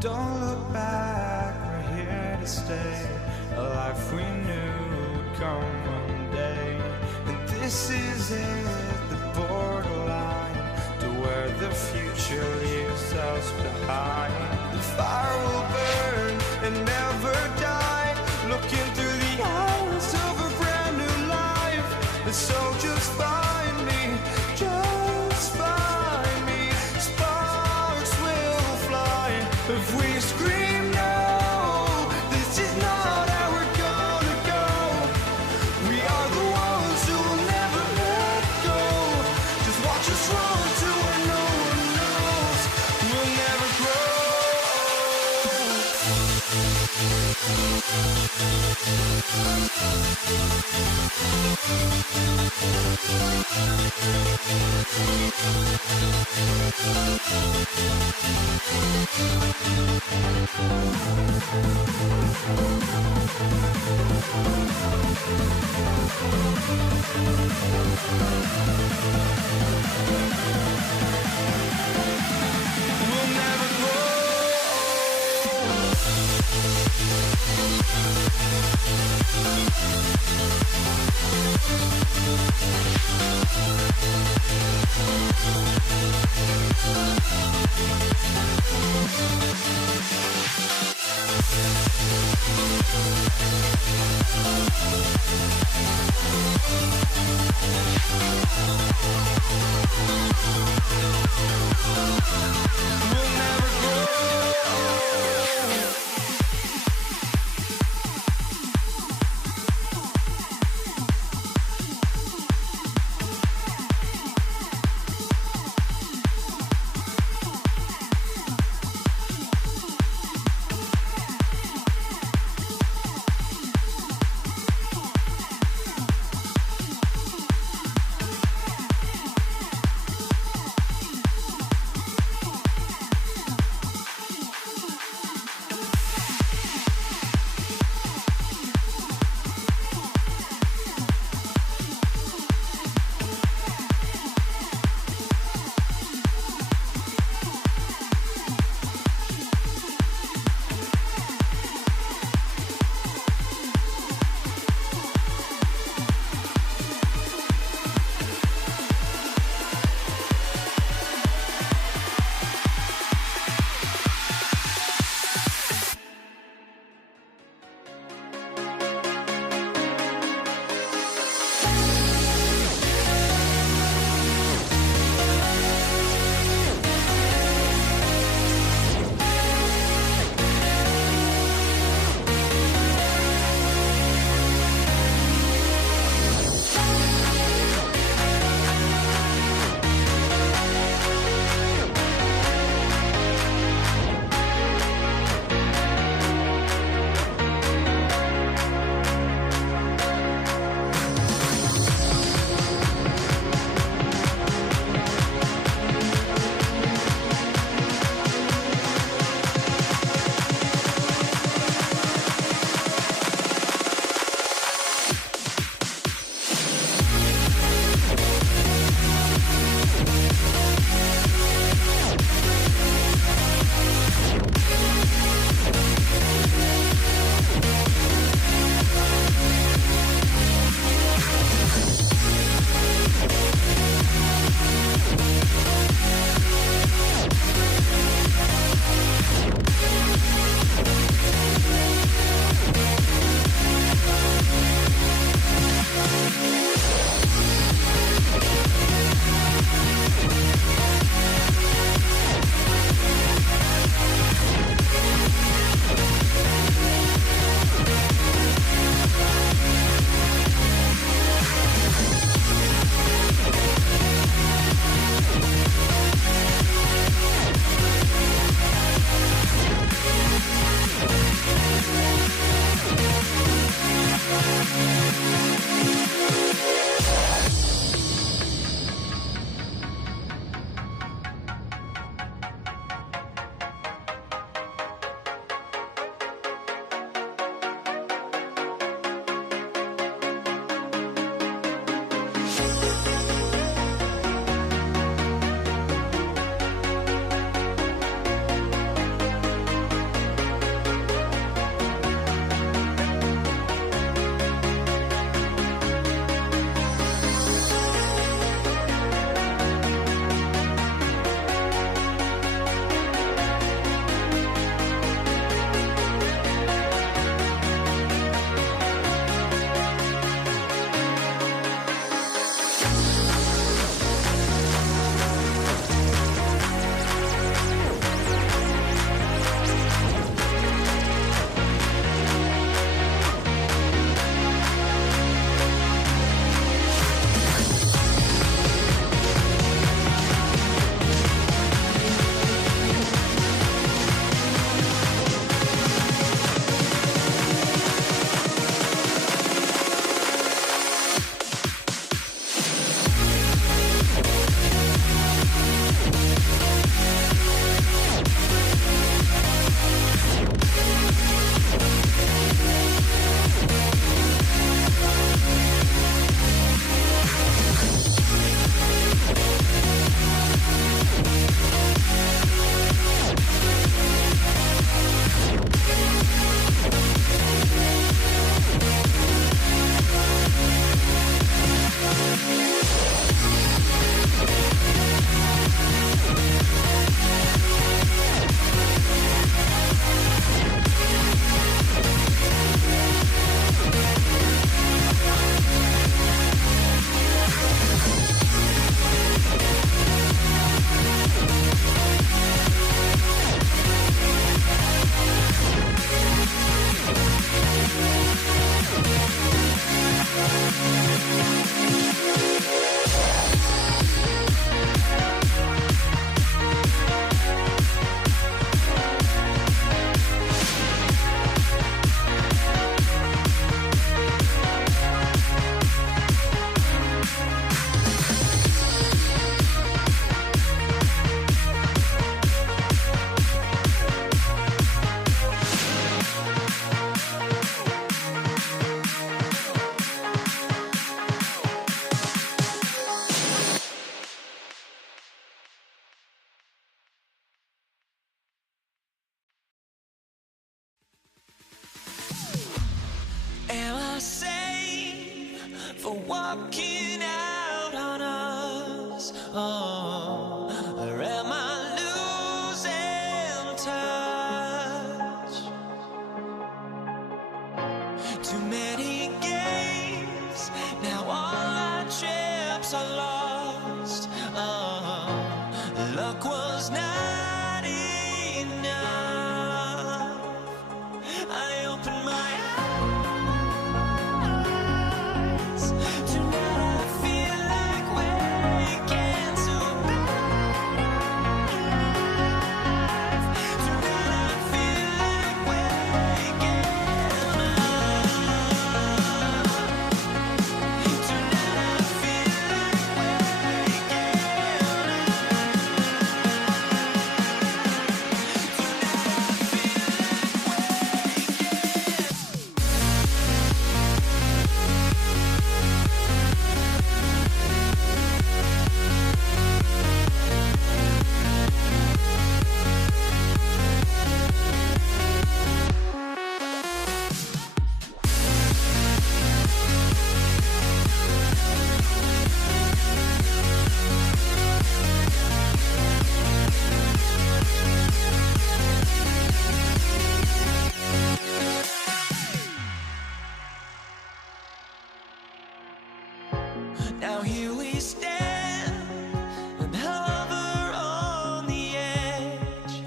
Don't look back, we're here to stay. A life we knew would come one day. And this is it, the borderline to where the future leaves us behind. The fire will burn and never die, looking through the eyes of a brand new life. And so just find me, just find me. Sparks will fly if we scream no. This is not how we're gonna go. We are the ones who will never let go. Just watch us run to where no one knows. We'll never grow. luck was not enough. I opened my eyes. Tonight I feel like waking to a better life. Tonight I feel like waking up. Tonight I feel like waking now here we stand and hover on the edge.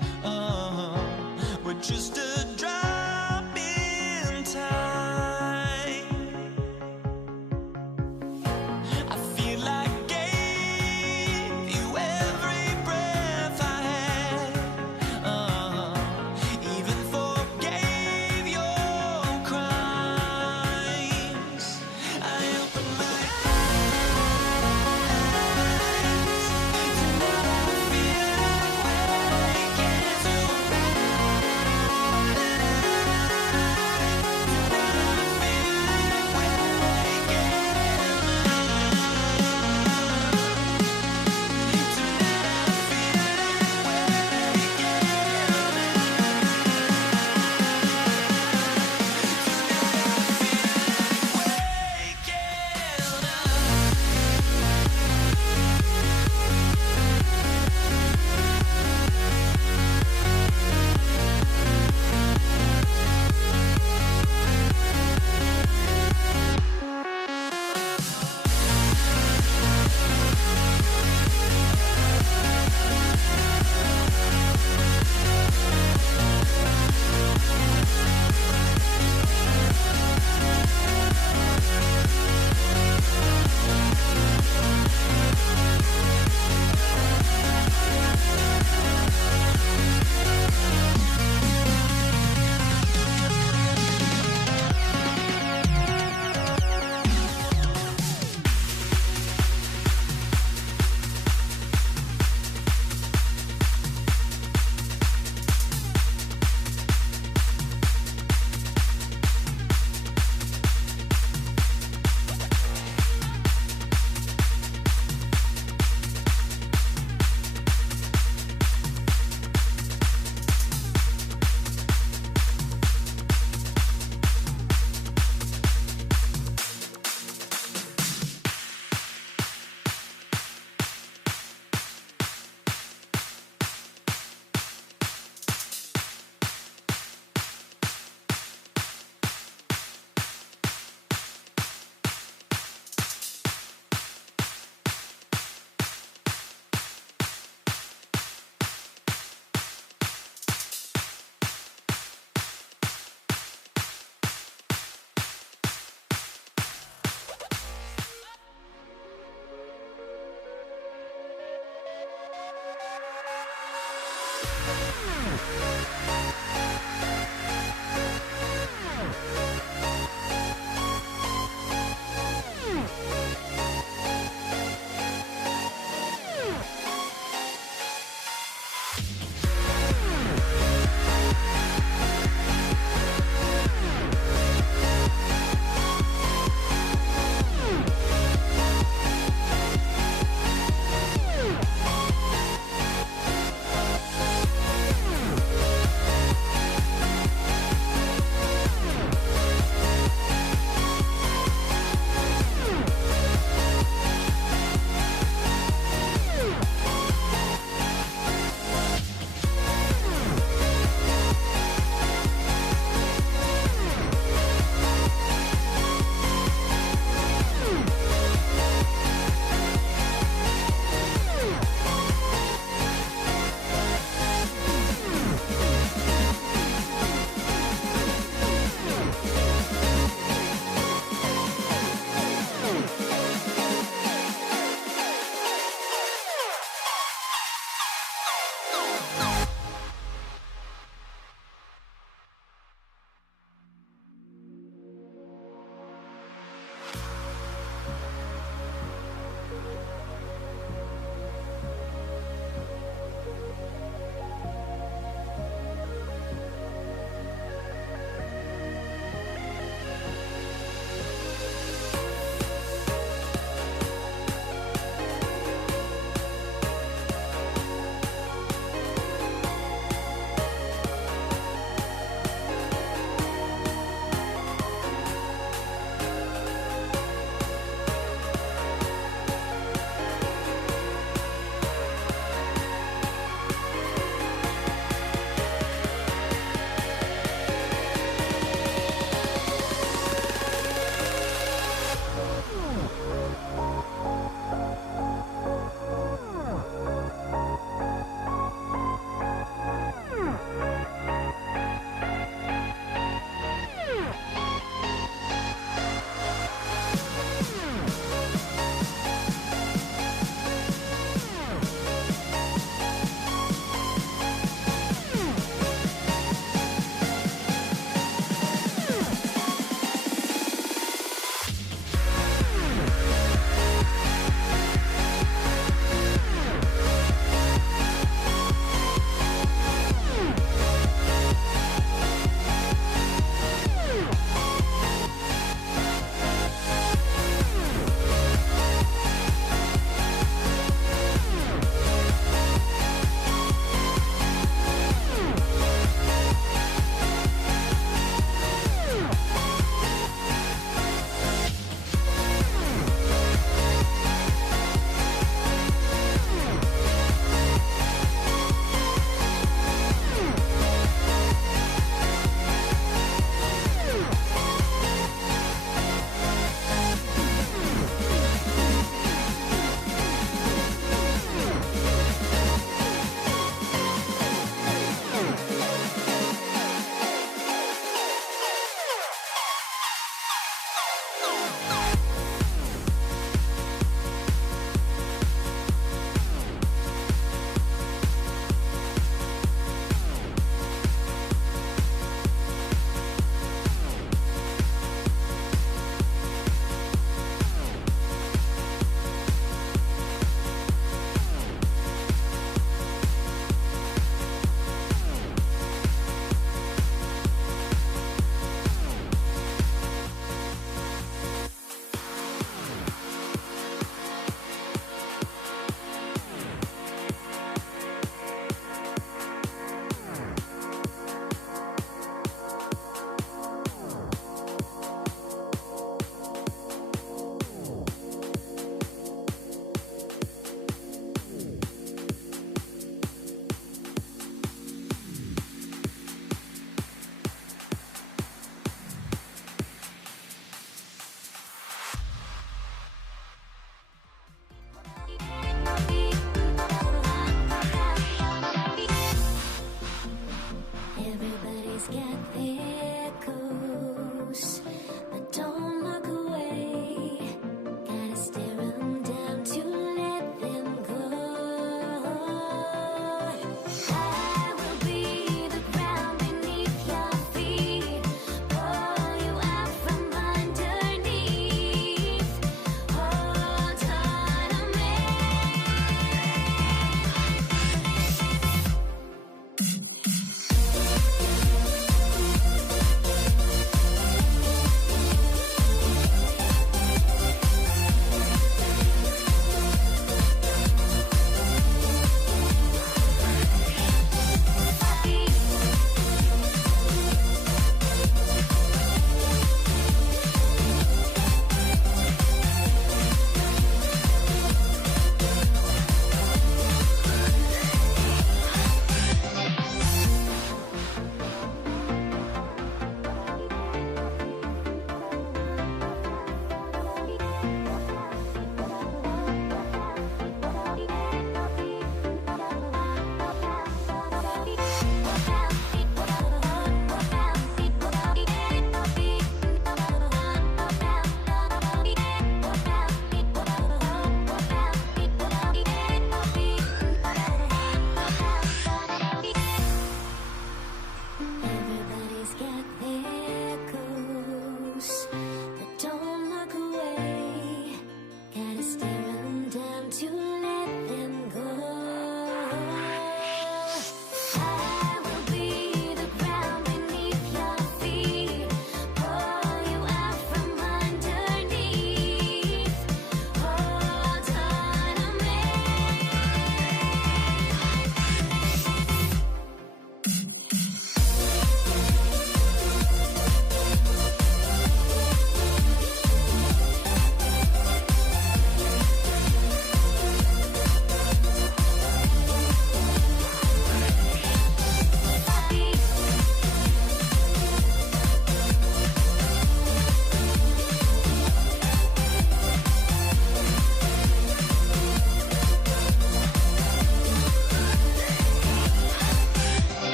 We're just a drop in time. I feel like I gave you every breath I had. Even forgave your crimes. I opened my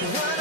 What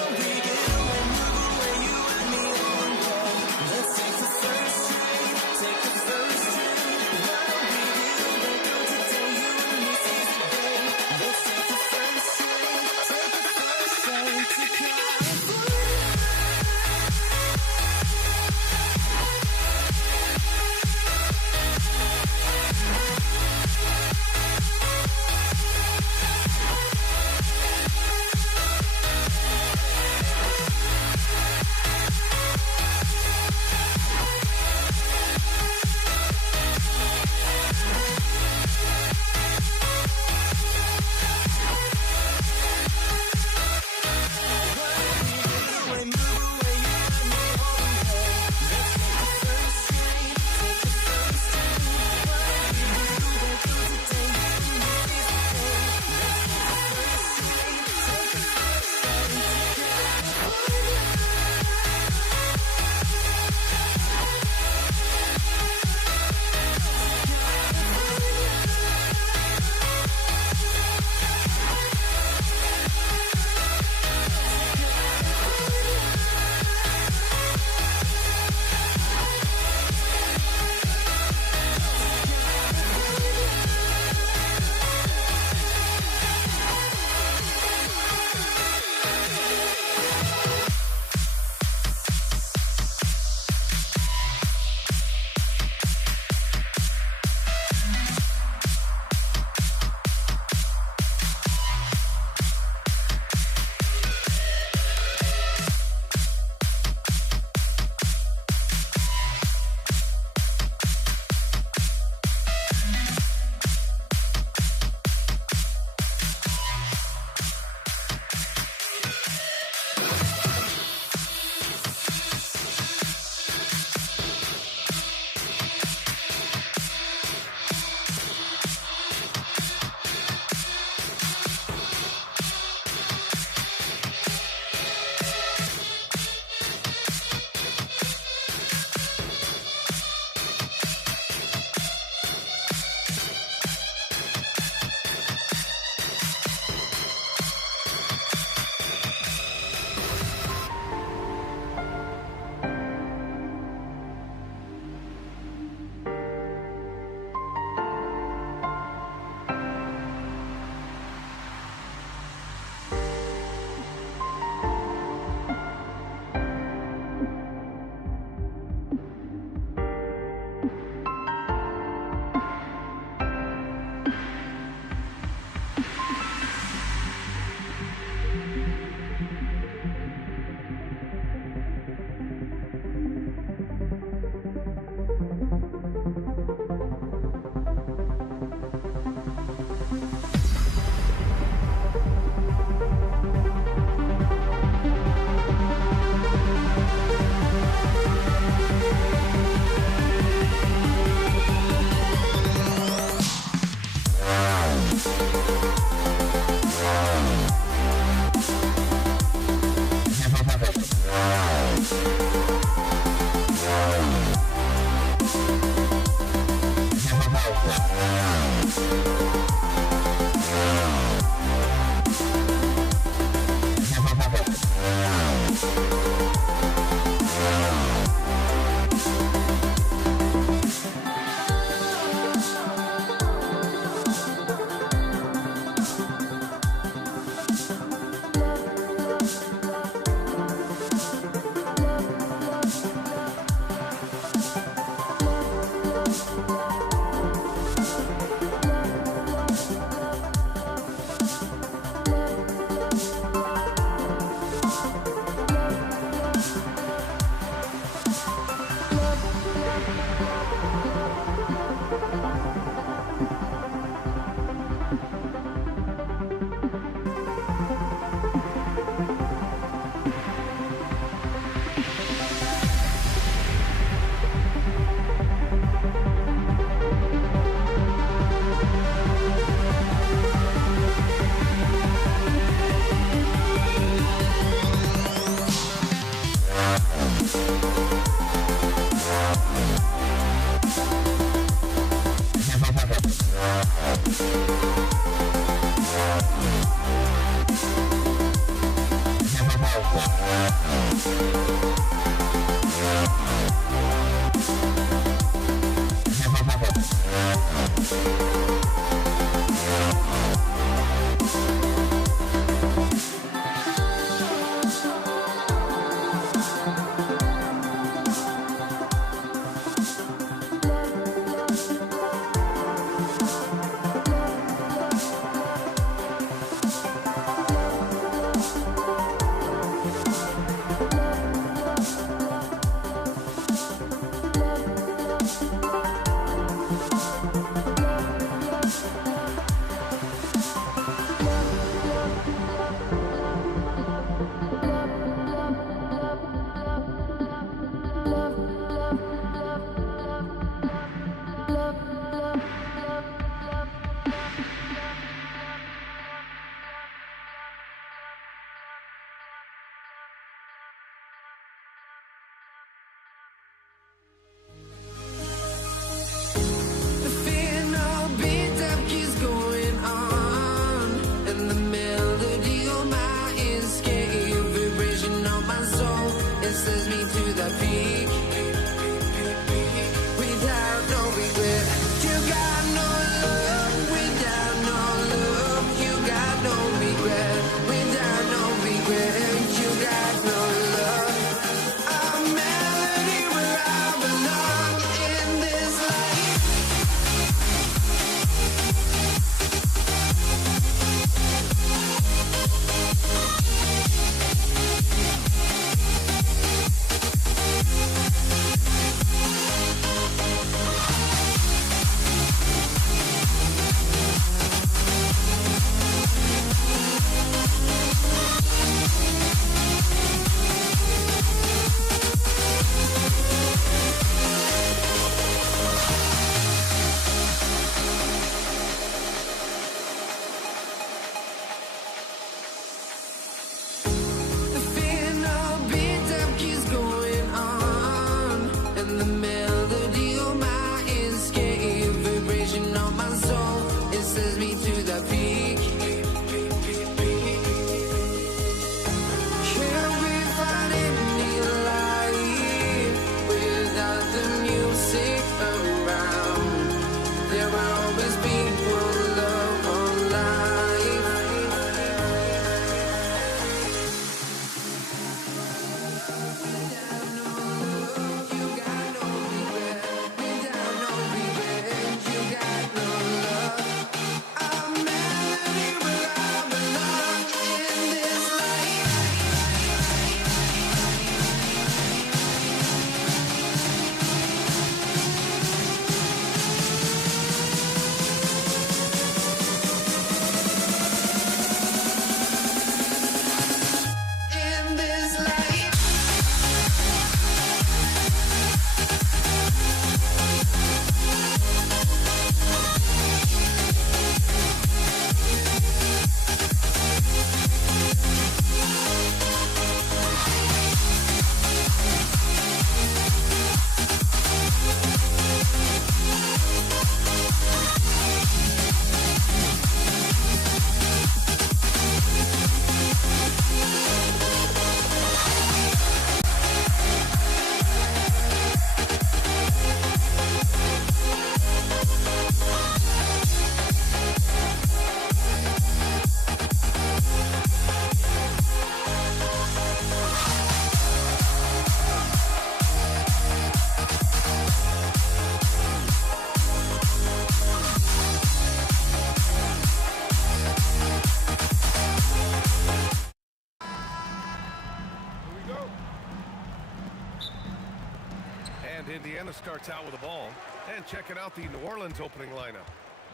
Indiana starts out with the ball. And checking out the New Orleans opening lineup.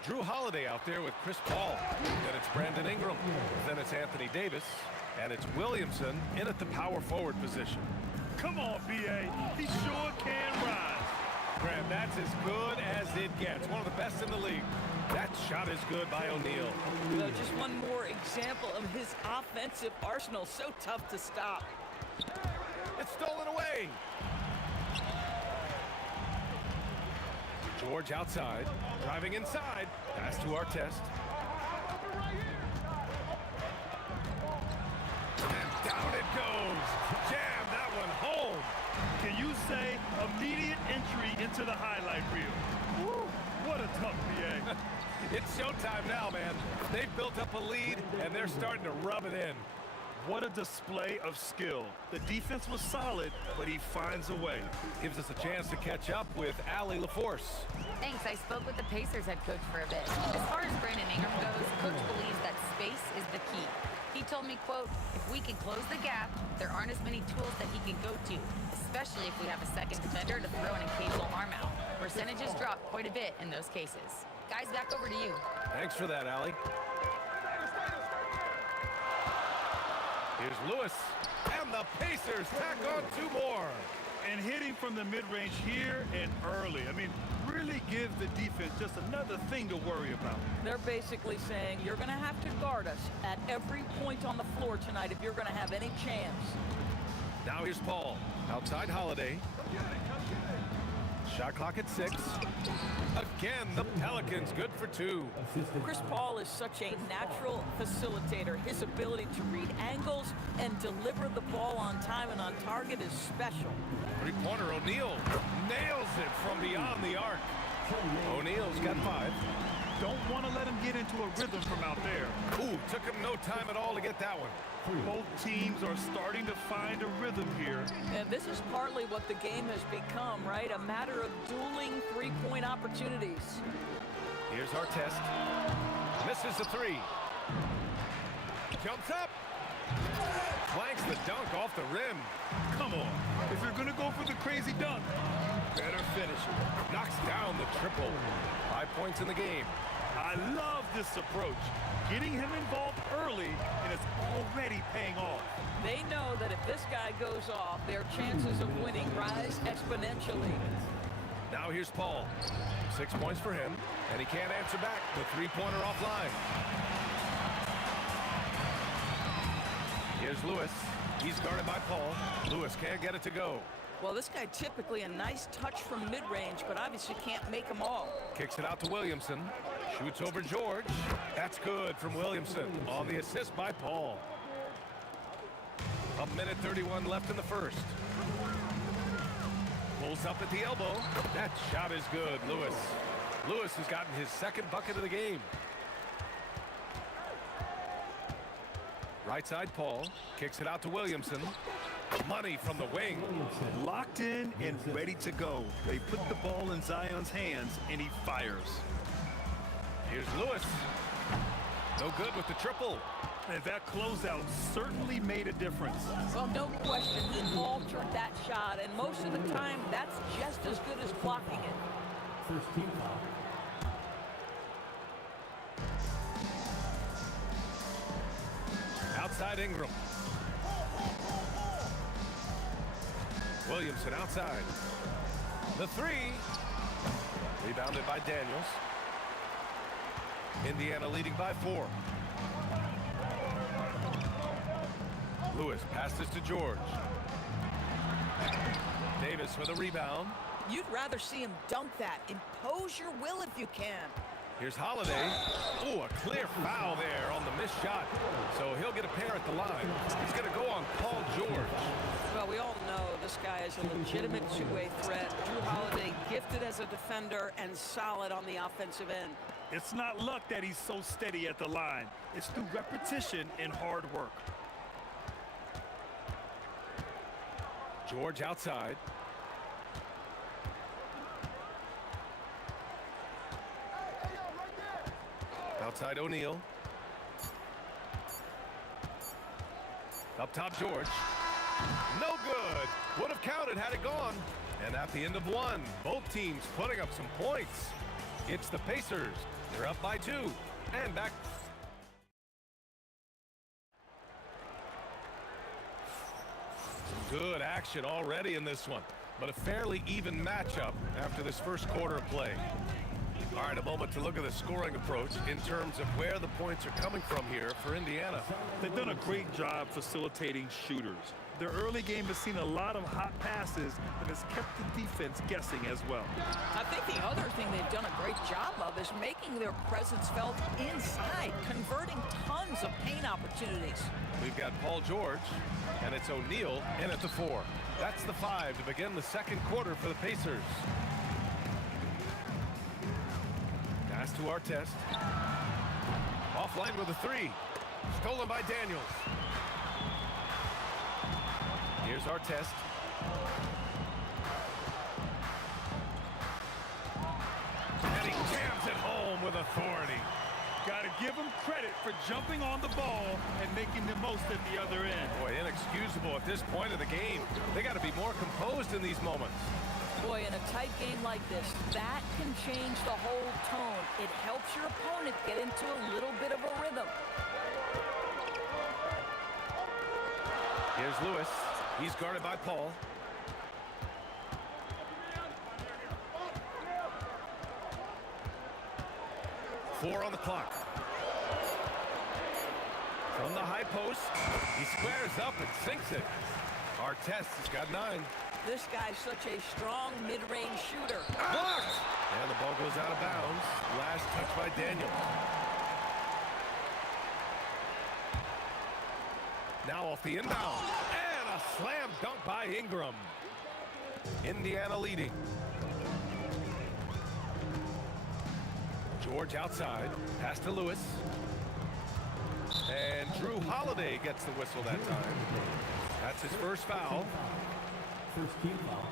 Drew Holiday out there with Chris Paul. Then it's Brandon Ingram. Then it's Anthony Davis. And it's Williamson in at the power forward position. Come on, B.A. He sure can rise. Graham, that's as good as it gets. One of the best in the league. That shot is good by O'Neal. Well, just one more example of his offensive arsenal. So tough to stop. It's stolen away. George outside, driving inside. Pass to Artest. And down it goes. Jam that one home. Can you say immediate entry into the highlight reel? Woo, what a tough B.A. It's showtime now, man. They've built up a lead, and they're starting to rub it in. What a display of skill. The defense was solid, but he finds a way. Gives us a chance to catch up with Allie LaForce. Thanks. I spoke with the Pacers head coach for a bit. As far as Brandon Ingram goes, coach believes that space is the key. He told me, quote, if we can close the gap, there aren't as many tools that he can go to, especially if we have a second defender to throw an occasional arm out. Percentages drop quite a bit in those cases. Guys, back over to you. Thanks for that, Allie. Here's Lewis, and the Pacers tack on 2 more. And hitting from the mid-range here and early. I mean, really gives the defense just another thing to worry about. They're basically saying you're going to have to guard us at every point on the floor tonight if you're going to have any chance. Now here's Paul. Outside Holiday. Shot clock at 6. Again, the Pelicans good for 2. Chris Paul is such a natural facilitator. His ability to read angles and deliver the ball on time and on target is special. Three-pointer, O'Neal nails it from beyond the arc. O'Neal's got 5. Don't want to let him get into a rhythm from out there. Ooh, took him no time at all to get that one. Both teams are starting to find a rhythm here. And this is partly what the game has become, right? A matter of dueling three-point opportunities. Here's Artest. Misses the 3. Jumps up. Flanks the dunk off the rim. Come on. If you're going to go for the crazy dunk, better finish it. Knocks down the triple. 5 points in the game. I love this approach. Getting him involved early, and it's already paying off. They know that if this guy goes off, their chances of winning rise exponentially. Now here's Paul. 6 points for him, and he can't answer back. The three-pointer offline. Here's Lewis. He's guarded by Paul. Lewis can't get it to go. Well, this guy typically a nice touch from mid-range, but obviously can't make them all. Kicks it out to Williamson. Shoots over George. That's good from Williamson on the assist by Paul. 1:31 left in the first. Pulls up at the elbow. That shot is good, Lewis. Lewis has gotten his second bucket of the game. Right side, Paul. Kicks it out to Williamson. Money from the wing. Locked in and ready to go. They put the ball in Zion's hands, and he fires. Here's Lewis. No good with the triple. And that closeout certainly made a difference. Well, no question, he altered that shot, and most of the time, that's just as good as blocking it. First team foul. Outside Ingram. Williamson outside. The 3. Rebounded by Daniels. Indiana leading by 4. Lewis passes to George. Davis for the rebound. You'd rather see him dunk that. Impose your will if you can. Here's Holiday. Ooh, a clear foul there on the missed shot. So he'll get a pair at the line. He's going to go on Paul George. Well, we all know this guy is a legitimate two-way threat. Drew Holiday gifted as a defender and solid on the offensive end. It's not luck that he's so steady at the line. It's through repetition and hard work. George outside. Outside O'Neal. Up top George. No good. Would have counted had it gone. And at the end of one, both teams putting up some points. It's the Pacers. They're up by 2. And back. Some good action already in this one, but a fairly even matchup after this first quarter of play. All right, a moment to look at the scoring approach in terms of where the points are coming from here for Indiana. They've done a great job facilitating shooters. Their early game has seen a lot of hot passes and has kept the defense guessing as well. I think the other thing they've done a great job of is making their presence felt inside, converting tons of paint opportunities. We've got Paul George, and it's O'Neal in at the 4. That's the 5 to begin the second quarter for the Pacers. Pass to Artest. Offline with a 3. Stolen by Daniels. Here's Artest. And he jams it home with authority. Got to give him credit for jumping on the ball and making the most at the other end. Boy, inexcusable at this point of the game. They got to be more composed in these moments. Boy, in a tight game like this, that can change the whole tone. It helps your opponent get into a little bit of a rhythm. Here's Lewis. He's guarded by Paul. Four on the clock. From the high post, he squares up and sinks it. Artest has got 9. This guy's such a strong mid-range shooter. Blocked! And the ball goes out of bounds. Last touch by Daniel. Now off the inbound. And a slam dunk by Ingram. Indiana leading. George outside. Pass to Lewis. And Drew Holiday gets the whistle that time. That's his first foul. First team foul.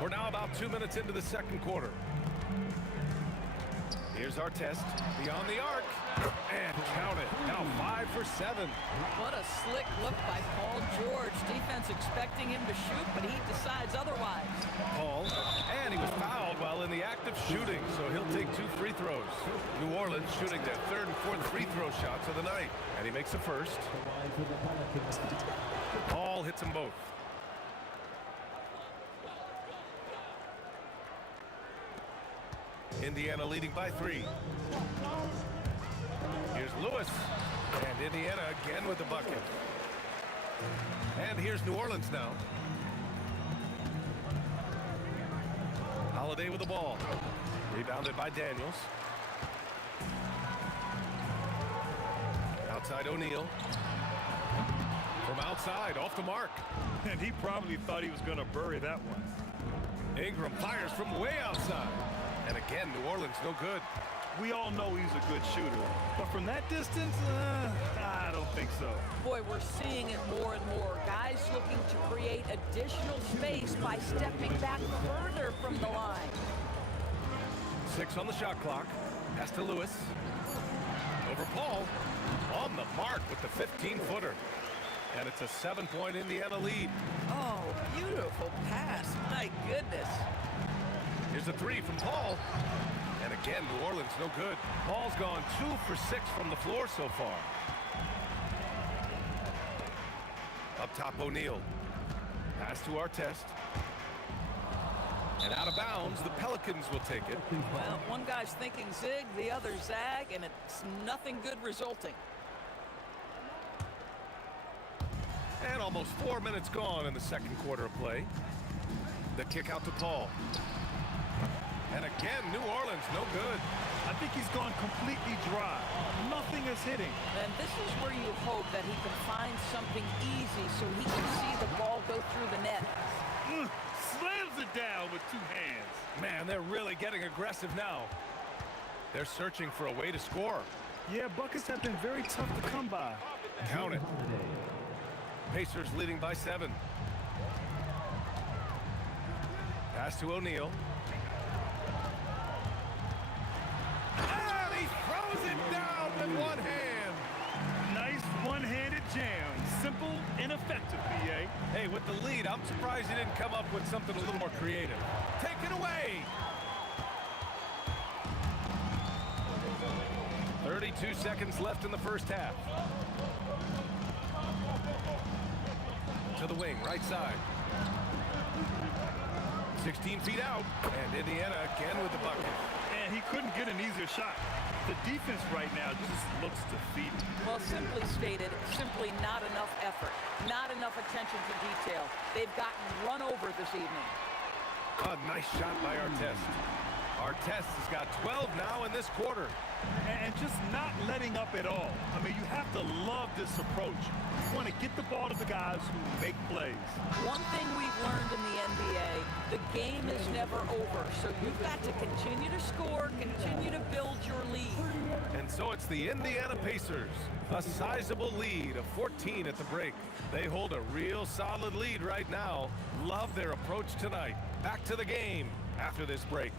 We're now about 2 minutes into the second quarter. Here's Artest beyond the arc. And count it. Now 5 for 7. What a slick look by Paul George. Defense expecting him to shoot, but he decides otherwise. Paul, and he was fouled while in the act of shooting, so he'll take 2 free throws. New Orleans shooting their 3rd and 4th free throw shots of the night. And he makes the first. Paul hits them both. Indiana leading by 3. Here's Lewis. And Indiana again with the bucket. And here's New Orleans now. Holiday with the ball. Rebounded by Daniels. Outside O'Neal. From outside, off the mark. And he probably thought he was going to bury that one. Ingram fires from way outside. And again, New Orleans no good. We all know he's a good shooter. But from that distance, I don't think so. Boy, we're seeing it more and more. Guys looking to create additional space by stepping back further from the line. 6 on the shot clock. Pass to Lewis. Over Paul. On the mark with the 15-footer. And it's a 7-point Indiana lead. Oh, beautiful pass. My goodness. Here's a 3 from Paul. And again, New Orleans no good. Paul's gone 2 for 6 from the floor so far. Up top, O'Neal. Pass to Artest. And out of bounds, the Pelicans will take it. Well, one guy's thinking zig, the other zag, and it's nothing good resulting. And almost 4 minutes gone in the second quarter of play. The kick out to Paul. And again, New Orleans no good. I think he's gone completely dry. Nothing is hitting. And this is where you hope that he can find something easy so he can see the ball go through the net. Slams it down with 2 hands. Man, they're really getting aggressive now. They're searching for a way to score. Yeah, buckets have been very tough to come by. Count it. Pacers leading by 7. Pass to O'Neal. And he throws it down with one hand. Nice one-handed jam. Simple and effective, BA. Hey, with the lead, I'm surprised he didn't come up with something a little more creative. Take it away! 32 seconds left in the first half. To the wing, right side. 16 feet out, and Indiana again with the bucket. And he couldn't get an easier shot. The defense right now just looks defeated. Well, simply stated, simply not enough effort, not enough attention to detail. They've gotten run over this evening. A nice shot by Artest. Artest has got 12 now in this quarter. And just not letting up at all. I mean, you have to love this approach. You want to get the ball to the guys who make plays. One thing we've learned in the NBA, the game is never over. So you've got to continue to score, continue to build your lead. And so it's the Indiana Pacers. A sizable lead of 14 at the break. They hold a real solid lead right now. Love their approach tonight. Back to the game after this break.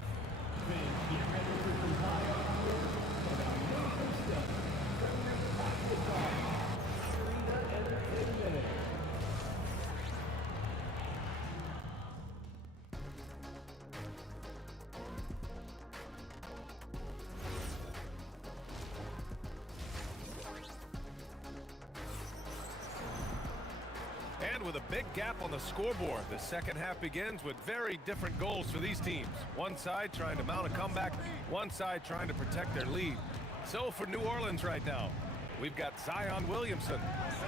And with a big gap on the scoreboard, the second half begins with very different goals for these teams. One side trying to mount a comeback, one side trying to protect their lead. So for New Orleans right now, we've got Zion Williamson,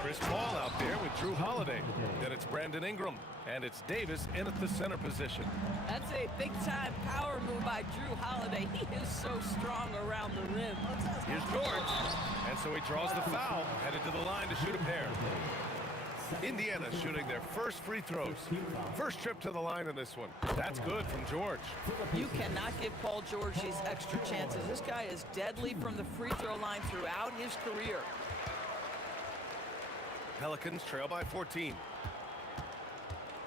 Chris Paul out there with Drew Holiday. Then it's Brandon Ingram, and it's Davis in at the center position. That's a big-time power move by Drew Holiday. He is so strong around the rim. Here's George, and so he draws the foul, headed to the line to shoot a pair. Indiana shooting their first free throws. First trip to the line in this one. That's good from George. You cannot give Paul George these extra chances. This guy is deadly from the free throw line throughout his career. Pelicans trail by 14.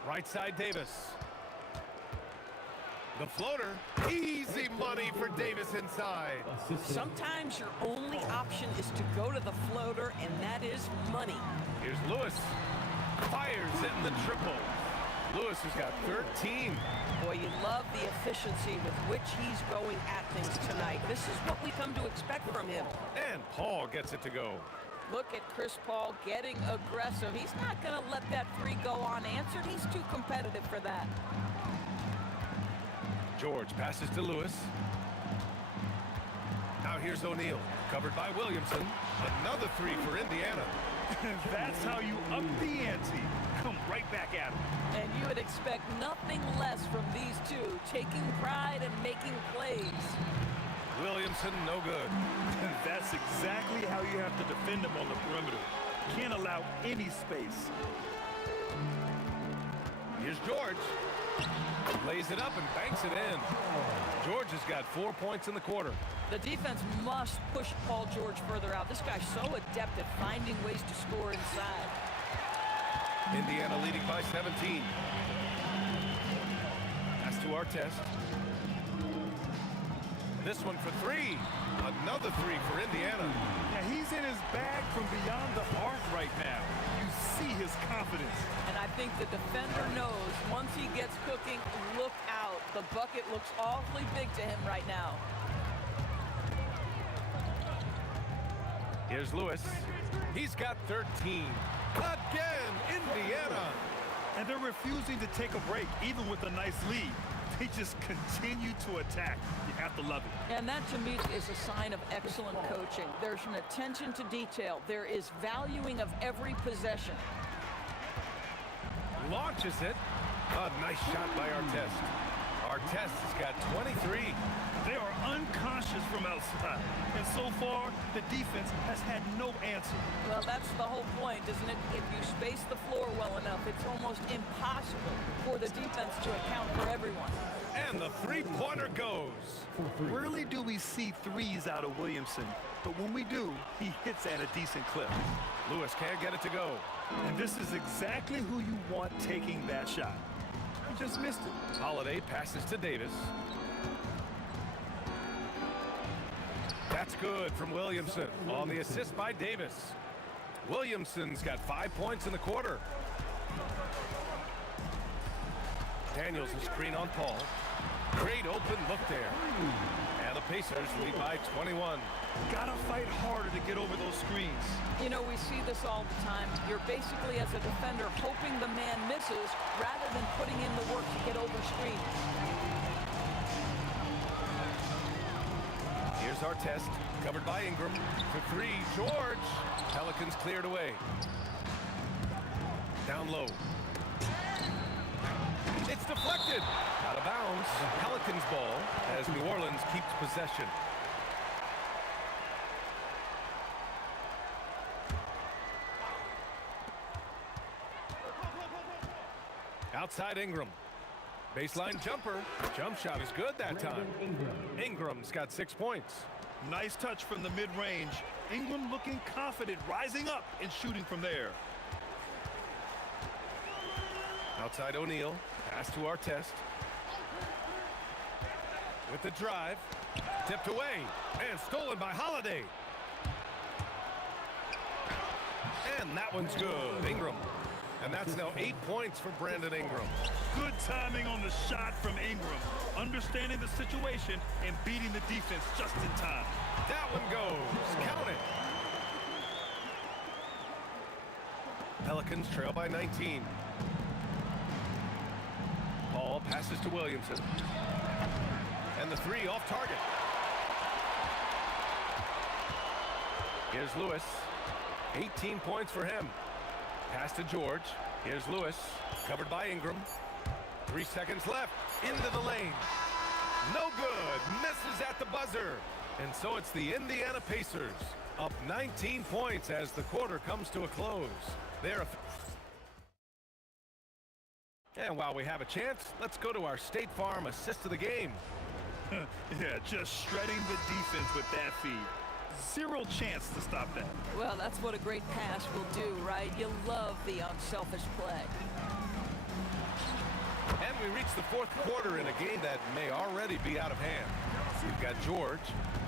Right side Davis. The floater. Easy money for Davis inside. Sometimes your only option is to go to the floater, and that is money. Here's Lewis. Fires hitting the triple. Lewis has got 13. Boy, you love the efficiency with which he's going at things tonight. This is what we come to expect from him. And Paul gets it to go. Look at Chris Paul getting aggressive. He's not going to let that three go unanswered. He's too competitive for that. George passes to Lewis. Now here's O'Neal, covered by Williamson. Another three for Indiana. That's how you up the ante. Come right back at him. And you would expect nothing less from these two, taking pride and making plays. Williamson, no good. That's exactly how you have to defend him on the perimeter. Can't allow any space. Here's George. Lays it up and banks it in. George has got 4 points in the quarter. The defense must push Paul George further out. This guy's so adept at finding ways to score inside. Indiana leading by 17. Pass to Artest. This one for three. Another three for Indiana. Yeah, he's in his bag from beyond the arc right now. You see his confidence. And I think the defender knows once he gets cooking, look out. The bucket looks awfully big to him right now. Here's Lewis. He's got 13. Again, Indiana. And they're refusing to take a break, even with a nice lead. They just continue to attack. You have to love it. And that, to me, is a sign of excellent coaching. There's an attention to detail. There is valuing of every possession. Launches it. A nice shot by Artest. Artest has got 23. They are unconscious from outside. And so far, the defense has had no answer. Well, that's the whole point, isn't it? If you space the floor well enough, it's almost impossible for the defense to account for everyone. And the three-pointer goes. Rarely do we see threes out of Williamson, but when we do, he hits at a decent clip. Lewis can't get it to go. And this is exactly who you want taking that shot. He just missed it. Holiday passes to Davis. That's good from Williamson on the assist by Davis. Williamson's got 5 points in the quarter. Daniels a screen on Paul. Great open look there. And the Pacers lead by 21. Gotta fight harder to get over those screens. You know, we see this all the time. You're basically, as a defender, hoping the man misses rather than putting in the work to get over screens. Here's our test, covered by Ingram. For three, George. Pelicans cleared away. Down low. It's deflected. Out of bounds. Pelicans ball as New Orleans keeps possession. Outside Ingram. Baseline jumper. Jump shot is good that time. Ingram's got 6 points. Nice touch from the mid-range. Ingram looking confident, rising up and shooting from there. Outside O'Neal. Pass to Artest. With the drive. Tipped away. And stolen by Holiday. And that one's good. Ingram. And that's now 8 points for Brandon Ingram. Good timing on the shot from Ingram. Understanding the situation and beating the defense just in time. That one goes. Count it. Pelicans trail by 19. Paul passes to Williamson. And the three off target. Here's Lewis. 18 points for him. Pass to George. Here's Lewis. Covered by Ingram. 3 seconds left. Into the lane. No good. Misses at the buzzer. And so it's the Indiana Pacers up 19 points as the quarter comes to a close. And while we have a chance, let's go to our State Farm assist of the game. Yeah, just shredding the defense with that feed. Zero chance to stop that. Well, that's what a great pass will do, right? You love the unselfish play. And we reach the fourth quarter in a game that may already be out of hand. We've got George,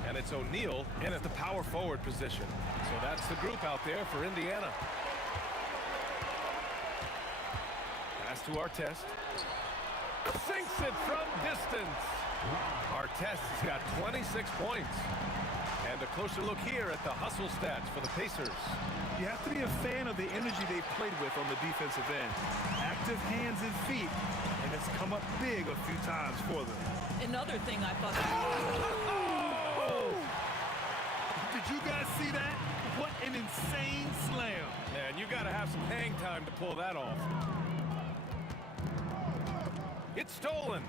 and it's O'Neal in at the power forward position. So that's the group out there for Indiana. Pass to Artest. Sinks it from distance. Artest has got 26 points. And a closer look here at the hustle stats for the Pacers. You have to be a fan of the energy they played with on the defensive end. Active hands and feet, and it's come up big a few times for them. Another thing I thought... Oh! Did you guys see that? What an insane slam. Man, you got to have some hang time to pull that off. It's stolen.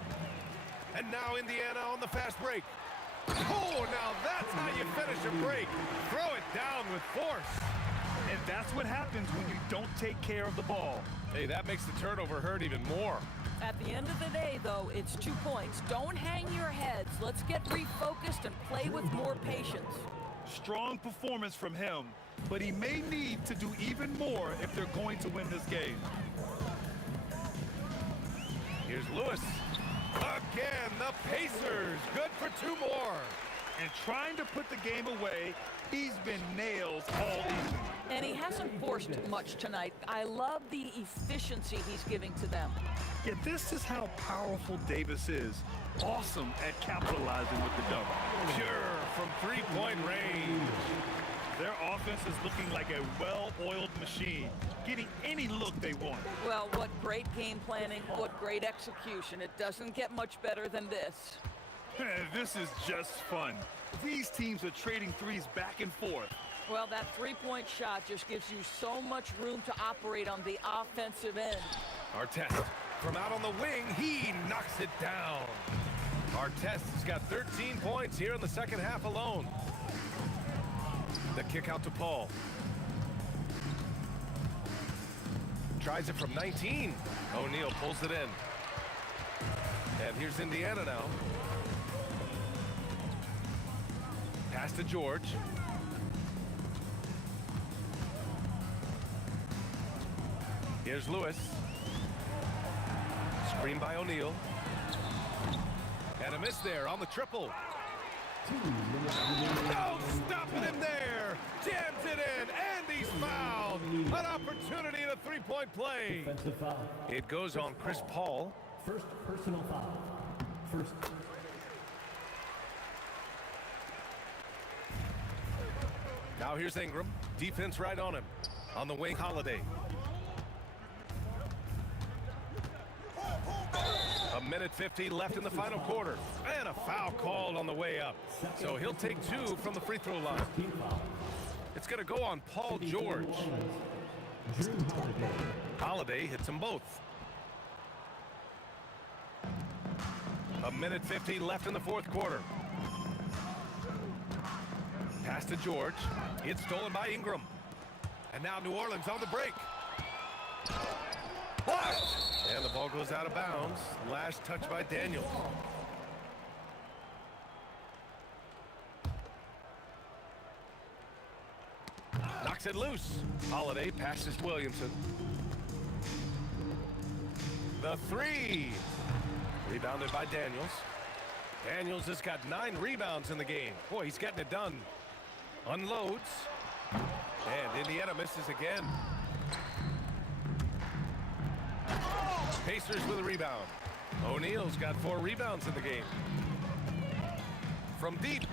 And now Indiana on the fast break. Oh, now that's how you finish a break. Throw it down with force. And that's what happens when you don't take care of the ball. Hey, that makes the turnover hurt even more. At the end of the day, though, it's 2 points. Don't hang your heads. Let's get refocused and play with more patience. Strong performance from him, but he may need to do even more if they're going to win this game. Here's Lewis. Again, the Pacers. Good for 2 more. And trying to put the game away, he's been nails all evening. And he hasn't forced much tonight. I love the efficiency he's giving to them. Yeah, this is how powerful Davis is. Awesome at capitalizing with the double. Pure from 3-point range. Their offense is looking like a well-oiled machine, getting any look they want. Well, what great game planning, what great execution. It doesn't get much better than this. This is just fun. These teams are trading threes back and forth. Well, that 3-point shot just gives you so much room to operate on the offensive end. Artest from out on the wing, he knocks it down. Artest has got 13 points here in the second half alone. The kick out to Paul. Tries it from 19. O'Neal pulls it in. And here's Indiana now. Pass to George. Here's Lewis. Screen by O'Neal. And a miss there on the triple. No, stopping him there. Jams it in, and he's fouled. An opportunity in a 3-point play. It goes on Chris Paul. First personal foul. First. Now here's Ingram. Defense right on him. On the wing, Holiday. A minute 50 left in the final quarter. And a foul called on the way up. So he'll take 2 from the free throw line. It's going to go on Paul George. Holiday hits them both. A minute 50 left in the fourth quarter. Pass to George. It's stolen by Ingram. And now New Orleans on the break. Blocked! And the ball goes out of bounds. Last touch by Daniels. Knocks it loose. Holiday passes Williamson. The 3. Rebounded by Daniels. Daniels has got 9 rebounds in the game. Boy, he's getting it done. Unloads. And Indiana misses again. Pacers with a rebound. O'Neal's got 4 rebounds in the game. From deep.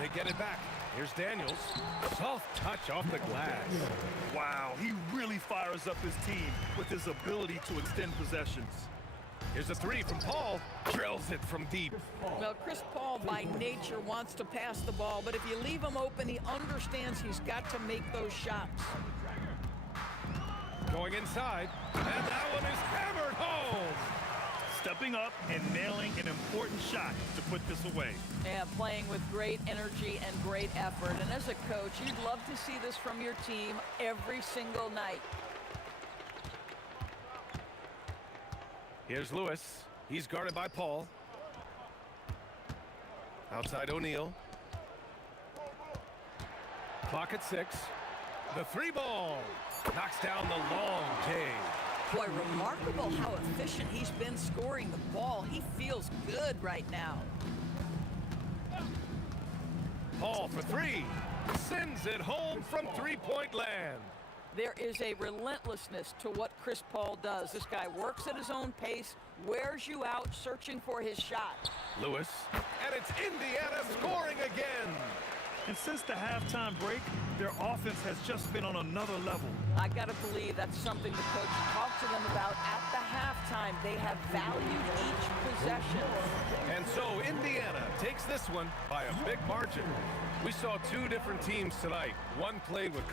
They get it back. Here's Daniels. Soft touch off the glass. Wow, he really fires up his team with his ability to extend possessions. Here's a 3 from Paul. Drills it from deep. Well, Chris Paul by nature wants to pass the ball, but if you leave him open, he understands he's got to make those shots. Going inside, and that one is hammered home. Stepping up and nailing an important shot to put this away. Yeah, playing with great energy and great effort. And as a coach, you'd love to see this from your team every single night. Here's Lewis. He's guarded by Paul. Outside O'Neal. Clock at 6. The 3 ball. Knocks down the long J. Boy, remarkable how efficient he's been scoring the ball. He feels good right now. Paul for 3. Sends it home from 3-point land. There is a relentlessness to what Chris Paul does. This guy works at his own pace, wears you out searching for his shot. Lewis. And it's Indiana scoring again. And since the halftime break, their offense has just been on another level. I got to believe that's something the coach talked to them about at the halftime. They have valued each possession. And so Indiana takes this one by a big margin. We saw 2 different teams tonight. One played with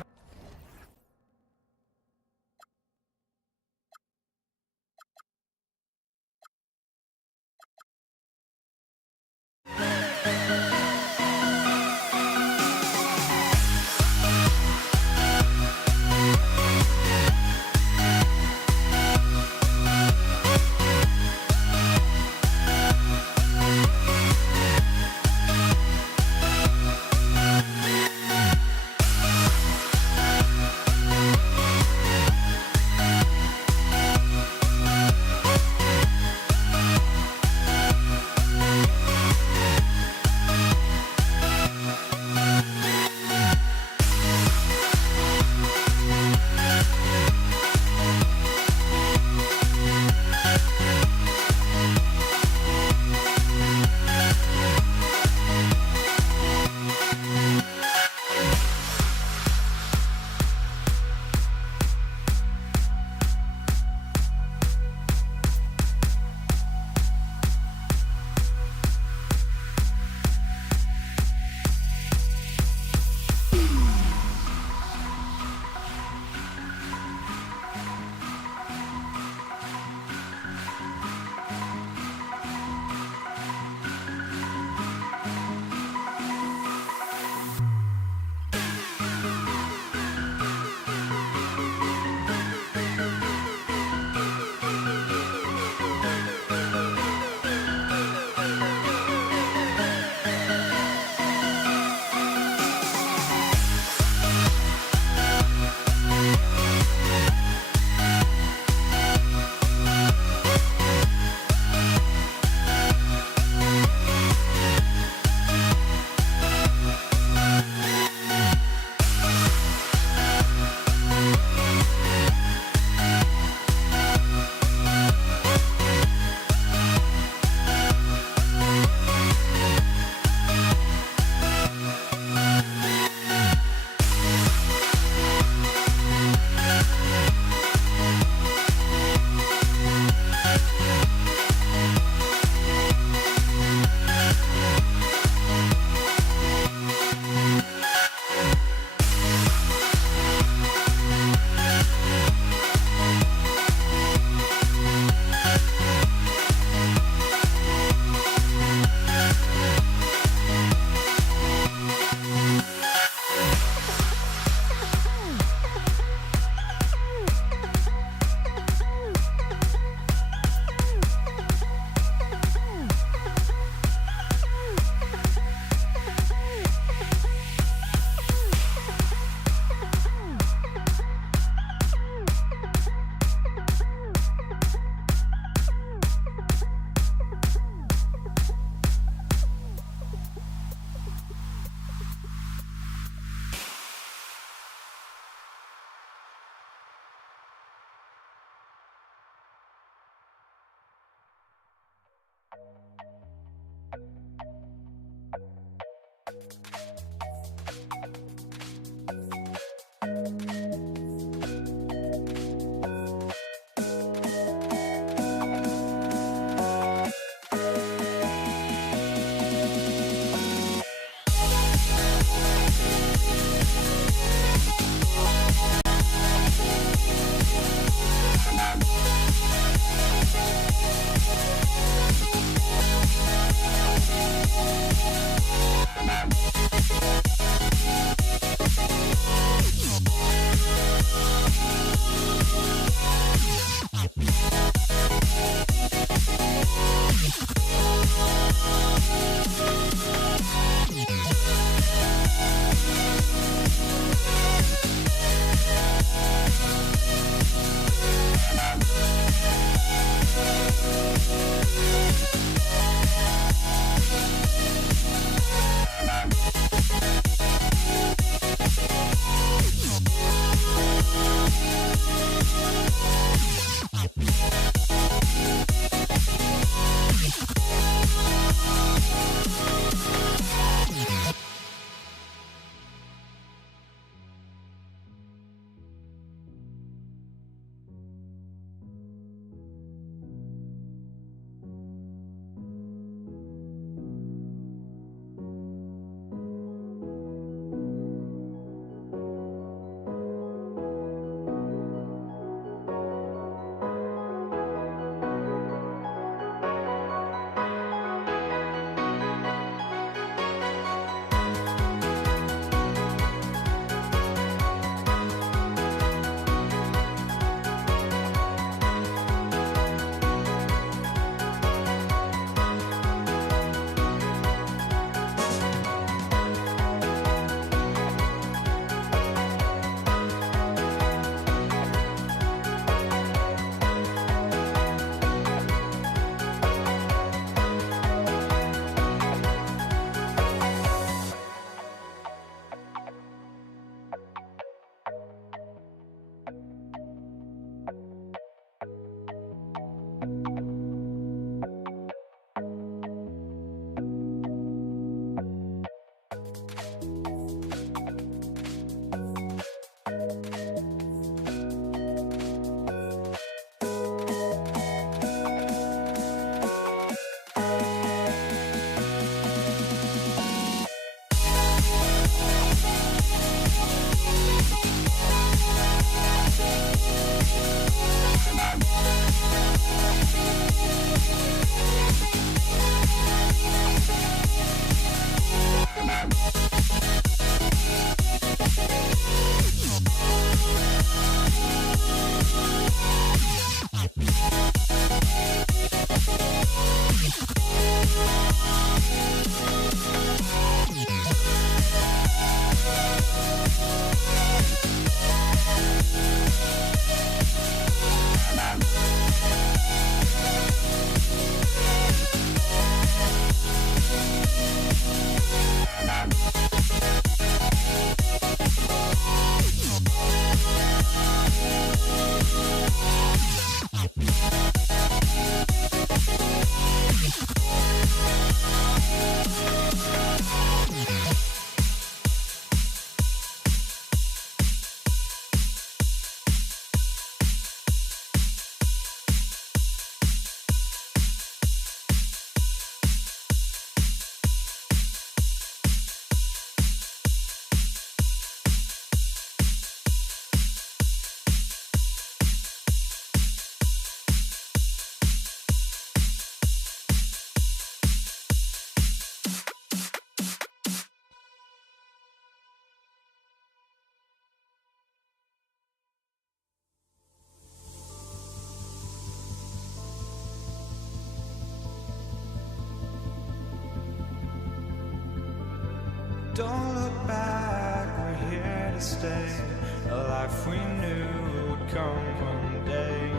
Don't look back, we're here to stay. A life we knew would come one day.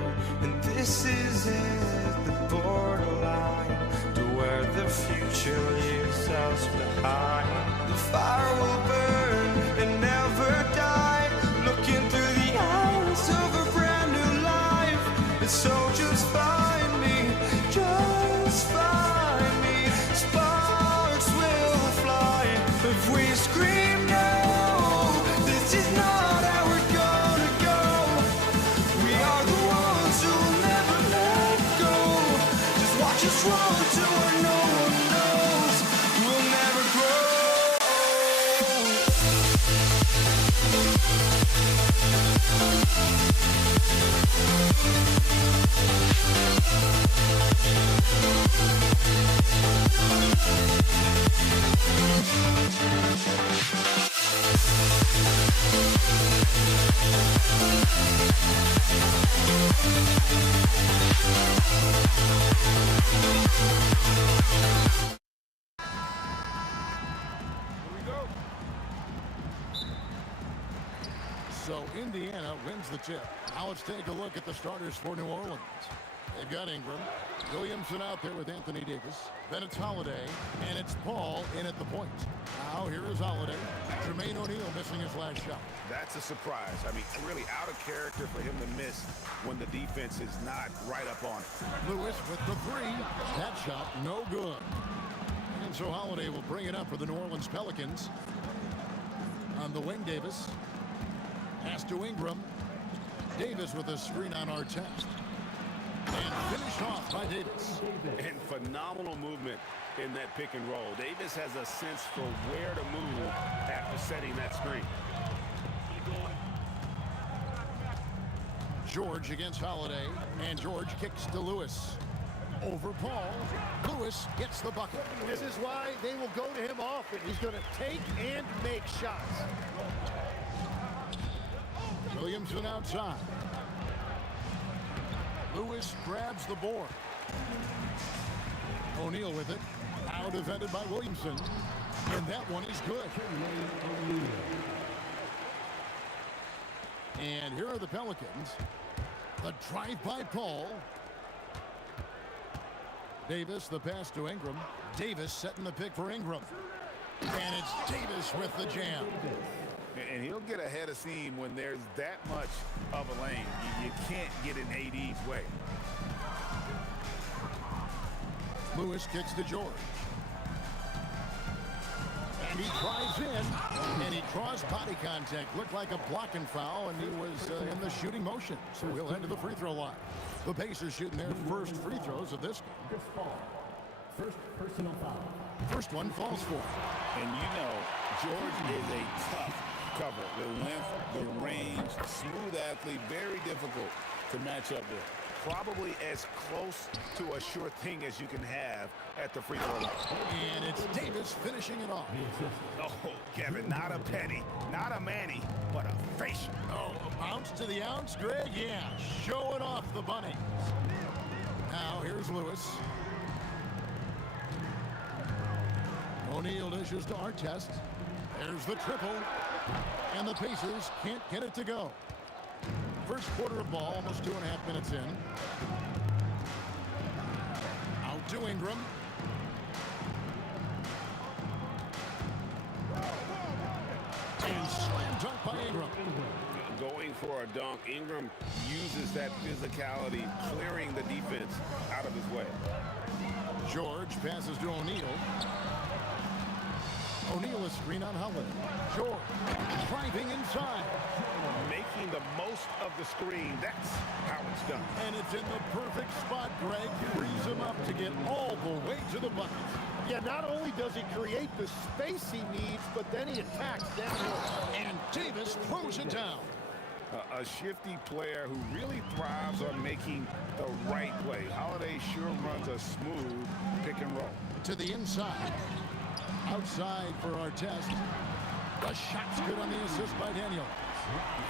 And this is it, the borderline to where the future leaves us behind. The fire will burn and never die, looking through the eyes of a brand new life. And so just find me, just find me. Sparks will fly if we scream no. This is not our So Indiana wins the tip. Now let's take a look at the starters for New Orleans. They've got Ingram, Williamson out there with Anthony Davis. Then it's Holiday, and it's Paul in at the point. Now here is Holiday. Jermaine O'Neal missing his last shot. That's a surprise. I mean, really out of character for him to miss when the defense is not right up on it. Lewis with the three. That shot no good. And so Holiday will bring it up for the New Orleans Pelicans. On the wing, Davis. Pass to Ingram. Davis with a screen on Artest. And finished off by Davis. And phenomenal movement in that pick and roll. Davis has a sense for where to move after setting that screen. George against Holiday. And George kicks to Lewis. Over Paul. Lewis gets the bucket. This is why they will go to him often. He's going to take and make shots. Williamson outside. Lewis grabs the board. O'Neal with it. Now defended by Williamson. And that one is good. And here are the Pelicans. The drive by Paul. Davis, the pass to Ingram. Davis setting the pick for Ingram. And it's Davis with the jam. And he'll get ahead of steam when there's that much of a lane. You can't get in AD's way. Lewis kicks to George. And he drives in, and he draws body contact. Looked like a blocking foul, and he was in the shooting motion. So he'll head to the free throw line. The Pacers shooting their first free throws of this game. Chris Paul. First personal foul. First one falls for him. And you know, George is a tough cover. The length, the range, smooth athlete, very difficult to match up with. Probably as close to a sure thing as you can have at the free throw line. And it's Davis finishing it off. Oh, Kevin, not a penny, not a Manny, but a facial. Oh, a bounce to the ounce, Greg? Yeah, showing off the bunny. Now here's Lewis. O'Neal dishes to Artest. There's the triple. And the Pacers can't get it to go. First quarter of ball, almost 2.5 minutes in. Out to Ingram. And slam dunk by Ingram. Going for a dunk, Ingram uses that physicality, clearing the defense out of his way. George passes to O'Neal. O'Neal is screen on Holiday. George driving inside. Making the most of the screen. That's how it's done. And it's in the perfect spot, Greg. Frees him up to get all the way to the bucket. Yeah, not only does he create the space he needs, but then he attacks downhill. And Davis throws it down. A shifty player who really thrives on making the right play. Holiday sure runs a smooth pick and roll. To the inside. Outside for Artest. The shot's good on the assist by Daniel.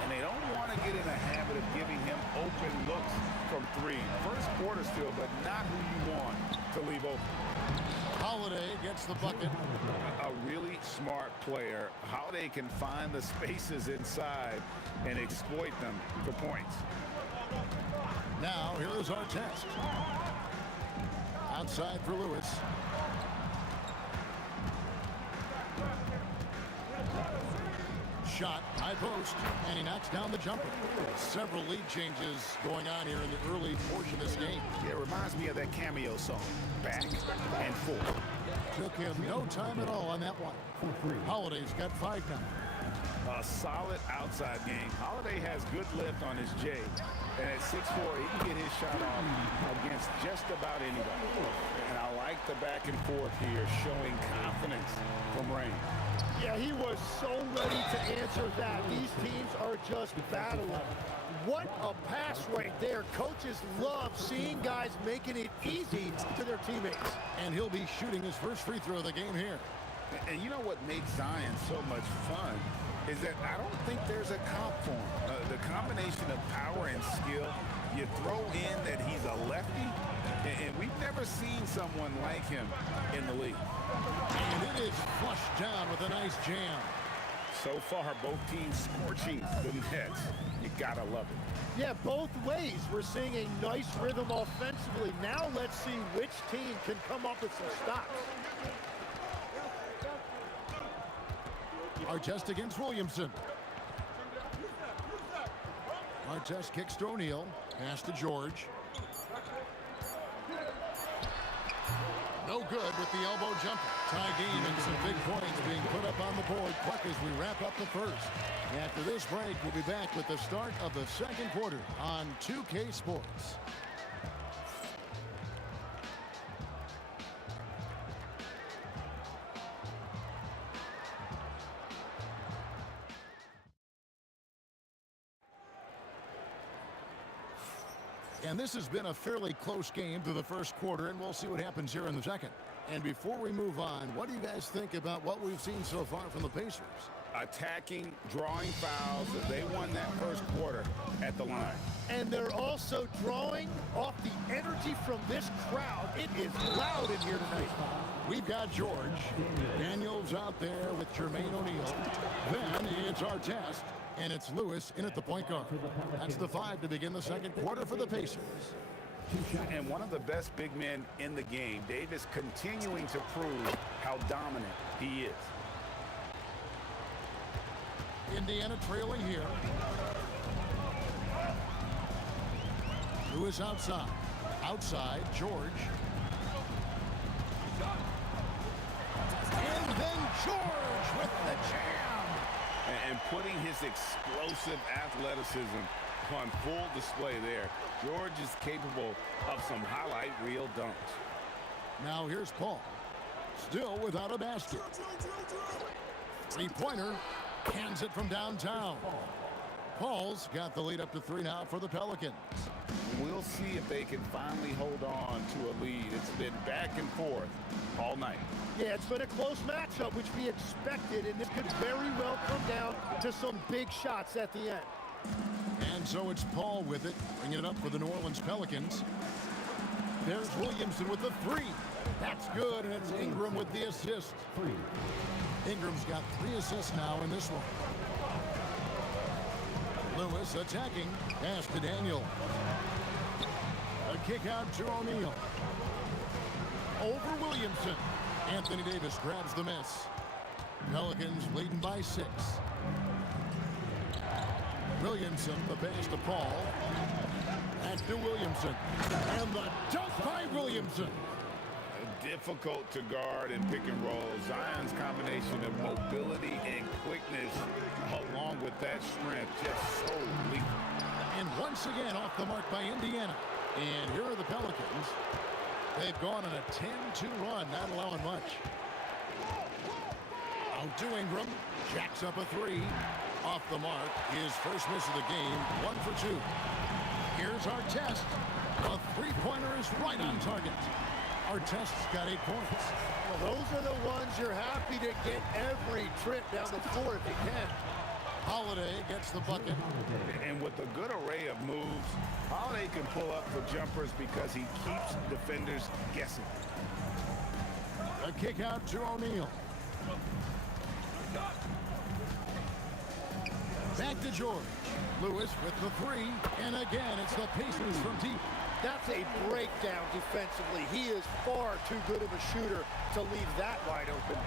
And they don't want to get in a habit of giving him open looks from three. First quarter still, but not who you want to leave open. Holiday gets the bucket. A really smart player. Holiday can find the spaces inside and exploit them for points. Now here is Artest. Outside for Lewis. Shot, high post, and he knocks down the jumper. Several lead changes going on here in the early portion of this game. Yeah, it reminds me of that cameo song, Back and Forth. Took him no time at all on that one. Holiday's got 5 now. A solid outside game. Holiday has good lift on his J. And at 6'4", he can get his shot off against just about anybody. And I like the back and forth here, showing confidence from Rain. Yeah, he was so ready to answer that. These teams are just battling. What a pass right there. Coaches love seeing guys making it easy to their teammates. And he'll be shooting his first free throw of the game here. And you know what makes Zion so much fun is that I don't think there's a comp for him. The combination of power and skill, you throw in that he's a lefty, and we've never seen someone like him in the league. And it is flushed down with a nice jam. So far, both teams scorching the nets. You gotta love it. Yeah, both ways. We're seeing a nice rhythm offensively. Now let's see which team can come up with some stops. Artest against Williamson. Artest kicks to O'Neal. Pass to George. No good with the elbow jumper. Tie game and some big points being put up on the board quick as we wrap up the first. After this break, we'll be back with the start of the second quarter on 2K Sports. And this has been a fairly close game through the first quarter, and we'll see what happens here in the second. And before we move on, what do you guys think about what we've seen so far from the Pacers? Attacking, drawing fouls. They won that first quarter at the line. And they're also drawing off the energy from this crowd. It is loud in here tonight. We've got George. Daniels out there with Jermaine O'Neal. Then it's Artest. And it's Lewis in at the point guard. That's the 5 to begin the second quarter for the Pacers. And one of the best big men in the game, Davis, continuing to prove how dominant he is. Indiana trailing here. Lewis outside. Outside, George. And then George with the jam. And putting his explosive athleticism on full display there. George is capable of some highlight reel dunks. Now here's Paul. Still without a basket. Three-pointer. Hands it from downtown. Paul's got the lead up to 3 now for the Pelicans. We'll see if they can finally hold on to a lead. It's been back and forth all night. Yeah, it's been a close matchup, which we expected, and this could very well come down to some big shots at the end. And so it's Paul with it, bringing it up for the New Orleans Pelicans. There's Williamson with the 3. That's good, and it's Ingram with the assist. Ingram's got 3 assists now in this one. Lewis attacking. Pass to Daniel. A kick out to O'Neal. Over Williamson. Anthony Davis grabs the miss. Pelicans leading by 6. Williamson, the pass to Paul. Back to Williamson. And the dunk by Williamson. Difficult to guard and pick and roll. Zion's combination of mobility and quickness along with that strength just so lethal. And once again off the mark by Indiana. And here are the Pelicans. They've gone on a 10-2 run, not allowing much. Out to Ingram. Jacks up a 3. Off the mark. His first miss of the game. 1 for 2. Here's Artest. A three-pointer is right on target. Artest's got 8 points. Well, those are the ones you're happy to get every trip down the floor if you can. Holiday gets the bucket. And with a good array of moves, Holiday can pull up for jumpers because he keeps defenders guessing. A kick out to O'Neal. Back to George. Lewis with the 3. And again, it's the Pacers from deep. That's a breakdown defensively. He is far too good of a shooter to leave that wide open.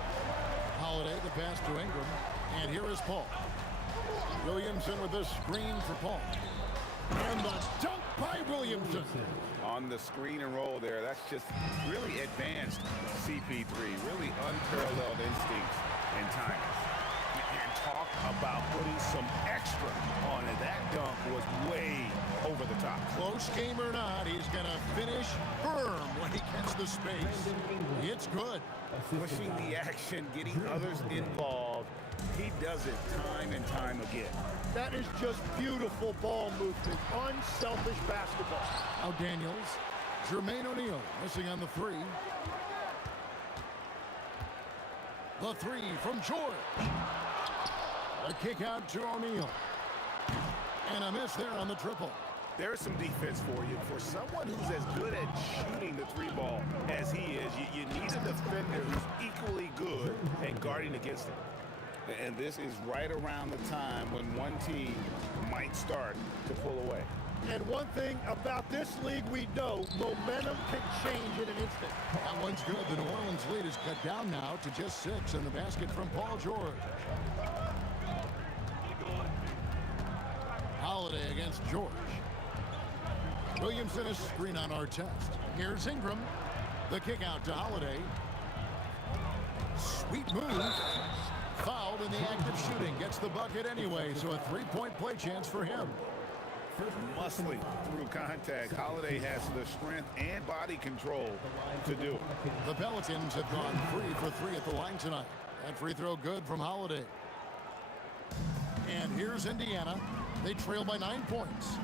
Holiday, the pass to Ingram. And here is Paul. Williamson with the screen for Paul. And the dunk by Williamson. On the screen and roll there, that's just really advanced CP3. Really unparalleled instincts and timing. And talk about putting some extra on it. That dunk was way over the top. Close game or not, he's going to finish firm when he gets the space. It's good. Pushing the action, getting others involved. He does it time and time again. That is just beautiful ball movement. Unselfish basketball. Now Daniels. Jermaine O'Neal missing on the three. The three from George. A kick out to O'Neal. And a miss there on the triple. There's some defense for you. For someone who's as good at shooting the three ball as he is, you need a defender who's equally good at guarding against him. And this is right around the time when one team might start to pull away. And one thing about this league we know, momentum can change in an instant. That one's good. The New Orleans lead is cut down now to just 6 in the basket from Paul George. Holiday against George. Williamson is screen on Artest. Here's Ingram. The kick out to Holiday. Sweet move. Fouled in the act of shooting. Gets the bucket anyway, so a three-point play chance for him. Muscling through contact. Holiday has the strength and body control to do it. The Pelicans have gone 3 for 3 at the line tonight. That free throw good from Holiday. And here's Indiana. They trail by 9 points.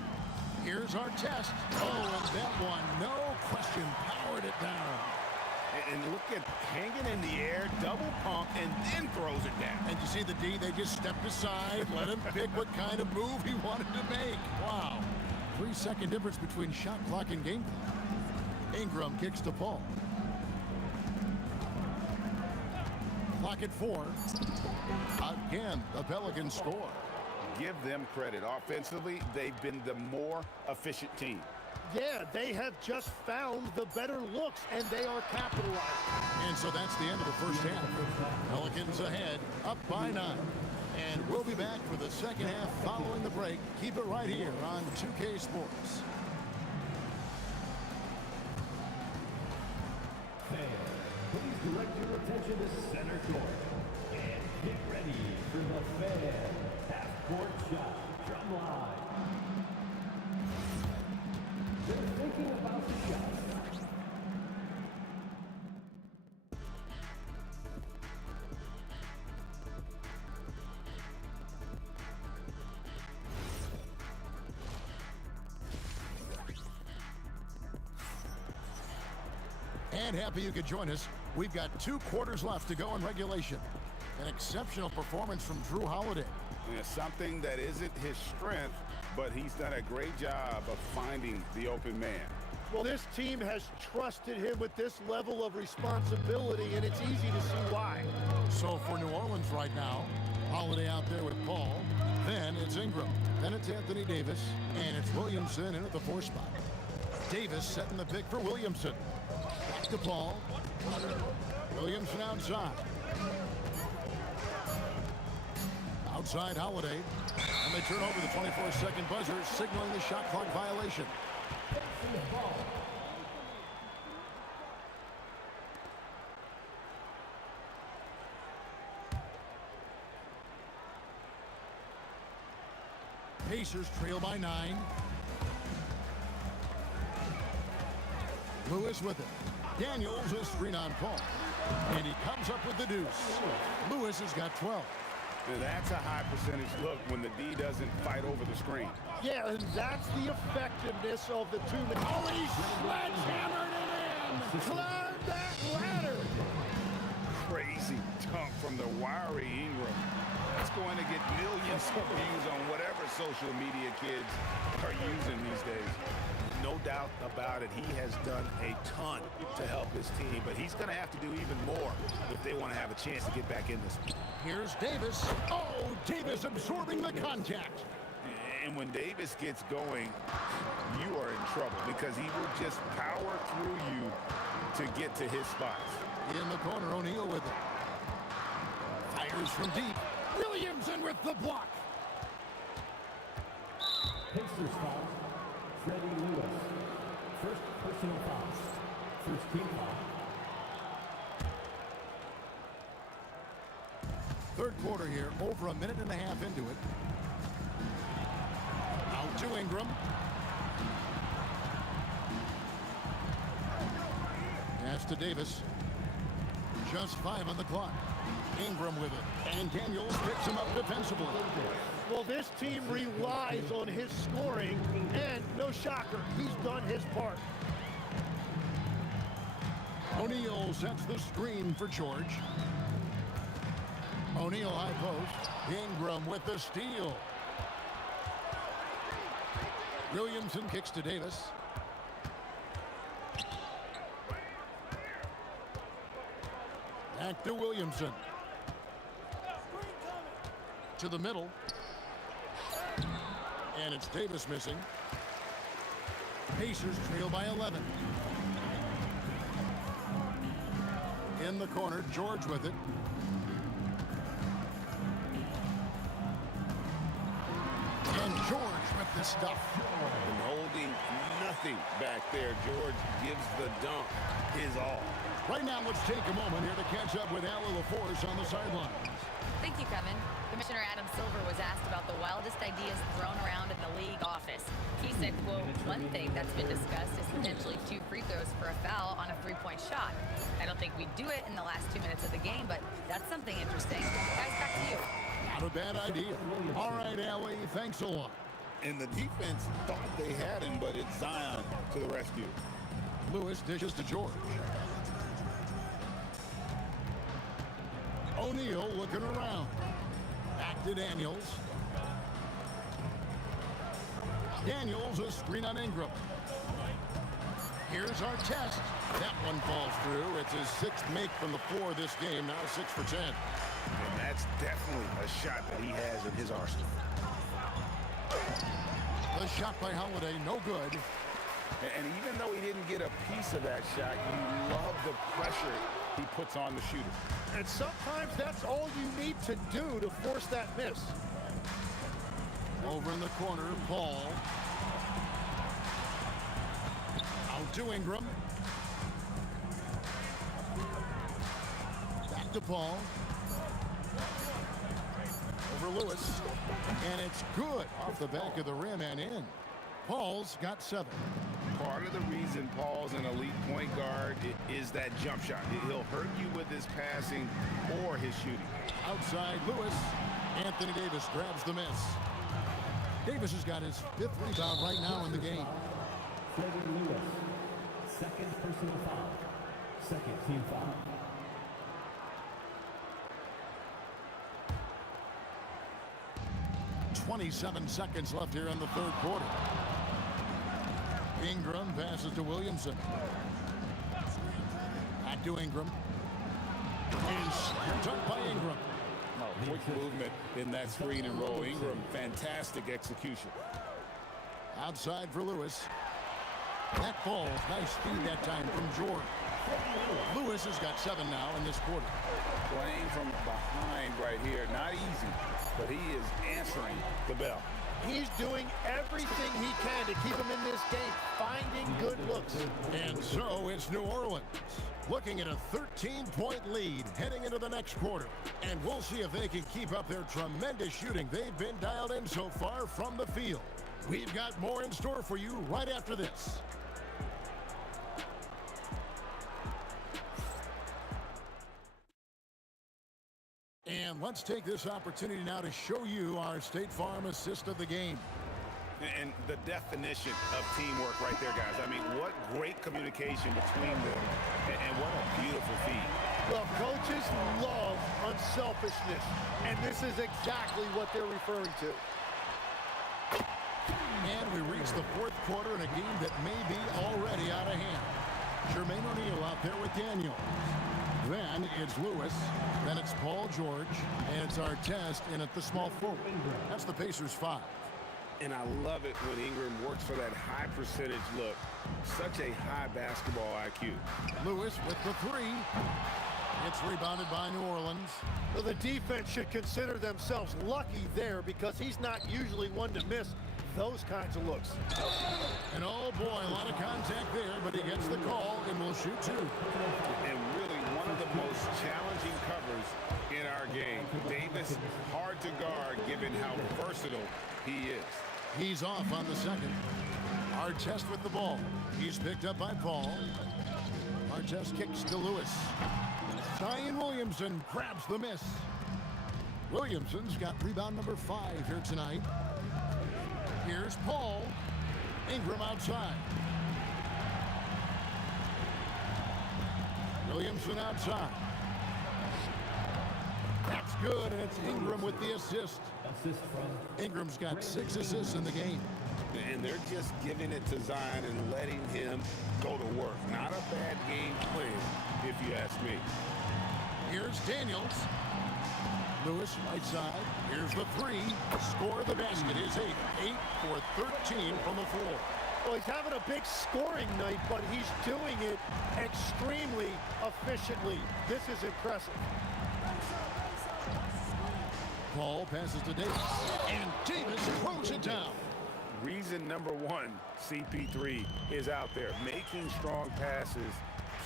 Here's Artest. Oh, and that one, no question, powered it down. And look at hanging in the air, double pump, and then throws it down. And you see the D, they just stepped aside, let him pick what kind of move he wanted to make. Wow. 3-second difference between shot clock and game clock. Ingram kicks to Paul. Clock at 4. Again, the Pelicans score. Give them credit. Offensively, they've been the more efficient team. Yeah, they have just found the better looks, and they are capitalizing. And so that's the end of the first half. Pelicans ahead, up by 9. And we'll be back for the second half following the break. Keep it right here on 2K Sports. Fans, please direct your attention to center court. And get ready for the fan half-court shot from live. They're thinking about the shot. And happy you could join us. We've got 2 quarters left to go in regulation. An exceptional performance from Drew Holiday. Yeah, something that isn't his strength, but he's done a great job of finding the open man. Well, this team has trusted him with this level of responsibility, and it's easy to see why. So for New Orleans right now, Holiday out there with Paul. Then it's Ingram. Then it's Anthony Davis. And it's Williamson in at the 4 spot. Davis setting the pick for Williamson. Back to Paul. Williamson outside. Outside Holiday. And they turn over the 24-second buzzer, signaling the shot clock violation. Pacers trail by 9. Lewis with it. Daniels is screen on Paul. And he comes up with the deuce. Lewis has got 12. Now that's a high percentage look when the D doesn't fight over the screen. Yeah, and that's the effectiveness of the 2 minutes. Oh, he sledgehammered it in! Climb that ladder! Crazy dunk from the wiry Ingram. That's going to get millions of views on whatever social media kids are using these days. No doubt about it, he has done a ton to help his team, but he's going to have to do even more if they want to have a chance to get back in this. Here's Davis. Oh, Davis absorbing the contact. And when Davis gets going, you are in trouble because he will just power through you to get to his spots. In the corner, O'Neal with it. Fires from deep. Williamson with the block. Pacers foul. Freddie Lewis. First personal foul. First team foul. Third quarter here, over a minute and a half into it. Ingram. Pass to Davis. Just 5 on the clock. Ingram with it. And Daniels picks him up defensively. Well, this team relies on his scoring, and no shocker, he's done his part. O'Neal sets the screen for George. O'Neal high post. Ingram with the steal. Williamson kicks to Davis. Back to Williamson. To the middle. And it's Davis missing. Pacers trail by 11. In the corner, George with it. And George with the stuff. And holding nothing back there. George gives the dunk his all. Right now, let's take a moment here to catch up with Allie LaForce on the sidelines. Thank you, Kevin. Commissioner Adam Silver was asked about the wildest ideas thrown around in the league office. He said, quote, one thing that's been discussed is potentially 2 free throws for a foul on a 3-point shot. I don't think we'd do it in the last 2 minutes of the game, but that's something interesting. Guys, back to you. Not a bad idea. All right, Allie, thanks a lot. And the defense thought they had him, but it's Zion to the rescue. Lewis dishes to George. O'Neal looking around. Back to Daniels. Daniels, a screen on Ingram. Here's our test. That one falls through. It's his 6th make from the floor this game, now 6 for 10. And that's definitely a shot that he has in his arsenal. The shot by Holiday, no good. And even though he didn't get a piece of that shot, you love the pressure he puts on the shooter. And sometimes that's all you need to do to force that miss. Over in the corner, Paul. Out to Ingram. Back to Paul. Over Lewis. And it's good off the back of the rim and in. Paul's got 7. Part of the reason Paul's an elite point guard is that jump shot. He'll hurt you with his passing or his shooting. Outside Lewis. Anthony Davis grabs the miss. Davis has got his 5th rebound right now in the game. Frederick Lewis, 2nd personal foul. 2nd team foul. .27 seconds left here in the 3rd quarter. Ingram passes to Williamson. Back to Ingram. And stripped up by Ingram. Oh, quick movement in that screen and roll. Ingram, fantastic execution. Outside for Lewis. That falls. Nice feed that time from George. Lewis has got 7 now in this quarter. Playing from behind right here. Not easy, but he is answering the bell. He's doing everything he can to keep him in this game, finding good looks. And so it's New Orleans looking at a 13-point lead heading into the next quarter. And we'll see if they can keep up their tremendous shooting they've been dialed in so far from the field. We've got more in store for you right after this. And let's take this opportunity now to show you our State Farm assist of the game. And the definition of teamwork right there, guys. I mean, what great communication between them, and what a beautiful feed. Well, coaches love unselfishness, and this is exactly what they're referring to. And we reach the 4th quarter in a game that may be already out of hand. Jermaine O'Neal out there with Daniels. Then it's Lewis. Then it's Paul George. And it's Artest in at the small forward. That's the Pacers 5. And I love it when Ingram works for that high percentage look. Such a high basketball IQ. Lewis with the 3. It's rebounded by New Orleans. Well, the defense should consider themselves lucky there because he's not usually one to miss those kinds of looks. And oh boy, a lot of contact there, but he gets the call and will shoot 2. And really one of the most challenging covers in our game. Davis, hard to guard given how versatile he is. He's off on the second. Artest with the ball. He's picked up by Paul. Artest kicks to Lewis. Zion Williamson grabs the miss. Williamson's got rebound number 5 here tonight. Here's Paul. Ingram outside. Williamson outside. That's good, and it's Ingram with the assist. Ingram's got 6 assists in the game. And they're just giving it to Zion and letting him go to work. Not a bad game plan, if you ask me. Here's Daniels. Lewis right side. Here's the 3. Score of the basket is 8. 8 for 13 from the floor. Well, he's having a big scoring night, but he's doing it extremely efficiently. This is impressive. Paul passes to Davis. And Davis throws it down. Reason number 1, CP3 is out there making strong passes,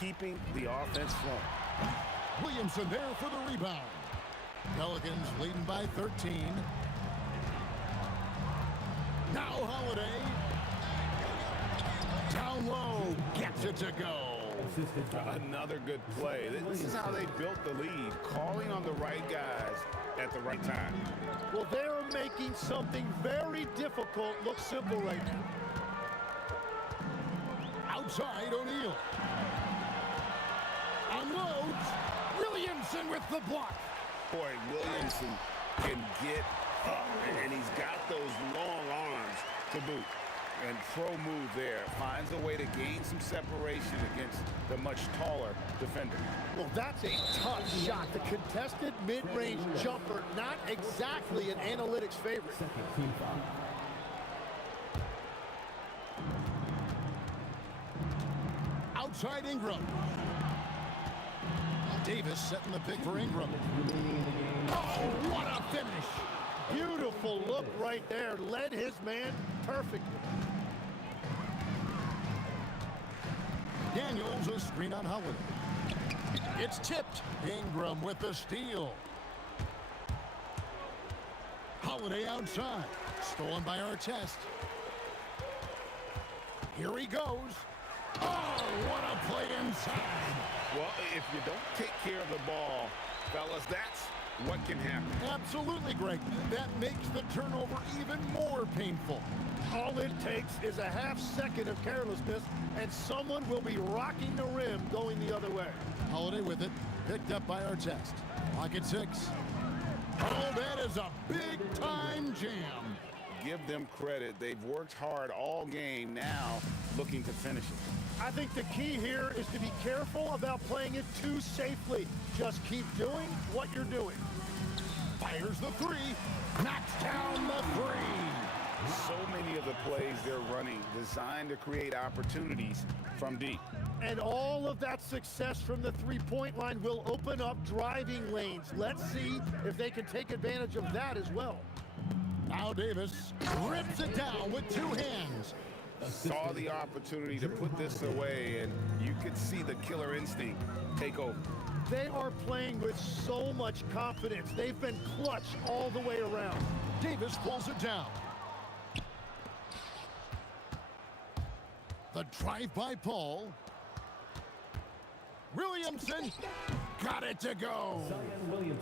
keeping the offense flowing. Williamson there for the rebound. Pelicans leading by 13. Now Holiday. Down low. Gets it to go. Another good play. This is how they built the lead, calling on the right guys at the right time. Well, they're making something very difficult look simple right now. Outside O'Neal. Unloads. Williamson with the block. Boy, Williamson can get up, and he's got those long arms to boot. And pro move there. Finds a way to gain some separation against the much taller defender. Well, that's a tough shot. The contested mid-range jumper, not exactly an analytics favorite. Outside Ingram. Davis setting the pick for Ingram. Oh, what a finish. Beautiful look right there. Led his man perfectly. Daniels a screen on Howard. It's tipped. Ingram with the steal. Holiday outside. Stolen by Artest. Here he goes. Oh, what a play inside. Well, if you don't take care of the ball, fellas, that's what can happen. Absolutely, Greg. That makes the turnover even more painful. All it takes is a half second of carelessness, and someone will be rocking the rim going the other way. Holiday with it. Picked up by Artest. Pocket 6. Oh, that is a big-time jam. Give them credit. They've worked hard all game, now looking to finish it. I think the key here is to be careful about playing it too safely. Just keep doing what you're doing. Fires the 3. Knocks down the 3. So many of the plays they're running designed to create opportunities from deep. And all of that success from the three-point line will open up driving lanes. Let's see if they can take advantage of that as well. Now Davis rips it down with 2 hands. Saw the opportunity to put this away, and you could see the killer instinct take over. They are playing with so much confidence. They've been clutch all the way around. Davis pulls it down. The drive by Paul. Williamson got it to go.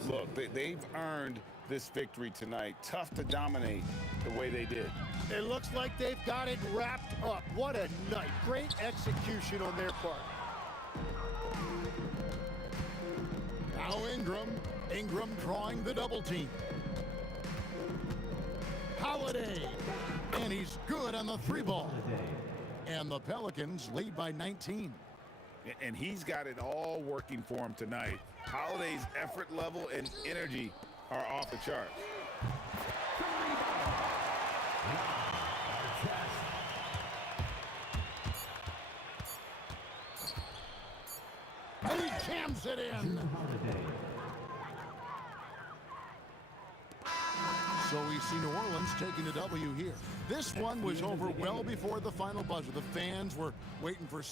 Look, they've earned this victory tonight. Tough to dominate the way they did. It looks like they've got it wrapped up. What a night. Great execution on their part. Now Ingram. Ingram drawing the double team. Holiday. And he's good on the 3-ball. And the Pelicans lead by 19. And he's got it all working for him tonight. Holiday's effort level and energy are off the charts. And he jams it in. So we see New Orleans taking a W here. This one was over well before the final buzzer. The fans were waiting for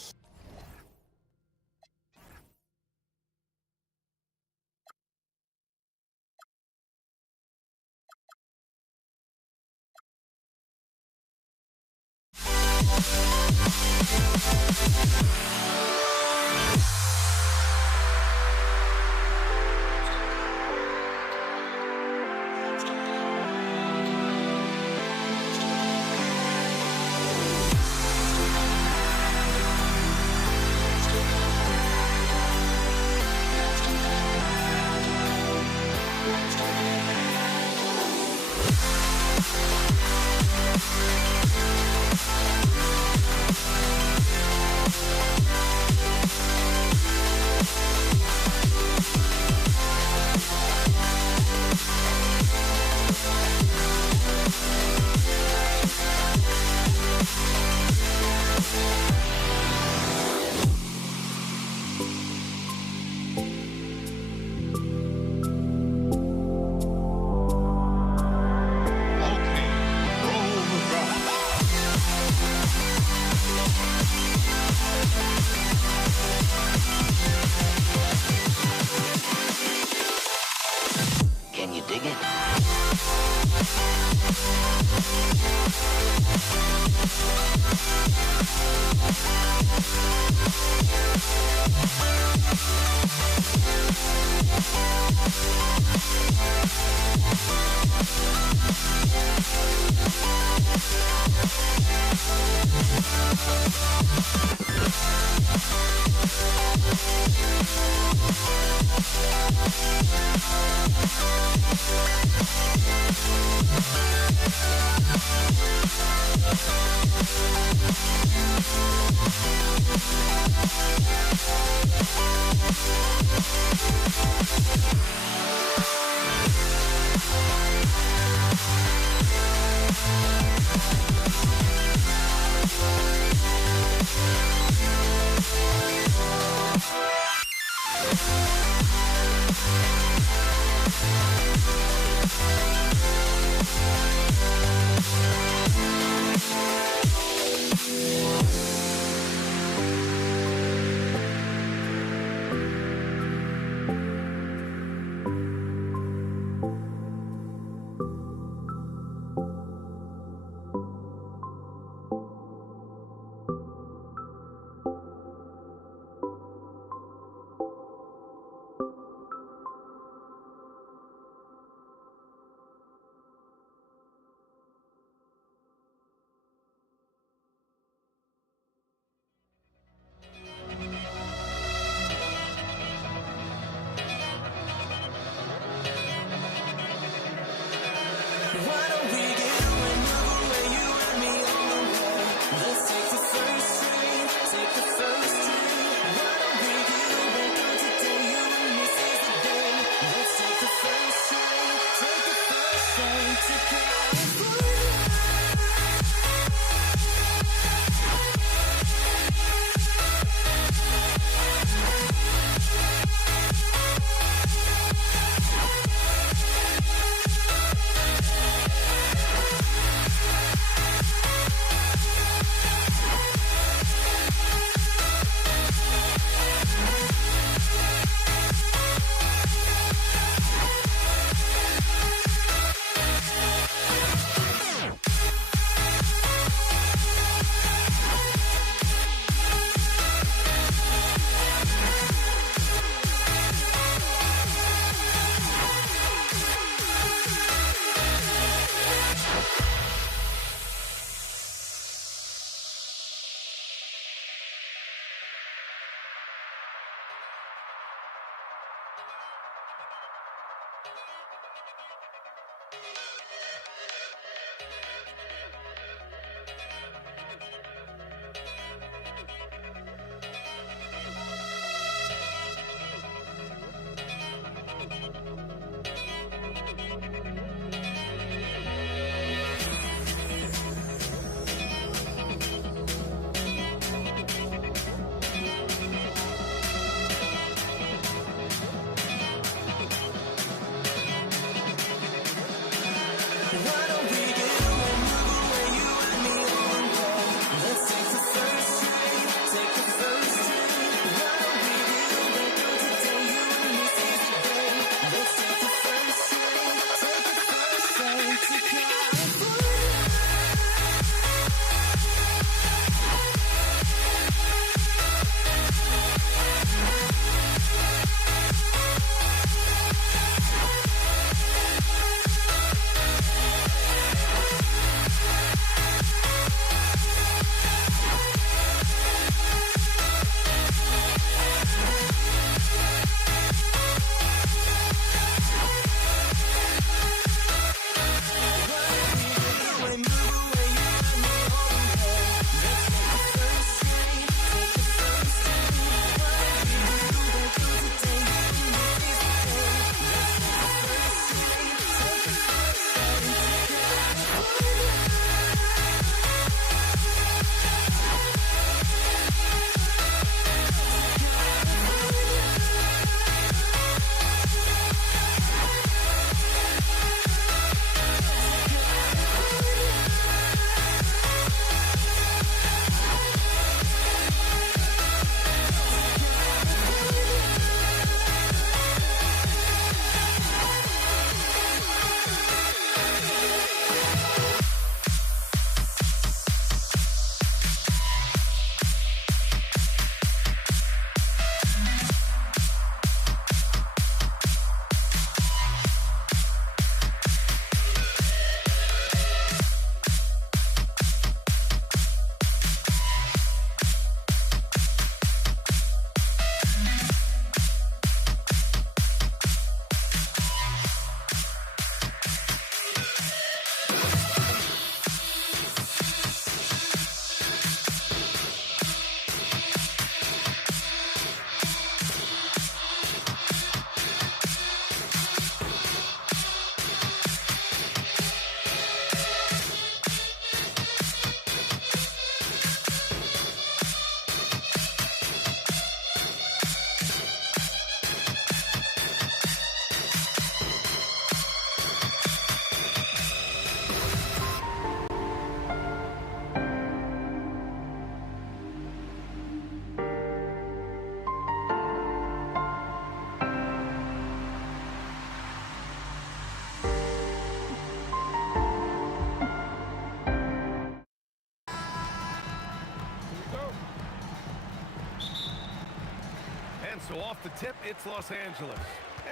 So off the tip, it's Los Angeles.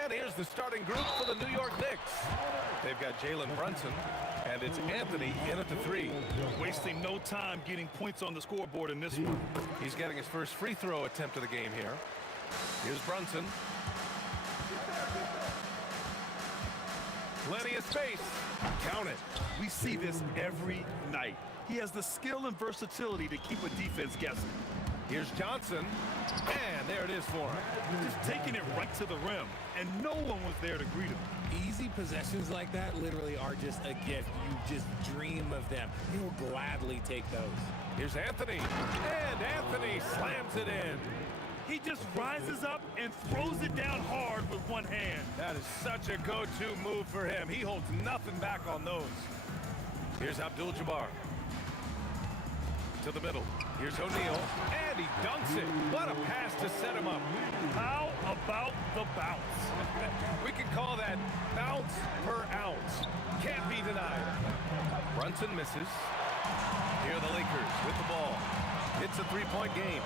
And here's the starting group for the New York Knicks. They've got Jalen Brunson, and it's Anthony in at the 3. Wasting no time getting points on the scoreboard in this one. He's getting his first free throw attempt of the game here. Here's Brunson. Plenty of space. Count it. We see this every night. He has the skill and versatility to keep a defense guessing. Here's Johnson, and there it is for him. Just taking it right to the rim, and no one was there to greet him. Easy possessions like that literally are just a gift. You just dream of them. He'll gladly take those. Here's Anthony, and Anthony slams it in. He just rises up and throws it down hard with one hand. That is such a go-to move for him. He holds nothing back on those. Here's Abdul-Jabbar. To the middle. Here's O'Neal, and he dunks it. What a pass to set him up. How about the bounce? We can call that bounce per ounce. Can't be denied. Brunson misses. Here are the Lakers with the ball. It's a three-point game.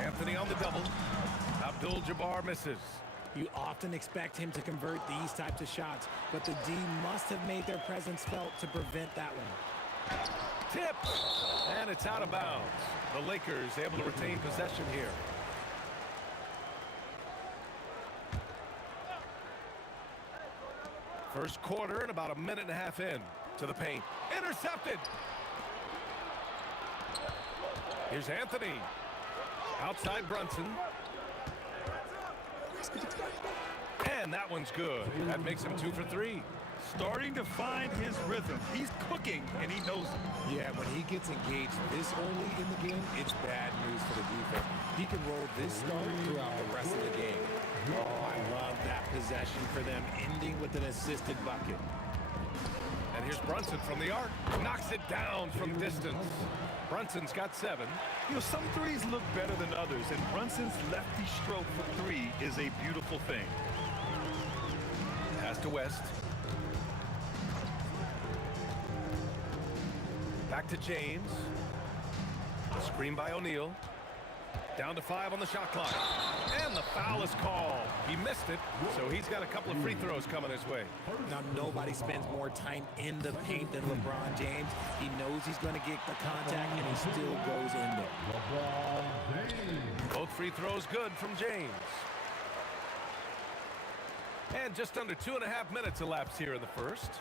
Anthony on the double. Abdul-Jabbar misses. You often expect him to convert these types of shots, but the D must have made their presence felt to prevent that one. Tip, and it's out of bounds. The Lakers able to retain possession here. First quarter and about a minute and a half in to the paint. Intercepted. Here's Anthony. Outside Brunson. And that one's good. That makes him 2 for 3. Starting to find his rhythm. He's cooking, and he knows it. Yeah, when he gets engaged this early in the game, it's bad news for the defense. He can roll this start throughout the rest of the game. Oh, I love that possession for them, ending with an assisted bucket. And here's Brunson from the arc. Knocks it down from distance. Brunson's got 7. You know, some threes look better than others, and Brunson's lefty stroke for 3 is a beautiful thing. Pass to West. Back to James. Screen by O'Neal. Down to 5 on the shot clock. And the foul is called. He missed it, so he's got a couple of free throws coming his way. Now, nobody spends more time in the paint than LeBron James. He knows he's going to get the contact, and he still goes in there. Both free throws good from James. And just under 2.5 minutes elapsed here in the first.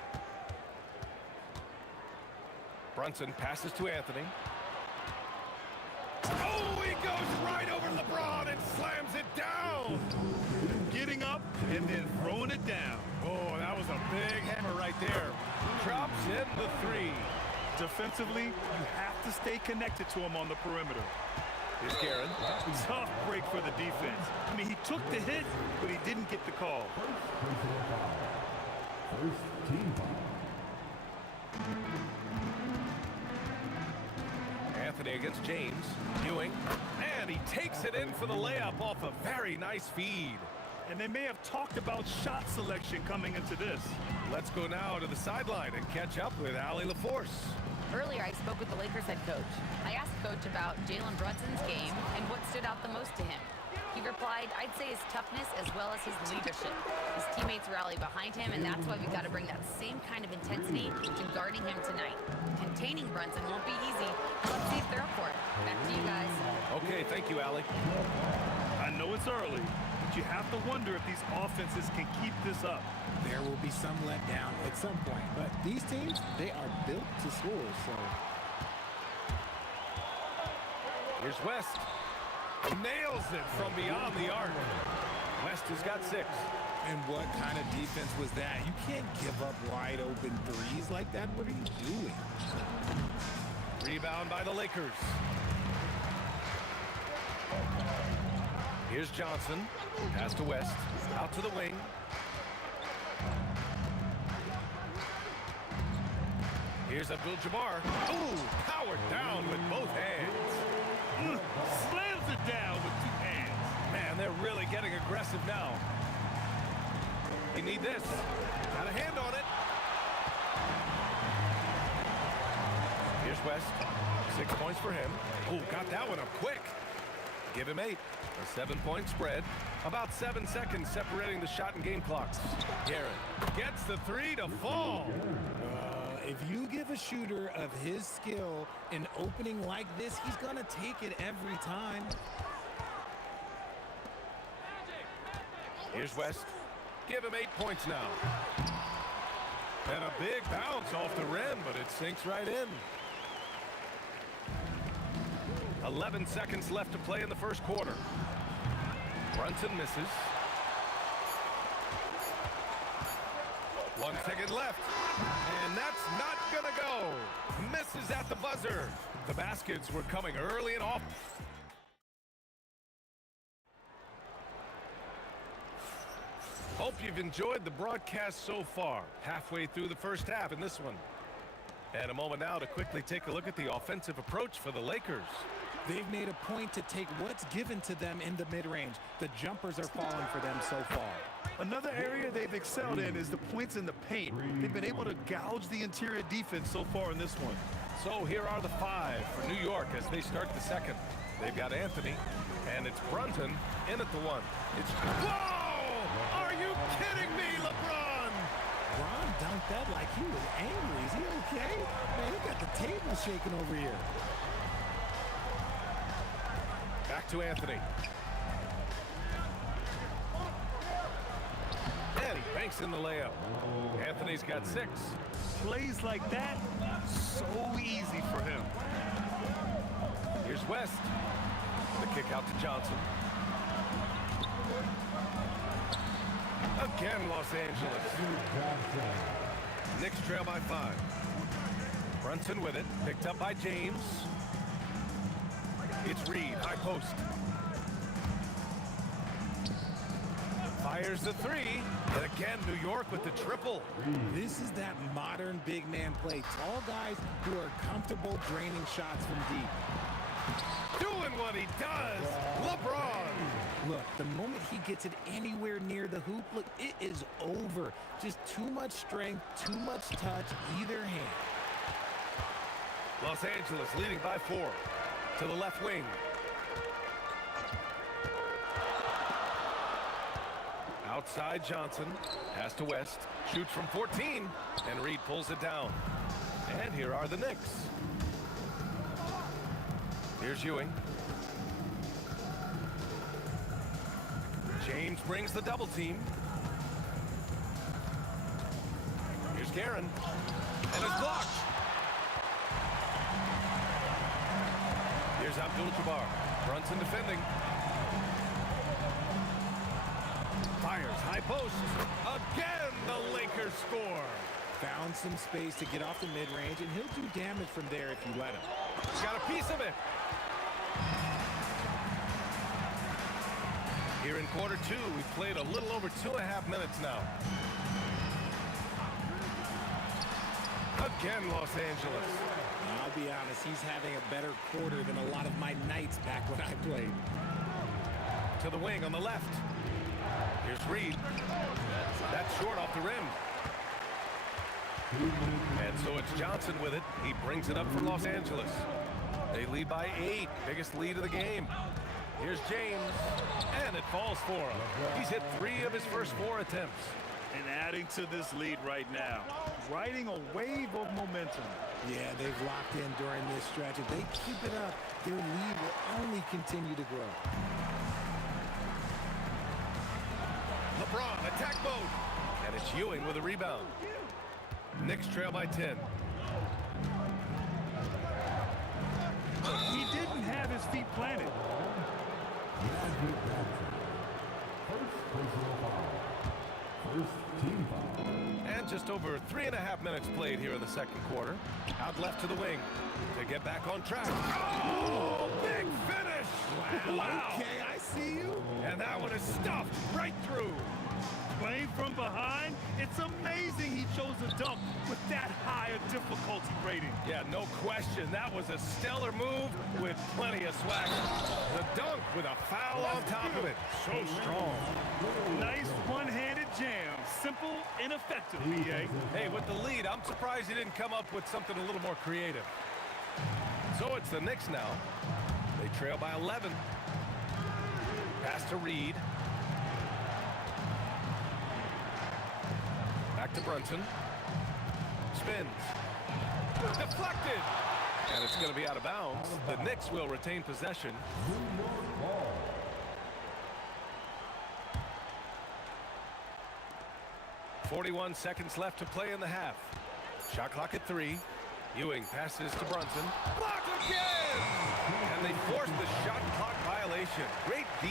Brunson passes to Anthony. Oh, he goes right over LeBron and slams it down. Getting up and then throwing it down. Oh, that was a big hammer right there. Drops in the 3. Defensively, you have to stay connected to him on the perimeter. Here's Guerin. Tough break for the defense. I mean, he took the hit, but he didn't get the call. First team foul. Anthony against James. Ewing. And he takes it in for the layup off a very nice feed. And they may have talked about shot selection coming into this. Let's go now to the sideline and catch up with Allie LaForce. Earlier, I spoke with the Lakers head coach. I asked Coach about Jalen Brunson's game and what stood out the most to him. He replied, I'd say his toughness as well as his leadership. His teammates rally behind him, and that's why we've got to bring that same kind of intensity to guarding him tonight. Containing Brunson won't be easy. Let's see if they're up for it. Back to you guys. Okay, thank you, Allie. I know it's early, but you have to wonder if these offenses can keep this up. There will be some letdown at some point, but these teams, they are built to score, so. Here's West. Nails it from beyond the arc. West has got 6. And what kind of defense was that? You can't give up wide open threes like that. What are you doing? Rebound by the Lakers. Here's Johnson. Pass to West. Out to the wing. Here's Abdul-Jabbar. Oh, powered down with both hands. Slams it down with 2 hands. Man, they're really getting aggressive now. You need this. Got a hand on it. Here's West. 6 points for him. Oh, got that one up quick. Give him 8. A 7-point spread. About 7 seconds separating the shot and game clocks. Guerin gets the 3 to fall. If you give a shooter of his skill an opening like this, he's going to take it every time. Here's West. Give him 8 points now. And a big bounce off the rim, but it sinks right in. 11 seconds left to play in the first quarter. Brunson misses. 1 second left. And that's not gonna go. Misses at the buzzer. The baskets were coming early and often. Hope you've enjoyed the broadcast so far. Halfway through the first half in this one. And a moment now to quickly take a look at the offensive approach for the Lakers. They've made a point to take what's given to them in the mid-range. The jumpers are falling for them so far. Another area they've excelled in is the points in the paint. They've been able to gouge the interior defense so far in this one. So here are the 5 for New York as they start the second. They've got Anthony, and it's Brunson in at the 1. It's... Whoa! Are you kidding me, LeBron? Ron dunked that like he was angry. Is he okay? Man, he got the table shaking over here. Back to Anthony. And he banks in the layup. Anthony's got 6. Plays like that, so easy for him. Here's West. The kick out to Johnson. Again, Los Angeles. Knicks trail by 5. Brunson with it. Picked up by James. It's Reed, high post. Fires the 3. And again, New York with the triple. This is that modern big man play. Tall guys who are comfortable draining shots from deep. Doing what he does, LeBron. Look, the moment he gets it anywhere near the hoop, look, it is over. Just too much strength, too much touch, either hand. Los Angeles leading by 4 to the left wing. Outside Johnson, pass to West, shoots from 14, and Reed pulls it down. And here are the Knicks. Here's Ewing. James brings the double team. Here's Guerin. And it's blocked. Here's Abdul-Jabbar. Brunson defending. Fires high post. Again, the Lakers score. Found some space to get off the mid-range, and he'll do damage from there if you let him. He's got a piece of it. Here in quarter 2, we've played a little over 2.5 minutes now. Again, Los Angeles. I'll be honest, he's having a better quarter than a lot of my nights back when I played. To the wing on the left. Here's Reed. That's short off the rim. And so it's Johnson with it. He brings it up for Los Angeles. They lead by 8. Biggest lead of the game. Here's James. And it falls for him. He's hit 3 of his first 4 attempts. And adding to this lead right now. Riding a wave of momentum. Yeah, they've locked in during this stretch. If they keep it up, their lead will only continue to grow. LeBron, attack mode. And it's Ewing with a rebound. Knicks trail by 10. He didn't have his feet planted. And just over 3.5 minutes played here in the second quarter. Out left to the wing to get back on track. Oh, big finish! Wow. Okay, I see you. And that one is stuffed right through. Playing from behind, it's amazing he chose a dunk with that high a difficulty rating. Yeah, no question. That was a stellar move with plenty of swagger. The dunk with a foul on top of it. So strong. Nice one-handed jam. Simple and effective, BA. Hey, with the lead, I'm surprised he didn't come up with something a little more creative. So it's the Knicks now. They trail by 11. Pass to Reed. Back to Brunson. Spins. Deflected. And it's going to be out of bounds. The Knicks will retain possession. 41 seconds left to play in the half. Shot clock at 3. Ewing passes to Brunson. Blocked again! And they forced the shot clock violation. Great D.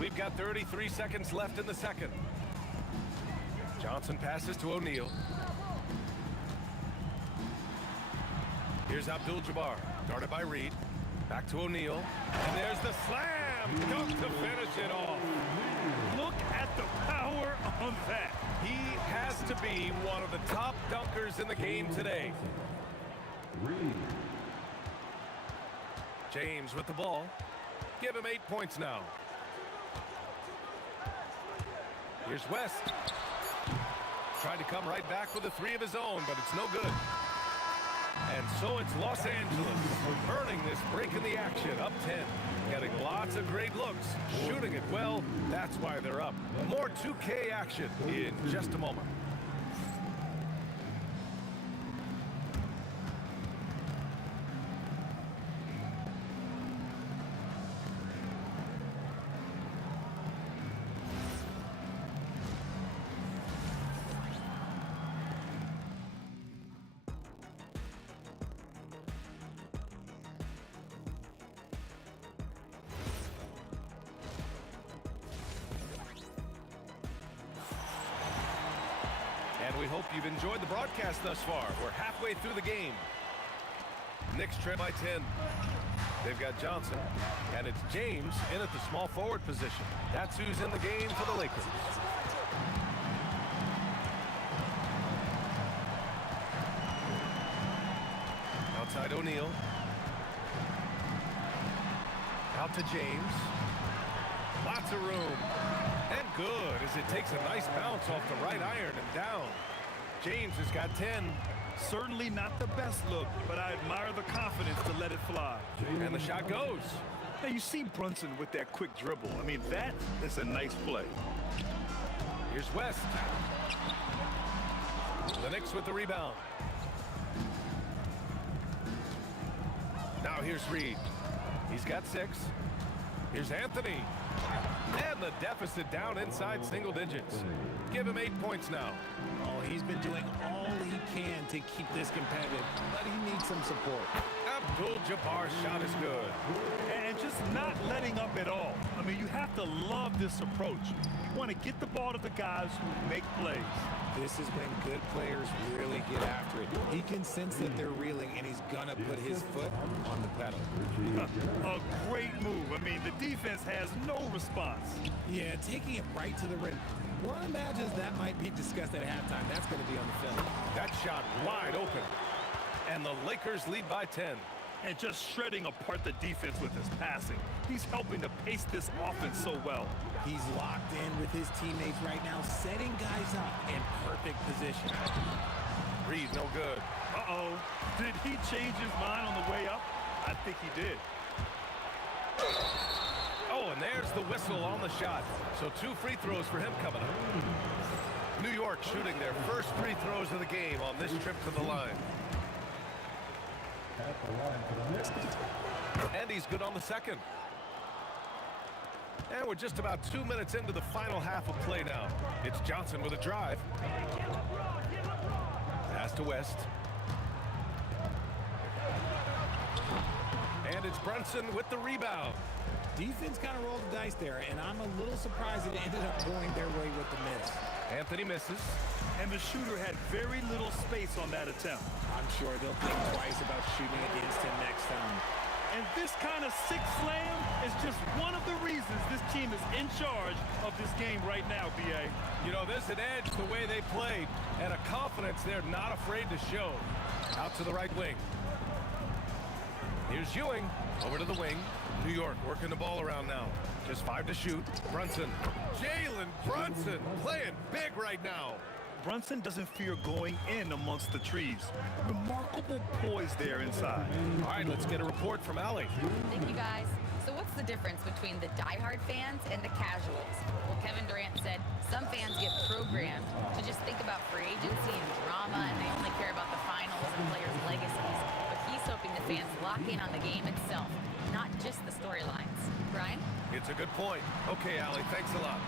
We've got 33 seconds left in the second. Johnson passes to O'Neal. Here's Abdul-Jabbar, guarded by Reed. Back to O'Neal. And there's the slam dunk to finish it off. Look at the power on that. He has to be one of the top dunkers in the game today. James with the ball. Give him 8 points now. Here's West. Tried to come right back with a 3 of his own, but it's no good. And so it's Los Angeles earning this break in the action, up 10. Getting lots of great looks, shooting it well. That's why they're up. More 2K action in just a moment. And we hope you've enjoyed the broadcast thus far. We're halfway through the game. Knicks trail by 10. They've got Johnson, and it's James in at the small forward position. That's who's in the game for the Lakers. Outside O'Neal. Out to James. Lots of room. And good as it takes a nice bounce off the right iron and down. James has got 10. Certainly not the best look, but I admire the confidence to let it fly. And the shot goes. Now you see Brunson with that quick dribble. I mean, that is a nice play. Here's West. The Knicks with the rebound. Now here's Reed. He's got 6. Here's Anthony. And the deficit down inside single digits. Give him 8 points now. Oh, he's been doing all he can to keep this competitive, but he needs some support. Abdul-Jabbar's shot is good. And just not letting up at all. I mean, you have to love this approach. You want to get the ball to the guys who make plays. This is when good players really get after it. He can sense that they're reeling, and he's going to put his foot on the pedal. A great move. I mean, the defense has no response. Yeah, taking it right to the rim. One imagines that might be discussed at halftime. That's going to be on the film. That shot wide open. And the Lakers lead by 10. And just shredding apart the defense with his passing. He's helping to pace this offense so well. He's locked in with his teammates right now, setting guys up in perfect position. Reed, no good. Uh-oh. Did he change his mind on the way up? I think he did. Oh, and there's the whistle on the shot. So 2 free throws for him coming up. New York shooting their first free throws of the game on this trip to the line. And he's good on the second. And we're just about 2 minutes into the final half of play now. It's Johnson with a drive. Pass to West. And it's Brunson with the rebound. Defense kind of rolled the dice there, and I'm a little surprised it ended up going their way with the miss. Anthony misses. And the shooter had very little space on that attempt. I'm sure they'll think twice about shooting against him next time. And this kind of sick slam is just one of the reasons this team is in charge of this game right now, B.A. You know, there's an edge the way they played and a confidence they're not afraid to show. Out to the right wing. Here's Ewing over to the wing. New York working the ball around now. Just 5 to shoot. Brunson. Jalen Brunson playing big right now. Brunson doesn't fear going in amongst the trees. Remarkable poise there inside. All right, let's get a report from Allie. Thank you, guys. So what's the difference between the diehard fans and the casuals? Well, Kevin Durant said some fans get programmed to just think about free agency and drama, and they only care about the finals and players' legacies. But he's hoping the fans lock in on the game itself, not just the storylines. Brian? It's a good point. Okay, Allie, thanks a lot.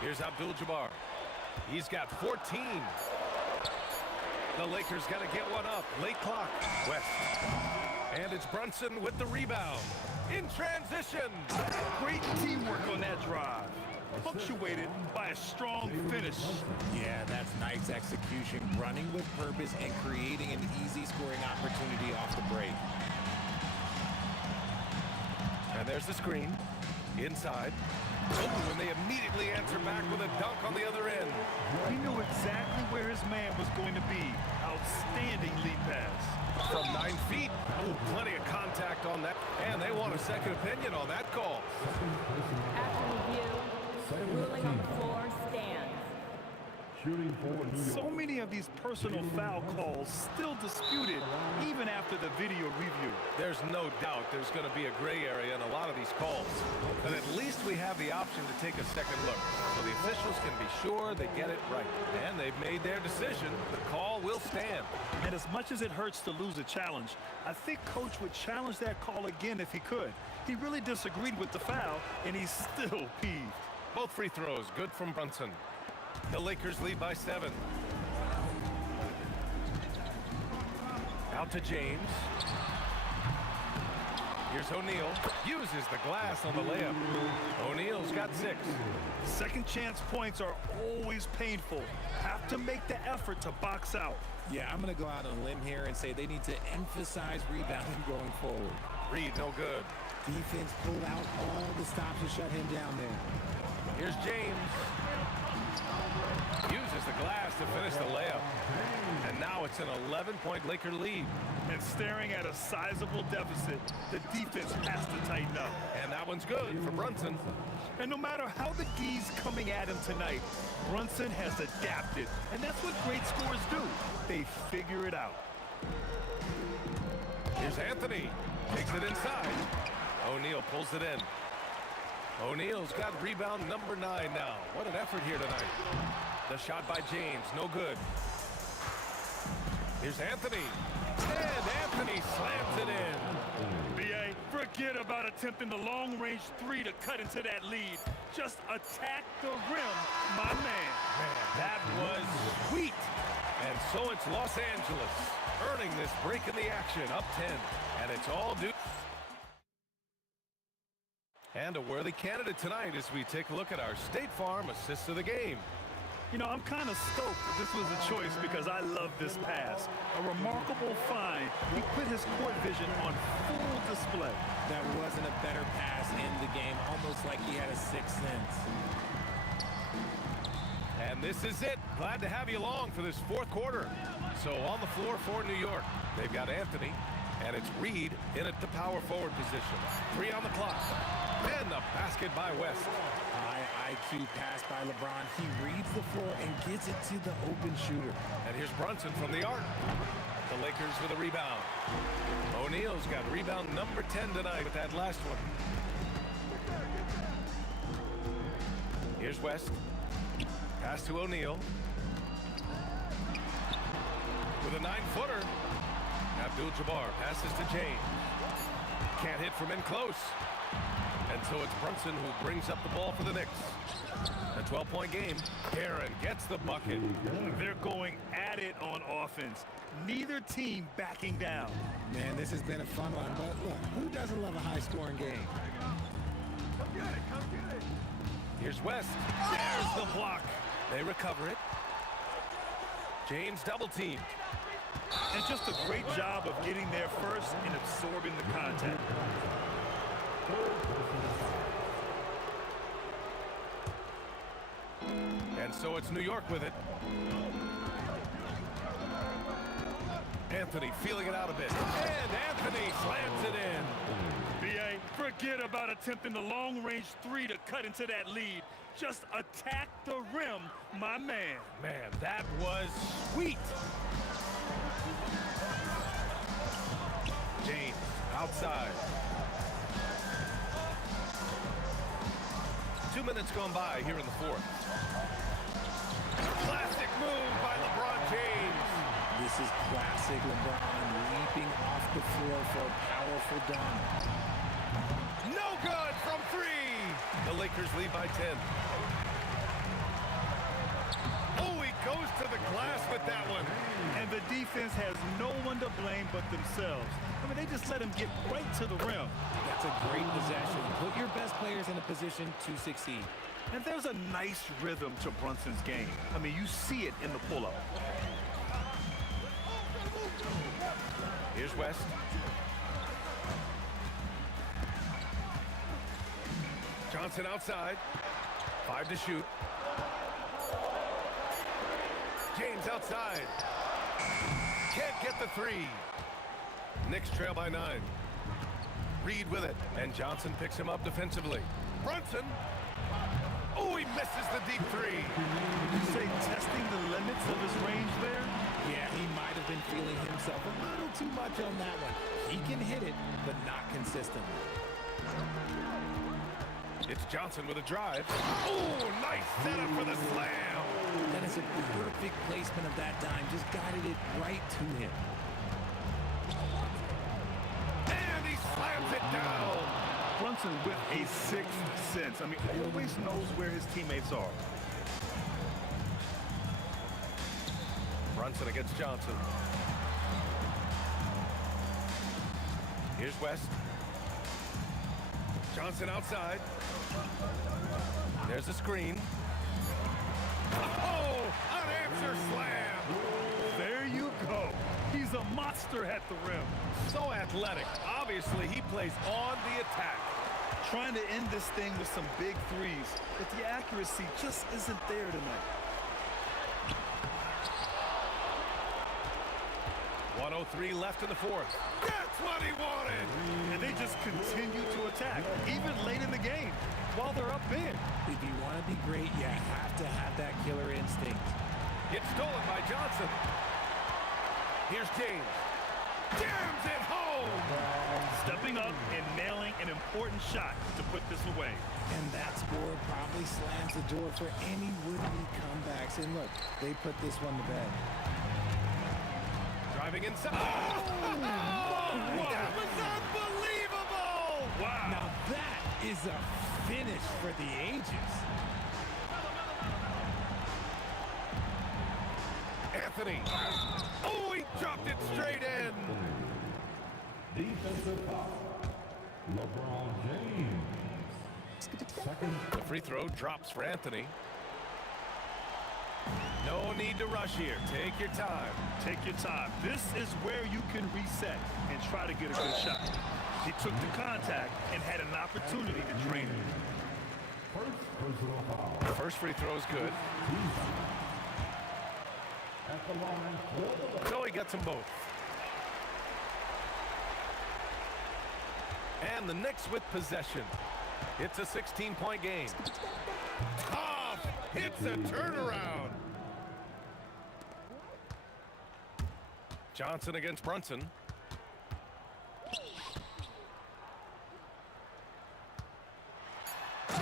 Here's Abdul-Jabbar. He's got 14. The Lakers got to get one up. Late clock. West. And it's Brunson with the rebound. In transition. Great teamwork on that drive. Punctuated by a strong finish. Yeah, that's nice execution. Running with purpose and creating an easy scoring opportunity off the break. And there's the screen. Inside. Oh, and they immediately answer back with a dunk on the other end. He knew exactly where his man was going to be. Outstanding lead pass. From 9 feet. Oh, plenty of contact on that. And they want a second opinion on that call. After review, the ruling on the floor stands. So many of these personal foul calls still disputed even after the video review. There's no doubt there's going to be a gray area in a lot of these calls. But at least we have the option to take a second look. So the officials can be sure they get it right. And they've made their decision. The call will stand. And as much as it hurts to lose a challenge, I think Coach would challenge that call again if he could. He really disagreed with the foul, and he's still peeved. Both free throws good from Brunson. The Lakers lead by 7. Out to James. Here's O'Neal. Uses the glass on the layup. O'Neal's got 6. Second chance points are always painful. Have to make the effort to box out. Yeah, I'm going to go out on a limb here and say they need to emphasize rebounding going forward. Reed, no good. Defense pulled out all the stops to shut him down there. Here's James. Uses the glass to finish the layup. And now it's an 11-point Laker lead. And staring at a sizable deficit, the defense has to tighten up. And that one's good for Brunson. And no matter how the D's coming at him tonight, Brunson has adapted. And that's what great scorers do. They figure it out. Here's Anthony. Takes it inside. O'Neal pulls it in. O'Neal's got rebound number 9 now. What an effort here tonight. The shot by James, no good. Here's Anthony. And Anthony slams it in. B.A., forget about attempting the long-range 3 to cut into that lead. Just attack the rim, my man. Man, that was sweet. And so it's Los Angeles earning this break in the action, up 10. And it's all due. And a worthy candidate tonight as we take a look at our State Farm assists of the game. You know, I'm kind of stoked that this was a choice because I love this pass. A remarkable find. He put his court vision on full display. That wasn't a better pass in the game, almost like he had a sixth sense. And this is it. Glad to have you along for this fourth quarter. So on the floor for New York, they've got Anthony, and it's Reed in at the power forward position. 3 on the clock. And the basket by West. High IQ pass by LeBron. He reads the floor and gets it to the open shooter. And here's Brunson from the arc. The Lakers with a rebound. O'Neal's got rebound number 10 tonight with that last one. Here's West. Pass to O'Neal. With a 9-footer. Abdul-Jabbar passes to James. Can't hit from in close. And so it's Brunson who brings up the ball for the Knicks. A 12-point game. Aaron gets the bucket. They're going at it on offense. Neither team backing down. Man, this has been a fun one, but look, who doesn't love a high-scoring game? Come get it, come get it. Here's West. There's the block. They recover it. James double teamed. And just a great job of getting there first and absorbing the contact. And so it's New York with it. Anthony feeling it out a bit. And Anthony slams it in. B.A., forget about attempting the long-range 3 to cut into that lead. Just attack the rim, my man. Man, that was sweet. James outside. 2 minutes gone by here in the fourth. Classic move by LeBron James. This is classic LeBron leaping off the floor for a powerful dunk. No good from 3. The Lakers lead by 10. goes to the glass with that one. And the defense has no one to blame but themselves. I mean, they just let him get right to the rim. That's a great possession. Put your best players in a position to succeed. And there's a nice rhythm to Brunson's game. I mean, you see it in the pull-up. Here's West. Johnson outside. 5 to shoot. James outside. Can't get the 3. Knicks trail by 9. Reed with it. And Johnson picks him up defensively. Brunson. Oh, he misses the deep 3. Did you say testing the limits of his range there? Yeah, he might have been feeling himself a little too much on that one. He can hit it, but not consistently. It's Johnson with a drive. Oh, nice setup for the slam. That is a perfect placement of that dime. Just guided it right to him. And he slams it down. Brunson with a sixth sense. I mean, always knows where his teammates are. Brunson against Johnson. Here's West. Johnson outside. There's a screen. Oh, unanswered slam. There you go. He's a monster at the rim. So athletic. Obviously, he plays on the attack. Trying to end this thing with some big threes, but the accuracy just isn't there tonight. 1:03 left in the fourth. That's what he wanted. And they just continue to attack, even late in the game, while they're up big. If you want to be great, you have to have that killer instinct. It's stolen by Johnson. Here's James. Jams it home. Stepping up and nailing an important shot to put this away. And that score probably slams the door for any would-be comebacks. And look, they put this one to bed. Driving inside. Oh, that was unbelievable. Wow. Now that is a finish for the ages. Anthony. Oh, he dropped it straight in. Defensive foul. LeBron James. Second. The free throw drops for Anthony. No need to rush here. Take your time. Take your time. This is where you can reset and try to get a good shot. He took the contact and had an opportunity to drain it. First personal foul. The first free throw is good. At the line for the So he gets them both. And the Knicks with possession. It's a 16-point game. Tough! It's a turnaround. Johnson against Brunson.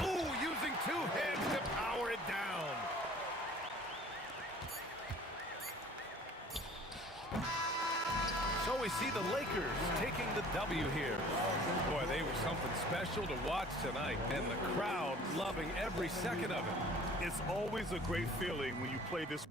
Ooh, using 2 hands to power it down. So we see the Lakers taking the W here. Boy, they were something special to watch tonight, and the crowd loving every second of it. It's always a great feeling when you play this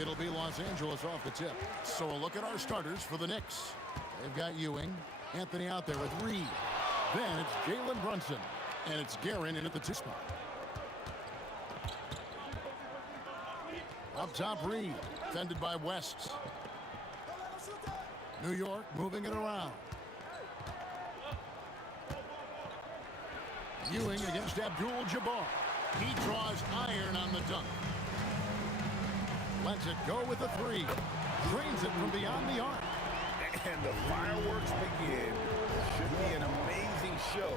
It'll be Los Angeles off the tip. So a look at our starters for the Knicks. They've got Ewing, Anthony out there with Reed. Then it's Jalen Brunson, and it's Guerin in at the 2 spot. Up top, Reed, defended by West. New York moving it around. Ewing against Abdul-Jabbar. He draws iron on the dunk. Lets it go with a 3. Drains it from beyond the arc. And the fireworks begin. Should be an amazing show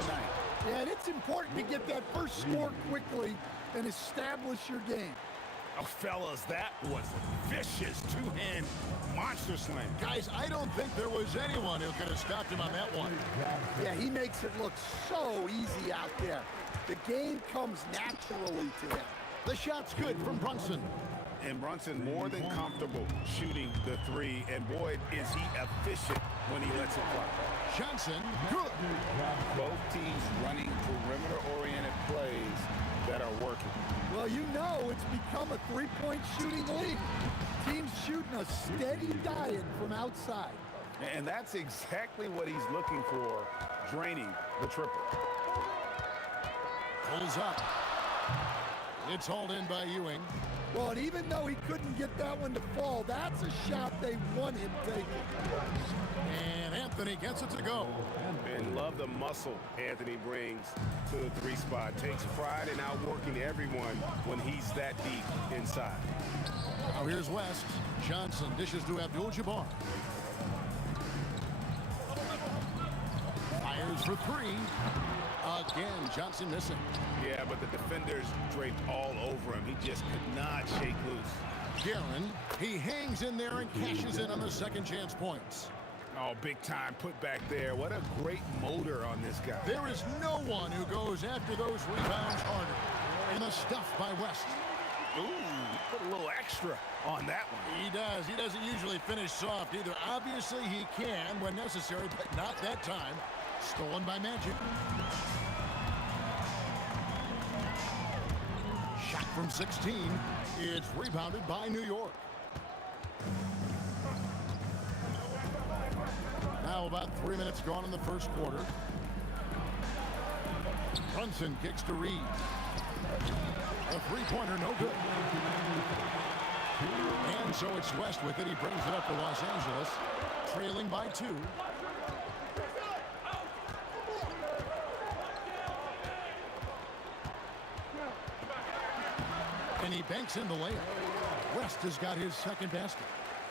tonight. Yeah, and it's important to get that first score quickly and establish your game. Oh, fellas, that was vicious two-hand monster slam. Guys, I don't think there was anyone who could have stopped him on that one. Yeah, he makes it look so easy out there. The game comes naturally to him. The shot's good from Brunson. And Brunson more than comfortable shooting the 3, and boy, is he efficient when he lets it fly. Johnson, good. Both teams running perimeter-oriented plays that are working. Well, you know it's become a three-point shooting league. Teams shooting a steady diet from outside. And that's exactly what he's looking for, draining the triple. Pulls up. It's hauled in by Ewing. Well, and even though he couldn't get that one to fall, that's a shot they want him taking. And Anthony gets it to go. And love the muscle Anthony brings to the 3 spot. Takes pride in outworking everyone when he's that deep inside. Now here's West. Johnson dishes to Abdul-Jabbar. Fires for 3. Again, Johnson missing. Yeah, but the defenders draped all over him. He just could not shake loose. Guerin, he hangs in there and cashes in on the second chance points. Oh, big time put back there. What a great motor on this guy. There is no one who goes after those rebounds harder. And the stuff by West. Ooh, put a little extra on that one. He does. He doesn't usually finish soft either. Obviously, he can when necessary, but not that time. Stolen by Magic. Shot from 16. It's rebounded by New York. Now about 3 minutes gone in the first quarter. Brunson kicks to Reed. A three-pointer, no good. And so it's West with it. He brings it up for Los Angeles, trailing by 2. And he banks in the layup. West has got his second basket.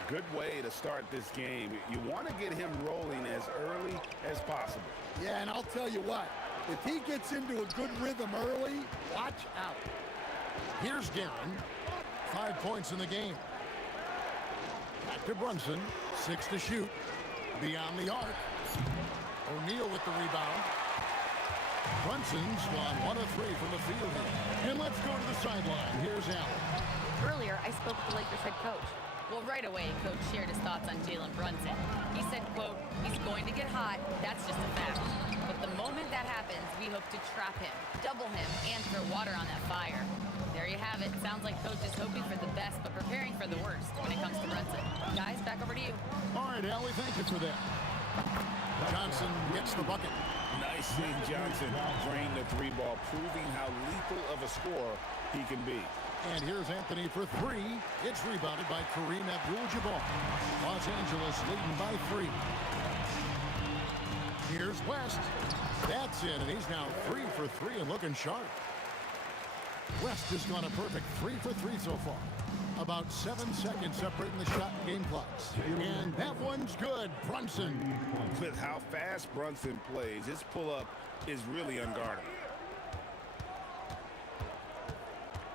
Good way to start this game. You want to get him rolling as early as possible. Yeah, and I'll tell you what. If he gets into a good rhythm early, watch out. Here's Guerin. 5 points in the game. Back to Brunson. 6 to shoot. Beyond the arc. O'Neal with the rebound. Brunson's gone 1 of 3 from the field here. And let's go to the sideline. Here's Allen. Earlier, I spoke with the Lakers head coach. Well, right away, Coach shared his thoughts on Jalen Brunson. He said, quote, he's going to get hot. That's just a fact. But the moment that happens, we hope to trap him, double him, and throw water on that fire. There you have it. Sounds like Coach is hoping for the best, but preparing for the worst when it comes to Brunson. Guys, back over to you. All right, Allie, thank you for that. Johnson gets the bucket. Nice seeing Johnson drain the 3 ball, proving how lethal of a scorer he can be. And here's Anthony for 3. It's rebounded by Kareem Abdul-Jabbar. Los Angeles leading by 3. Here's West. That's it, and he's now 3 for 3 and looking sharp. West has gone a perfect 3 for 3 so far. About 7 seconds separating the shot and game clocks. And that one's good. Brunson. With how fast Brunson plays, his pull-up is really unguardable.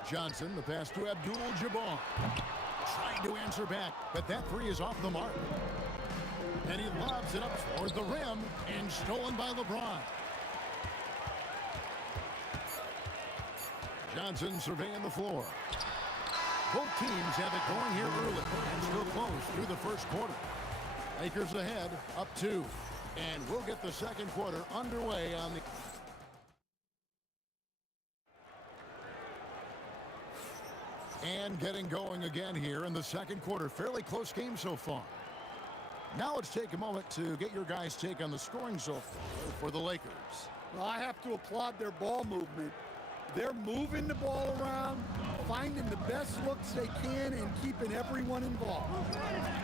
Johnson, the pass to Abdul-Jabbar. Trying to answer back, but that 3 is off the mark. And he lobs it up toward the rim and stolen by LeBron. Johnson surveying the floor. Both teams have it going here early and still close through the first quarter. Lakers ahead, up 2. And we'll get the second quarter underway on the... And getting going again here in the second quarter. Fairly close game so far. Now let's take a moment to get your guys' take on the scoring so far for the Lakers. Well, I have to applaud their ball movement. They're moving the ball around, finding the best looks they can, and keeping everyone involved.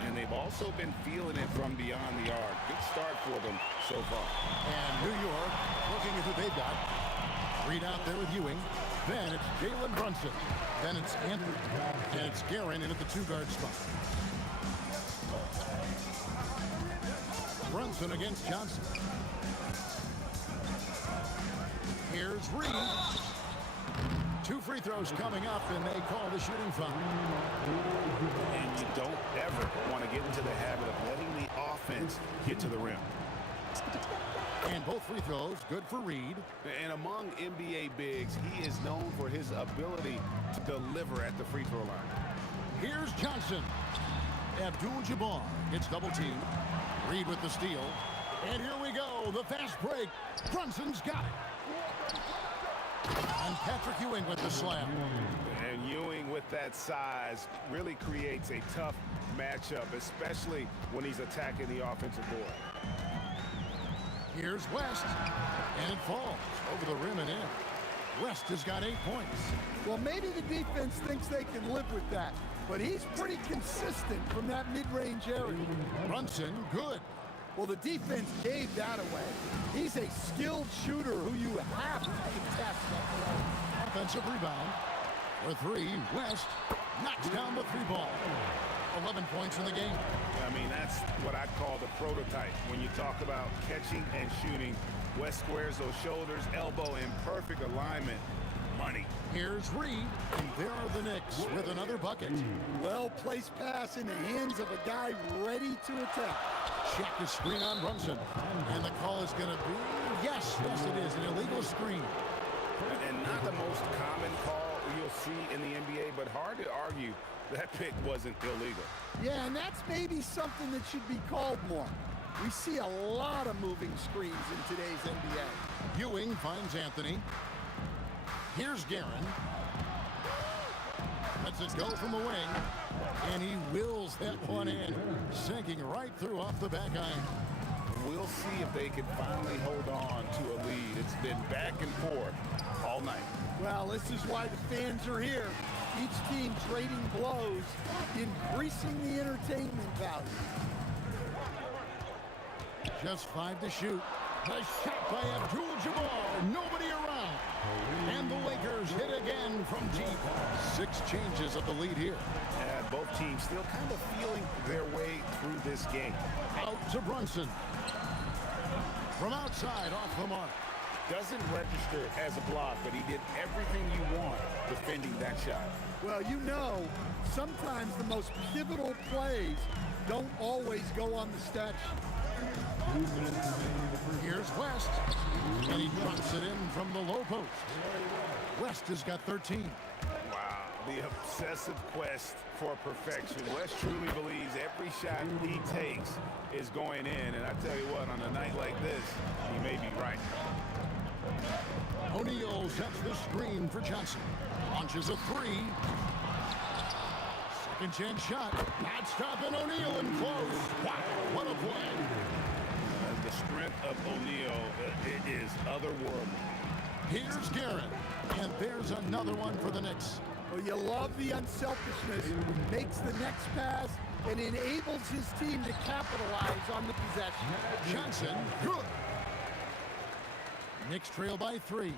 And they've also been feeling it from beyond the arc. Good start for them so far. And New York looking at who they've got. Reed out there with Ewing. Then it's Jalen Brunson. Then it's Anthony. And it's Guerin in at the 2-guard spot. Brunson against Johnson. Here's Reed. 2 free throws coming up, and they call the shooting foul. And you don't ever want to get into the habit of letting the offense get to the rim. And both free throws good for Reed. And among NBA bigs, he is known for his ability to deliver at the free throw line. Here's Johnson. Abdul-Jabbar gets double-teamed. Reed with the steal. And here we go, the fast break. Brunson's got it. And Patrick Ewing with the slam. And Ewing with that size really creates a tough matchup, especially when he's attacking the offensive board. Here's West, and it falls over the rim and in. West has got 8 points. Well, maybe the defense thinks they can live with that, but he's pretty consistent from that mid-range area. Brunson, good. Well, the defense gave that away. He's a skilled shooter who you have to contest. Offensive rebound. For 3, West knocks down the 3-ball. 11 points in the game. I mean, that's what I call the prototype. When you talk about catching and shooting, West squares those shoulders, elbow in perfect alignment. Money. Here's Reed, and there are the Knicks with another bucket. Well-placed pass in the hands of a guy ready to attack. Check the screen on Brunson. And the call is going to be, yes, it is, an illegal screen. And not the most common call you'll see in the NBA, but hard to argue that pick wasn't illegal. Yeah, and that's maybe something that should be called more. We see a lot of moving screens in today's NBA. Ewing finds Anthony. Here's Guerin. Lets it go from the wing. And he wills that one in, sinking right through off the back iron. We'll see if they can finally hold on to a lead. It's been back and forth all night. Well, this is why the fans are here. Each team trading blows, increasing the entertainment value. Just 5 to shoot. The shot by Abdul-Jabbar. Nobody around. And the Lakers hit again from deep. 6 changes of the lead here. And both teams still kind of feeling their way through this game. Out to Brunson. From outside, off the mark. Doesn't register as a block, but he did everything you want defending that shot. Well, you know, sometimes the most pivotal plays don't always go on the stat sheet. Here's West, and he drops it in from the low post. West has got 13. Wow, the obsessive quest for perfection. West truly believes every shot he takes is going in, and I tell you what, on a night like this, he may be right. O'Neal sets the screen for Johnson. Launches a 3. Second chance shot. Not stopping O'Neal and close. Wow, what a play. The strength of O'Neal, it is otherworldly. Here's Guerin, and there's another one for the Knicks. Well, you love the unselfishness. Makes the next pass and enables his team to capitalize on the possession. Johnson, good. Knicks trail by 3.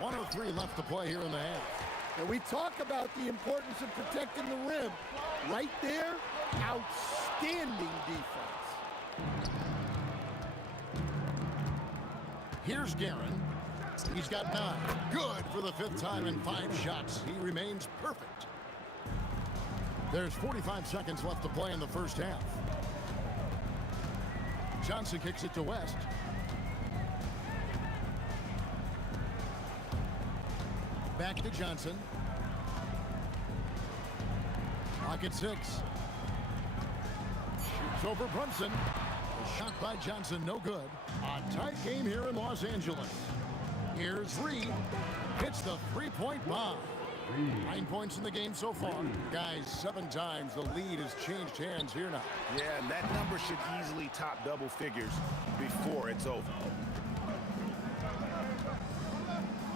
1:03 left to play here in the half. And we talk about the importance of protecting the rim. Right there, outstanding defense. Here's Guerin. He's got 9. Good for the 5th time in 5 shots. He remains perfect. There's 45 seconds left to play in the first half. Johnson kicks it to West. Back to Johnson. Clock at 6. Shoots over Brunson. A shot by Johnson, no good. A tight game here in Los Angeles. Here's Reed. Hits the three-point bomb. 9 points in the game so far. Guys, 7 times the lead has changed hands here now. Yeah, and that number should easily top double figures before it's over.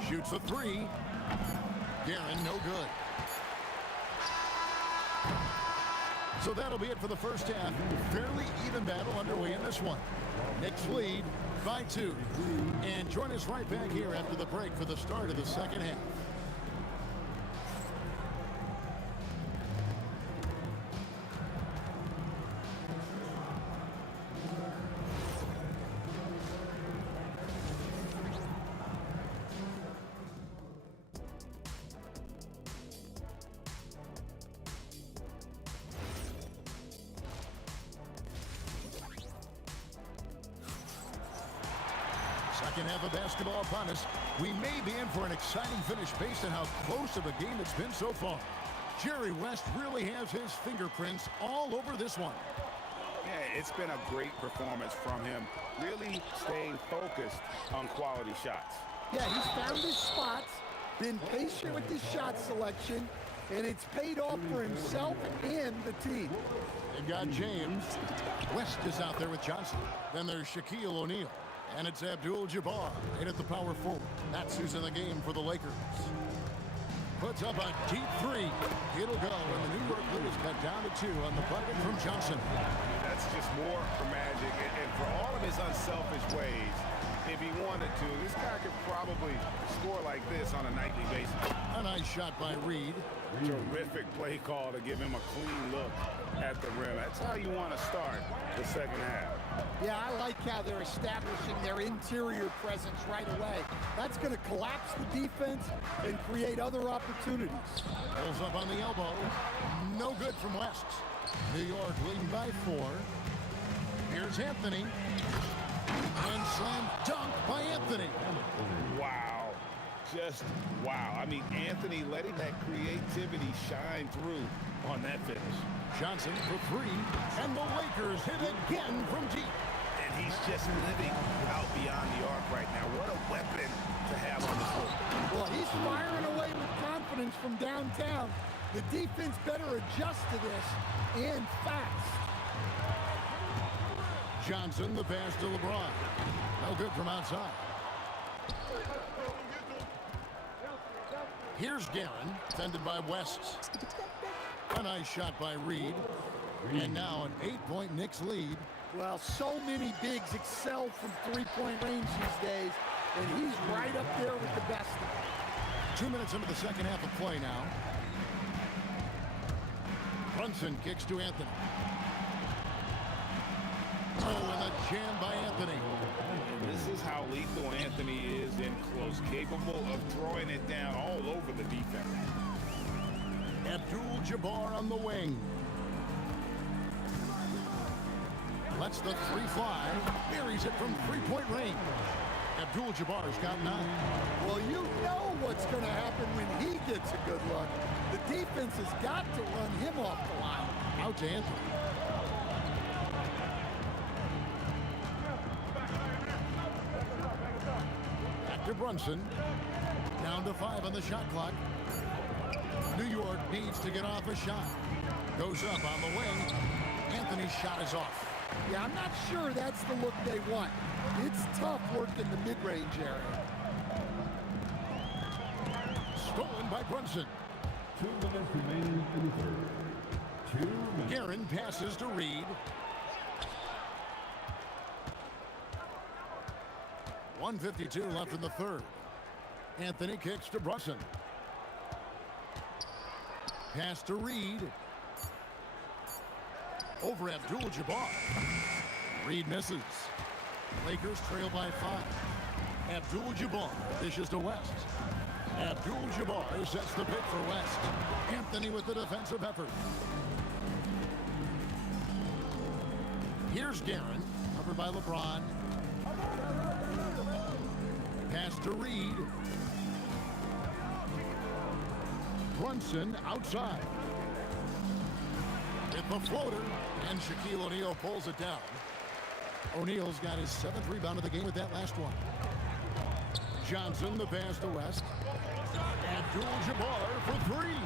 Shoots a 3. Guerin, no good. So that'll be it for the first half. Fairly even battle underway in this one. Knicks lead by 2. And join us right back here after the break for the start of the second half. Second half of basketball upon us. We may be in for an exciting finish based on how close of a game it's been so far. Jerry West really has his fingerprints all over this one. Yeah, it's been a great performance from him. Really staying focused on quality shots. Yeah, he's found his spots, been patient with his shot selection, and it's paid off for himself and the team. They've got James. West is out there with Johnson. Then there's Shaquille O'Neal. And it's Abdul-Jabbar in at the power forward. That's who's in the game for the Lakers. Puts up a deep 3. It'll go, and the New York Knicks cut down to 2 on the bucket from Johnson. That's just more for Magic. And for all of his unselfish ways, if he wanted to, this guy could probably score like this on a nightly basis. A nice shot by Reed. Terrific play call to give him a clean look at the rim. That's how you want to start the second half. Yeah, I like how they're establishing their interior presence right away. That's going to collapse the defense and create other opportunities. Pulls up on the elbow. No good from West. New York leading by 4. Here's Anthony. And slam dunk by Anthony. Wow. Just wow. I mean, Anthony letting that creativity shine through on that finish. Johnson for 3. And the Lakers hit again from deep. And he's just living out beyond the arc right now. What a weapon to have on the floor. Well, he's firing away with confidence from downtown. The defense better adjust to this, and fast. Johnson, the pass to LeBron. No good from outside. Here's Guerin, defended by West. A nice shot by Reed. And now an 8-point Knicks lead. Well, so many bigs excel from three-point range these days, and he's right up there with the best of them. 2 minutes into the second half of play now. Brunson kicks to Anthony. Oh, and a jam by Anthony. This is how lethal Anthony is in close, capable of throwing it down all over the defense. Abdul-Jabbar on the wing. Lets the 3 fly. Buries it from 3-point range. Abdul-Jabbar's got 9. Well, you know what's going to happen when he gets a good look. The defense has got to run him off the line. Out to Anthony. Back to Brunson. Down to 5 on the shot clock. New York needs to get off a shot. Goes up on the wing. Anthony's shot is off. Yeah, I'm not sure that's the look they want. It's tough work in the mid-range area. Stolen by Brunson. 2 minutes remaining in the third. 2 minutes. Guerin passes to Reed. .152 left in the third. Anthony kicks to Brunson. Pass to Reed. Over Abdul-Jabbar. Reed misses. Lakers trail by 5. Abdul-Jabbar dishes to West. Abdul-Jabbar sets the pick for West. Anthony with the defensive effort. Here's Guerin, covered by LeBron. Pass to Reed. Brunson outside. With the floater, and Shaquille O'Neal pulls it down. O'Neal's got his 7th rebound of the game with that last one. Johnson, the pass to West. Abdul-Jabbar for three.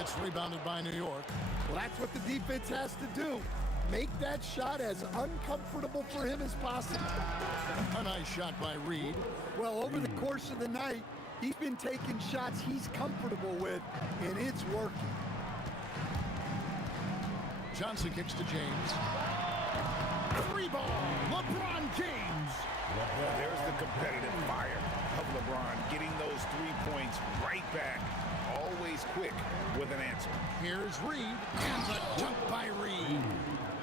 It's rebounded by New York. Well, that's what the defense has to do. Make that shot as uncomfortable for him as possible. A nice shot by Reed. Well, over the course of the night, he's been taking shots he's comfortable with, and it's working. Johnson kicks to James. Three ball, LeBron James. Well, there's the competitive fire of LeBron, getting those 3 points right back. Always quick with an answer. Here's Reed, and the dunk by Reed.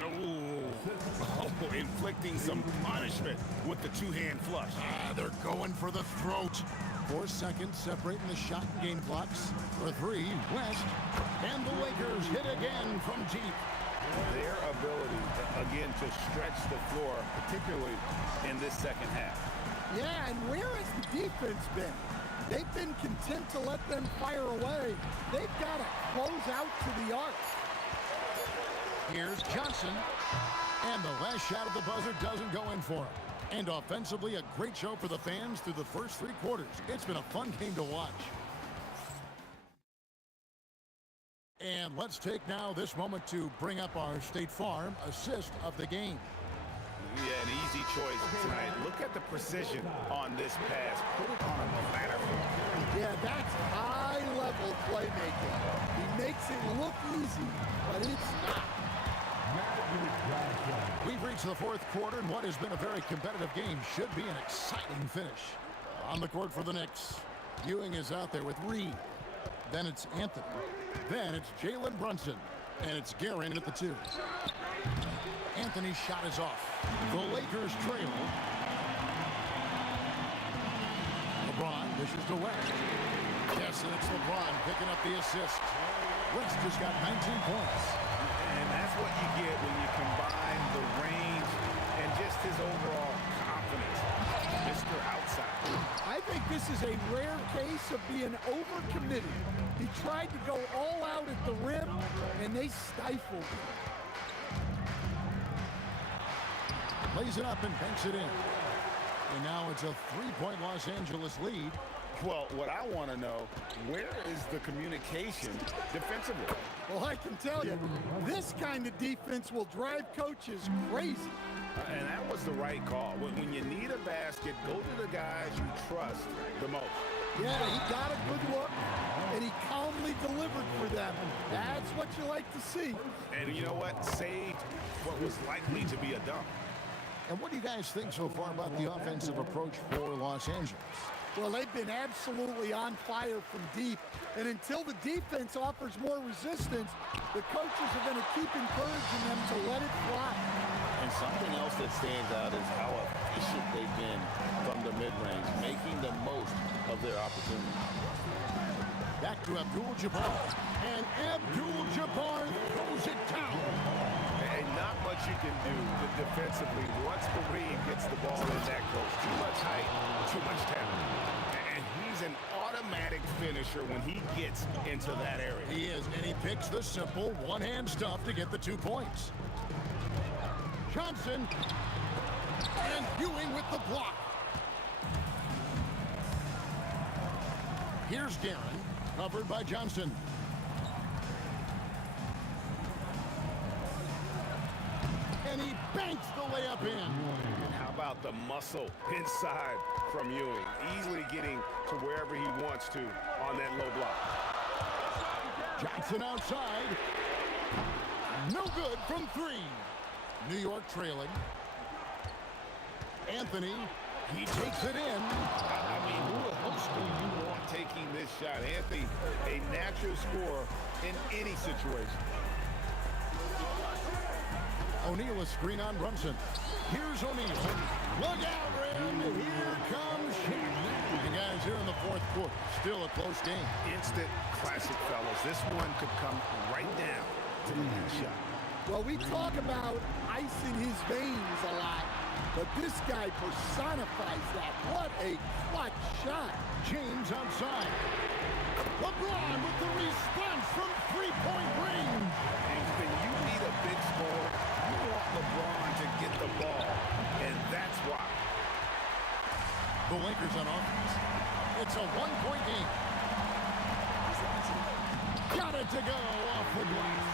Oh, inflicting some punishment with the two-hand flush. They're going for the throat. 4 seconds separating the shot and game clocks. For three, West. And the Lakers hit again from deep. Their ability, again, to stretch the floor, particularly in this second half. Yeah, and where has the defense been? They've been content to let them fire away. They've got to close out to the arc. Here's Johnson. And the last shot of the buzzer doesn't go in for him. And offensively, a great show for the fans through the first 3 quarters. It's been a fun game to watch. And let's take now this moment to bring up our State Farm assist of the game. Yeah, an easy choice tonight. Look at the precision on this pass. Put it on a platform. Yeah, that's high-level playmaking. He makes it look easy, but it's not. We've reached the 4th quarter, and what has been a very competitive game should be an exciting finish. On the court for the Knicks, Ewing is out there with Reed. Then it's Anthony. Then it's Jalen Brunson. And it's Guerin at the 2. Anthony's shot is off. The Lakers trail. LeBron dishes to West. Yes, and it's LeBron picking up the assist. West has got 19 points. And that's what you get when you combine the range and just his overall confidence. Mr. Outside. I think this is a rare case of being overcommitted. He tried to go all out at the rim, and they stifled him. Lays it up and banks it in. And now it's a 3-point Los Angeles lead. Well, what I want to know, where is the communication defensively? Well, I can tell you, this kind of defense will drive coaches crazy. And that was the right call. When you need a basket, go to the guys you trust the most. Yeah, he got a good look, and he calmly delivered for them. That's what you like to see. And you know what? Saved what was likely to be a dunk. And what do you guys think so far about the offensive approach for Los Angeles? Well, they've been absolutely on fire from deep. And until the defense offers more resistance, the coaches are going to keep encouraging them to let it fly. And something else that stands out is how efficient they've been from the mid-range, making the most of their opportunities. Back to Abdul-Jabbar. And Abdul-Jabbar throws it down. And not much you can do defensively once Kareem gets the ball in that close. Too much height, too much talent. And he's an automatic finisher when he gets into that area. He is, and he picks the simple one-hand stuff to get the 2 points. Johnson, and Ewing with the block. Here's Guerin, covered by Johnson. And he banks the layup in. How about the muscle inside from Ewing? Easily getting to wherever he wants to on that low block. Johnson outside. No good from 3. New York trailing. Anthony, he takes it in. I mean, who else do you want taking this shot? Anthony, a natural scorer in any situation. O'Neal a screen on Brunson. Here's O'Neal. Look out, Rim. Here comes Shane. And guys, here in the 4th quarter. Still a close game. Instant classic, fellas. This one could come right down to the last shot. Well, we talk about ice in his veins a lot, but this guy personifies that. What a clutch shot. James outside. LeBron with the response from 3-point range. And when you need a big score, you want LeBron to get the ball, and that's why. the Lakers on offense. It's a one-point game. Got it to go off the glass.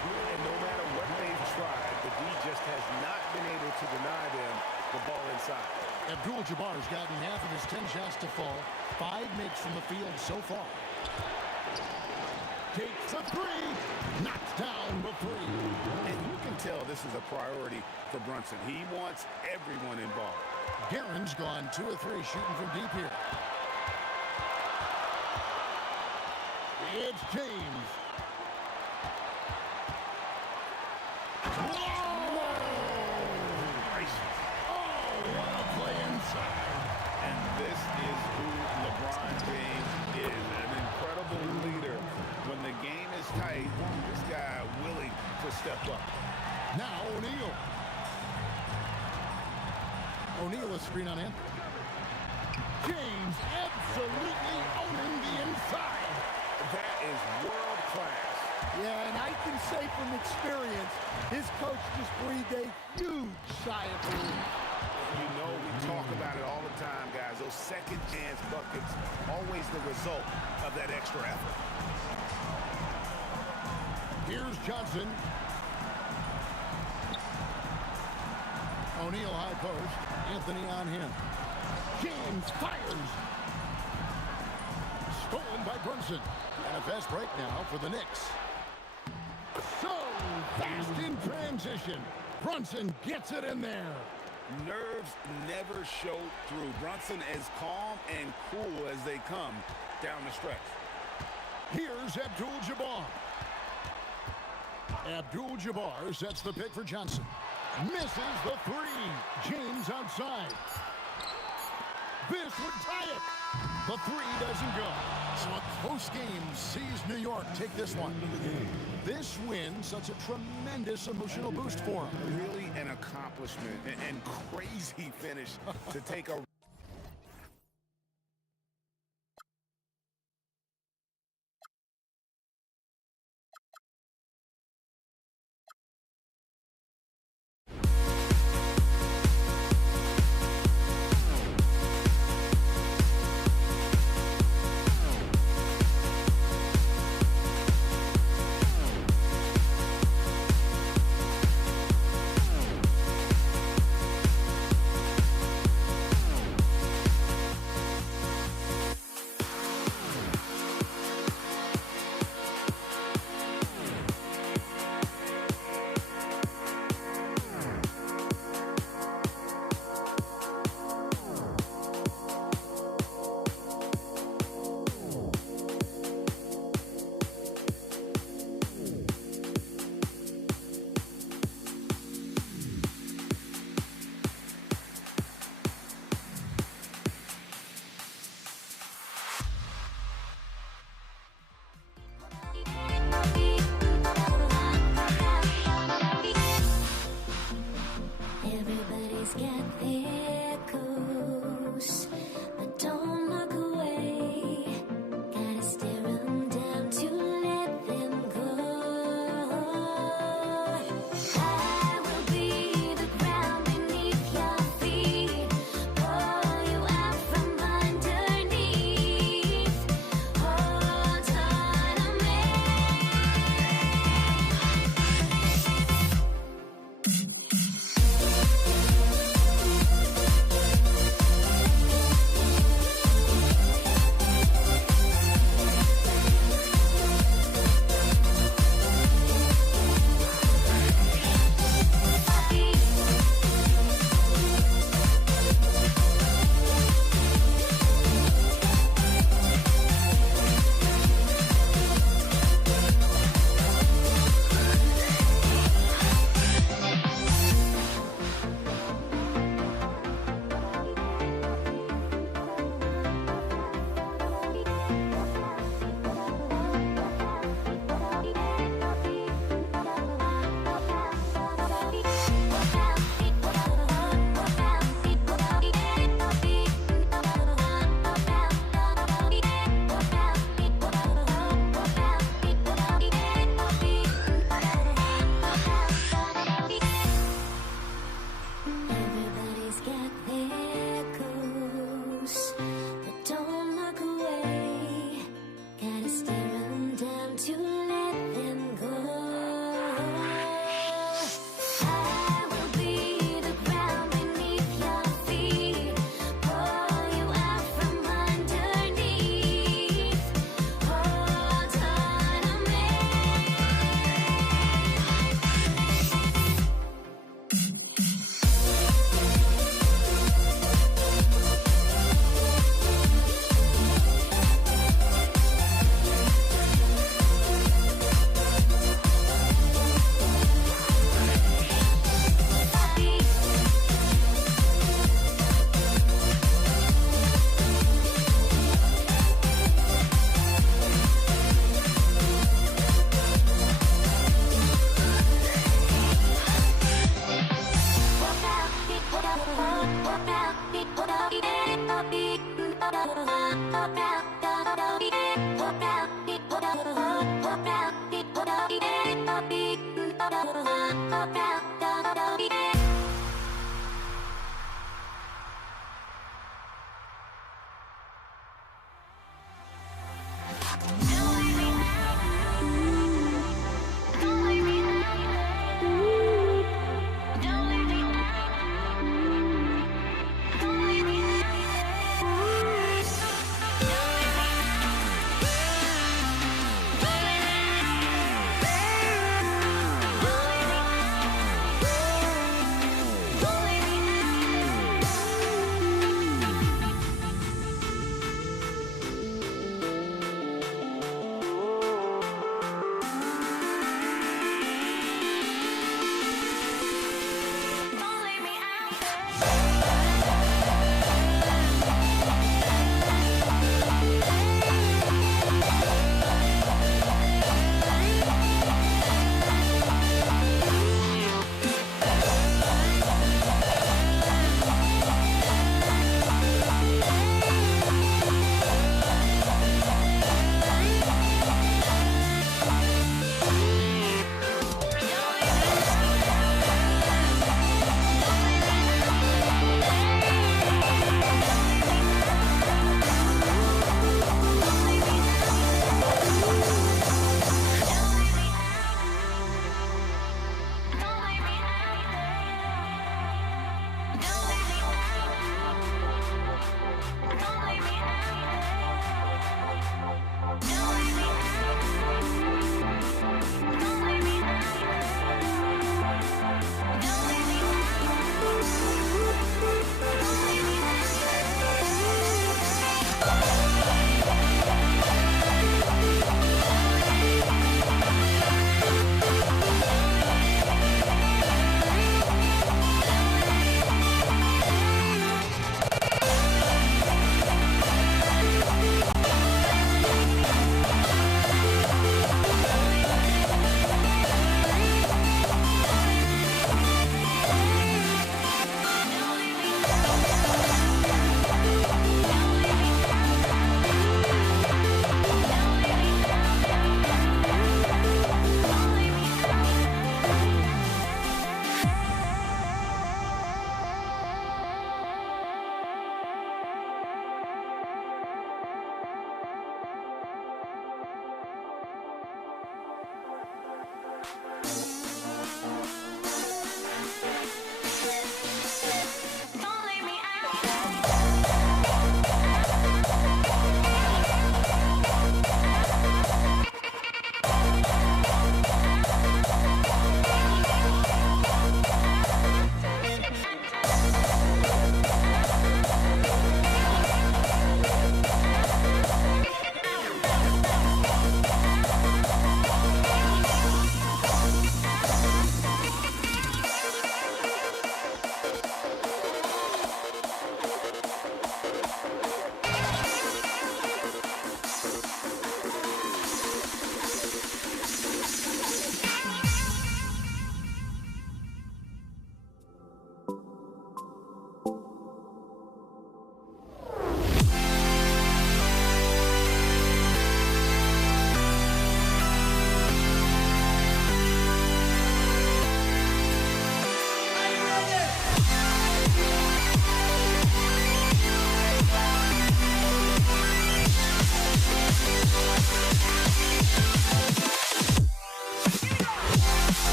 And no matter what they've tried, the D just has not been able to deny them the ball inside. Abdul-Jabbar's gotten half of his 10 shots to fall. 5 makes from the field so far. Takes a 3. Knocks down the 3. And you can tell this is a priority for Brunson. He wants everyone involved. Guerin's gone 2 of 3 shooting from deep here. It's James. What a play inside. And this is who LeBron James is, an incredible leader. When the game is tight, this guy willing to step up. Now O'Neal. O'Neal is screen on him. James absolutely owning the inside. That is world class. Yeah, and I can say from experience, his coach just breathed a huge sigh of relief. You know, we talk about it all the time, guys. Those second chance buckets, always the result of that extra effort. Here's Johnson. O'Neal high post. Anthony on him. James fires. Stolen by Brunson. And a fast break now for the Knicks. So fast in transition. Brunson gets it in there. Nerves never show through. Brunson as calm and cool as they come down the stretch. Here's Abdul-Jabbar. Abdul-Jabbar sets the pick for Johnson. Misses the 3. James outside. This would tie it. The 3 doesn't go. So a close game sees New York take this one. This win, such a tremendous emotional boost for them. Really an accomplishment and crazy finish to take a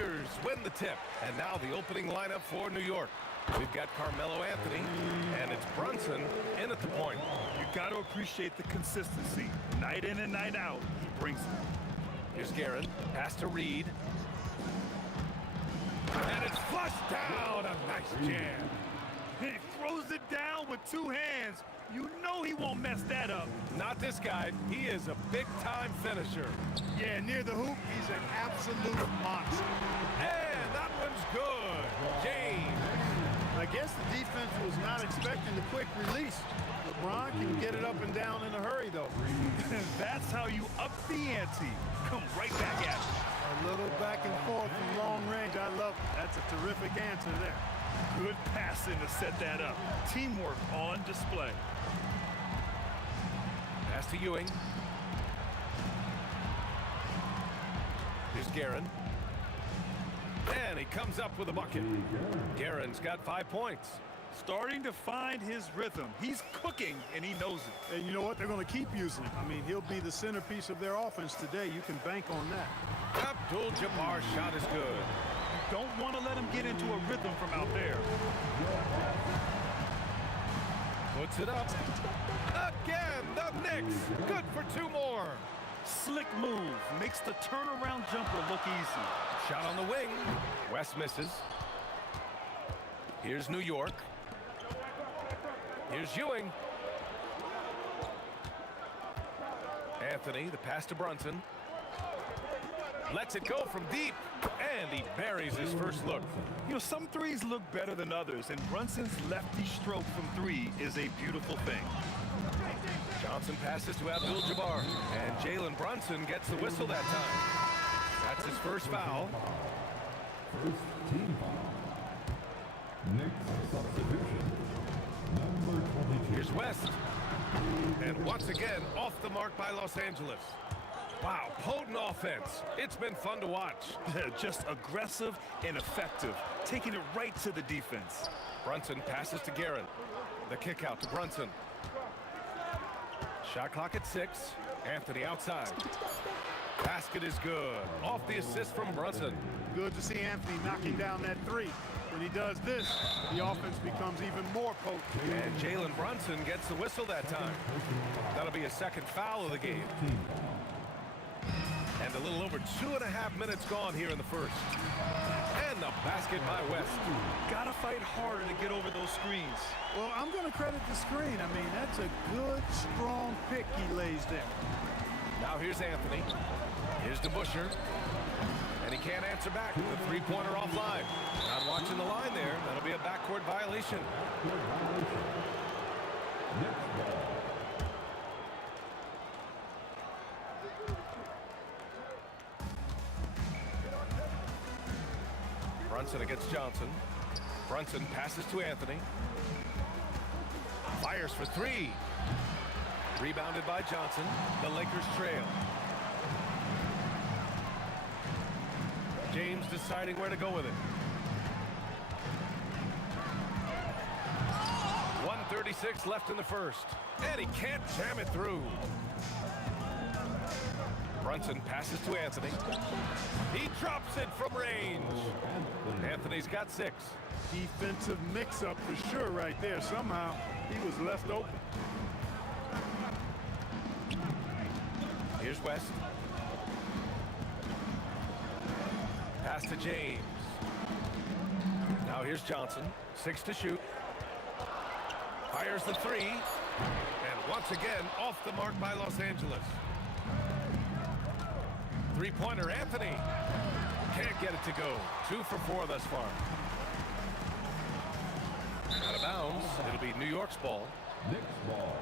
Lakers win the tip. And now the opening lineup for New York. We've got Carmelo Anthony, and it's Brunson in at the point. You got to appreciate the consistency. Night in and night out, he brings it. Here's Guerin. Pass to Reed. And it's flushed down. A nice jam. He throws it down with two hands. You know he won't mess that up. Not this guy. He is a big-time finisher. Yeah, near the hoop, he's an absolute monster. And that one's good. James. I guess the defense was not expecting the quick release. LeBron can get it up and down in a hurry, though. That's how you up the ante. Come right back at it. A little back and forth from long range. I love it. That's a terrific answer there. Good passing to set that up. Teamwork on display. Pass to Ewing. Here's Guerin. And he comes up with a bucket. Guerin's got 5 points. Starting to find his rhythm. He's cooking, and he knows it. And you know what? They're going to keep using him. I mean, he'll be the centerpiece of their offense today. You can bank on that. Abdul-Jabbar's shot is good. Don't want to let him get into a rhythm from out there. Puts it up. Again, the Knicks. Good for 2 more. Slick move. Makes the turnaround jumper look easy. Shot on the wing. West misses. Here's New York. Here's Ewing. Anthony, the pass to Brunson. Lets it go from deep, and he buries his first look. You know, some threes look better than others, and Brunson's lefty stroke from 3 is a beautiful thing. Johnson passes to Abdul-Jabbar, and Jalen Brunson gets the whistle that time. That's his first foul. First team foul. Next substitution. Number 22. Here's West. And once again, off the mark by Los Angeles. Wow, potent offense. It's been fun to watch. Just aggressive and effective, taking it right to the defense. Brunson passes to Guerin. The kick out to Brunson. Shot clock at 6. Anthony outside. Basket is good. Off the assist from Brunson. Good to see Anthony knocking down that 3. When he does this, the offense becomes even more potent. And Jalen Brunson gets the whistle that time. That'll be a second foul of the game. And a little over 2.5 minutes gone here in the first. And the basket by West. Gotta fight harder to get over those screens. Well, I'm going to credit the screen. I mean, that's a good, strong pick he lays there. Now here's Anthony. Here's DeBuscher. And he can't answer back. The three-pointer offline. Not watching the line there. That'll be a backcourt violation. Brunson against Johnson. Brunson passes to Anthony. Fires for 3. Rebounded by Johnson. The Lakers trail. James deciding where to go with it. 1:36 left in the first. And he can't jam it through. Brunson passes to Anthony. He drops it from range. Anthony's got 6. Defensive mix-up for sure right there. Somehow he was left open. Here's West. Pass to James. Now here's Johnson. 6 to shoot. Fires the 3. And once again, off the mark by Los Angeles. Three-pointer, Anthony. Can't get it to go. 2 for 4 thus far. Out of bounds. It'll be New York's ball. Knicks ball.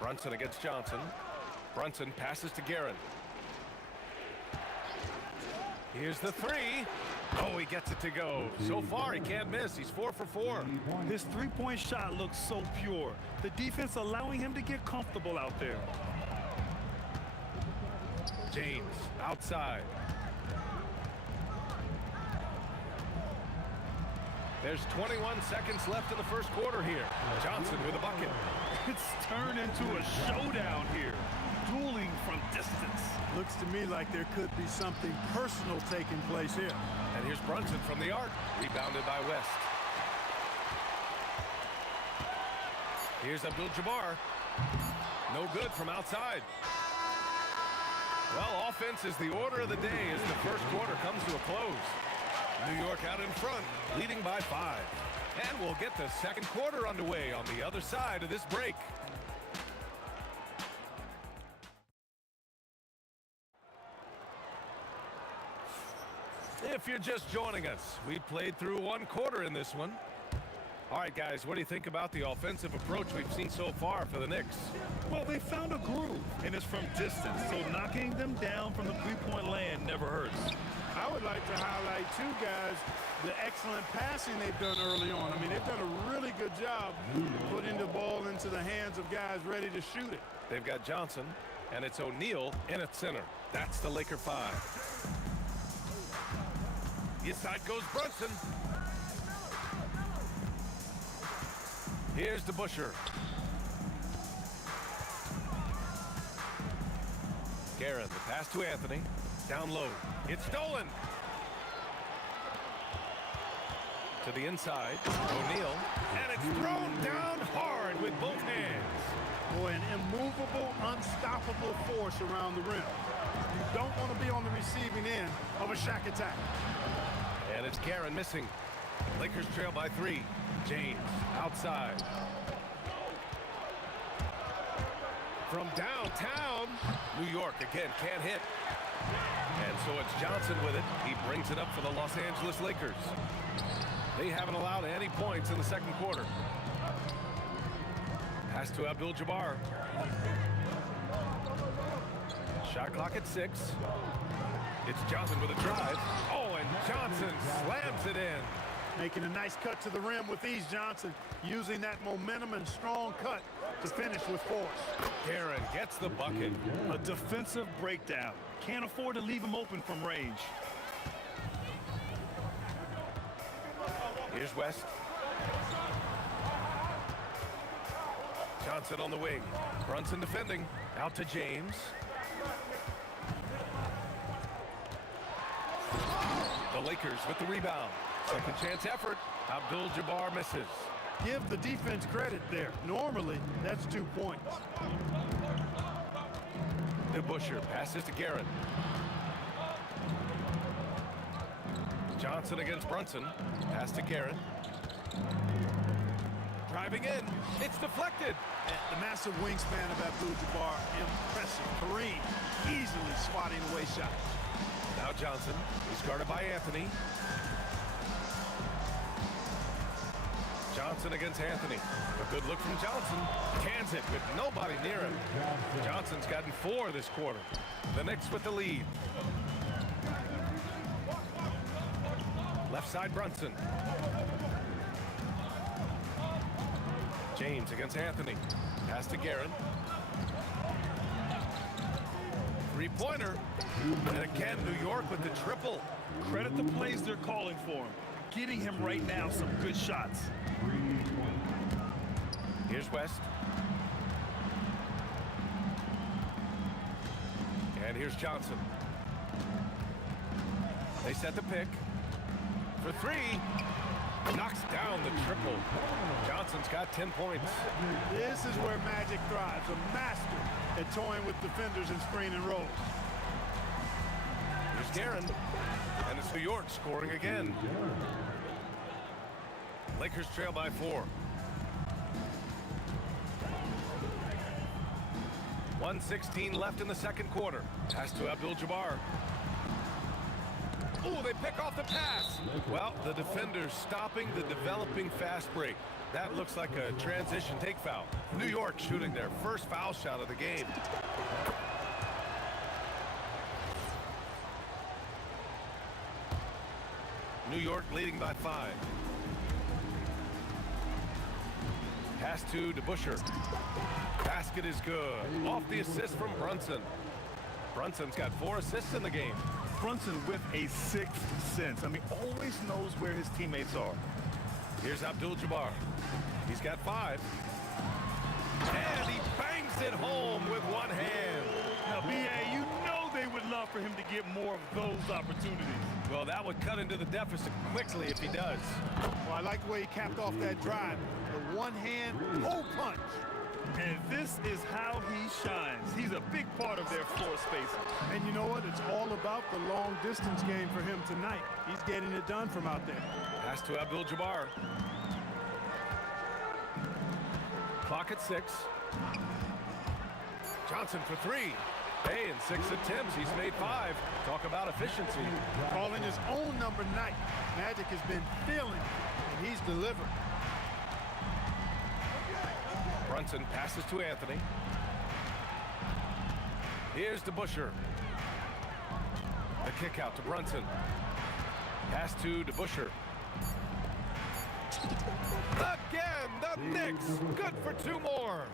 Brunson against Johnson. Brunson passes to Guerin. Here's the 3. Oh, he gets it to go. So far, he can't miss. He's 4 for 4. His three-point shot looks so pure. The defense allowing him to get comfortable out there. James outside. There's 21 seconds left in the first quarter here. Johnson with a bucket. It's turned into a showdown here. Dueling from distance. Looks to me like there could be something personal taking place here. And here's Brunson from the arc. Rebounded by West. Here's Abdul-Jabbar. No good from outside. Well, offense is the order of the day as the first quarter comes to a close. New York out in front, leading by 5. And we'll get the second quarter underway on the other side of this break. If you're just joining us, we played through one quarter in this one. All right, guys, what do you think about the offensive approach we've seen so far for the Knicks? Well, they found a groove, and it's from distance, so knocking them down from the three-point land never hurts. I would like to highlight, too, guys, the excellent passing they've done early on. I mean, they've done a really good job putting the ball into the hands of guys ready to shoot it. They've got Johnson, and it's O'Neal in at center. That's the Laker 5. Inside goes Brunson. Here's DeBusschere. Guerin, the pass to Anthony. Down low. It's stolen. To the inside. O'Neal. And it's thrown down hard with both hands. Boy, an immovable, unstoppable force around the rim. You don't want to be on the receiving end of a Shaq attack. And it's Guerin missing. Lakers trail by 3. James outside. From downtown, New York again can't hit. And so it's Johnson with it. He brings it up for the Los Angeles Lakers. They haven't allowed any points in the second quarter. Pass to Abdul-Jabbar. Shot clock at 6. It's Johnson with a drive. Oh, and Johnson slams it in. Making a nice cut to the rim with ease, Johnson. Using that momentum and strong cut to finish with force. Guerin gets the bucket. A defensive breakdown. Can't afford to leave him open from range. Here's West. Johnson on the wing. Brunson defending. Out to James. The Lakers with the rebound. Second chance effort. Abdul-Jabbar misses. Give the defense credit there. Normally, that's 2 points. DeBusschere passes to Guerin. Johnson against Brunson. Pass to Guerin. Driving in. It's deflected. The massive wingspan of Abdul-Jabbar. Impressive. Kareem easily swatting away shots. Now Johnson. He's guarded by Anthony. Johnson against Anthony. A good look from Johnson. Cans it with nobody near him. Johnson's gotten 4 this quarter. The Knicks with the lead. Left side Brunson. James against Anthony. Pass to Guerin. Three-pointer. And again, New York with the triple. Credit the plays they're calling for him. Getting him right now some good shots. Here's West. And here's Johnson. They set the pick. For 3. Knocks down the triple. Johnson's got 10 points. This is where Magic thrives. A master at toying with defenders and screen and rolls. Here's Guerin. And it's New York scoring again. Lakers trail by 4. 1:16 left in the second quarter. Pass to Abdul-Jabbar. Oh, they pick off the pass. Well, the defender's stopping the developing fast break. That looks like a transition take foul. New York shooting their first foul shot of the game. New York leading by 5. Pass to DeBusschere. Basket is good. Off the assist from Brunson. Brunson's got 4 assists in the game. Brunson with a 6th sense. I mean, always knows where his teammates are. Here's Abdul-Jabbar. He's got 5. And he bangs it home with one hand. Now, B.A., you know they would love for him to get more of those opportunities. Well, that would cut into the deficit quickly if he does. Well, I like the way he capped off that drive. The one-hand pull punch. And this is how he shines. He's a big part of their floor spacing. And you know what? It's all about the long-distance game for him tonight. He's getting it done from out there. Pass to Abdul-Jabbar. Clock at 6. Johnson for 3. Hey, in 6 attempts, he's made 5. Talk about efficiency. Calling his own number night. Magic has been feeling it, and he's delivered. Brunson passes to Anthony. Here's DeBusschere. The kick out to Brunson. Pass to DeBusschere. Again, the Knicks. Good for 2 more.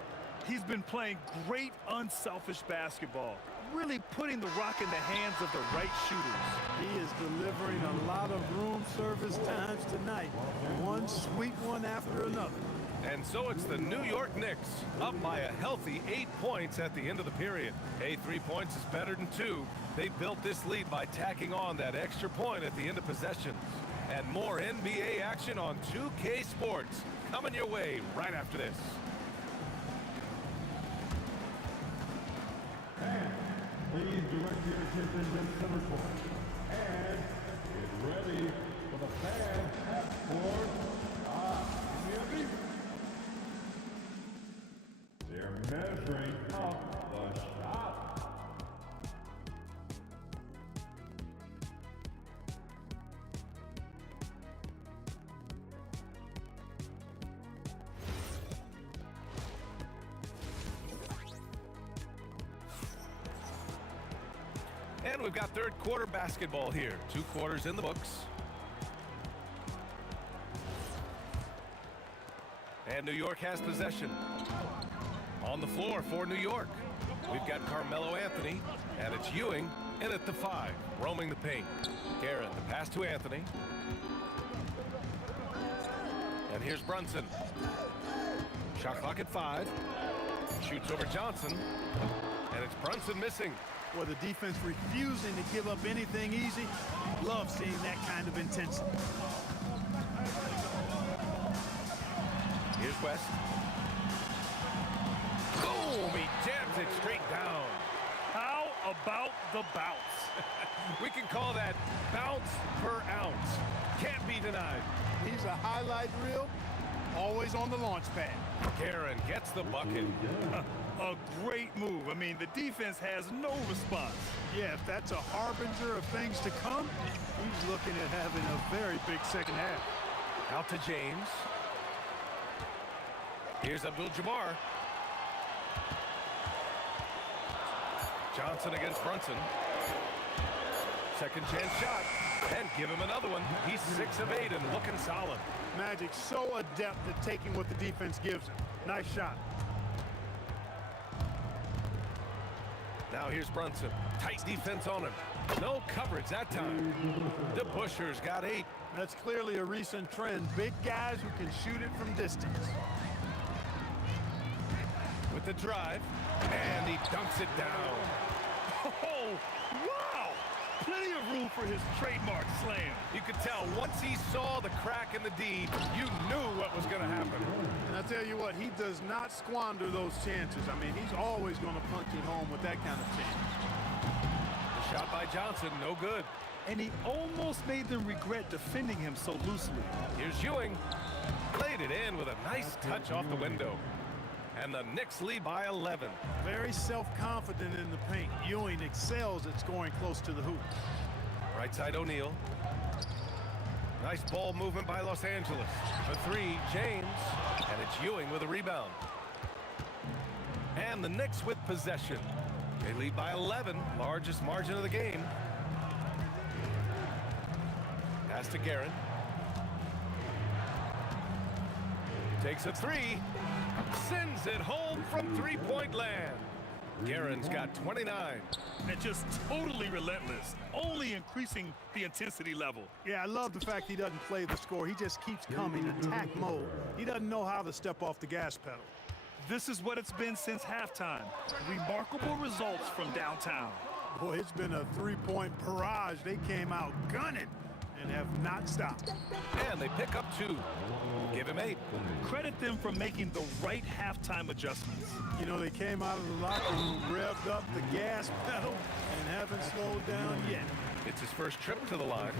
He's been playing great, unselfish basketball, really putting the rock in the hands of the right shooters. He is delivering a lot of room service times tonight. One sweet one after another. And so it's the New York Knicks up by a healthy 8 points at the end of the period. Hey, 3 points is better than 2. They built this lead by tacking on that extra point at the end of possessions. And more NBA action on 2K Sports coming your way right after this. And please direct your attention to center court. And get ready for the fan half-court shot. They're measuring up the shot. And we've got third quarter basketball here. 2 quarters in the books. And New York has possession. On the floor for New York, we've got Carmelo Anthony, and it's Ewing in at the 5, roaming the paint. Garrett, the pass to Anthony. And here's Brunson. Shot clock at 5. Shoots over Johnson, and it's Brunson missing. Well, the defense refusing to give up anything easy. Love seeing that kind of intensity. Here's West. Boom! He jams it straight down. How about the bounce? We can call that bounce per ounce. Can't be denied. He's a highlight reel, always on the launch pad. Karen gets the bucket. A great move. I mean, the defense has no response. Yeah, if that's a harbinger of things to come, he's looking at having a very big second half. Out to James. Here's Abdul-Jabbar. Johnson against Brunson. Second chance shot. And give him another one. He's 6 of 8 and looking solid. Magic so adept at taking what the defense gives him. Nice shot. Now here's Brunson. Tight defense on him. No coverage that time. DeBusschere's got 8. That's clearly a recent trend. Big guys who can shoot it from distance. With the drive. And he dunks it down. Oh, wow! Plenty of room for his trademark slam. You could tell once he saw the crack in the D, you knew what was going to happen. And I tell you what, he does not squander those chances. I mean, he's always going to punch it home with that kind of chance. The shot by Johnson, no good. And he almost made them regret defending him so loosely. Here's Ewing. Played it in with a nice touch off the window. And the Knicks lead by 11. Very self-confident in the paint. Ewing excels at scoring close to the hoop. Right side O'Neal. Nice ball movement by Los Angeles. For 3, James. And it's Ewing with a rebound. And the Knicks with possession. They lead by 11, largest margin of the game. Pass to Garrett. Takes a 3. Sends it home from 3-point land. Guerin's got 29. And just totally relentless, only increasing the intensity level. Yeah, I love the fact he doesn't play the score. He just keeps coming, attack mode. He doesn't know how to step off the gas pedal. This is what it's been since halftime. Remarkable results from downtown. Boy, it's been a three-point barrage. They came out gunning and have not stopped. And they pick up 2. Give him 8. Credit them for making the right halftime adjustments. You know, they came out of the locker room, revved up the gas pedal, and haven't slowed down yet. It's his first trip to the line.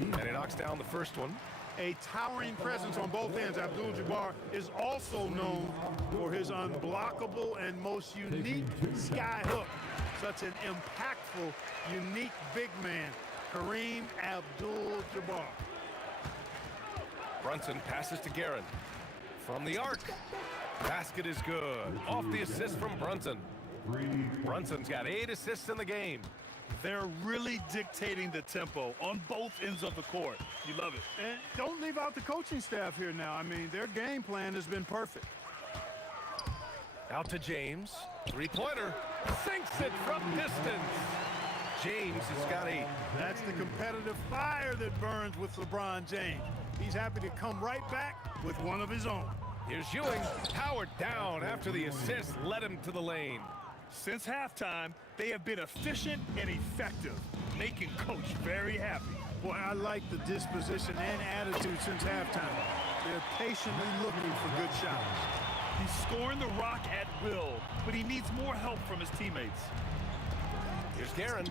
And he knocks down the first one. A towering presence on both ends, Abdul-Jabbar is also known for his unblockable and most unique sky hook. Such an impactful, unique big man, Kareem Abdul-Jabbar. Brunson passes to Guerin. From the arc. Basket is good. Off the assist from Brunson. Brunson's got 8 assists in the game. They're really dictating the tempo on both ends of the court. You love it. And don't leave out the coaching staff here now. I mean, their game plan has been perfect. Out to James. Three-pointer. Sinks it from distance. James has got 8. That's the competitive fire that burns with LeBron James. He's happy to come right back with one of his own. Here's Ewing. Powered down after the assist led him to the lane. Since halftime, they have been efficient and effective, making Coach very happy. Boy, I like the disposition and attitude since halftime. They're patiently looking for good shots. He's scoring the rock at will, but he needs more help from his teammates. Here's Guerin.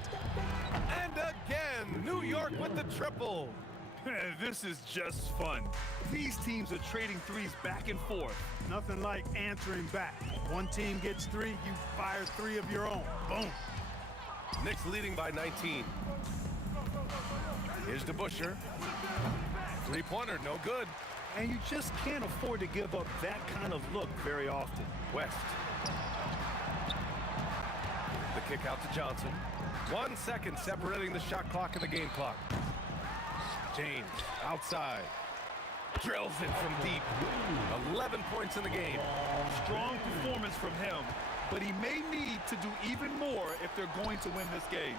And again, New York with the triple. This is just fun. These teams are trading threes back and forth. Nothing like answering back. One team gets 3, you fire 3 of your own. Boom. Knicks leading by 19. Here's DeBusschere. Three-pointer, no good. And you just can't afford to give up that kind of look very often. West. The kick out to Johnson. 1 second separating the shot clock and the game clock. James outside. Drills it from deep. 11 points in the game. Strong performance from him, but he may need to do even more if they're going to win this game.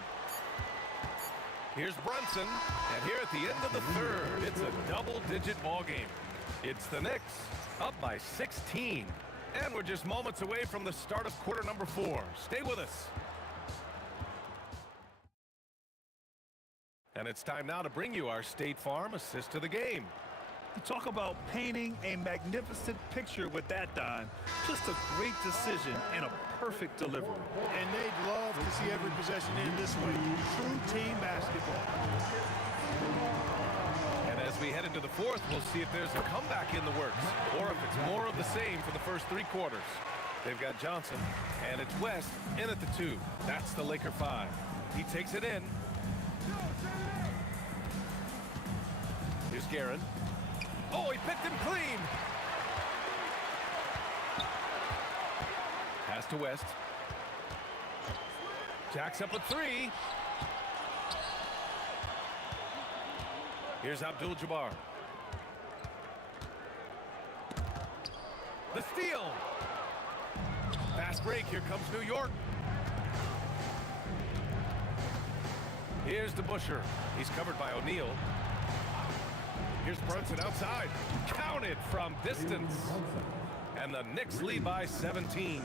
Here's Brunson, and here at the end of the third, it's a double-digit ball game. It's the Knicks, up by 16. And we're just moments away from the start of quarter number 4. Stay with us. And it's time now to bring you our State Farm assist to the game. Talk about painting a magnificent picture with that, Don. Just a great decision and a perfect delivery. And they'd love to see every possession end this way. True team basketball. And as we head into the fourth, we'll see if there's a comeback in the works or if it's more of the same for the first 3 quarters. They've got Johnson, and it's West in at the 2. That's the Laker 5. He takes it in. Here's Guerin. Oh, he picked him clean. Pass to West. Jacks up a 3. Here's Abdul-Jabbar. The steal. Fast break. Here comes New York. Here's DeBusschere. He's covered by O'Neal. Here's Brunson outside. Counted from distance. And the Knicks lead by 17.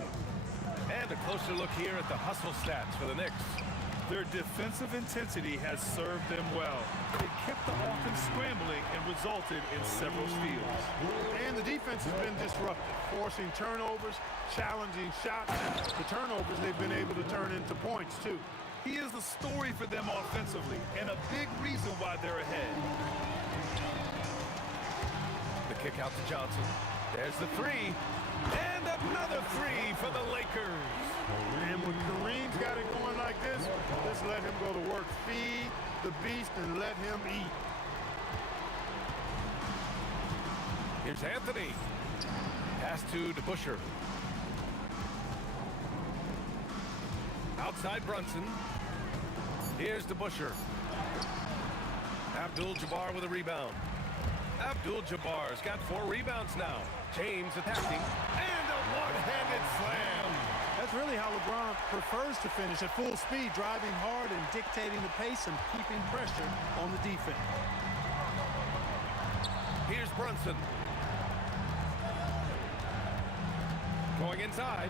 And a closer look here at the hustle stats for the Knicks. Their defensive intensity has served them well. It kept the offense scrambling and resulted in several steals. And the defense has been disruptive, forcing turnovers, challenging shots. The turnovers they've been able to turn into points, too. He is the story for them offensively and a big reason why they're ahead. The kick out to Johnson. There's the 3. And another 3 for the Lakers. And when Kareem's got it going like this, just let him go to work. Feed the beast and let him eat. Here's Anthony. Pass to DeBusschere. Outside Brunson. Here's DeBusschere. Abdul-Jabbar with a rebound. Abdul-Jabbar's got 4 rebounds now. James attacking. And a one-handed slam. really how LeBron prefers to finish at full speed, driving hard and dictating the pace and keeping pressure on the defense. Here's Brunson. Going inside.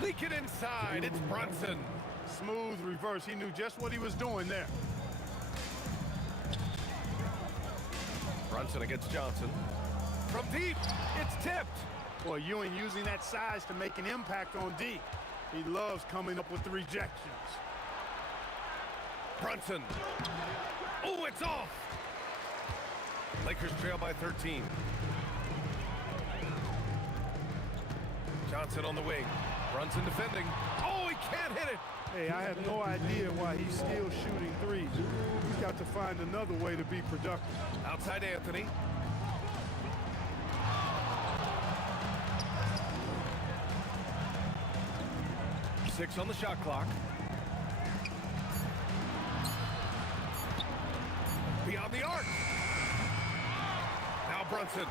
Sneak it inside. It's Brunson. Smooth reverse. He knew just what he was doing there. Brunson against Johnson. From deep, it's tipped. Boy, Ewing using that size to make an impact on D. He loves coming up with the rejections. Brunson. Oh, it's off. Lakers trail by 13. Johnson on the wing. Brunson defending. Oh, he can't hit it. Hey, I have no idea why he's still shooting threes. He's got to find another way to be productive. Outside Anthony. Six on the shot clock. Beyond the arc. Now Brunson.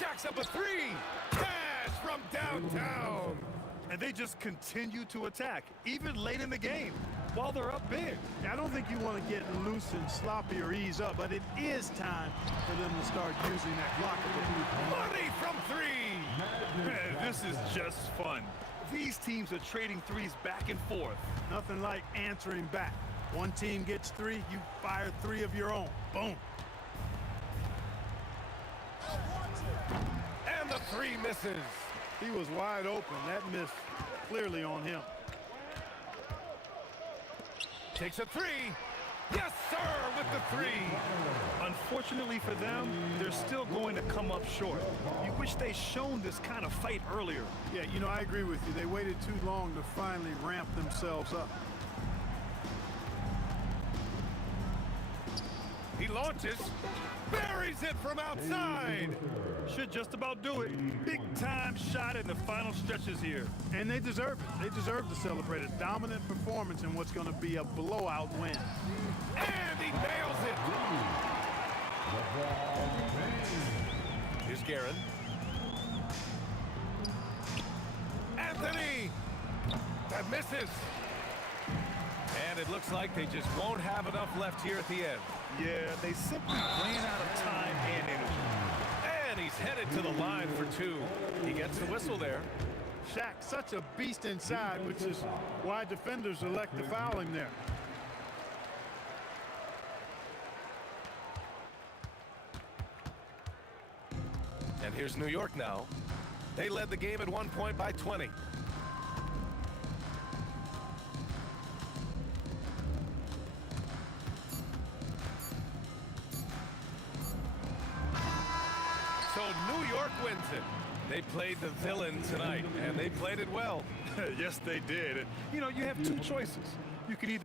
Jacks up a three. Cash from downtown. And they just continue to attack, even late in the game, while they're up big. I don't think you want to get loose and sloppy or ease up, but it is time for them to start using that block again. Money from three. Man, this is just fun. These teams are trading threes back and forth. Nothing like answering back. One team gets three, you fire three of your own. Boom. And the three misses. He was wide open. That miss clearly on him. Takes a three. Yes, sir, with the three. Unfortunately for them, they're still going to come up short. You wish they shown this kind of fight earlier. Yeah, you know, I agree with you. They waited too long to finally ramp themselves up. He launches. Buries it from outside. Should just about do it. Big time shot in the final stretches here. And they deserve it. They deserve to celebrate a dominant performance in what's going to be a blowout win. And he nails it. Here's Guerin. Anthony. That misses. And it looks like they just won't have enough left here at the end. Yeah, they simply ran out of time and energy. And he's headed to the line for two. He gets the whistle there. Shaq, such a beast inside, which is why defenders elect to foul him there. And here's New York now. They led the game at 1 point by 20. So New York wins it. They played the villain tonight, and they played it well. Yes, they did. You know, you have two choices. You can either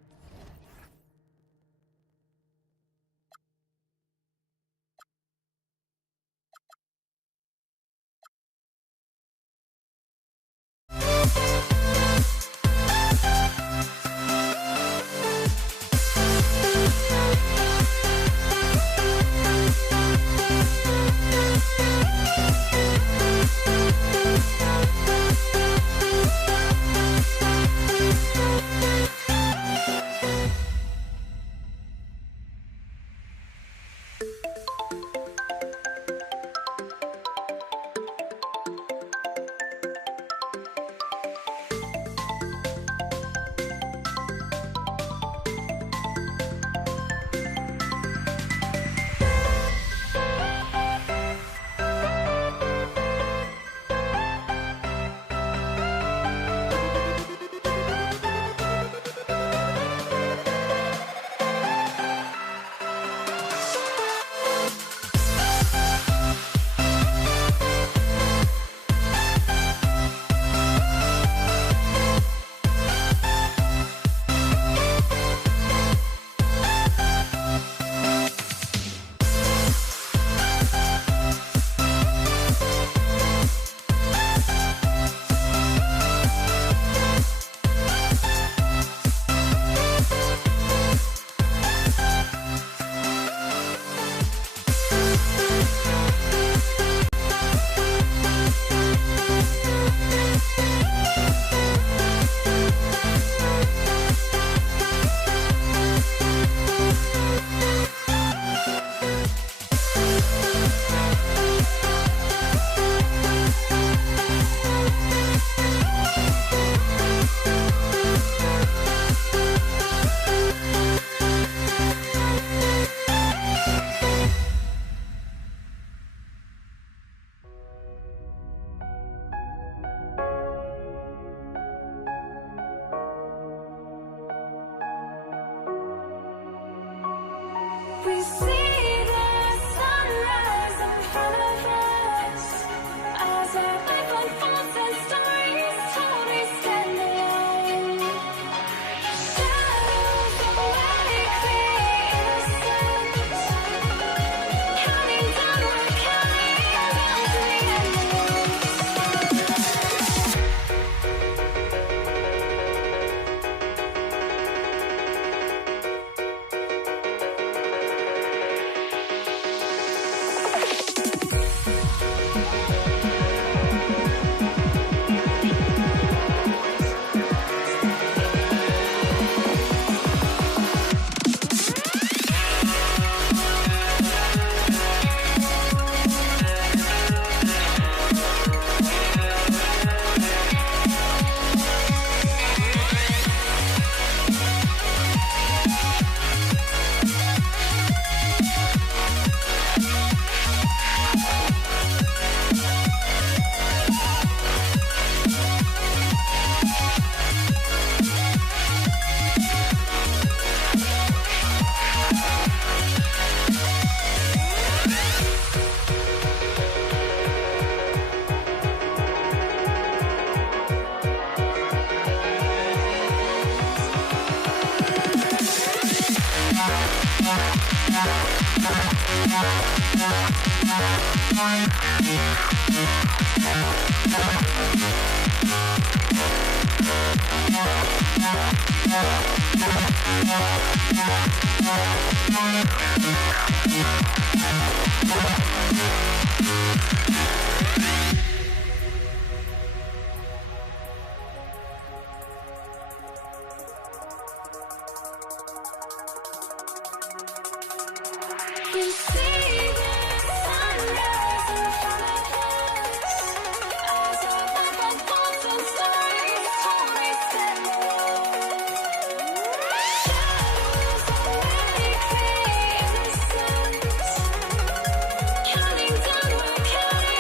Counting down, we're counting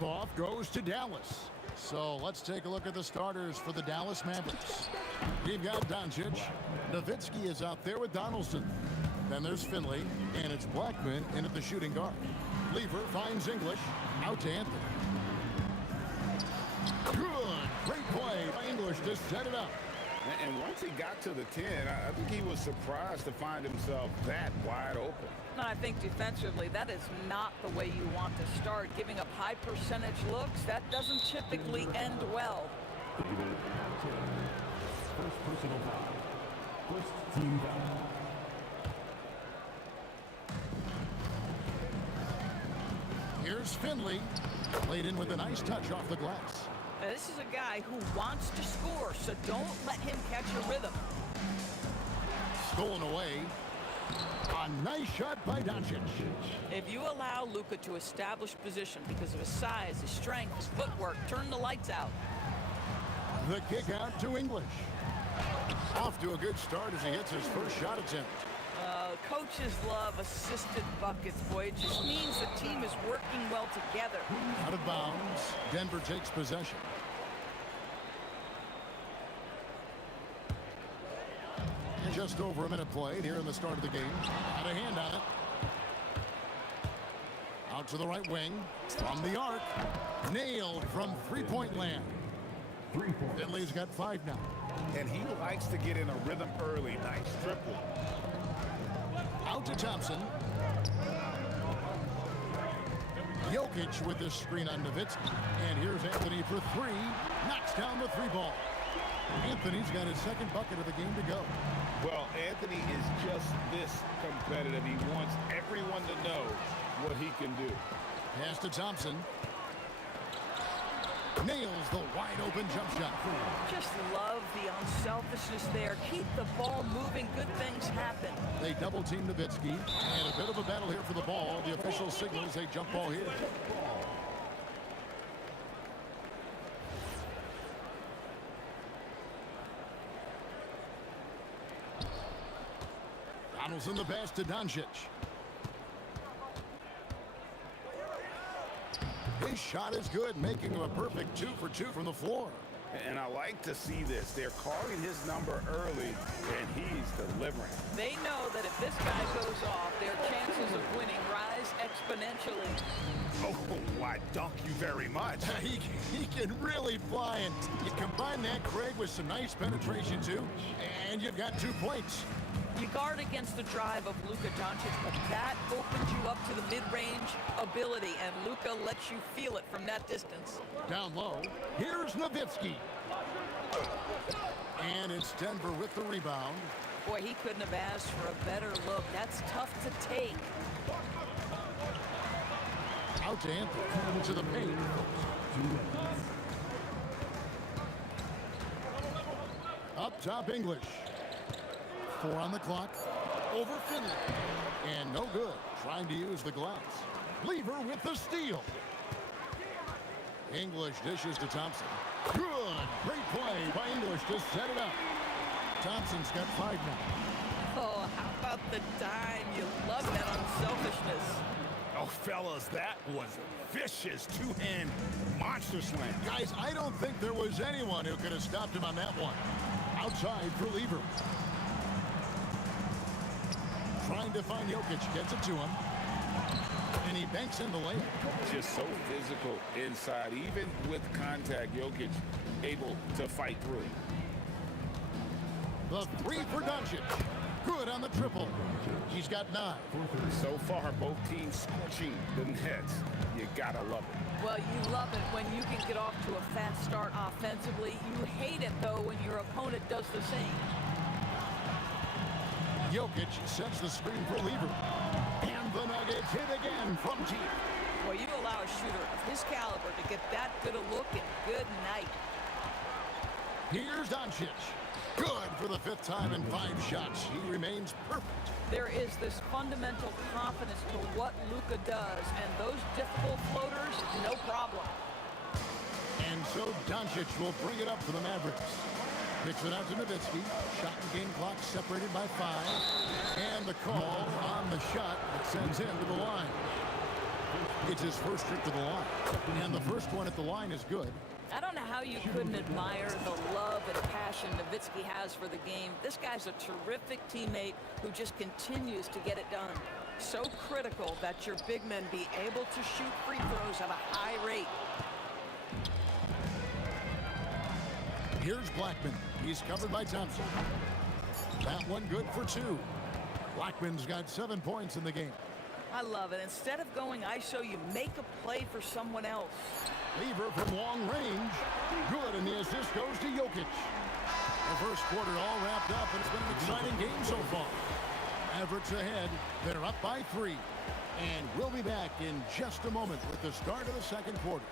Tip-off goes to Dallas. So let's take a look at the starters for the Dallas Mavericks. We've got Doncic. Nowitzki is out there with Donaldson. Then there's Finley, and it's Blackman in at the shooting guard. Lever finds English. Out to Anthony. Good. Great play by English to set it up. And once he got to the 10, I think he was surprised to find himself that wide open. And I think defensively, that is not the way you want to start. Giving up high percentage looks, that doesn't typically end well. First personal foul. First team foul. Here's Finley. Played in with a nice touch off the glass. Now, this is a guy who wants to score, so don't let him catch a rhythm. Stolen away. A nice shot by Doncic. If you allow Luka to establish position because of his size, his strength, his footwork, turn the lights out. The kick out to English. Off to a good start as he hits his first shot attempt. Coaches love assisted buckets, boy. It just means the team is working well together. Out of bounds. Denver takes possession. Just over a minute played here in the start of the game. Had a hand on it. Out to the right wing. From the arc. Nailed from three-point land. Finley's got 5 now. And he likes to get in a rhythm early. Nice triple. Out to Thompson. Jokic with the screen on Nowitzki. And here's Anthony for 3. Knocks down the 3 ball. Anthony's got his second bucket of the game to go. Well, Anthony is just this competitive. He wants everyone to know what he can do. Pass to Thompson. Nails the wide open jump shot. Just love the unselfishness there. Keep the ball moving. Good things happen. They double team Nowitzki. And a bit of a battle here for the ball. The official signals a jump ball here. Donaldson the pass to Doncic. His shot is good, making him a perfect 2 for 2 from the floor. And I like to see this. They're calling his number early, and he's delivering. They know that if this guy goes off, their chances of winning rise exponentially. Oh, I dunk you very much. He can really fly, and you combine that, Craig, with some nice penetration, too, and you've got 2 points. You guard against the drive of Luka Doncic, but that opens you up to the mid-range ability, and Luka lets you feel it from that distance. Down low, here's Nowitzki. And it's Denver with the rebound. Boy, he couldn't have asked for a better look. That's tough to take. Out to Anthony, to the paint. Up top, English. 4 on the clock. Over Finley. And no good. Trying to use the glass. Lever with the steal. English dishes to Thompson. Good. Great play by English to set it up. Thompson's got 5 now. Oh, how about the dime? You love that unselfishness. Oh, fellas, that was vicious 2-hand monster slam. Guys, I don't think there was anyone who could have stopped him on that one. Outside for Lever. Trying to find Jokic, gets it to him. And he banks in the lane. Just so physical inside. Even with contact, Jokic able to fight through. The 3 for Doncic. Good on the triple. He's got 9. So far, both teams scorching the nets. You gotta love it. Well, you love it when you can get off to a fast start offensively. You hate it, though, when your opponent does the same. Jokic sets the screen for Lever. And the Nuggets hit again from deep. Well, you allow a shooter of his caliber to get that good a look, and good night. Here's Doncic. Good for the 5th time in 5 shots. He remains perfect. There is this fundamental confidence to what Luka does, and those difficult floaters, no problem. And so Doncic will bring it up for the Mavericks. Kicks it out to Nowitzki. Shot and game clock separated by 5. And the call on the shot that sends him to the line. It's his first trip to the line. And the first one at the line is good. I don't know how you couldn't admire the love and passion Nowitzki has for the game. This guy's a terrific teammate who just continues to get it done. So critical that your big men be able to shoot free throws at a high rate. Here's Blackman. He's covered by Thompson. That one good for 2. Blackman's got 7 points in the game. I love it. Instead of going ISO, you make a play for someone else. Lever from long range. Good, and the assist goes to Jokic. The first quarter all wrapped up, and it's been an exciting game so far. Mavericks ahead. They're up by 3. And we'll be back in just a moment with the start of the second quarter.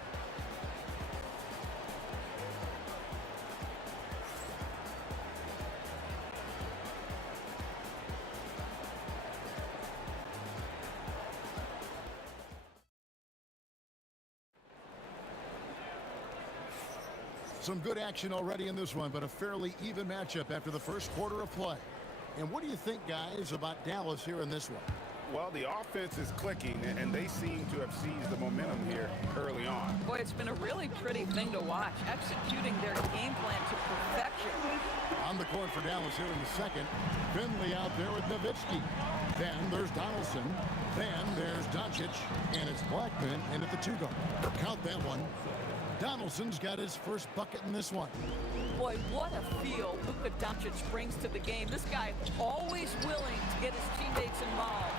Some good action already in this one, but a fairly even matchup after the first quarter of play. And what do you think, guys, about Dallas here in this one? Well, the offense is clicking, and they seem to have seized the momentum here early on. Boy, it's been a really pretty thing to watch, executing their game plan to perfection. On the court for Dallas here in the second. Finley out there with Nowitzki. Then there's Donaldson. Then there's Doncic. And it's Blackman in at the 2-guard. Count that one. Donaldson's got his first bucket in this one. Boy, what a feel Luka Doncic brings to the game. This guy always willing to get his teammates involved.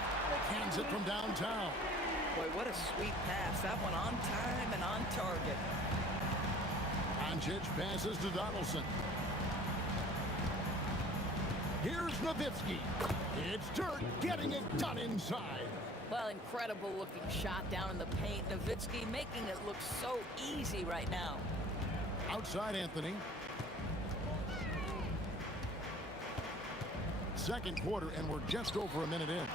Hands it from downtown. Boy, what a sweet pass. That one on time and on target. Doncic passes to Donaldson. Here's Nowitzki. It's Dirk getting it done inside. Well, incredible looking shot down in the paint. Nowitzki making it look so easy right now. Outside Anthony. Second quarter, and we're just over a minute in.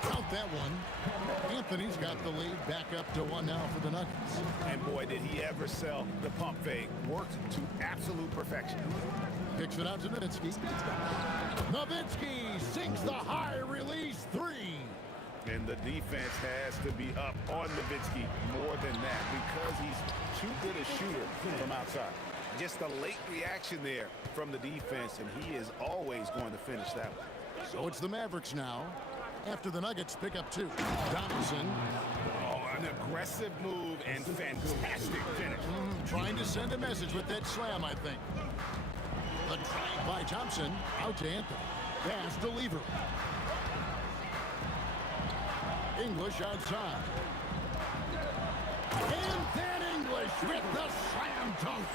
Count that one. Anthony's got the lead back up to 1 now for the Nuggets. And boy, did he ever sell the pump fake. Worked to absolute perfection. Kicks it out to Nowitzki. Nowitzki sinks the high release 3. And the defense has to be up on Nowitzki more than that because he's too good a shooter from outside. Just a late reaction there from the defense, and he is always going to finish that one. So it's the Mavericks now after the Nuggets pick up 2. Donaldson. Oh, an aggressive move and fantastic finish. Trying to send a message with that slam, I think. The drive by Thompson. Out to Anthony. Pass to Lever. English outside. And then English with the slam dunk.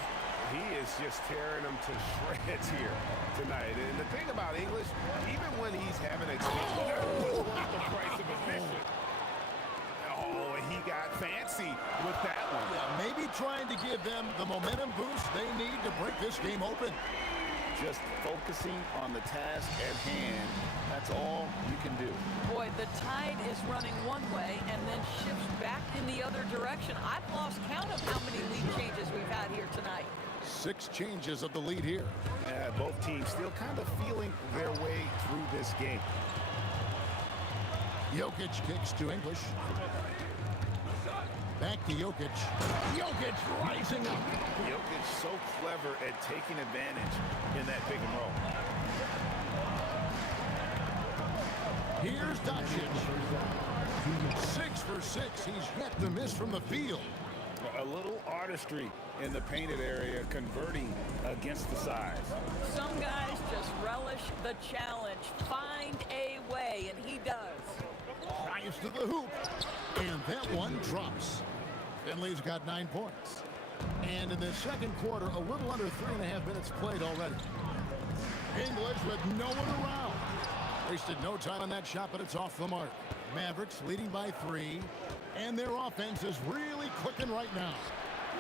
He is just tearing them to shreds here tonight. And the thing about English, even when he's having a game, the price of admission. Oh, and he got fancy with that one. Yeah, maybe trying to give them the momentum boost they need to break this game open. Just focusing on the task at hand. That's all you can do. Boy, the tide is running one way and then shifts back in the other direction. I've lost count of how many lead changes we've had here tonight. 6 changes of the lead here. Both teams still kind of feeling their way through this game. Jokic kicks to English. Back to Jokic. Jokic rising up. Jokic so clever at taking advantage in that pick and roll. Here's Doncic. 6 for 6. He's yet to miss from the field. A little artistry in the painted area, converting against the size. Some guys just relish the challenge. Find a way, and he does. Drives to the hoop. And that one drops. Finley's got 9 points. And in the second quarter, a little under 3.5 minutes played already. English with no one around. Wasted no time on that shot, but it's off the mark. Mavericks leading by 3. And their offense is really clicking right now.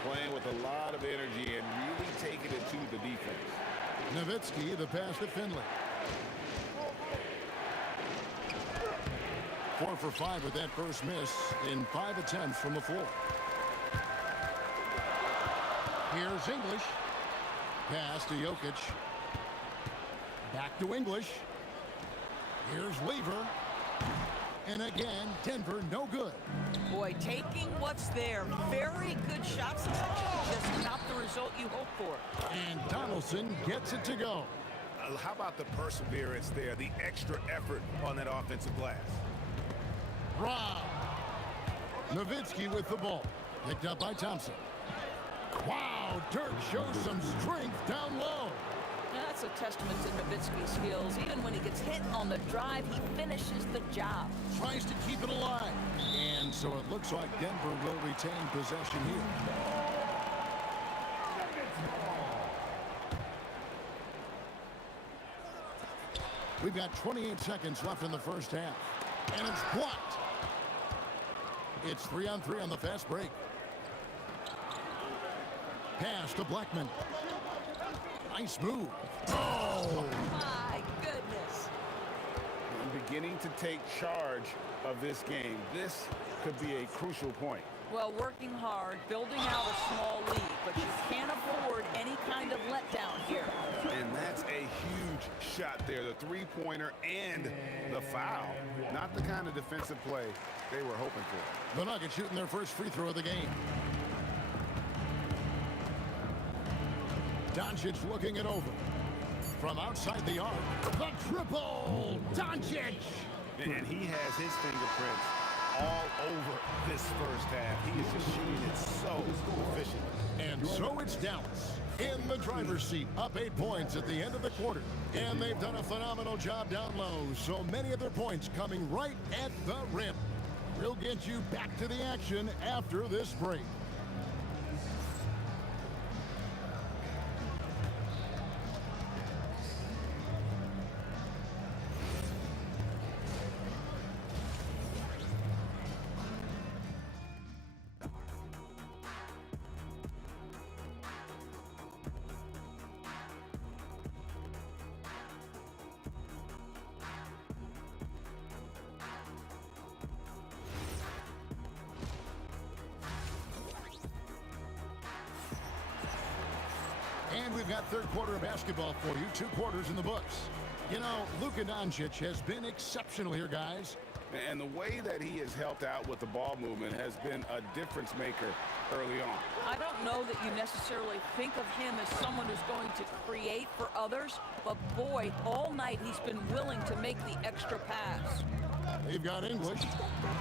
Playing with a lot of energy and really taking it to the defense. Nowitzki, the pass to Finley. 4 for 5 with that first miss in 5 attempts from the floor. Here's English. Pass to Jokic. Back to English. Here's Lever. And again, Denver no good. Boy, taking what's there. Very good shot selection. Just not the result you hope for. And Donaldson gets it to go. How about the perseverance there, the extra effort on that offensive glass? Rob. Nowitzki with the ball. Picked up by Thompson. Wow, Dirk shows some strength down low. That's a testament to Nowitzki's skills. Even when he gets hit on the drive, he finishes the job. Tries to keep it alive. And so it looks like Denver will retain possession here. We've got 28 seconds left in the first half. And it's blocked. It's 3-on-3 on the fast break. Pass to Blackman. Nice move. Oh! My goodness. I'm beginning to take charge of this game. This could be a crucial point. Well, working hard, building out a small lead, but you can't afford any kind of letdown here. And that's a huge shot there, the three-pointer and the foul. Not the kind of defensive play they were hoping for. The Nuggets shooting their first free throw of the game. Doncic looking it over. From outside the arc. The triple! Doncic! And he has his fingerprints all over this first half. He is just shooting it so efficiently. And so it's Dallas in the driver's seat, up 8 points at the end of the quarter. And they've done a phenomenal job down low. So many of their points coming right at the rim. We'll get you back to the action after this break. And we've got third quarter of basketball for you. 2 quarters in the books. You know, Luka Doncic has been exceptional here, guys. And the way that he has helped out with the ball movement has been a difference maker early on. I don't know that you necessarily think of him as someone who's going to create for others, but boy, all night he's been willing to make the extra pass. They've got English.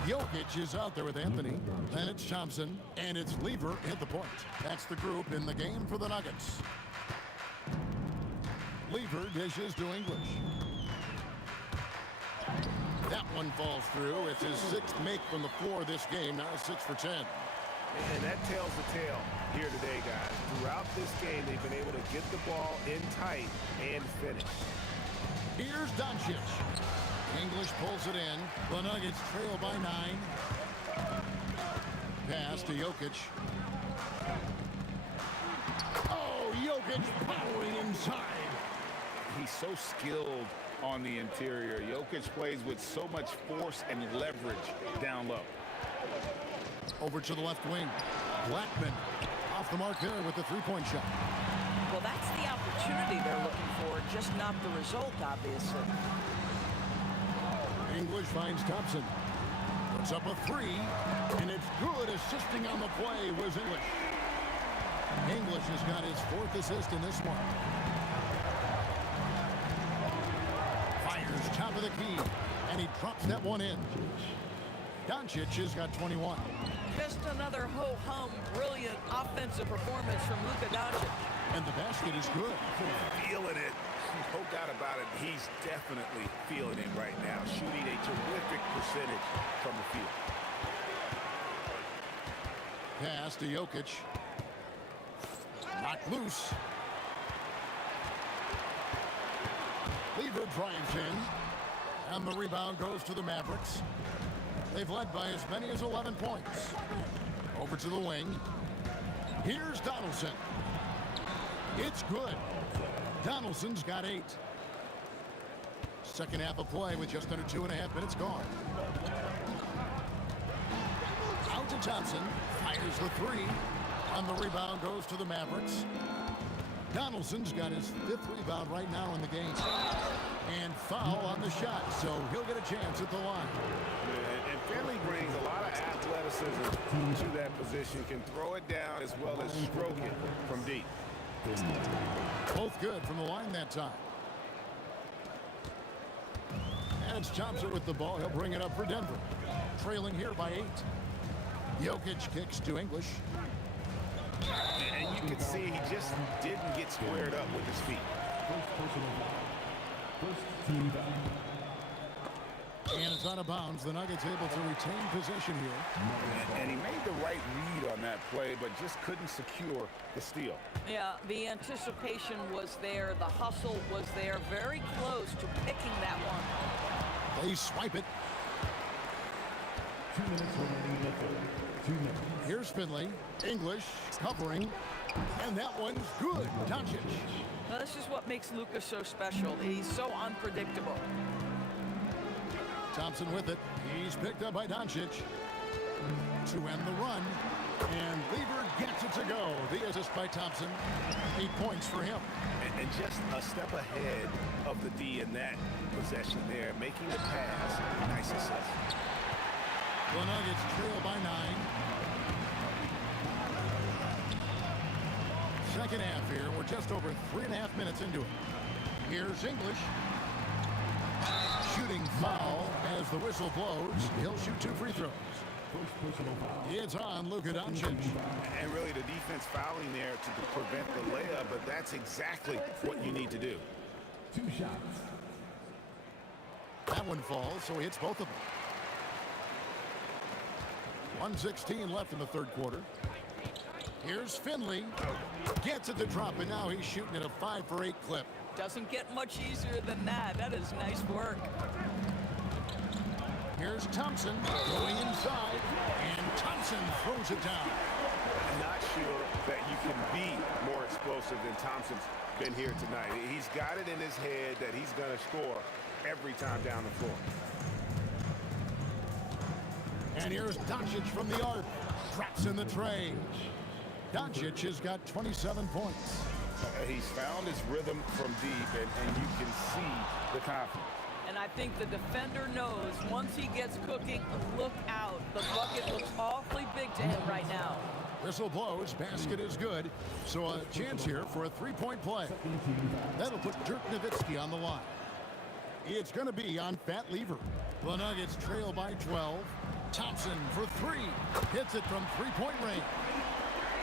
Jokic is out there with Anthony. Then it's Thompson. And it's Lever at the point. That's the group in the game for the Nuggets. Lever dishes to English. That one falls through. It's his 6th make from the floor this game. Now 6 for 10. And that tells the tale here today, guys. Throughout this game, they've been able to get the ball in tight and finish. Here's Doncic. English pulls it in. The Nuggets trail by 9. Pass to Jokic. Oh, Jokic powering inside. He's so skilled on the interior. Jokic plays with so much force and leverage down low. Over to the left wing. Blackman off the mark there with the three-point shot. Well, that's the opportunity they're looking for, just not the result, obviously. English finds Thompson. Puts up a 3, and it's good. Assisting on the play was English. English has got his 4th assist in this one. Fires top of the key, and he drops that one in. Doncic has got 21. Just another ho-hum, brilliant offensive performance from Luka Doncic. And the basket is good. Feeling it. No doubt about it. He's definitely feeling it right now. Shooting a terrific percentage from the field. Pass to Jokic. Knocked loose. Lever drives in. And the rebound goes to the Mavericks. They've led by as many as 11 points. Over to the wing. Here's Donaldson. It's good. Donaldson's got 8. Second half of play with just under 2.5 minutes gone. Out to Thompson. Fires the 3. And the rebound goes to the Mavericks. Donaldson's got his 5th rebound right now in the game. And foul on the shot, so he'll get a chance at the line. And Finley brings a lot of athleticism to that position, can throw it down as well as stroke it from deep. Both good from the line that time. And it's Thompson with the ball. He'll bring it up for Denver. Trailing here by 8. Jokic kicks to English. And you can see he just didn't get squared up with his feet. And it's out of bounds. The Nuggets able to retain possession here. And he made the right read on that play, but just couldn't secure the steal. Yeah, the anticipation was there. The hustle was there. Very close to picking that one. They swipe it. 2 minutes remaining in the third. 2 minutes. Here's Finley. English covering. And that one's good. Doncic. Now, this is what makes Luka so special. He's so unpredictable. Thompson with it. He's picked up by Doncic to end the run. And Lever gets it to go. The assist by Thompson. 8 points for him. And just a step ahead of the D in that possession there, making the pass. Nice assist. The Nuggets trail by 9. Second half here. We're just over 3.5 minutes into it. Here's English. Shooting foul as the whistle blows. He'll shoot 2 free throws. It's on Luka Doncic. And really the defense fouling there to prevent the layup, but that's exactly what you need to do. 2 shots. That one falls, so he hits both of them. 1:16 left in the third quarter. Here's Finley. Gets it to drop, and now he's shooting at a 5 for 8 clip. Doesn't get much easier than that. That is nice work. Here's Thompson going inside, and Thompson throws it down. Not sure that you can be more explosive than Thompson's been here tonight. He's got it in his head that he's going to score every time down the floor. And here's Doncic from the arc. Drops in the tray. Doncic has got 27 points. He's found his rhythm from deep, and you can see the confidence. And I think the defender knows once he gets cooking, look out. The bucket looks awfully big to him right now. Whistle blows. Basket is good. So a chance here for a 3-point play. That'll put Dirk Nowitzki on the line. It's going to be on Fat Lever. The Nuggets trail by 12. Thompson for 3. Hits it from 3-point range.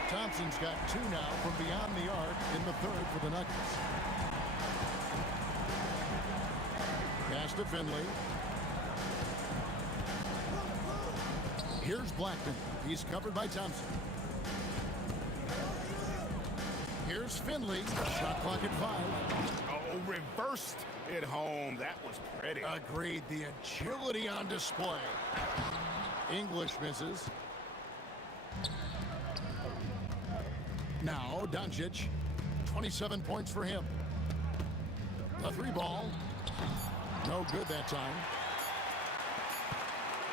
Thompson's got 2 now from beyond the arc in the third for the Nuggets. Pass to Finley. Here's Blackman. He's covered by Thompson. Here's Finley. Shot clock at 5. Oh, reversed it home. That was pretty. Agreed. The agility on display. English misses. Now Doncic. 27 points for him. The 3 ball. No good that time.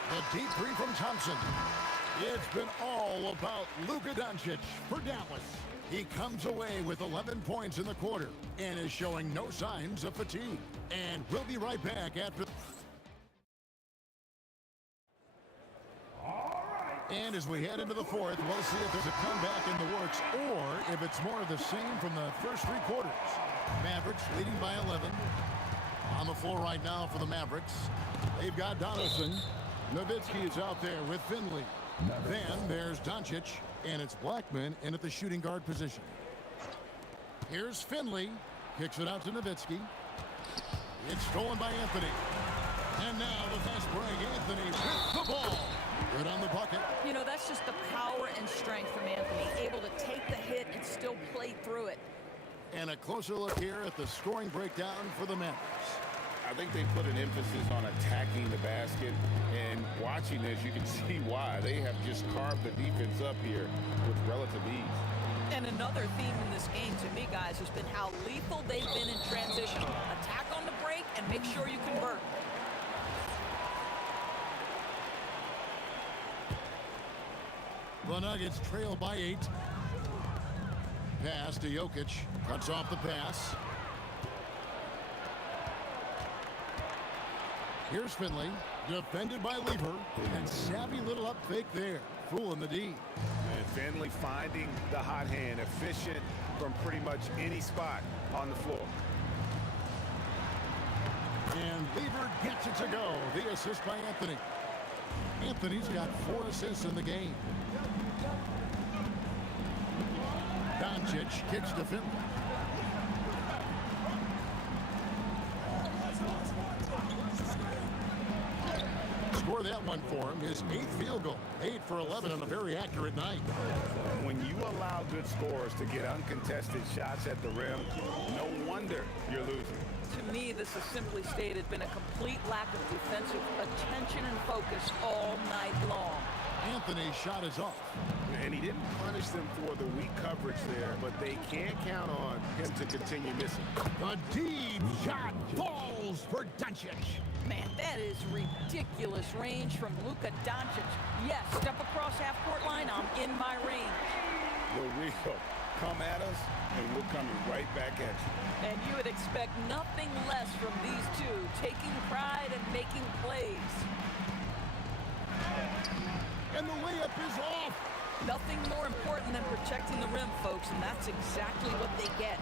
The deep 3 from Thompson. It's been all about Luka Doncic for Dallas. He comes away with 11 points in the quarter and is showing no signs of fatigue. And we'll be right back after. And as we head into the fourth, we'll see if there's a comeback in the works or if it's more of the same from the first 3 quarters. Mavericks leading by 11. On the floor right now for the Mavericks. They've got Donaldson. Nowitzki is out there with Finley. Then there's Doncic, and it's Blackman in at the shooting guard position. Here's Finley. Kicks it out to Nowitzki. It's stolen by Anthony. And now the fast break. Anthony with the ball. Good on the bucket. You know, that's just the power and strength from Anthony. Able to take the hit and still play through it. And a closer look here at the scoring breakdown for the Mavericks. I think they put an emphasis on attacking the basket, and watching this, you can see why. They have just carved the defense up here with relative ease. And another theme in this game to me, guys, has been how lethal they've been in transition. Attack on the break and make sure you convert. The Nuggets trail by 8. Pass to Jokic. Cuts off the pass. Here's Finley, defended by Lever, and savvy little up fake there, fooling the D. And Finley finding the hot hand, efficient from pretty much any spot on the floor. And Lever gets it to go. The assist by Anthony. Anthony's got 4 assists in the game. Doncic kicks to Finley. Score that one for him. His 8th field goal. 8 for 11 on a very accurate night. When you allow good scorers to get uncontested shots at the rim, no wonder you're losing. To me, this has simply stated been a complete lack of defensive attention and focus all night long. Anthony's shot is off. And he didn't punish them for the weak coverage there, but they can't count on him to continue missing. The deep shot falls for Doncic. Man, that is ridiculous range from Luka Doncic. Yes, step across half-court line, I'm in my range. The real come at us, and we're coming right back at you. And you would expect nothing less from these two, taking pride and making plays. And the layup is off. Nothing more important than protecting the rim, folks, and that's exactly what they get.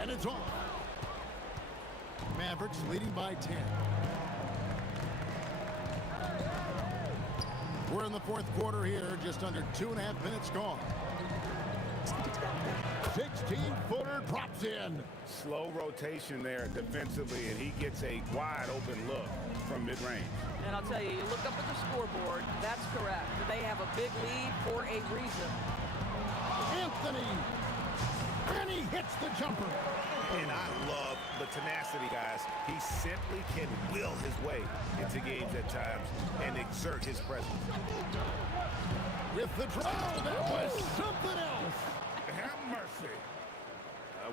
And it's off. Mavericks leading by 10. We're in the 4th quarter here, just under 2.5 minutes gone. 16-footer drops in. Slow rotation there defensively, and he gets a wide open look from mid-range. And I'll tell you, you look up at the scoreboard, that's correct. They have a big lead for a reason. Anthony! And he hits the jumper. And I love the tenacity, guys. He simply can will his way into games at times and exert his presence. With the draw, that was something else. Have mercy.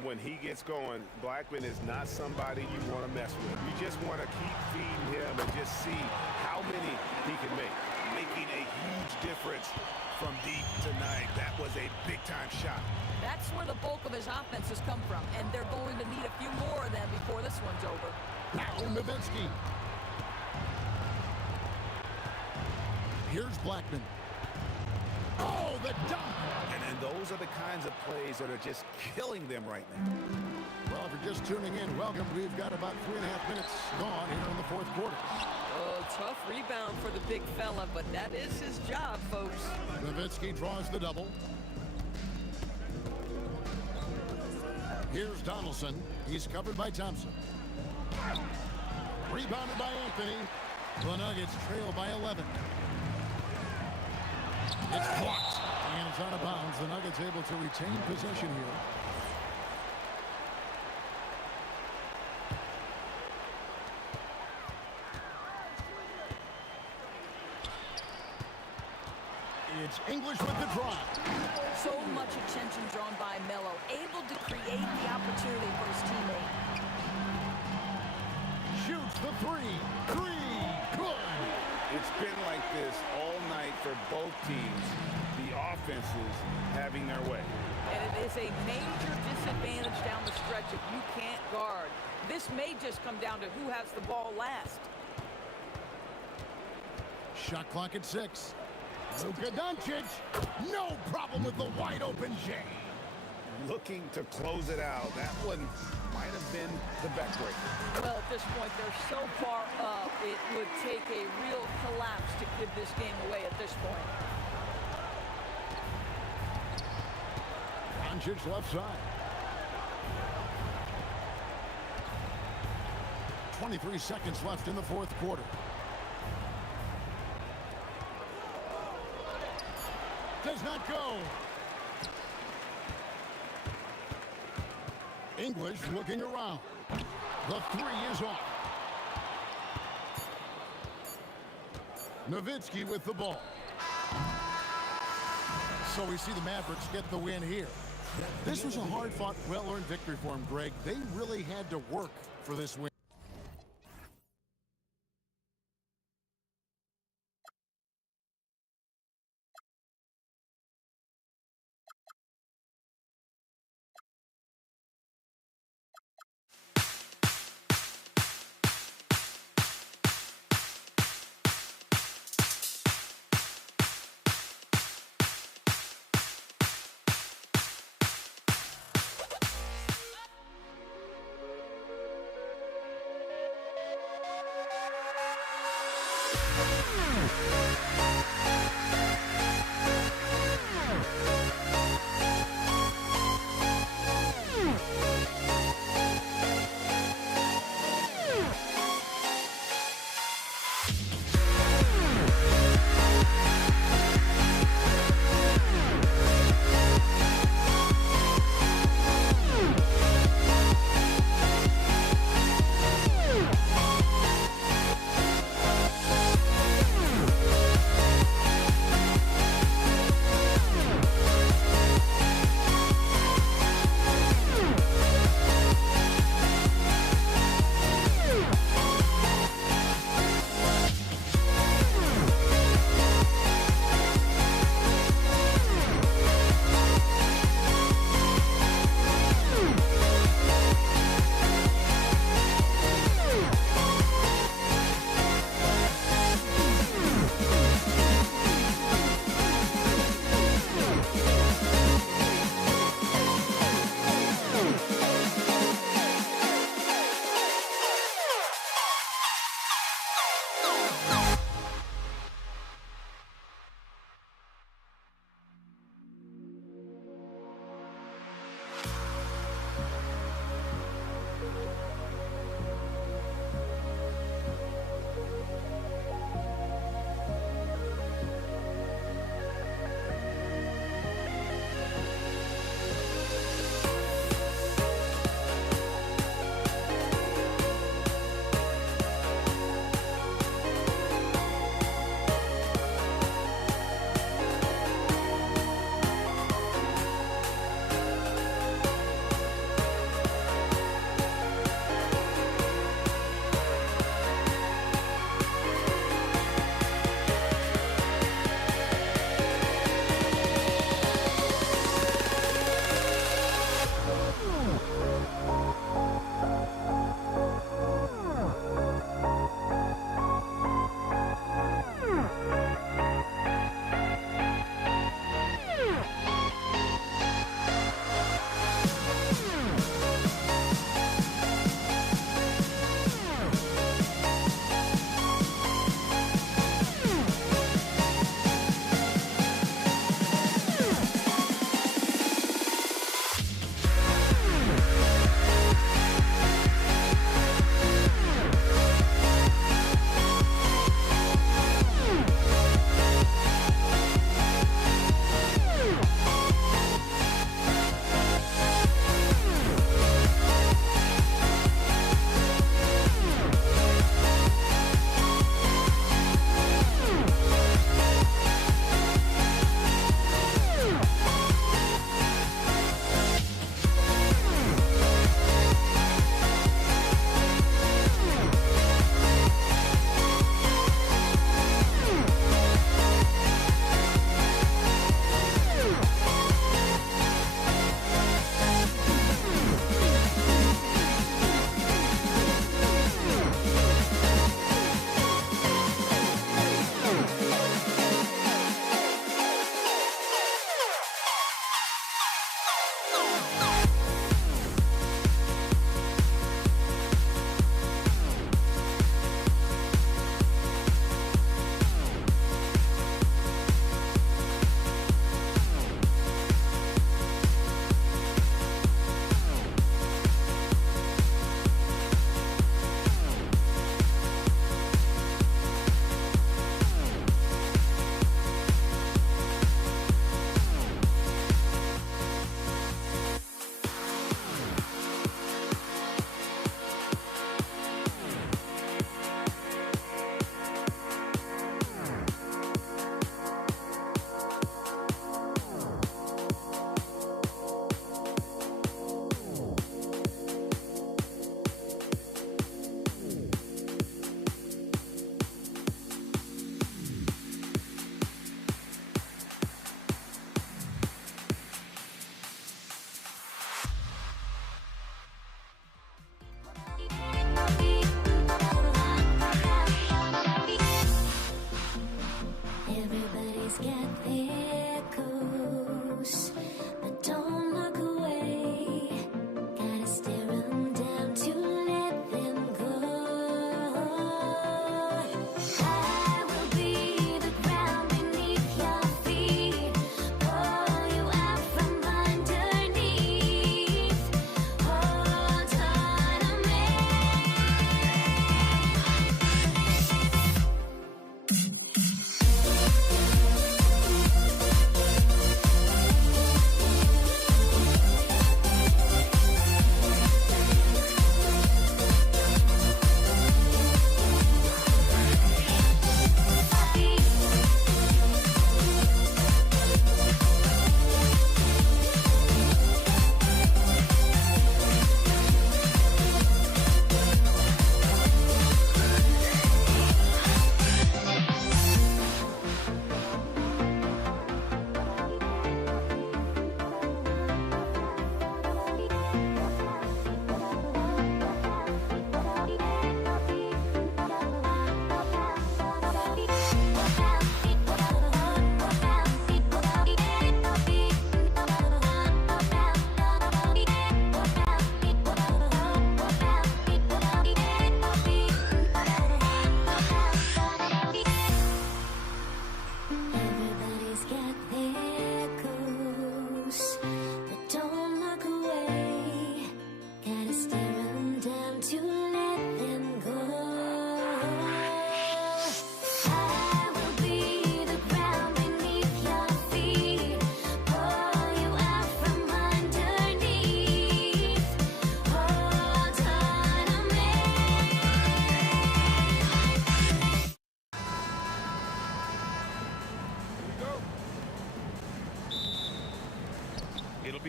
When he gets going, Blackman is not somebody you want to mess with. You just want to keep feeding him and just see how many he can make. Making a huge difference from deep tonight. That was a big-time shot. That's where the bulk of his offense has come from, and they're going to need a few more of them before this one's over. Now Nowitzki. Here's Blackman. Oh, the dunk! And those are the kinds of plays that are just killing them right now. Well, if you're just tuning in, welcome. We've got about 3.5 minutes gone here in the 4th quarter. Oh, tough rebound for the big fella, but that is his job, folks. Nowitzki draws the double. Here's Donaldson. He's covered by Thompson. Rebounded by Anthony. The Nuggets trail by 11. It's blocked. And it's out of bounds. The Nuggets able to retain possession here. It's English with the drop. So much attention drawn by Melo, able to create the opportunity for his teammate. Shoots the three. Good. It's been like this all night for both teams. The offenses having their way. And it is a major disadvantage down the stretch if you can't guard. This may just come down to who has the ball last. Shot clock at 6. Luka Doncic, no problem with the wide open J. Looking to close it out. That one might have been the backbreaker. Well, at this point, they're so far up, it would take a real collapse to give this game away at this point. Doncic left side. 23 seconds left in the 4th quarter. Does not go. English looking around. The 3 is off. Nowitzki with the ball. So we see the Mavericks get the win here. This was a hard-fought, well-earned victory for them, Greg. They really had to work for this win.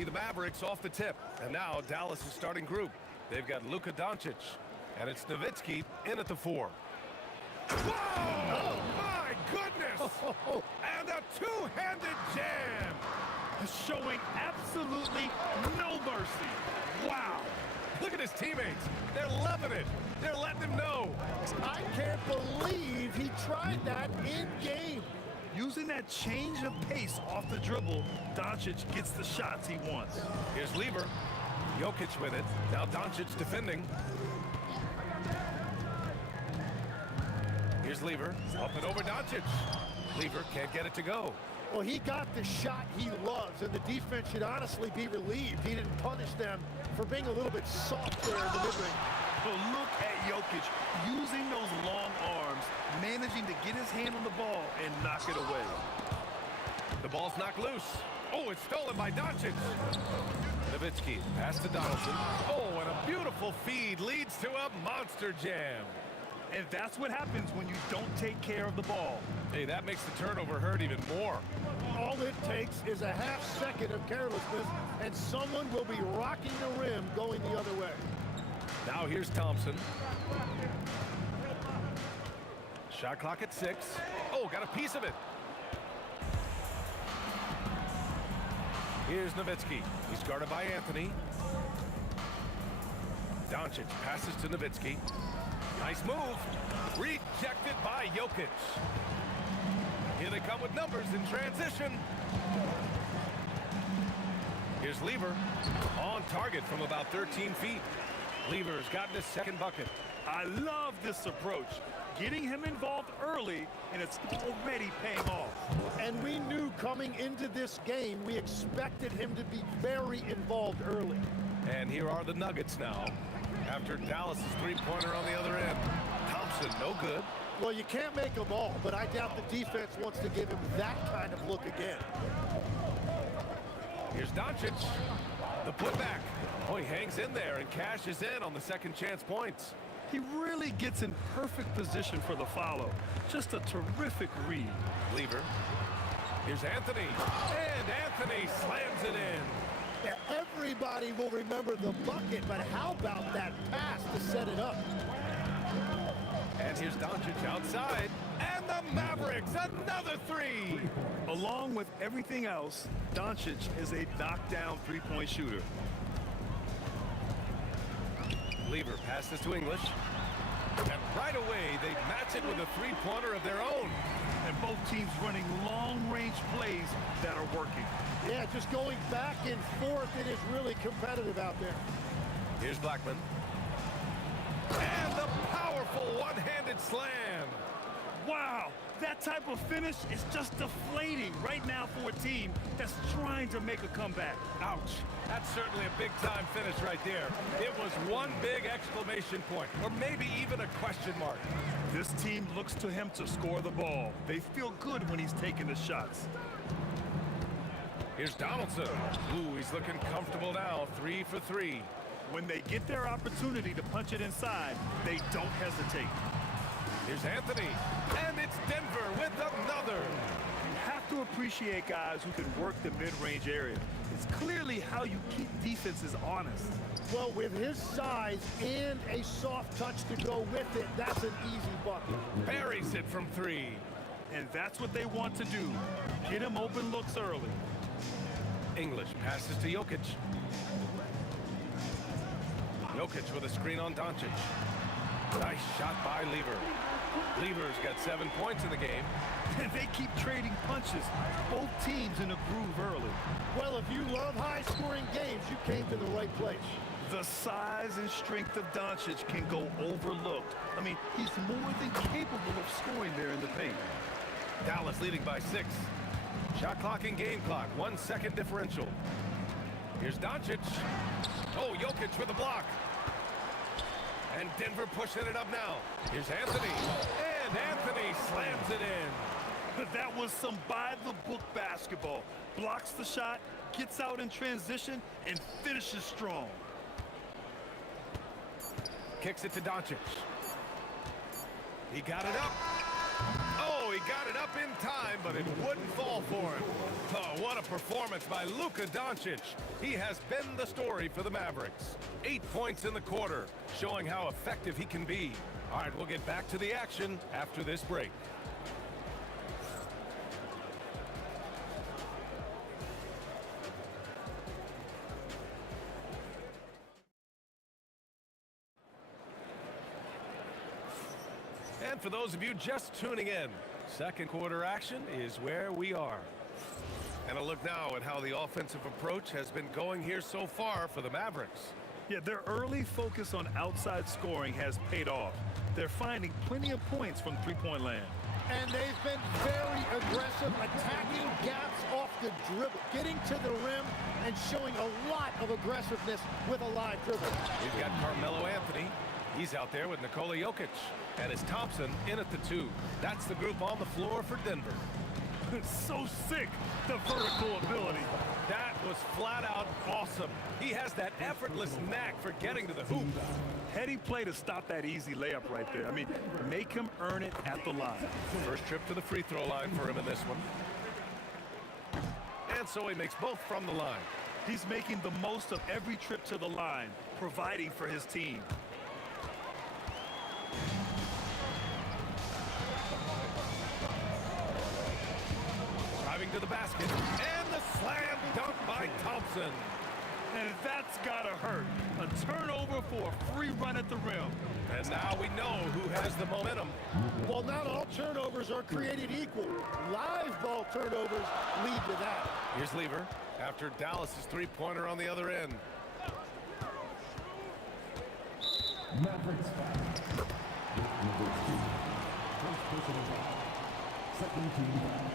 be the Mavericks off the tip. And now Dallas' starting group. They've got Luka Doncic, and it's Nowitzki in at the 4. Whoa! Oh, my goodness! And a two-handed jam! Showing absolutely no mercy. Wow. Look at his teammates. They're loving it. They're letting him know. I can't believe he tried that in game. Using that change of pace off the dribble, Doncic gets the shots he wants. Here's Lever. Jokic with it. Now Doncic defending. Here's Lever. Up and over Doncic. Lever can't get it to go. Well, he got the shot he loves, and the defense should honestly be relieved he didn't punish them for being a little bit soft there in the mid-range. But look at Jokic using those long arms, managing to get his hand on the ball and knock it away. The ball's knocked loose. Oh, it's stolen by Doncic. Nowitzki, pass to Donaldson. Oh, and a beautiful feed leads to a monster jam. And that's what happens when you don't take care of the ball. Hey, that makes the turnover hurt even more. All it takes is a half second of carelessness, and someone will be rocking the rim going the other way. Now here's Thompson. Shot clock at 6. Oh, got a piece of it. Here's Nowitzki. He's guarded by Anthony. Doncic passes to Nowitzki. Nice move. Rejected by Jokic. Here they come with numbers in transition. Here's Lever. On target from about 13 feet. Lever's gotten his second bucket. I love this approach. Getting him involved early, and it's already paying off. And we knew coming into this game, we expected him to be very involved early. And here are the Nuggets now. After Dallas' three-pointer on the other end. Thompson, no good. Well, you can't make them all, but I doubt the defense wants to give him that kind of look again. Here's Doncic. The putback. Oh, he hangs in there and cashes in on the second chance points. He really gets in perfect position for the follow. Just a terrific read. Lever. Here's Anthony. And Anthony slams it in. Yeah, everybody will remember the bucket, but how about that pass to set it up? And here's Doncic outside. And the Mavericks, another 3. Along with everything else, Doncic is a knockdown three-point shooter. Lever passes to English. And right away, they match it with a three-pointer of their own. And both teams running long-range plays that are working. Yeah, just going back and forth, it is really competitive out there. Here's Blackman. And the powerful one-handed slam. Wow, that type of finish is just deflating right now for a team that's trying to make a comeback. Ouch. That's certainly a big-time finish right there. It was one big exclamation point, or maybe even a question mark. This team looks to him to score the ball. They feel good when he's taking the shots. Here's Donaldson. Ooh, he's looking comfortable now. 3 for 3. When they get their opportunity to punch it inside, they don't hesitate. Here's Anthony. And it's Denver with another. You have to appreciate guys who can work the mid-range area. It's clearly how you keep defenses honest. Well, with his size and a soft touch to go with it, that's an easy bucket. Buries it from 3. And that's what they want to do. Get him open looks early. English passes to Jokic. Jokic with a screen on Doncic. Nice shot by Lever. Lever's got 7 points in the game. And they keep trading punches. Both teams in a groove early. Well, if you love high-scoring games, you came to the right place. The size and strength of Doncic can go overlooked. I mean, he's more than capable of scoring there in the paint. Dallas leading by 6. Shot clock and game clock. 1 second differential. Here's Doncic. Oh, Jokic with a block. And Denver pushing it up now. Here's Anthony. And Anthony slams it in. That was some by-the-book basketball. Blocks the shot, gets out in transition, and finishes strong. Kicks it to Doncic. He got it up. Oh, Oh, he got it up in time, but it wouldn't fall for him. Oh, what a performance by Luka Doncic. He has been the story for the Mavericks. 8 points in the quarter, showing how effective he can be. All right, we'll get back to the action after this break. And for those of you just tuning in, second quarter action is where we are. And a look now at how the offensive approach has been going here so far for the Mavericks. Yeah, their early focus on outside scoring has paid off. They're finding plenty of points from three-point land. And they've been very aggressive, attacking gaps off the dribble, getting to the rim and showing a lot of aggressiveness with a live dribble. We've got Carmelo Anthony. He's out there with Nikola Jokic. And it's Thompson in at the 2. That's the group on the floor for Denver. So sick, the vertical ability. That was flat out awesome. He has that effortless knack for getting to the hoop. Heady play to stop that easy layup right there. I mean, make him earn it at the line. First trip to the free throw line for him in this one. And so he makes both from the line. He's making the most of every trip to the line, providing for his team. Driving to the basket, and the slam dunk by Thompson. And that's gotta hurt. A turnover for a free run at the rim. And now we know who has the momentum. Well, not all turnovers are created equal. Live ball turnovers lead to that. Here's Lever after Dallas's three-pointer on the other end. Mavericks foul. Number 2. First personal foul. Second team foul.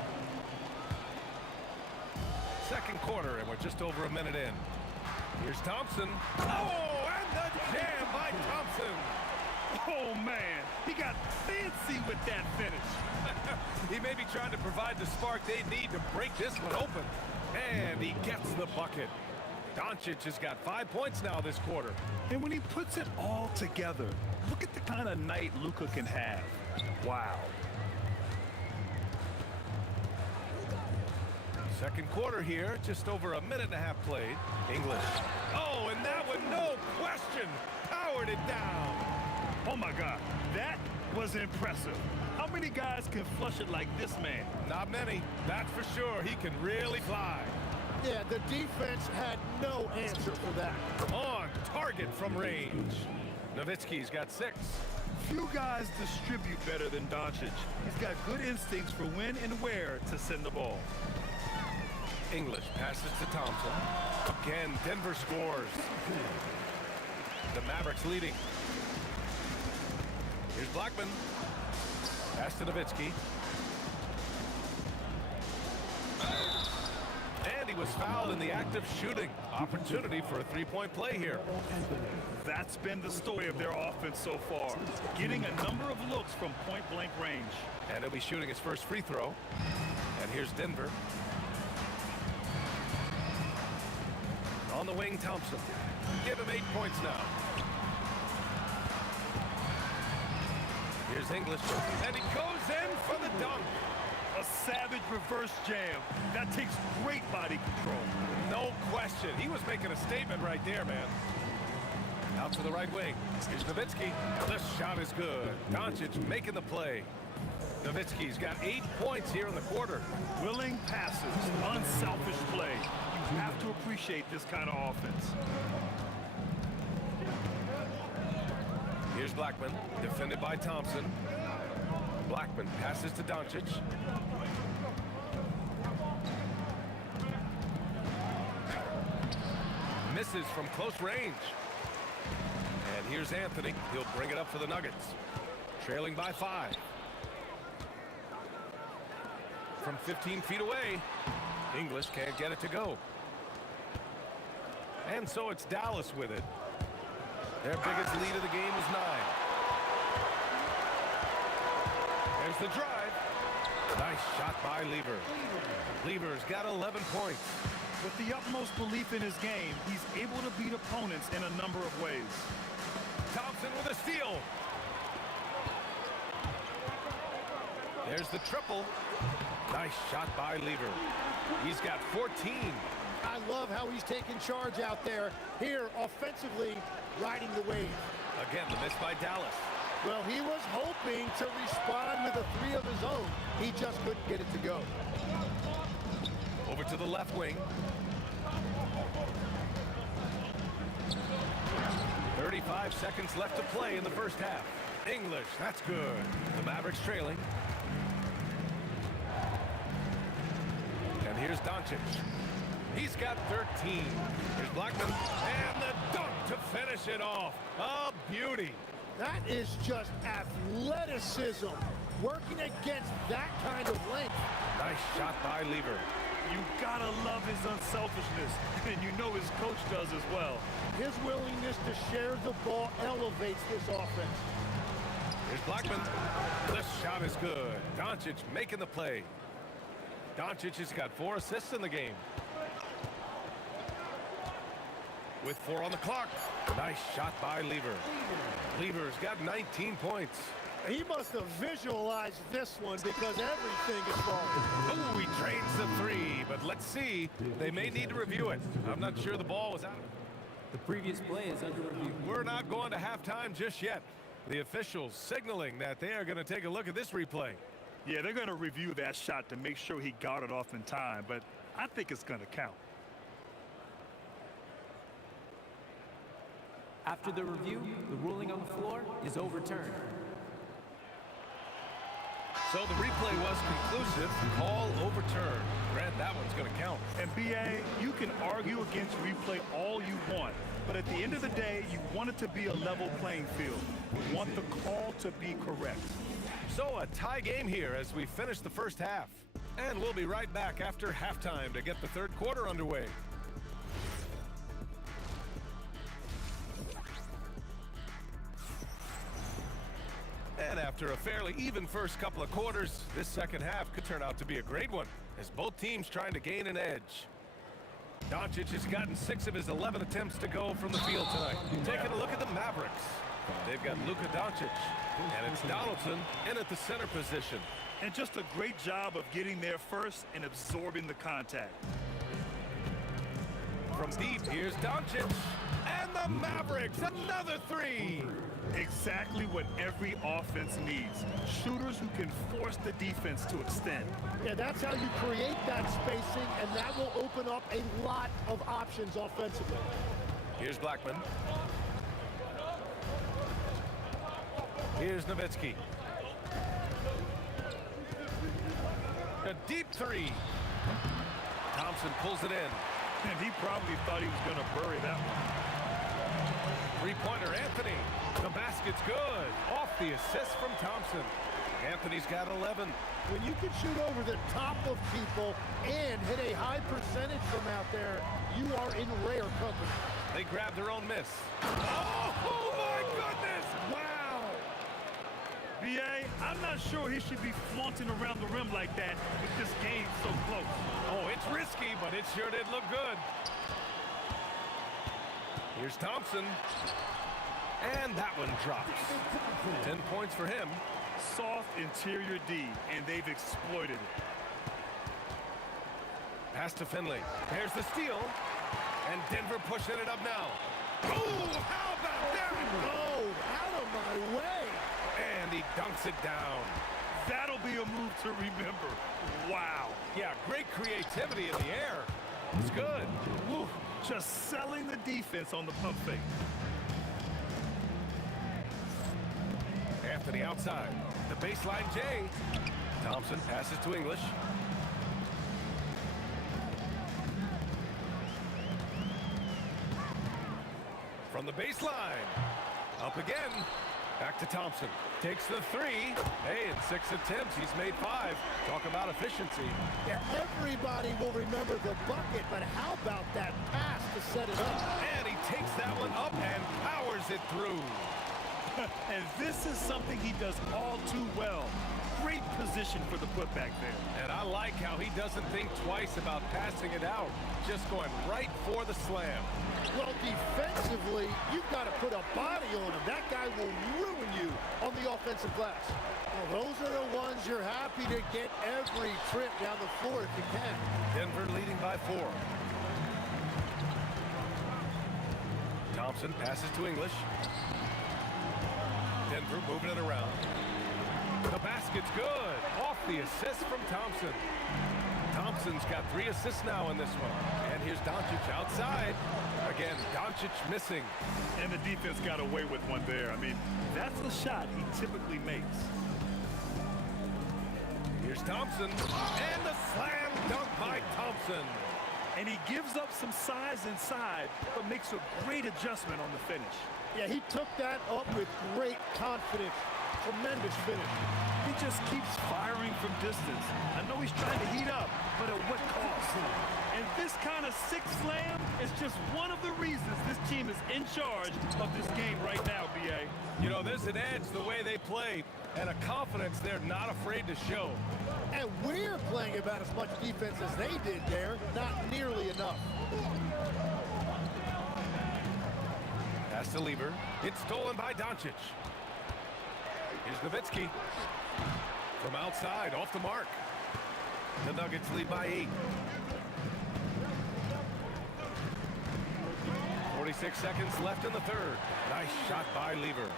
Second quarter, and we're just over a minute in. Here's Thompson. Oh, and the jam by Thompson. Oh, man. He got fancy with that finish. He may be trying to provide the spark they need to break this one open. And he gets the bucket. Doncic has got 5 points now this quarter. And when he puts it all together, look at the kind of night Luka can have. Wow. Second quarter here, just over a minute and a half played. English. Oh, and that one, no question, powered it down. Oh, my God. That was impressive. How many guys can flush it like this man? Not many. That's for sure. He can really fly. Yeah, the defense had no answer for that. On target from range. Nowitzki's got 6. Few guys distribute better than Doncic. He's got good instincts for when and where to send the ball. English passes to Thompson. Again, Denver scores. The Mavericks leading. Here's Blackman. Pass to Nowitzki. And he was fouled in the act of shooting. Opportunity for a three-point play here. That's been the story of their offense so far. Getting a number of looks from point-blank range. And he'll be shooting his first free throw. And here's Denver. On the wing, Thompson. Give him 8 points now. Here's English. And he goes in for the dunk. A savage reverse jam. That takes great body control. No question. He was making a statement right there, man. Out to the right wing. Here's Nowitzki. The shot is good. Doncic making the play. Nowitzki's got 8 points here in the quarter. Willing passes, unselfish play. You have to appreciate this kind of offense. Here's Blackman, defended by Thompson. Blackman passes to Doncic. Misses from close range. And here's Anthony. He'll bring it up for the Nuggets. Trailing by 5. From 15 feet away, English can't get it to go. And so it's Dallas with it. Their biggest lead of the game is 9. There's the drive. Nice shot by Lever. Lever's got 11 points. With the utmost belief in his game, he's able to beat opponents in a number of ways. Thompson with a steal. There's the triple. Nice shot by Lever. He's got 14. I love how he's taking charge out there. Here, offensively, riding the wave. Again, the miss by Dallas. Well, he was hoping to respond with a three of his own. He just couldn't get it to go. Over to the left wing. 35 seconds left to play in the first half. English, that's good. The Mavericks trailing. And here's Doncic. He's got 13. Here's Blackman. And the dunk to finish it off. A beauty. That is just athleticism. Working against that kind of length. Nice shot by Lever. You gotta love his unselfishness, and you know his coach does as well. His willingness to share the ball elevates this offense. Here's Blackman. This shot is good. Doncic making the play. Doncic has got 4 assists in the game. With 4 on the clock. Nice shot by Lever. Lever's got 19 points. He must have visualized this one because everything is falling. Oh, he drains the 3, but let's see. They may need to review it. I'm not sure the ball was out. The previous play is under review. We're not going to halftime just yet. The officials signaling that they are going to take a look at this replay. Yeah, they're going to review that shot to make sure he got it off in time, but I think it's going to count. After the review, the ruling on the floor is overturned. So the replay was conclusive. Call overturned. Grant, that one's going to count. And BA, you can argue against replay all you want, but at the end of the day, you want it to be a level playing field. You want the call to be correct. So a tie game here as we finish the first half. And we'll be right back after halftime to get the third quarter underway. And after a fairly even first couple of quarters, this second half could turn out to be a great one as both teams trying to gain an edge. Doncic has gotten 6 of his 11 attempts to go from the field tonight. Taking a look at the Mavericks. They've got Luka Doncic, and it's Donaldson in at the center position. And just a great job of getting there first and absorbing the contact. From deep, here's Doncic. And the Mavericks, another 3. Exactly what every offense needs. Shooters who can force the defense to extend. Yeah, that's how you create that spacing, and that will open up a lot of options offensively. Here's Blackman. Here's Nowitzki. A deep 3. Thompson pulls it in. And he probably thought he was going to bury that one. Three-pointer, Anthony. The basket's good. Off the assist from Thompson. Anthony's got 11. When you can shoot over the top of people and hit a high percentage from out there, you are in rare company. They grab their own miss. Oh my goodness! Wow! BA, I'm not sure he should be flaunting around the rim like that with this game so close. Oh, it's risky, but it sure did look good. Here's Thompson. And that one drops. 10 points for him. Soft interior D, and they've exploited it. Pass to Finley. There's the steal. And Denver pushing it up now. Oh, how about that? Oh, out of my way. And he dunks it down. That'll be a move to remember. Wow. Yeah, great creativity in the air. It's good. Woo. Just selling the defense on the pump fake. Anthony outside. The baseline J. Thompson passes to English. From the baseline. Up again. Back to Thompson. Takes the 3. Hey, in 6 attempts, he's made 5. Talk about efficiency. Yeah, everybody will remember the bucket, but how about that pass to set it up? And he takes that one up and powers it through. And this is something he does all too well. Great position for the putback there. And I like how he doesn't think twice about passing it out, just going right for the slam. Well, defensively, you've got to put a body on him. That guy will ruin you on the offensive glass. Well, those are the ones you're happy to get every trip down the floor if you can. Denver leading by 4. Thompson passes to English. Denver moving it around. The basket's good. Off the assist from Thompson. Thompson's got 3 assists now in this one. And here's Doncic outside. Again, Doncic missing. And the defense got away with one there. I mean, that's a shot he typically makes. Here's Thompson. And the slam dunk by Thompson. And he gives up some size inside, but makes a great adjustment on the finish. Yeah, he took that up with great confidence. Tremendous finish. He just keeps firing from distance. I know he's trying to heat up, but at what cost? And this kind of sick slam is just one of the reasons this team is in charge of this game right now, B.A. You know, there's an edge the way they play and a confidence they're not afraid to show. And we're playing about as much defense as they did there. Not nearly enough. Pass to Lever. It's stolen by Doncic. Here's Nowitzki. From outside, off the mark. The Nuggets lead by 8. 46 seconds left in the third. Nice shot by Lever.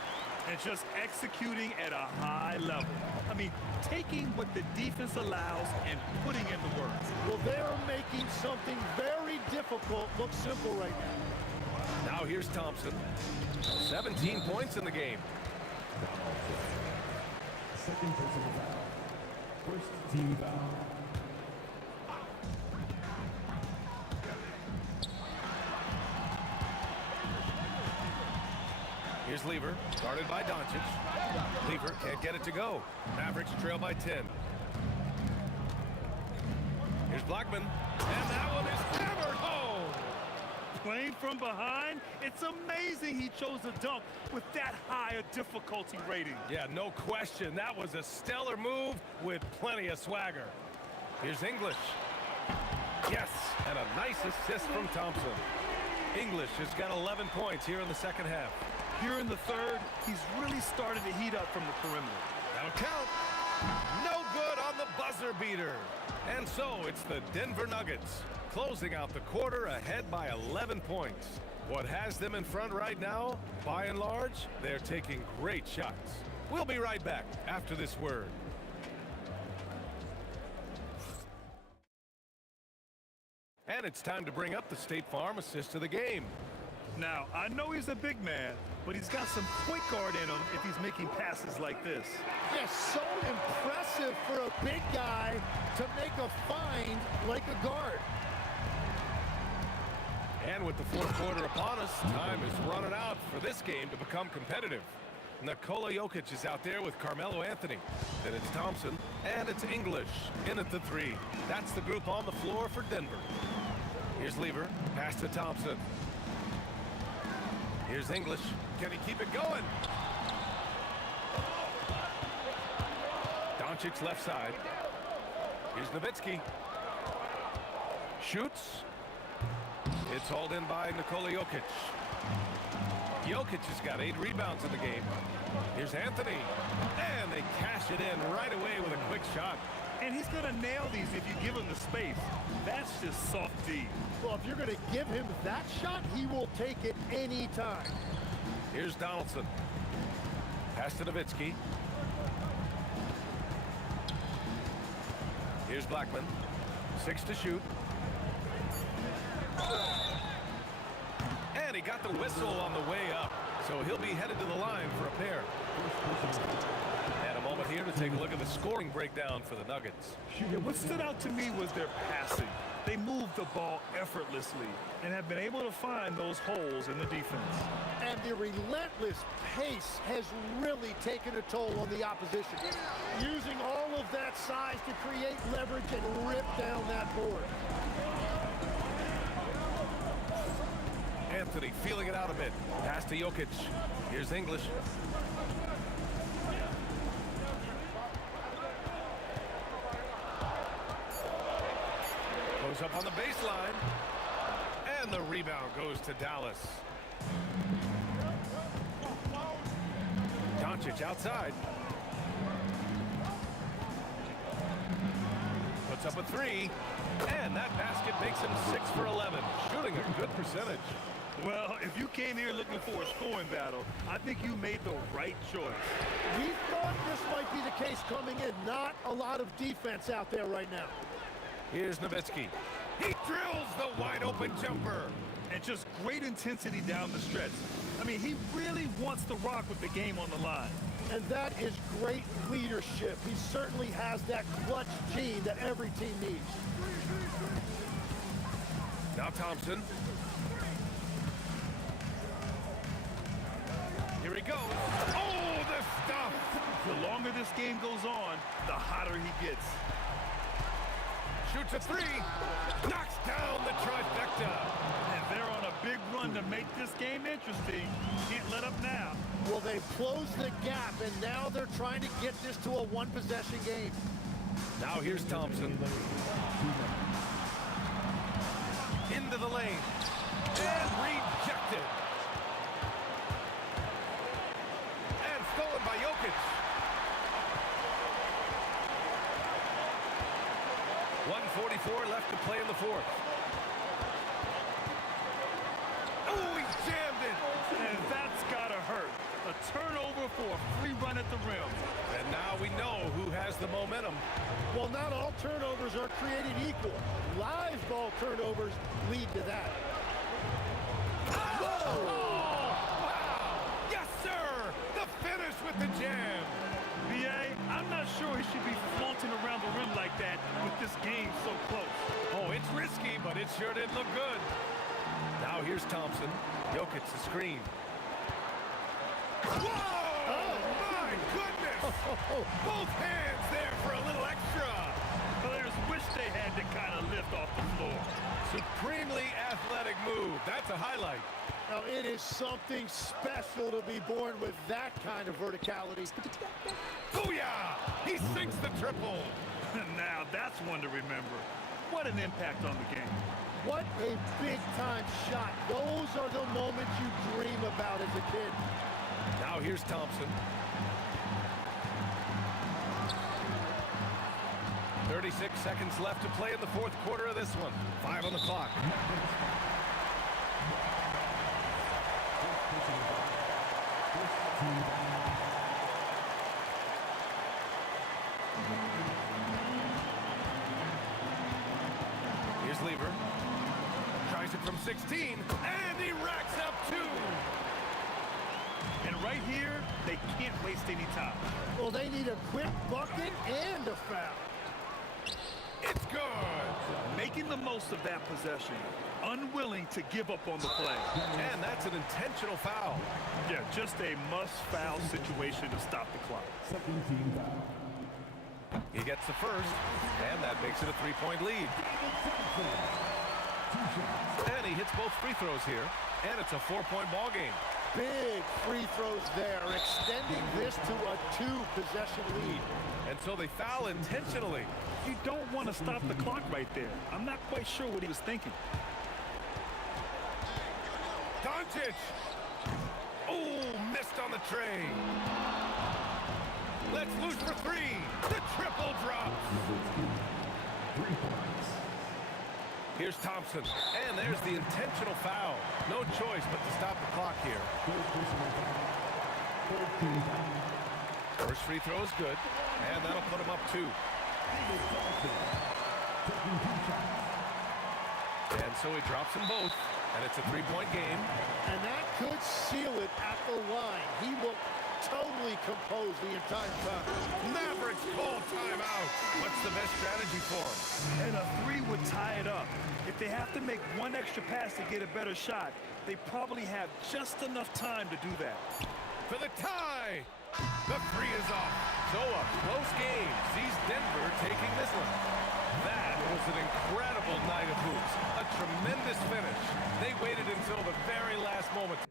And just executing at a high level. I mean, taking what the defense allows and putting in the work. Well, they're making something very difficult look simple right now. Now here's Thompson. 17 points in the game. Second personal foul. First team foul. Here's Lever, guarded by Doncic. Lever can't get it to go. Mavericks trail by 10. Here's Blackman, and that one is hammered home. Playing from behind, it's amazing he chose a dunk with that high a difficulty rating. Yeah, no question. That was a stellar move with plenty of swagger. Here's English. Yes, and a nice assist from Thompson. English has got 11 points here in the second half. Here in the third, he's really started to heat up from the perimeter. That'll count. No good on the buzzer beater. And so it's the Denver Nuggets closing out the quarter ahead by 11 points. What has them in front right now? By and large, they're taking great shots. We'll be right back after this word. And it's time to bring up the State Farm assist of the game. Now, I know he's a big man, but he's got some point guard in him if he's making passes like this. Yes, so impressive for a big guy to make a find like a guard. And with the fourth quarter upon us, time is running out for this game to become competitive. Nikola Jokic is out there with Carmelo Anthony. Then it's Thompson, and it's English in at the 3. That's the group on the floor for Denver. Here's Lever, pass to Thompson. Here's English. Can he keep it going? Doncic left side. Here's Nowitzki. Shoots. It's hauled in by Nikola Jokic. Jokic has got 8 rebounds in the game. Here's Anthony. And they cash it in right away with a quick shot. And he's going to nail these if you give him the space. That's just soft D. Well, if you're going to give him that shot, he will take it any time. Here's Donaldson. Pass to Nowitzki. Here's Blackman. 6 to shoot. And he got the whistle on the way up. So he'll be headed to the line for a pair. And a moment here to take a look at the scoring breakdown for the Nuggets. Yeah, what stood out to me was their passing. They moved the ball effortlessly and have been able to find those holes in the defense. And the relentless pace has really taken a toll on the opposition. Using all of that size to create leverage and rip down that board. Anthony feeling it out a bit. Pass to Jokic. Here's English. Goes up on the baseline. And the rebound goes to Dallas. Doncic outside. Puts up a three. And that basket makes him 6 for 11. Shooting a good percentage. Well, if you came here looking for a scoring battle, I think you made the right choice. We thought this might be the case coming in. Not a lot of defense out there right now. Here's Nowitzki. He drills the wide-open jumper. And just great intensity down the stretch. I mean, he really wants to rock with the game on the line. And that is great leadership. He certainly has that clutch gene that every team needs. Now Thompson. Here he goes. Oh, the stuff! The longer this game goes on, the hotter he gets. Shoots a three. Knocks down the trifecta. And they're on a big run to make this game interesting. Can't let up now. Well, they've closed the gap, and now they're trying to get this to a one-possession game. Now here's Thompson. Into the lane. And rejected. And stolen by Jokic. 1:44 left to play in the fourth. Oh, he jammed it. And that's gotta hurt. A turnover for a free run at the rim. And now we know who has the momentum. Well, not all turnovers are created equal. Live ball turnovers lead to that. Whoa! Wow! Yes, sir! The finish with the jam. B.A., I'm not sure he should be flaunting around the rim like that with this game so close. Oh, it's risky, but it sure did look good. Now here's Thompson. Jokic the screen. Whoa! Oh, my goodness! Both hands there for a little extra. Players wish they had to kind of lift off the floor. Supremely athletic move. That's a highlight. Now, it is something special to be born with that kind of verticality. Booyah! He sinks the triple. Now, that's one to remember. What an impact on the game. What a big-time shot. Those are the moments you dream about as a kid. Now here's Thompson. 36 seconds left to play in the fourth quarter of this one. 5 on the clock. Here's Lever. Tries it from 16, and he racks up 2. And right here, they can't waste any time. Well, they need a quick bucket and a foul. It's good. Making the most of that possession. Unwilling to give up on the play. And that's an intentional foul. Yeah, just a must-foul situation to stop the clock. He gets the first, and that makes it a 3-point lead. And he hits both free throws here, and it's a 4-point ball game. Big free throws there, extending this to a 2-possession lead. And so they foul intentionally. You don't want to stop the clock right there. I'm not quite sure what he was thinking. Doncic! Oh, missed on the tray. Let's loose for 3. The triple drop. Here's Thompson, and there's the intentional foul. No choice but to stop the clock here. First free throw is good, and that'll put him up 2. And so he drops them both, and it's a 3-point game. And that could seal it at the line. He will totally composed the entire time. Mavericks call timeout. What's the best strategy for him? And a 3 would tie it up. If they have to make one extra pass to get a better shot, they probably have just enough time to do that. For the tie! The 3 is off. So a close game sees Denver taking this one. That was an incredible night of hoops. A tremendous finish. They waited until the very last moment.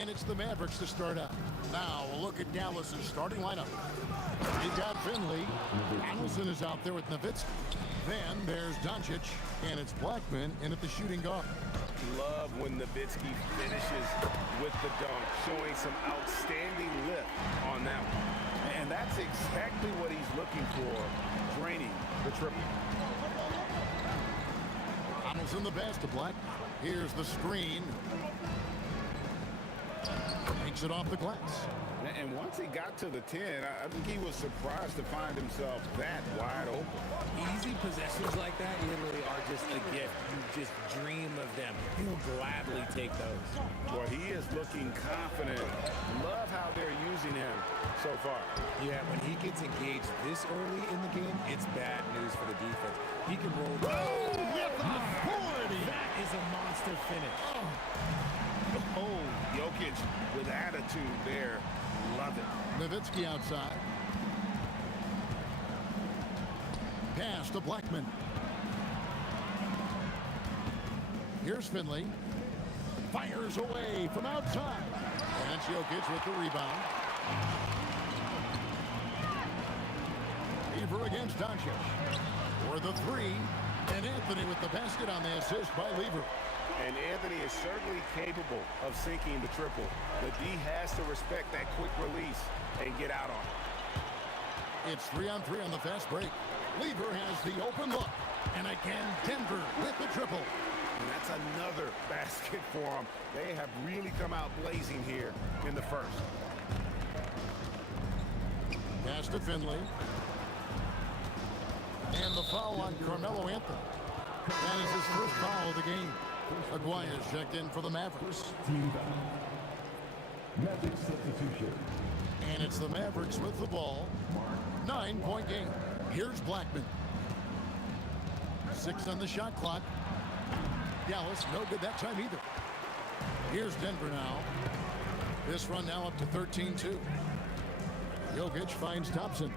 And it's the Mavericks to start out. Now, a look at Dallas's starting lineup. They've got Finley. Anderson is out there with Nowitzki. Then there's Doncic, and it's Blackman in at the shooting guard. Love when Nowitzki finishes with the dunk, showing some outstanding lift on that one. And that's exactly what he's looking for, draining the triple. Donaldson the pass to Black. Here's the screen. Takes it off the glass. And once he got to the 10, I think he was surprised to find himself that wide open. Easy possessions like that literally are just a gift. You just dream of them. He'll gladly take those. Well, he is looking confident. Love how they're using him so far. Yeah, when he gets engaged this early in the game, it's bad news for the defense. He can roll down. With authority. That is a monster finish. Oh, Jokic with attitude there. Love it. Nowitzki outside. Pass to Blackman. Here's Finley. Fires away from outside. And it's Jokic with the rebound. Lever against Doncic. For the three. And Anthony with the basket on the assist by Lever. And Anthony is certainly capable of sinking the triple. But D has to respect that quick release and get out on it. It's 3-on-3 on the fast break. Lever has the open look. And again, Denver with the triple. And that's another basket for them. They have really come out blazing here in the first. Pass to Finley. And the foul on Carmelo Anthony. That is his first foul of the game. Aguirre's checked in for the Mavericks. Magic substitution. And it's the Mavericks with the ball. 9-point game. Here's Blackman. 6 on the shot clock. Dallas, no good that time either. Here's Denver now. This run now up to 13-2. Jokic finds Thompson.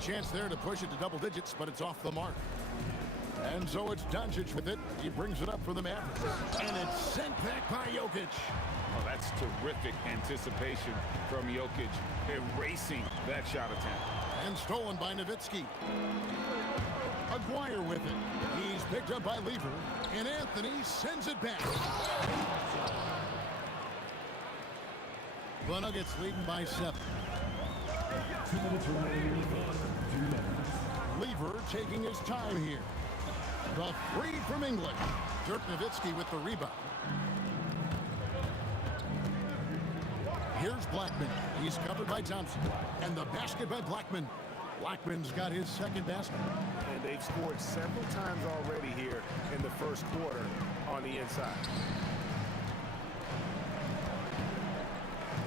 Chance there to push it to double digits, but it's off the mark. And so it's Doncic with it. He brings it up for the Mavericks. And it's sent back by Jokic. Oh, that's terrific anticipation from Jokic, erasing that shot attempt. And stolen by Nowitzki. Aguirre with it. He's picked up by Lever. And Anthony sends it back. The Nuggets leading by 7. 2 minutes remaining. 2 minutes. Lever taking his time here. The three from English. Dirk Nowitzki with the rebound. Here's Blackman. He's covered by Thompson. And the basket by Blackman. Blackman's got his second basket. And they've scored several times already here in the first quarter on the inside.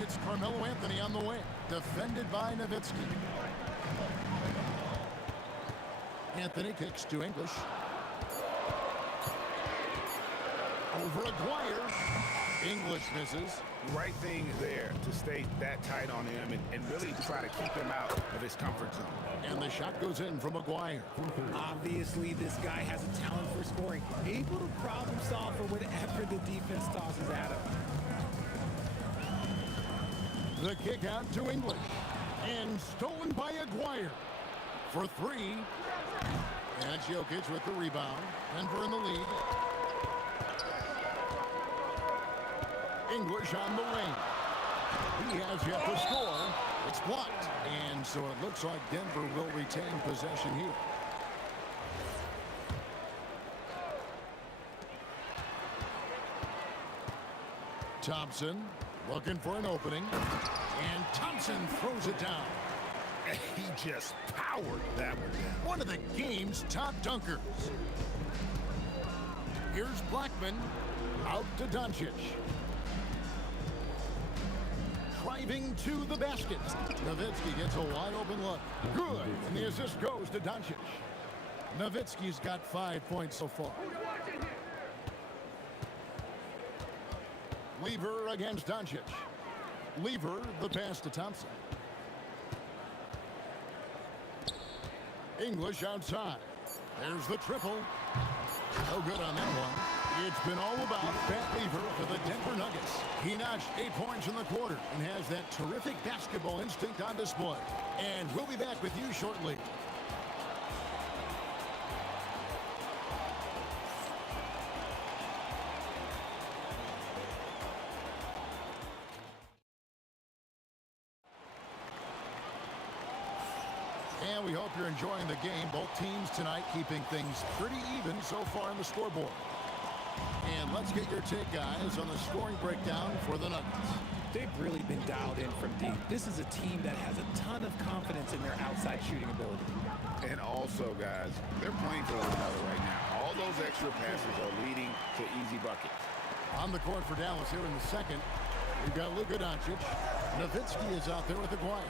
It's Carmelo Anthony on the way. Defended by Nowitzki. Anthony kicks to English. Over Aguirre. English misses. Right thing there to stay that tight on him and really try to keep him out of his comfort zone. And the shot goes in from Aguirre. Obviously, this guy has a talent for scoring. Able to problem solve for whatever the defense tosses at him. The kick out to English. And stolen by Aguirre. For three. And Jokic with the rebound. Denver in the lead. English on the wing. He has yet to score. It's blocked. And so it looks like Denver will retain possession here. Thompson looking for an opening. And Thompson throws it down. He just powered that one down. One of the game's top dunkers. Here's Blackman. Out to Doncic. Driving to the basket. Nowitzki gets a wide open look. Good. And the assist goes to Doncic. Nowitzki's got 5 points so far. Lever against Doncic. Lever, the pass to Thompson. English outside. There's the triple. No good on that one. It's been all about Pat Lever for the Denver Nuggets. He notched 8 points in the quarter and has that terrific basketball instinct on display. And we'll be back with you shortly. And we hope you're enjoying the game. Both teams tonight keeping things pretty even so far on the scoreboard. And let's get your take, guys, on the scoring breakdown for the Nuggets. They've really been dialed in from deep. This is a team that has a ton of confidence in their outside shooting ability. And also, guys, they're playing for one another right now. All those extra passes are leading to easy buckets. On the court for Dallas here in the second, we've got Luka Doncic. Nowitzki is out there with Aguirre.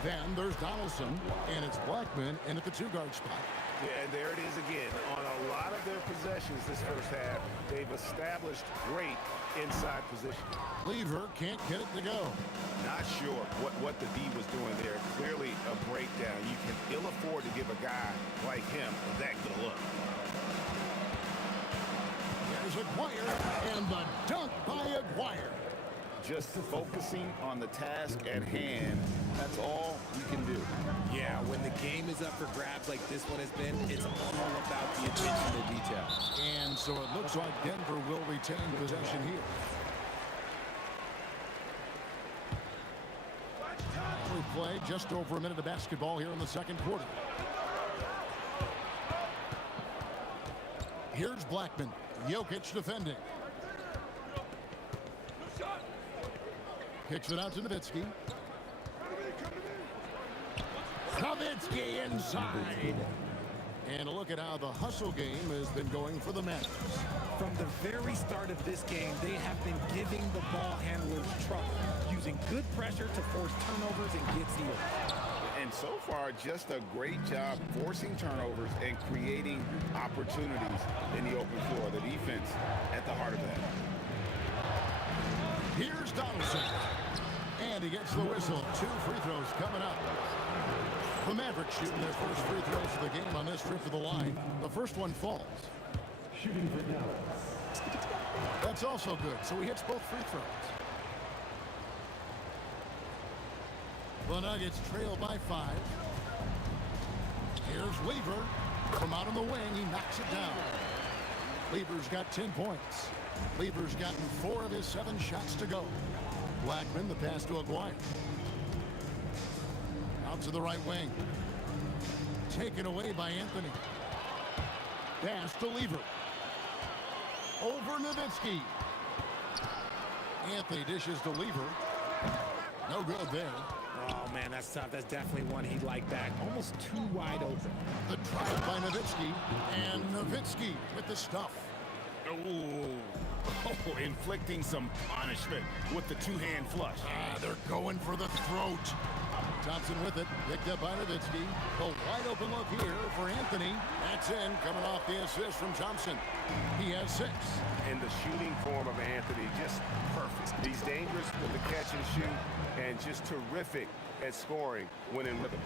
Then there's Donaldson, and it's Blackman in at the two-guard spot. Yeah, and there it is again. On a lot of their possessions this first half, they've established great inside position. Lever can't get it to go. Not sure what the D was doing there. Clearly a breakdown. You can ill afford to give a guy like him that good a look. There's Aguirre, and the dunk by Aguirre. Just focusing on the task at hand, that's all you can do. Yeah, when the game is up for grabs like this one has been, it's all about the attention to detail. And so it looks like Denver will retain possession here. We play just over a minute of basketball here in the second quarter. Here's Blackman. Jokic defending. Kicks it out to Nowitzki. Nowitzki inside. And a look at how the hustle game has been going for the Mavs. From the very start of this game, they have been giving the ball handlers trouble, using good pressure to force turnovers and get steals. And so far, just a great job forcing turnovers and creating opportunities in the open floor. The defense at the heart of that. Here's Donaldson. And he gets the whistle. 2 free throws coming up. The Mavericks shooting their first free throws of the game on this trip to the line. The first one falls. Shooting for Dallas. That's also good, so he hits both free throws. The Nuggets trail by 5. Here's Lever. From out on the wing, he knocks it down. Lever's got 10 points. Lever's gotten 4 of his 7 shots to go. Blackman, the pass to Aguirre. Out to the right wing. Taken away by Anthony. Pass to Lever. Over Nowitzki. Anthony dishes to Lever. No good there. Oh, man, that's tough. That's definitely one he'd like back. Almost too wide open. The drive by Nowitzki. And Nowitzki with the stuff. Oh, inflicting some punishment with the two-hand flush. They're going for the throat. Thompson with it, picked up by Nowitzki. A wide open look here for Anthony. That's in, coming off the assist from Thompson. He has 6. And the shooting form of Anthony, just perfect. He's dangerous with the catch and shoot, and just terrific at scoring when in rhythm.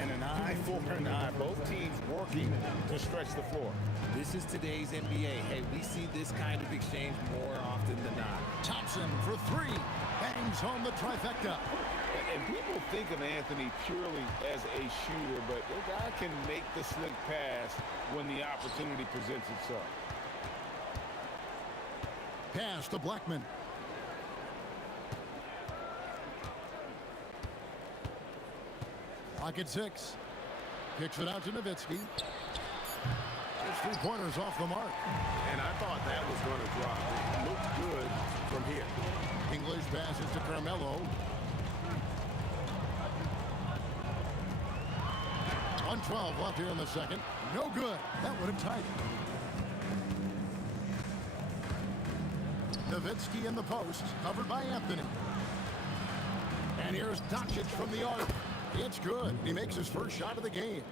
And an eye for an eye. Both teams working to stretch the floor. This is today's NBA. Hey, we see this kind of exchange more often than not. Thompson for 3. Bangs home the trifecta. And people think of Anthony purely as a shooter, but the guy can make the slick pass when the opportunity presents itself. Pass to Blackman. Clock at 6. Kicks it out to Nowitzki. His 3-pointers off the mark. And I thought that was going to drop. It looked good from here. English passes to Carmelo. 1:12 left here in the second. No good. That would have tied it. Nowitzki in the post, covered by Anthony. And here's Doncic from the arc. It's good. He makes his first shot of the game.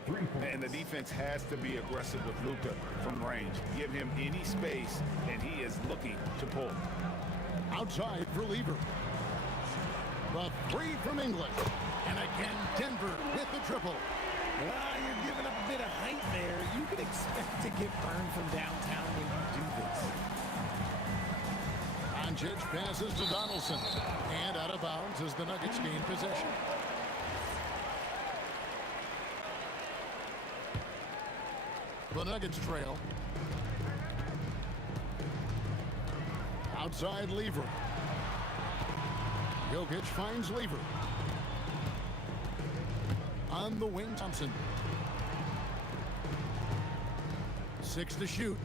And the defense has to be aggressive with Luka from range. Give him any space, and he is looking to pull. Outside for Lever. The three from English. And again, Denver with the triple. Well, you're giving up a bit of height there. You could expect to get burned from downtown when you do this. Doncic passes to Donaldson. And out of bounds as the Nuggets gain possession. The Nuggets trail. Outside Lever. Jokic finds Lever. On the wing, Thompson. 6 to shoot.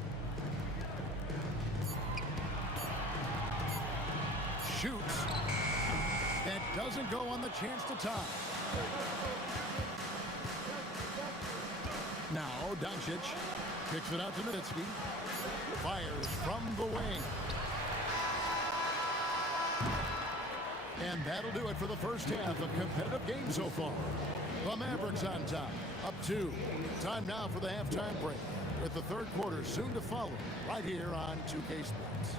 Shoots. That doesn't go on the chance to tie. Now Doncic kicks it out to Nowitzki. Fires from the wing. And that'll do it for the first half. A competitive game so far. The Mavericks on top, up 2. Time now for the halftime break, with the third quarter soon to follow, right here on 2K Sports.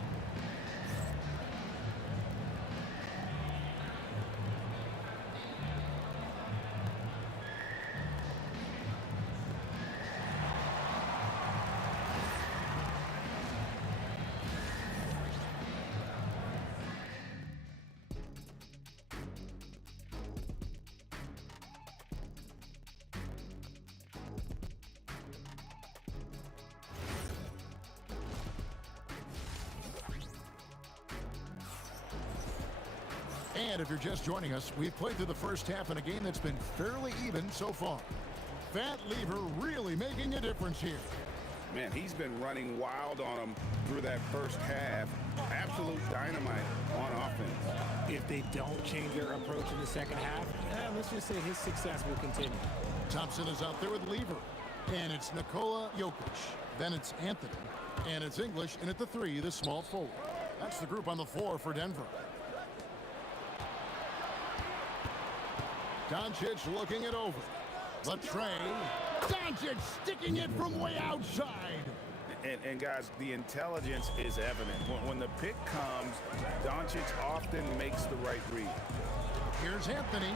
And if you're just joining us, we've played through the first half in a game that's been fairly even so far. Fat Lever really making a difference here. Man, he's been running wild on him through that first half. Absolute dynamite on offense. If they don't change their approach in the second half, let's just say his success will continue. Thompson is out there with Lever. And it's Nikola Jokic. Then it's Anthony. And it's English, and at the 3, the small forward. That's the group on the floor for Denver. Doncic looking it over. The tray. Doncic sticking it from way outside. And guys, the intelligence is evident. When the pick comes, Doncic often makes the right read. Here's Anthony.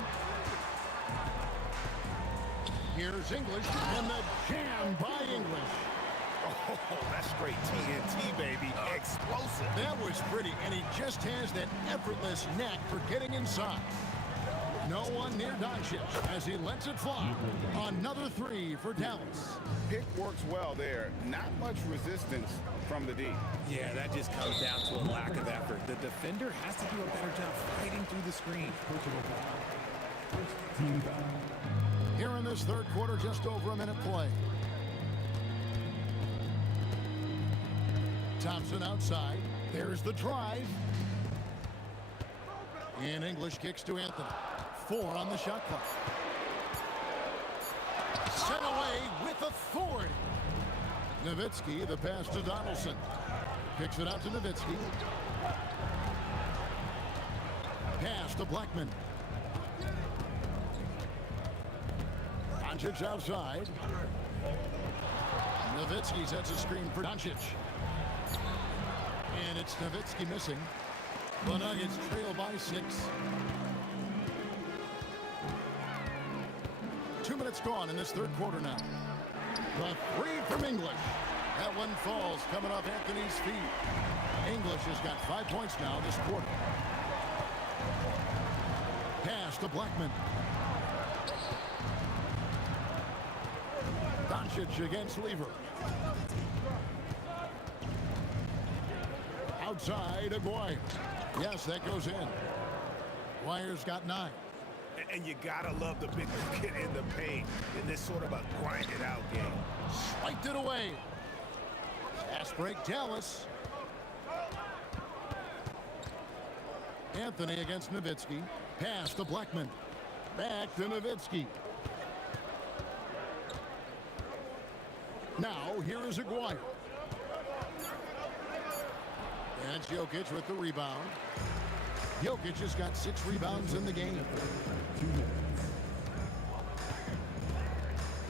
Here's English. And the jam by English. Oh, that's straight TNT, baby. Explosive. That was pretty, and he just has that effortless knack for getting inside. No one near Doncic as he lets it fly. Another 3 for Dallas. Pick works well there. Not much resistance from the D. Yeah, that just comes down to a lack of effort. The defender has to do a better job fighting through the screen. Here in this third quarter, just over a minute play. Thompson outside. There's the drive. And English kicks to Anthony. 4 on the shot clock. Sent away with authority. Nowitzki, the pass to Donaldson. Kicks it out to Nowitzki. Pass to Blackman. Doncic outside. Nowitzki sets a screen for Doncic. And it's Nowitzki missing. The Nuggets trail by 6. 2 minutes gone in this third quarter now. The 3 from English. That one falls coming off Anthony's feet. English has got 5 points now this quarter. Pass to Blackman. Doncic against Lever. Outside Aguirre. Yes, that goes in. Aguirre's got 9. And you gotta love the big kid in the paint in this sort of a grind-it-out game. Swiped it away. Fast break, Dallas. Anthony against Nowitzki. Pass to Blackman. Back to Nowitzki. Now, here is Aguirre. And it's Jokic with the rebound. Jokic has got 6 rebounds in the game.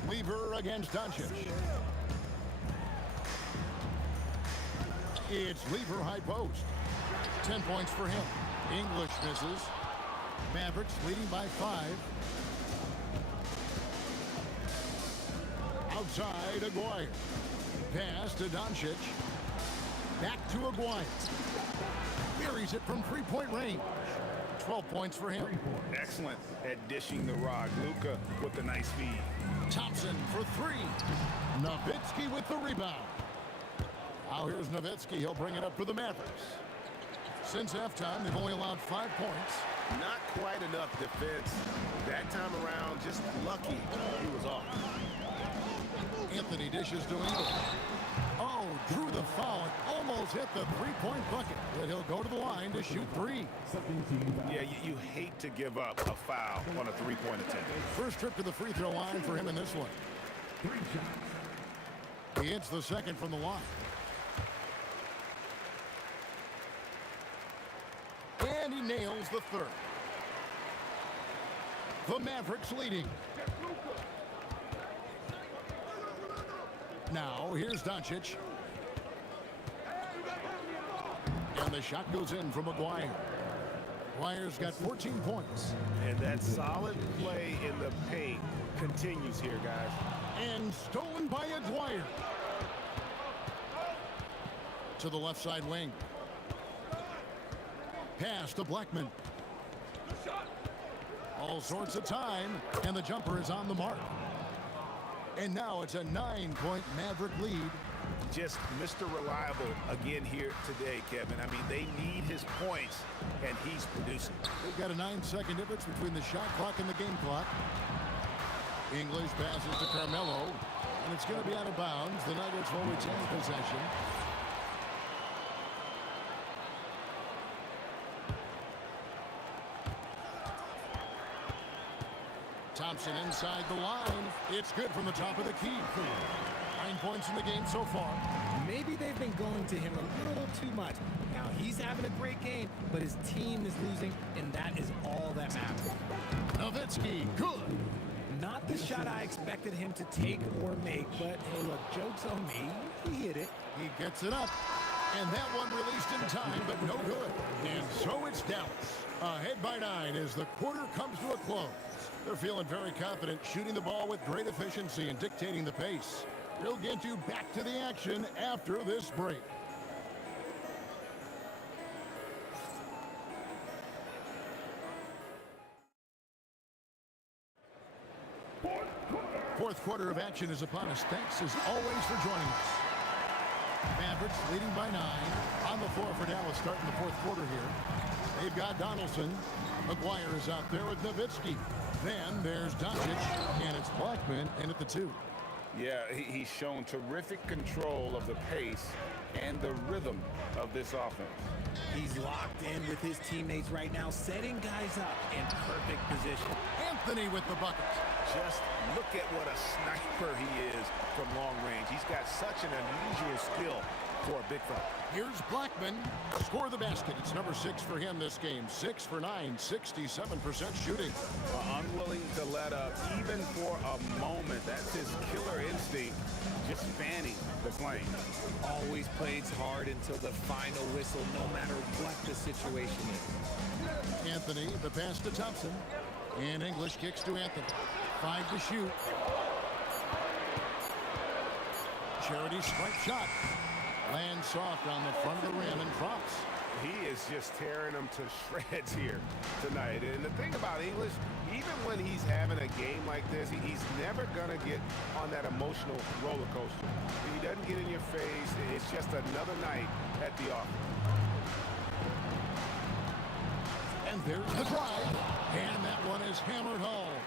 Lever against Doncic. It's Lever high post. 10 points for him. English misses. Mavericks leading by 5. Outside, Aguirre. Pass to Doncic. Back to Aguirre. Buries it from three-point range. 12 points for him. Excellent at dishing the rock. Luka with a nice feed. Thompson for 3. Nowitzki with the rebound. Now here's Nowitzki. He'll bring it up for the Mavericks. Since halftime, they've only allowed 5 points. Not quite enough defense. That time around, just lucky he was off. Anthony dishes to Ingram. Oh, drew the foul and almost hit the three-point bucket. But he'll go to the line to shoot 3. Yeah, you hate to give up a foul on a three-point attempt. First trip to the free throw line for him in this one. He hits the second from the line. And he nails the third. The Mavericks leading. Now, here's Doncic. And the shot goes in from Aguirre. Aguirre's got 14 points. And that solid play in the paint continues here, guys. And stolen by Aguirre. To the left side wing. Pass to Blackman. All sorts of time, and the jumper is on the mark. And now it's a 9-point Maverick lead. Just Mr. Reliable again here today, Kevin. I mean, they need his points, and he's producing. They've got a 9-second difference between the shot clock and the game clock. English passes to Carmelo, and it's going to be out of bounds. The Nuggets will retain possession. Thompson inside the line. It's good from the top of the key. 9 points in the game so far. Maybe they've been going to him a little too much. Now, he's having a great game, but his team is losing, and that is all that matters. Nowitzki, good. Not the shot I expected him to take or make, but hey, look, joke's on me. He hit it. He gets it up. And that one released in time, but no good. And so it's Dallas. Ahead by 9 as the quarter comes to a close. They're feeling very confident, shooting the ball with great efficiency and dictating the pace. We'll get you back to the action after this break. Fourth quarter of action is upon us. Thanks as always for joining us. Mavericks leading by 9 on the floor for Dallas starting the fourth quarter here. They've got Donaldson. Aguirre is out there with Nowitzki. Then there's Doncic, and it's Blackman in at the 2. Yeah, he's shown terrific control of the pace and the rhythm of this offense. He's locked in with his teammates right now, setting guys up in perfect position. Anthony with the bucket. Just look at what a sniper he is from long range. He's got such an unusual skill for a big fella. Here's Blackman. Score the basket. It's number 6 for him this game. 6 for 9, 67% shooting. Unwilling to let up even for a moment. That's his killer instinct, just fanning the flame. Always plays hard until the final whistle, no matter what the situation is. Anthony, the pass to Thompson. And English kicks to Anthony. 5 to shoot. Charity strike shot. Lands soft on the front of the rim and drops. He is just tearing them to shreds here tonight. And the thing about English, even when he's having a game like this, he's never going to get on that emotional roller coaster. He doesn't get in your face. It's just another night at the office. And there's the drive. And that one is hammered home.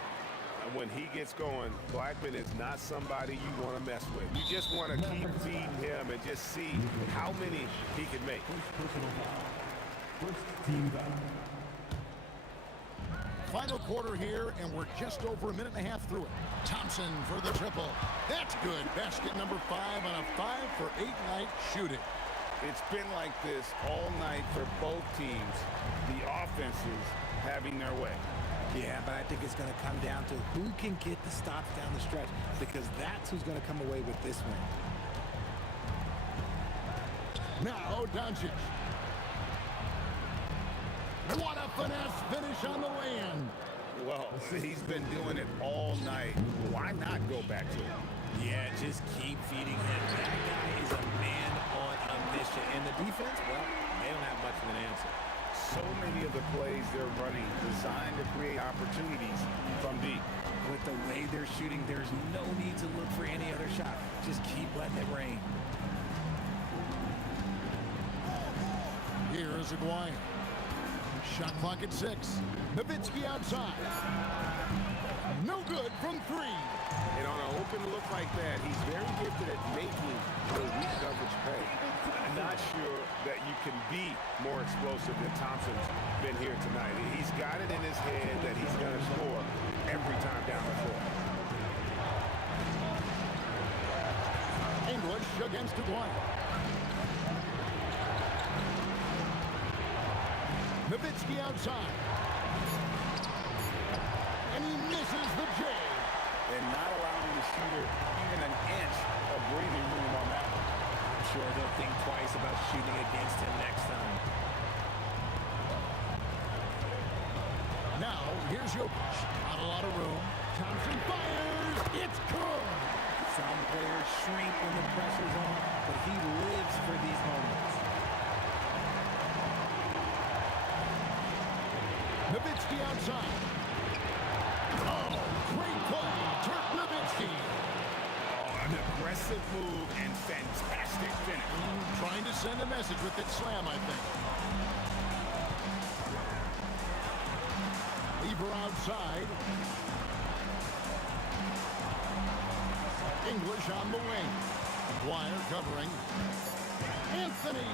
When he gets going, Blackman is not somebody you want to mess with. You just want to keep feeding him and just see how many he can make. Final quarter here, and we're just over a minute and a half through it. Thompson for the triple. That's good. Basket number 5 on a 5 for 8 night shooting. It's been like this all night for both teams. The offenses having their way. Yeah, but I think it's going to come down to who can get the stops down the stretch, because that's who's going to come away with this win. Now Doncic. What a finesse finish on the land. Well, he's been doing it all night. Why not go back to it? Yeah, just keep feeding him. That guy is a man on a mission. And the defense, well, they don't have much of an answer. So many of the plays they're running designed to create opportunities from deep. With the way they're shooting, there's no need to look for any other shot. Just keep letting it rain. Here is Aguirre. Shot clock at 6. Nowitzki outside. No good from 3. And on an open look like that, he's very gifted at making the weak coverage pay. I'm not sure that you can be more explosive than Thompson's been here tonight. He's got it in his head that he's going to score every time down the floor. English against Aguirre. Nowitzki outside. And he misses the J. And not allowing the shooter even an inch of breathing room on that one. I'm sure they'll think twice about shooting against him next time. Now, here's Jokic. Not a lot of room. Thompson fires. It's good. Some players shrink when the pressure's on, but he lives for these moments. Nowitzki outside. Oh, great play. Dirk Nowitzki. Oh, an aggressive move and fantastic finish. Trying to send a message with that slam, I think. Lever outside. English on the wing. Wire covering. Anthony.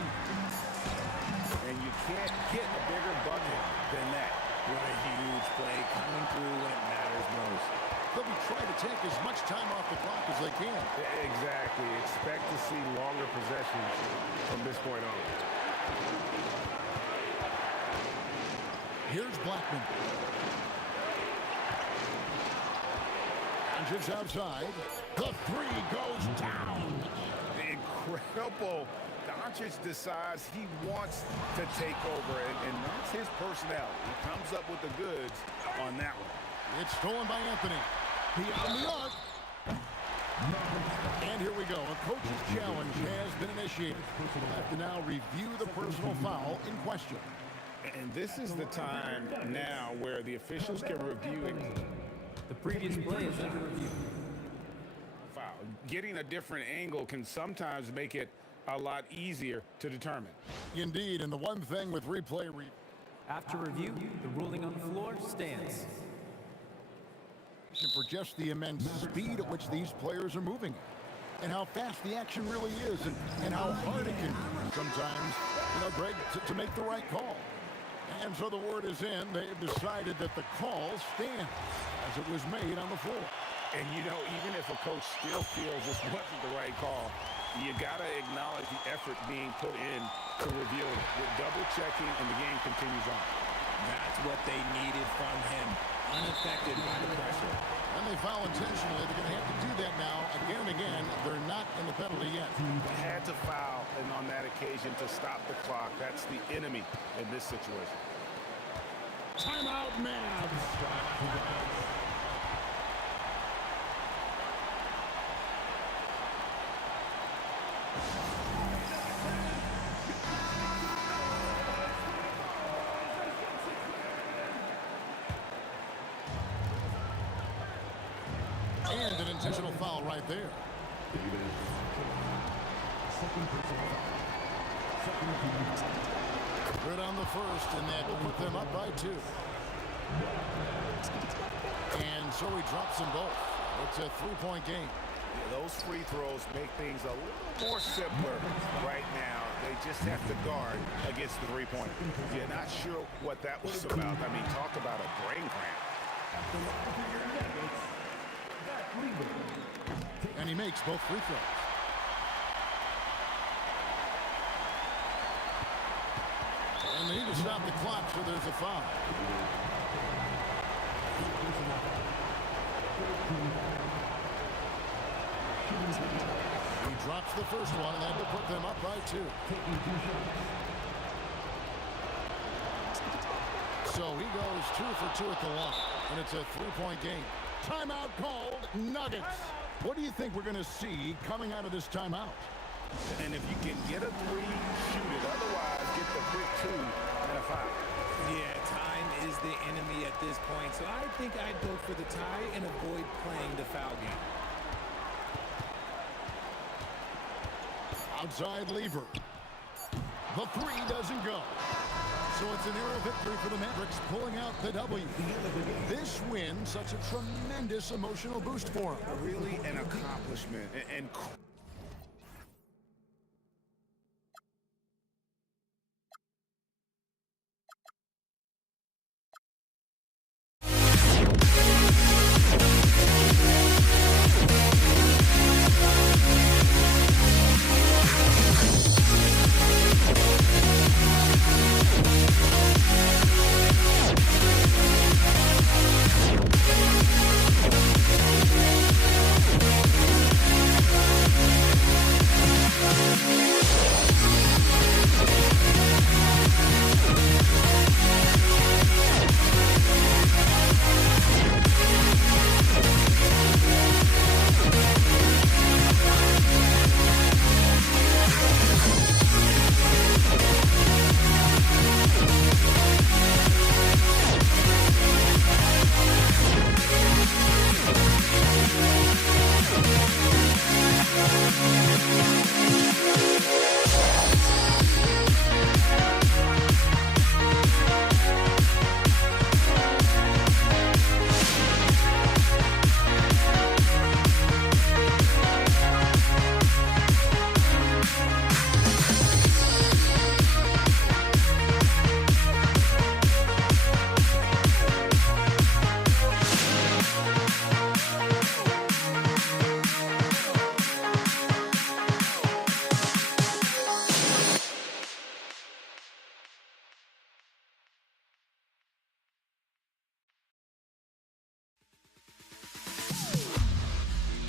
And you can't get a bigger bucket than that. What a huge play coming through when it matters most. They'll be trying to take as much time off the clock as they can. Exactly. Expect to see longer possessions from this point on. Here's Blackman. Doncic's outside. The 3 goes down. Incredible. Doncic decides he wants to take over, and that's his personality. He comes up with the goods on that one. It's stolen by Anthony. Beyond the arc. And here we go. A coach's challenge has been initiated. We'll have to now review the personal foul in question. And this is the time now where the officials can review it. The previous play is under review. Foul. Getting a different angle can sometimes make it a lot easier to determine. Indeed, and the one thing with replay... After review, the ruling on the floor stands. For just the immense speed at which these players are moving, and how fast the action really is, and how hard it can be sometimes, Greg, to make the right call. And so the word is in. They've decided that the call stands as it was made on the floor. And even if a coach still feels this wasn't the right call, you got to acknowledge the effort being put in to review it. With double checking, and the game continues on. That's what they needed from him. Unaffected by the pressure. And they foul intentionally. They're going to have to do that now again and again. They're not in the penalty yet. Had to foul, and on that occasion to stop the clock. That's the enemy in this situation. Timeout, Mavs. And an intentional foul right there. Good on the first, and that will put them up by 2. And so he drops them both. It's a 3-point game. Yeah, those free throws make things a little more simpler right now. They just have to guard against the 3-point. You're not sure what that was about. I mean, talk about a brain cramp. And he makes both free throws. And they need to stop the clock, so there's a foul. He drops the first one, and that will put them up by 2. So he goes 2 for 2 at the line, and it's a 3-point game. Timeout called, Nuggets. What do you think we're going to see coming out of this timeout? And if you can get a 3, shoot it. Otherwise, get the quick 2 and a foul. Yeah, time is the enemy at this point, so I think I'd go for the tie and avoid playing the foul game. Outside lever. The 3 doesn't go. So it's an arrow victory for the Mavericks, pulling out the W. This win, such a tremendous emotional boost for them. Really an accomplishment. And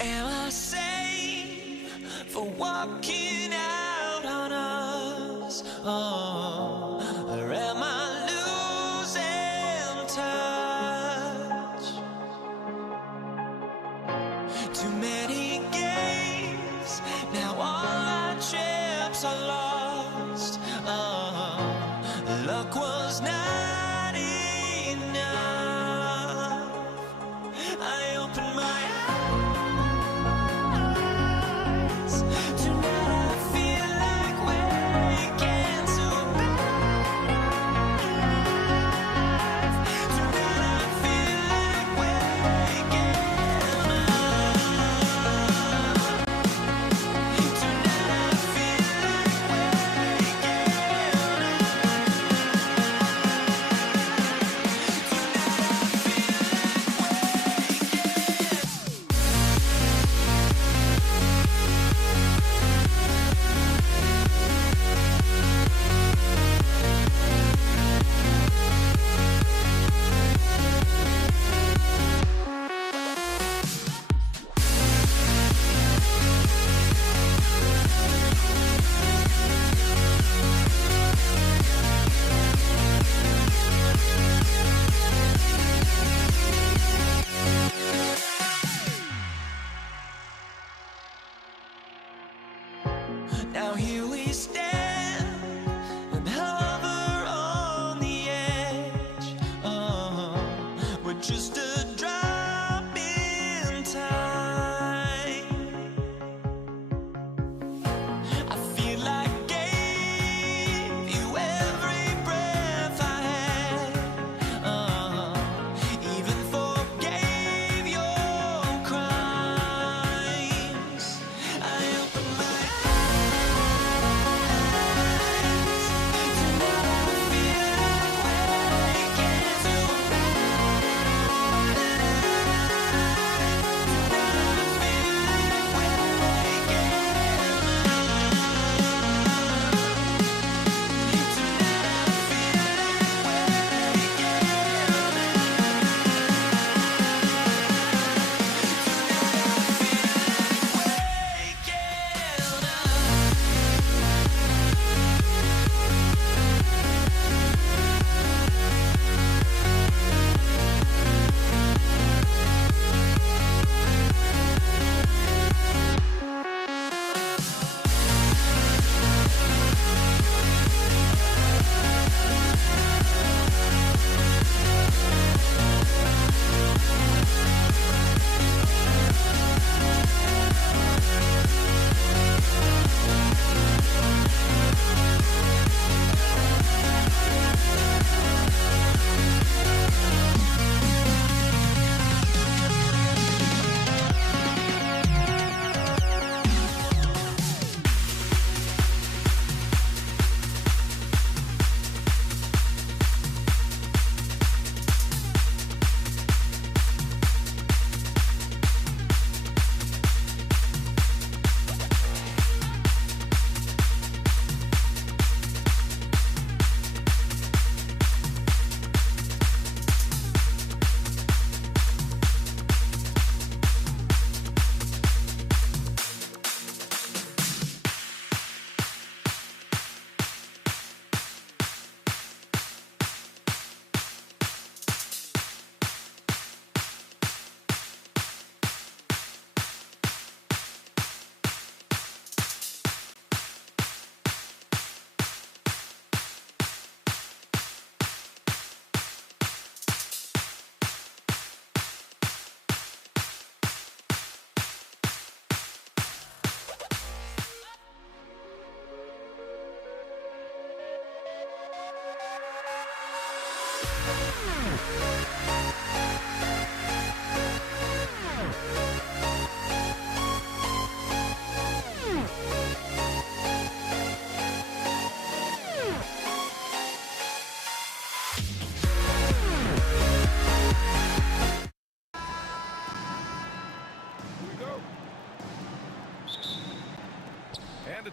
Am I safe for walking out on us? Oh, or am I losing touch? Too many games, now all our chips are lost. Oh, luck was not enough. I opened my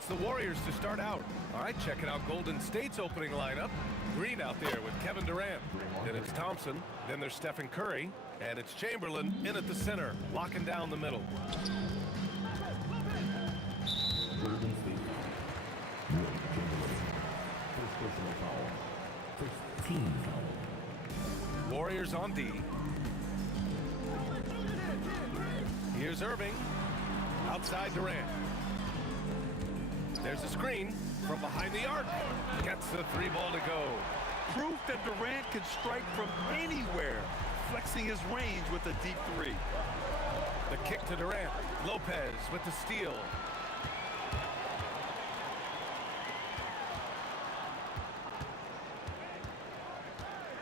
it's the Warriors to start out. All right, checking out Golden State's opening lineup. Green out there with Kevin Durant. Then it's Thompson. Then there's Stephen Curry. And it's Chamberlain in at the center, locking down the middle. Golden State. First personal foul. First team foul. Warriors on D. Here's Irving. Outside Durant. There's a screen from behind the arc. Gets the 3-ball to go. Proof that Durant can strike from anywhere, flexing his range with a deep three. The kick to Durant. Lopez with the steal.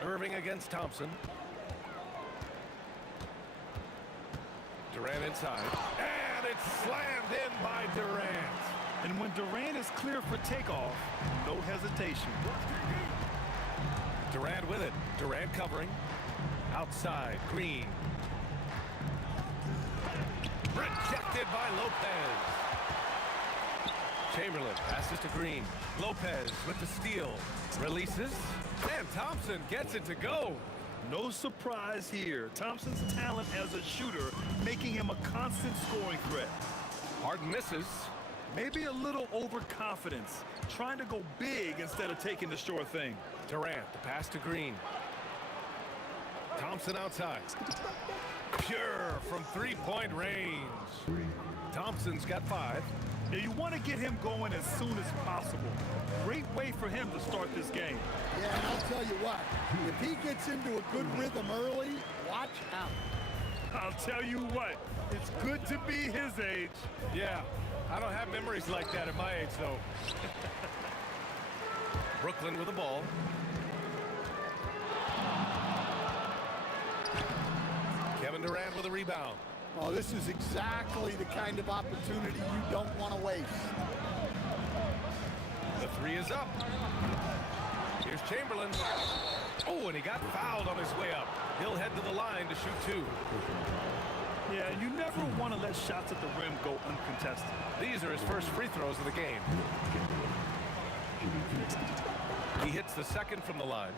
Irving against Thompson. Durant inside. And it's slammed in by Durant. And when Durant is clear for takeoff, no hesitation. Durant with it. Durant covering. Outside, Green. Rejected by Lopez. Chamberlain passes to Green. Lopez with the steal. Releases. And Thompson gets it to go. No surprise here. Thompson's talent as a shooter making him a constant scoring threat. Harden misses. Maybe a little overconfidence, trying to go big instead of taking the sure thing. Durant, the pass to Green. Thompson outside. Pure from three-point range. Thompson's got 5. Now you want to get him going as soon as possible. Great way for him to start this game. Yeah, and I'll tell you what, if he gets into a good rhythm early, watch out. I'll tell you what, it's good to be his age. Yeah, I don't have memories like that at my age, though. Brooklyn with the ball. Kevin Durant with a rebound. Oh, this is exactly the kind of opportunity you don't want to waste. The 3 is up. Here's Chamberlain. Oh, and he got fouled on his way up. He'll head to the line to shoot 2. Yeah, you never want to let shots at the rim go uncontested. These are his first free throws of the game. He hits the second from the line.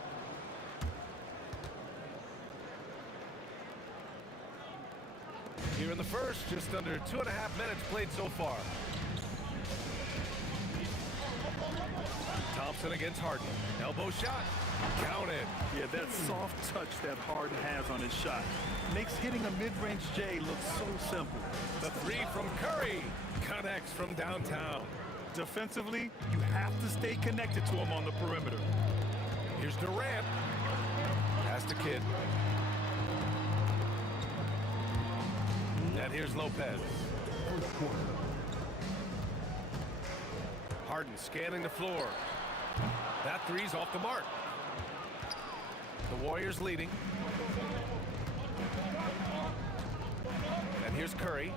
Here in the first, just under 2.5 minutes played so far. Thompson against Harden. Elbow shot. Counted. Yeah, that soft touch that Harden has on his shot makes hitting a mid-range J look so simple. The 3 from Curry connects from downtown. Defensively, you have to stay connected to him on the perimeter. Here's Durant. Pass to Kidd. And here's Lopez. Harden scanning the floor. That 3's off the mark. The Warriors leading. And here's Curry.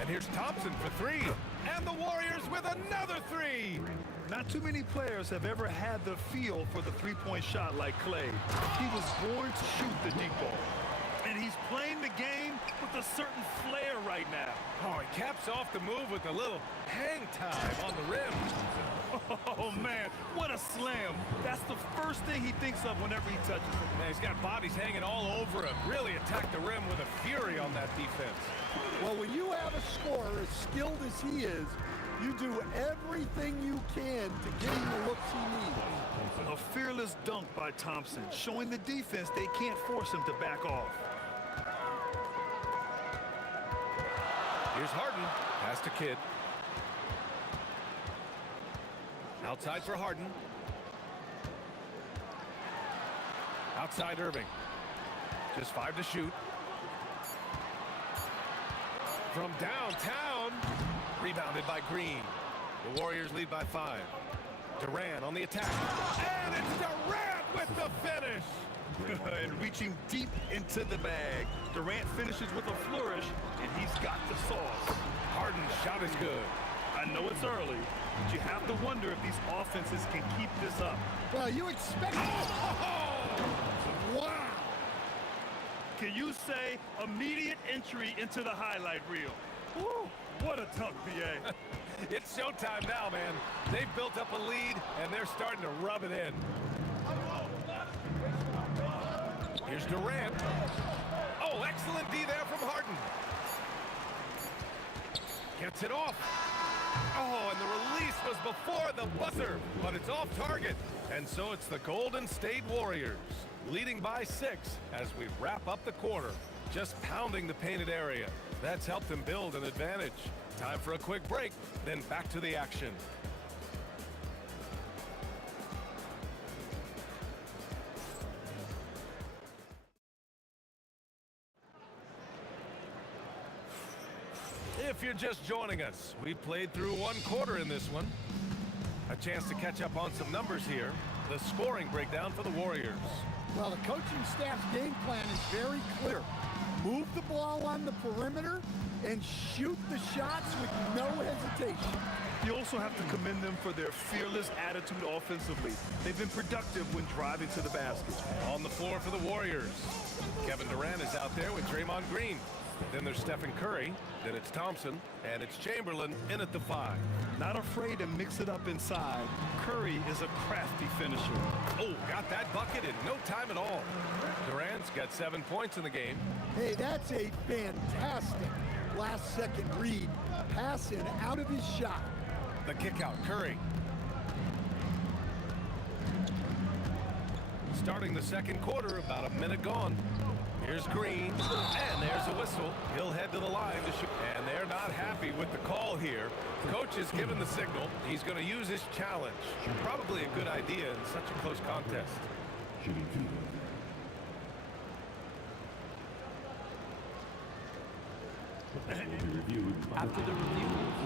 And here's Thompson for 3. And the Warriors with another 3. Not too many players have ever had the feel for the three-point shot like Clay. He was born to shoot the deep ball. And he's playing the game with a certain flair right now. Oh, he caps off the move with a little hang time on the rim. Oh, man, what a slam. That's the first thing he thinks of whenever he touches it. Man, he's got bodies hanging all over him. Really attacked the rim with a fury on that defense. Well, when you have a scorer as skilled as he is, you do everything you can to get him the looks he needs. A fearless dunk by Thompson, showing the defense they can't force him to back off. Here's Harden. Pass to Kidd. Outside for Harden. Outside Irving. Just 5 to shoot. From downtown. Rebounded by Green. The Warriors lead by 5. Durant on the attack. And it's Durant with the finish. And reaching deep into the bag. Durant finishes with a flourish, and he's got the sauce. Harden's shot is good. I know it's early, but you have to wonder if these offenses can keep this up. Well, you expect... Wow! Can you say immediate entry into the highlight reel? Woo, what a dunk, BA. It's showtime now, man. They've built up a lead, and they're starting to rub it in. Here's Durant. Oh, excellent D there from Harden. Gets it off. Oh, and the release was before the buzzer, but it's off target. And so it's the Golden State Warriors, leading by 6 as we wrap up the quarter. Just pounding the painted area. That's helped them build an advantage. Time for a quick break, then back to the action. If you're just joining us, we played through one quarter in this one. A chance to catch up on some numbers here. The scoring breakdown for the Warriors. Well, the coaching staff's game plan is very clear. Move the ball on the perimeter and shoot the shots with no hesitation. You also have to commend them for their fearless attitude offensively. They've been productive when driving to the basket. On the floor for the Warriors, Kevin Durant is out there with Draymond Green. Then there's Stephen Curry, then it's Thompson, and it's Chamberlain in at the 5. Not afraid to mix it up inside. Curry is a crafty finisher. Oh, got that bucket in no time at all. Durant's got 7 points in the game. Hey, that's a fantastic last-second read, passing out of his shot. The kick out, Curry. Starting the second quarter, about a minute gone. Here's Green, and there's a whistle. He'll head to the line to shoot. And they're not happy with the call here. Coach has given the signal. He's going to use his challenge. Probably a good idea in such a close contest. After the review, the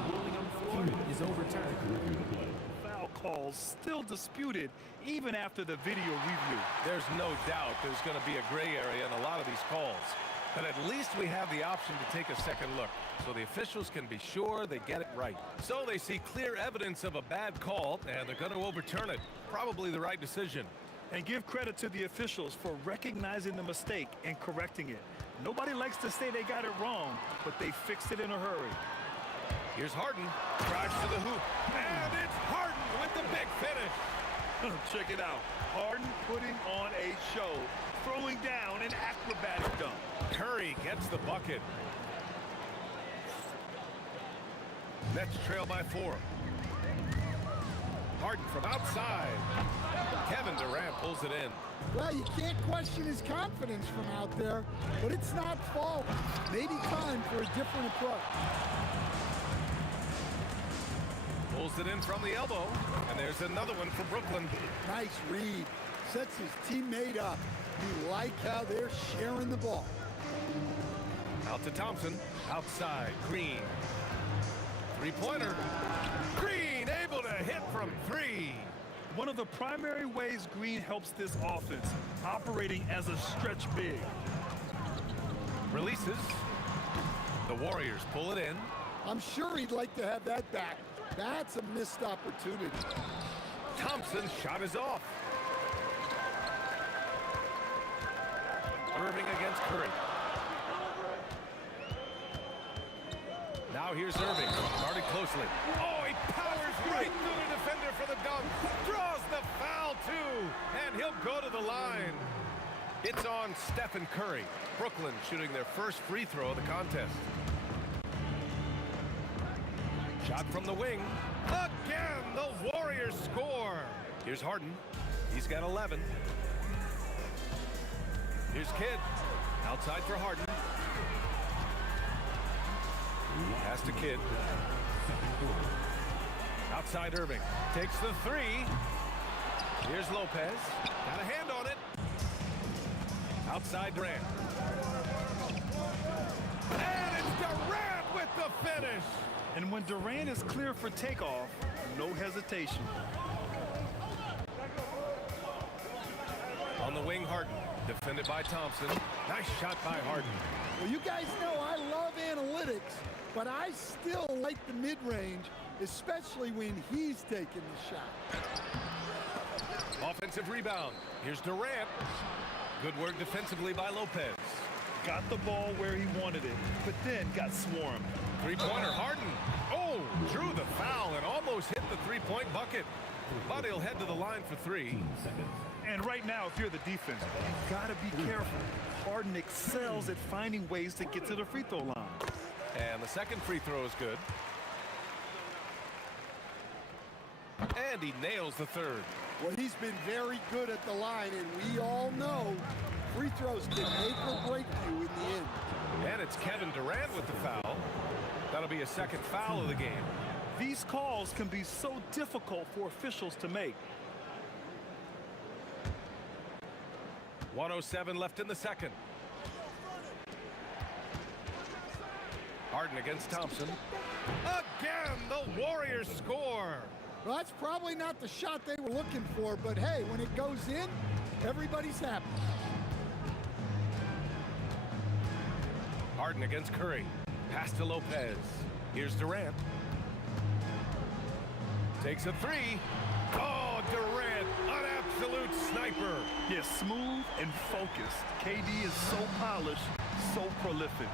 ruling on the floor is overturned. Foul calls still disputed even after the video review. There's no doubt there's going to be a gray area in a lot of these calls. But at least we have the option to take a second look, so the officials can be sure they get it right. So they see clear evidence of a bad call, and they're going to overturn it. Probably the right decision. And give credit to the officials for recognizing the mistake and correcting it. Nobody likes to say they got it wrong, but they fixed it in a hurry. Here's Harden. Drives to the hoop. And it's Harden with the big finish. Check it out. Harden putting on a show, throwing down an acrobatic dunk. Curry gets the bucket. Nets trail by 4. Harden from outside. Kevin Durant pulls it in. Well, you can't question his confidence from out there, but it's not fault. Maybe time for a different approach. Pulls it in from the elbow, and there's another one for Brooklyn. Nice read. Sets his teammate up. You like how they're sharing the ball. Out to Thompson. Outside. Green. Three-pointer. Green able to hit from 3. One of the primary ways Green helps this offense, operating as a stretch big. Releases. The Warriors pull it in. I'm sure he'd like to have that back. That's a missed opportunity. Thompson's shot is off. Irving against Curry. Now here's Irving, guarded closely. Oh, he powers right through the defender for the dunk. Draws the foul, too. And he'll go to the line. It's on Stephen Curry. Brooklyn shooting their first free throw of the contest. Shot from the wing. Again, the Warriors score. Here's Harden. He's got 11. Here's Kidd. Outside for Harden. Pass to Kidd. Outside Irving. Takes the 3. Here's Lopez. Got a hand on it. Outside Durant. And it's Durant with the finish. And when Durant is clear for takeoff, no hesitation. On the wing, Harden. Defended by Thompson. Nice shot by Harden. Well, you guys know I love analytics, but I still like the mid-range, especially when he's taking the shot. Offensive rebound. Here's Durant. Good work defensively by Lopez. got the ball where he wanted it, but then got swarmed. Three-pointer, Harden. Oh, drew the foul and almost hit the three-point bucket. But he'll head to the line for three. And right now, if you're the defense, you got to be careful. Harden excels at finding ways to get to the free throw line. And the second free throw is good. And he nails the third. Well, he's been very good at the line, and we all know free throws can make or break you in the end. And it's Kevin Durant with the foul. That'll be a second foul of the game. These calls can be so difficult for officials to make. 1:07 left in the second. Harden against Thompson. Again, the Warriors score. Well, that's probably not the shot they were looking for, but hey, when it goes in, everybody's happy. Harden against Curry. Pass to Lopez. Here's Durant. Takes a three. Oh, Durant, an absolute sniper. Yeah, smooth and focused. KD is so polished, so prolific.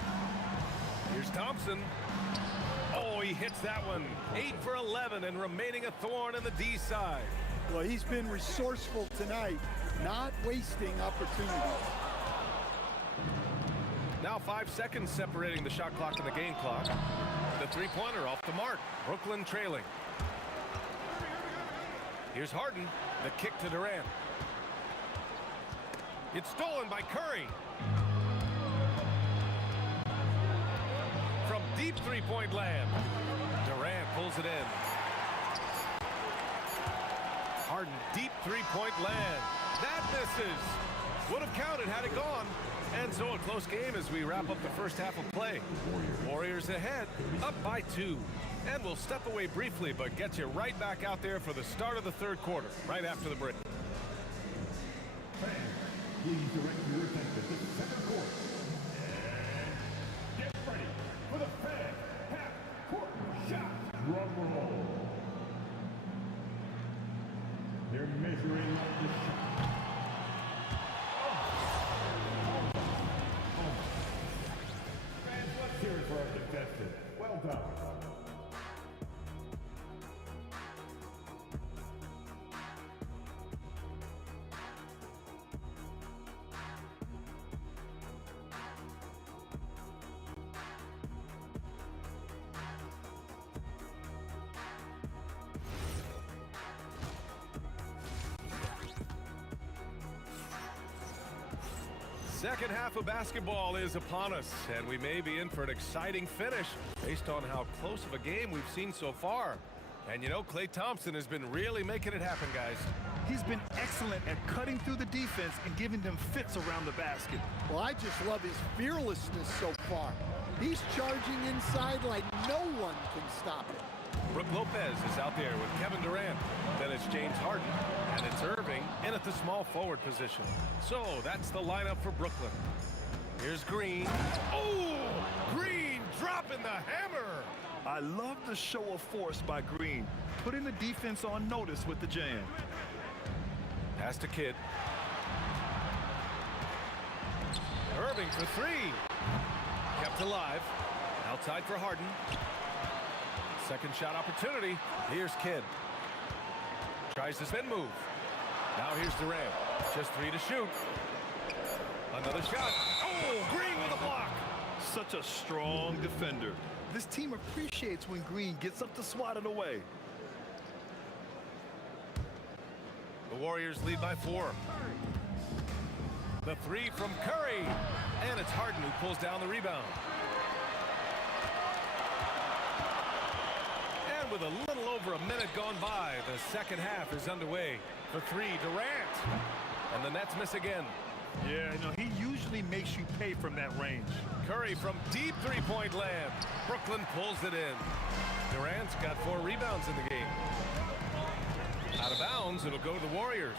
Here's Thompson. Oh, he hits that one. 8 for 11 and remaining a thorn in the D side. Well, he's been resourceful tonight, not wasting opportunities. Now 5 seconds separating the shot clock and the game clock. The three-pointer off the mark. Brooklyn trailing. Here's Harden. The kick to Durant. It's stolen by Curry. From deep three-point land. Durant pulls it in. Harden, deep three-point land. That misses. Would have counted had it gone. And so a close game as we wrap up the first half of play. Warriors ahead, up by 2. And we'll step away briefly, but get you right back out there for the start of the third quarter, right after the break. Please direct your attention to the second quarter. And get ready for the fan half-court shot. Drum roll. They're measuring up the shot. Fans, let's hear it for our contestant. Well done. Second half of basketball is upon us, and we may be in for an exciting finish based on how close of a game we've seen so far. And you know, Klay Thompson has been really making it happen, guys. He's been excellent at cutting through the defense and giving them fits around the basket. Well, I just love his fearlessness so far. He's charging inside like no one can stop it. Brook Lopez is out there with Kevin Durant. Then it's James Harden, and it's Irving in at the small forward position. So that's the lineup for Brooklyn. Here's Green. Oh, Green dropping the hammer. I love the show of force by Green, putting the defense on notice with the jam. Pass to Kidd. Irving for three. Kept alive. Outside for Harden. Second shot opportunity. Here's Kidd. Tries the spin move. Now here's Durant. Just 3 to shoot. Another shot. Oh, Green with a block. Such a strong defender. This team appreciates when Green gets up to swat it away. The Warriors lead by 4. The three from Curry. And it's Harden who pulls down the rebound. And with a little over a minute gone by, the second half is underway. For three, Durant. And the Nets miss again. Yeah, you know, he usually makes you pay from that range. Curry from deep three-point land. Brooklyn pulls it in. Durant's got 4 rebounds in the game. Out of bounds, it'll go to the Warriors.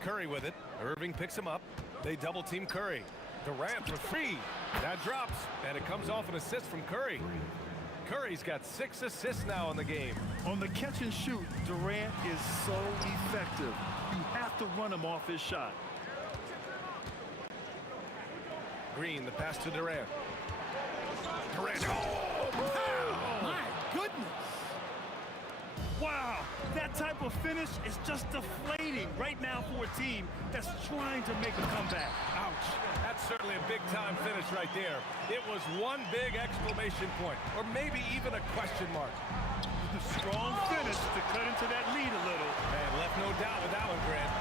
Curry with it. Irving picks him up. They double team Curry. Durant for 3. That drops, and it comes off an assist from Curry. Curry's got 6 assists now in the game. On the catch and shoot, Durant is so effective. You have to run him off his shot. Green, the pass to Durant. Durant. My goodness. Wow, that type of finish is just deflating right now for a team that's trying to make a comeback. Ouch. That's certainly a big-time finish right there. It was one big exclamation point, or maybe even a question mark. Strong finish to cut into that lead a little. Man, left no doubt with that one, Grant.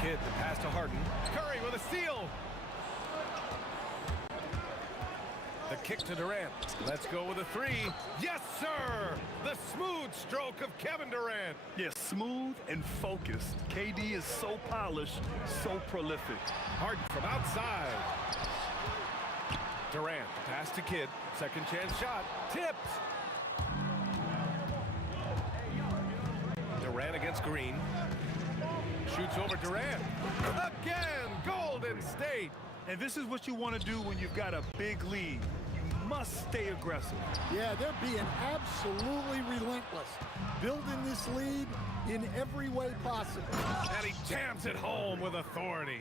Kidd, the pass to Harden. Curry with a steal. The kick to Durant. Let's go with a 3. Yes, sir! The smooth stroke of Kevin Durant. Yes, smooth and focused. KD is so polished, so prolific. Harden from outside. Durant, pass to Kidd. Second chance shot. Tipped. Durant against Green. Shoots over Durant. Again, Golden State. And this is what you want to do when you've got a big lead. You must stay aggressive. Yeah, they're being absolutely relentless. Building this lead in every way possible. And he jams it home with authority.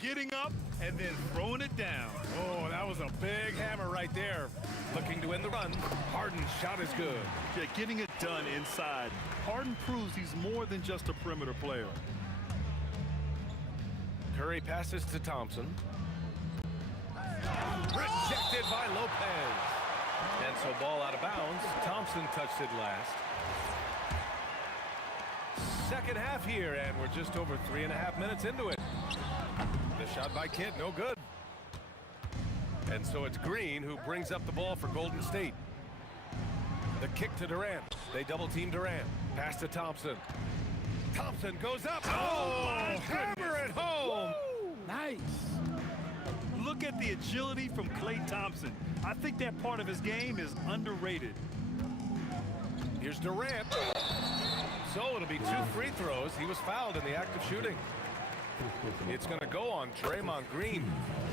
Getting up and then throwing it down. Oh, that was a big hammer right there. Looking to win the run. Harden's shot is good. Yeah, getting it done inside. Harden proves he's more than just a perimeter player. Curry passes to Thompson. Rejected by Lopez. And so ball out of bounds. Thompson touched it last. Second half here, and we're just over 3.5 minutes into it. The shot by Kidd, no good. And so it's Green who brings up the ball for Golden State. The kick to Durant. They double team Durant. Pass to Thompson. Thompson goes up. Oh, hammer it home. Woo! Nice. Look at the agility from Klay Thompson. I think that part of his game is underrated. Here's Durant. So it'll be 2 free throws. He was fouled in the act of shooting. It's going to go on Draymond Green.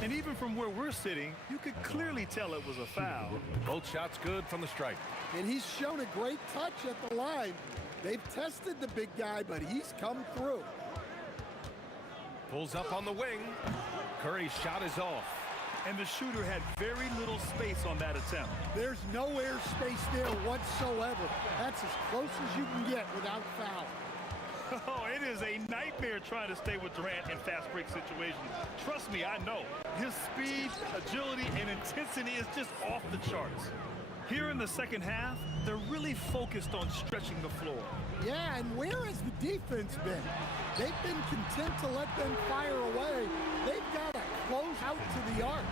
And even from where we're sitting, you could clearly tell it was a foul. Both shots good from the stripe. And he's shown a great touch at the line. They've tested the big guy, but he's come through. Pulls up on the wing. Curry's shot is off. And the shooter had very little space on that attempt. There's no air space there whatsoever. That's as close as you can get without foul. Oh, it is a nightmare trying to stay with Durant in fast break situations. Trust me, I know. His speed, agility, and intensity is just off the charts. Here in the second half, they're really focused on stretching the floor. Yeah, and where has the defense been? They've been content to let them fire away. They've got to close out to the arc.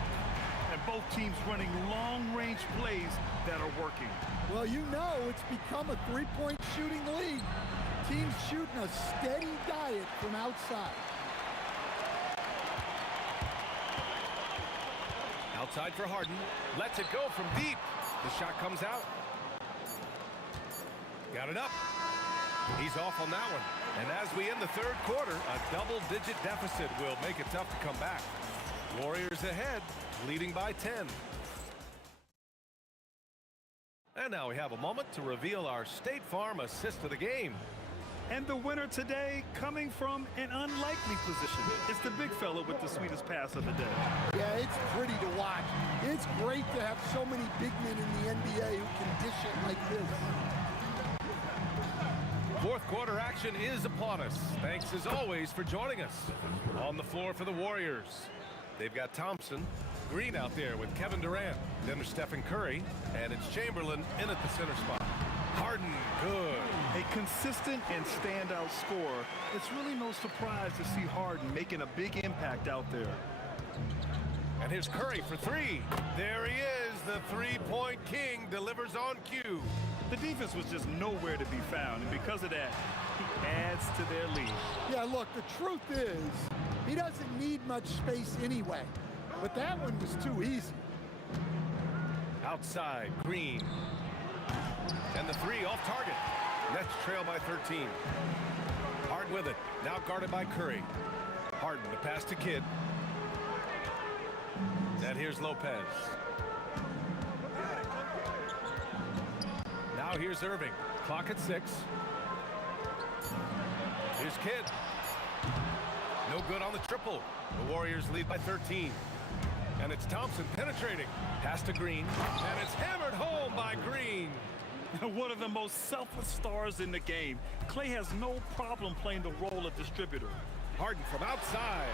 And both teams running long-range plays that are working. Well, you know it's become a three-point shooting league. Teams shooting a steady diet from outside. Outside for Harden. Lets it go from deep. The shot comes out. Got it up. He's off on that one. And as we end the third quarter, a double-digit deficit will make it tough to come back. Warriors ahead, leading by 10. And now we have a moment to reveal our State Farm assist of the game. And the winner today coming from an unlikely position. It's the big fella with the sweetest pass of the day. Yeah, it's pretty to watch. It's great to have so many big men in the NBA who can dish it like this. Fourth quarter action is upon us. Thanks as always for joining us. On the floor for the Warriors, they've got Thompson, Green out there with Kevin Durant. Then there's Stephen Curry, and it's Chamberlain in at the center spot. Harden, good. A consistent and standout scorer. It's really no surprise to see Harden making a big impact out there. And here's Curry for 3. There he is, the three-point king, delivers on cue. The defense was just nowhere to be found, and because of that, he adds to their lead. Yeah, look, the truth is, he doesn't need much space anyway. But that one was too easy. Outside, Green. And the 3 off target. Nets trail by 13. Hard with it. Now guarded by Curry. Harden, the pass to Kidd. And here's Lopez. Now here's Irving. Clock at 6. Here's Kidd. No good on the triple. The Warriors lead by 13. And it's Thompson penetrating. Pass to Green. And it's hammered home by Green. One of the most selfless stars in the game. Clay has no problem playing the role of distributor. Harden from outside.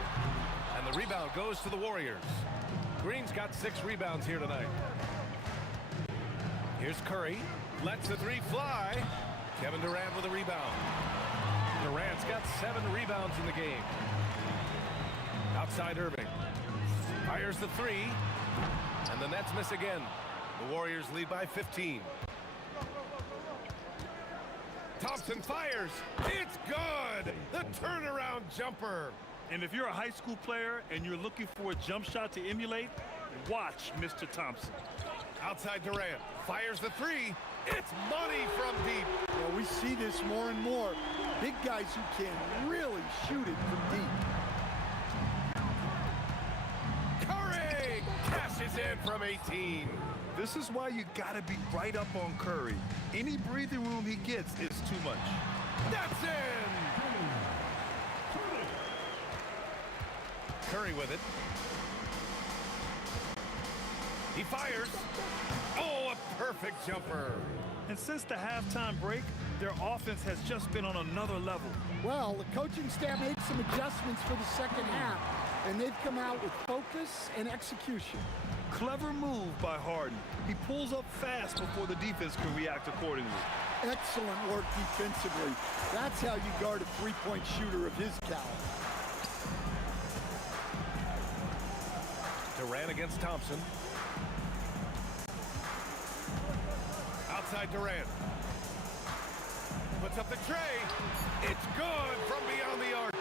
And the rebound goes to the Warriors. Green's got 6 rebounds here tonight. Here's Curry. Lets the 3 fly. Kevin Durant with a rebound. Durant's got 7 rebounds in the game. Outside Irving. Fires the 3. And the Nets miss again. The Warriors lead by 15. Thompson fires. It's good. The turnaround jumper. And if you're a high school player and you're looking for a jump shot to emulate, watch Mr. Thompson. Outside Durant. Fires the 3. It's money from deep. Well, we see this more and more. Big guys who can really shoot it from deep. Curry cashes in from 18. This is why you gotta be right up on Curry. Any breathing room he gets is too much. That's in. Curry with it. He fires. Oh, a perfect jumper. And since the halftime break, their offense has just been on another level. Well, the coaching staff made some adjustments for the second half, and they've come out with focus and execution. Clever move by Harden. He pulls up fast before the defense can react accordingly. Excellent work defensively. That's how you guard a three-point shooter of his caliber. Durant against Thompson. Outside Durant. Puts up the tray. It's good from beyond the arc.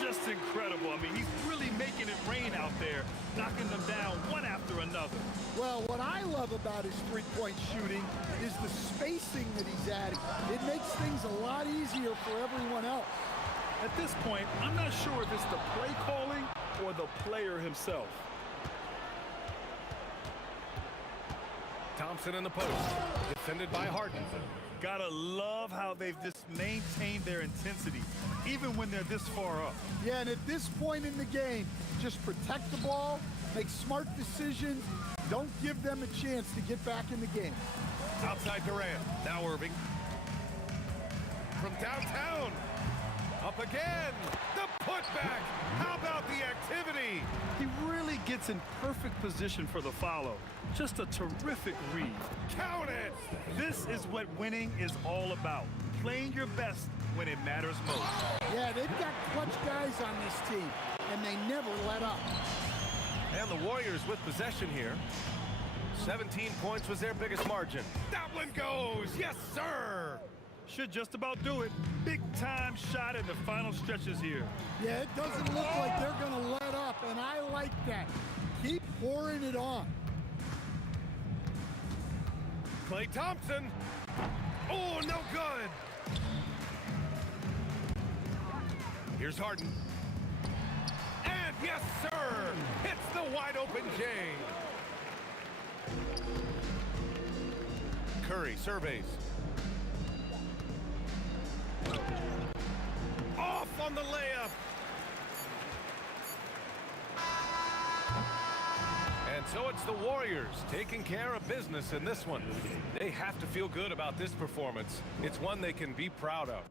Just incredible. I mean, he's really making it rain out there, knocking them down one after another. Well, what I love about his three-point shooting is the spacing that he's adding. It makes things a lot easier for everyone else. At this point, I'm not sure if it's the play calling or the player himself. Thompson in the post. Defended by Harden. Gotta love how they've just maintained their intensity, even when they're this far up. Yeah, and at this point in the game, just protect the ball, make smart decisions, don't give them a chance to get back in the game. Outside Durant. Now Irving. From downtown. Up again. The putback. How about the activity? He really gets in perfect position for the follow. Just a terrific read. Count it. This is what winning is all about. Playing your best when it matters most. Yeah, they've got clutch guys on this team, and they never let up. And the Warriors with possession here. 17 points was their biggest margin. That one goes. Yes, sir. Should just about do it. Big time shot in the final stretches here. Yeah, it doesn't look like they're going to let up, and I like that. Keep pouring it on. Klay Thompson. Oh, no good. Here's Harden. And yes, sir. Hits the wide open J. Curry surveys. Off on the layup. And so it's the Warriors taking care of business in this one. They have to feel good about this performance. It's one they can be proud of.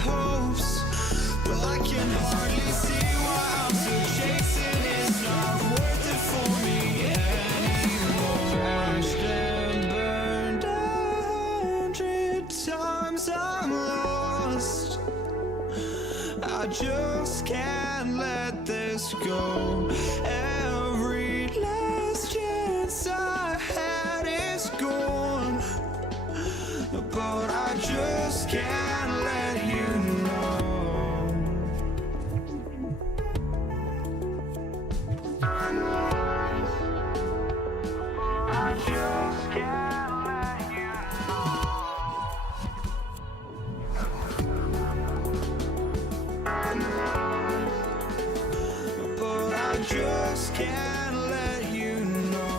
hopes, but I can hardly see why I'm still chasing. It's not worth it for me anymore. Crashed and burned 100 times, I'm lost. I just can't let this go. Every last chance I had is gone, but I just can't let you know. I just can't let you know. But I just can't let you know.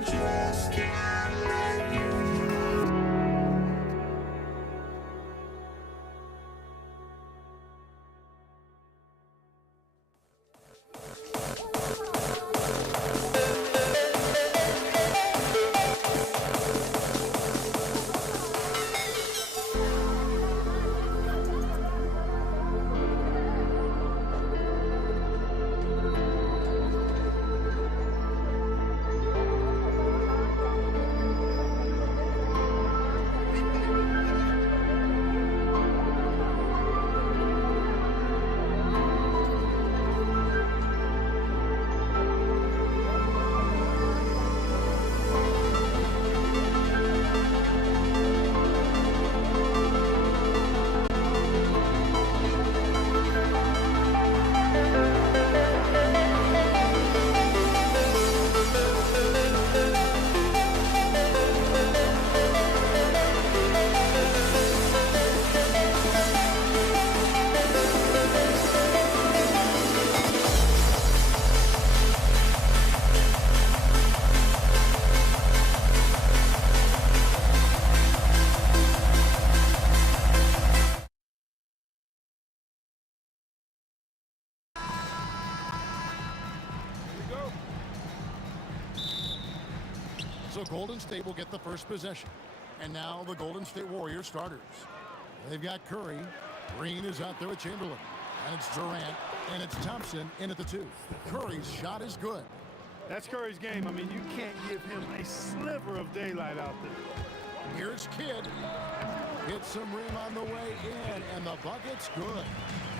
just can't let you know. So Golden State will get the first possession. And now the Golden State Warriors starters. They've got Curry. Green is out there with Chamberlain. And it's Durant. And it's Thompson in at the 2. Curry's shot is good. That's Curry's game. I mean, you can't give him a sliver of daylight out there. Here's Kidd. Gets some rim on the way in, and the bucket's good.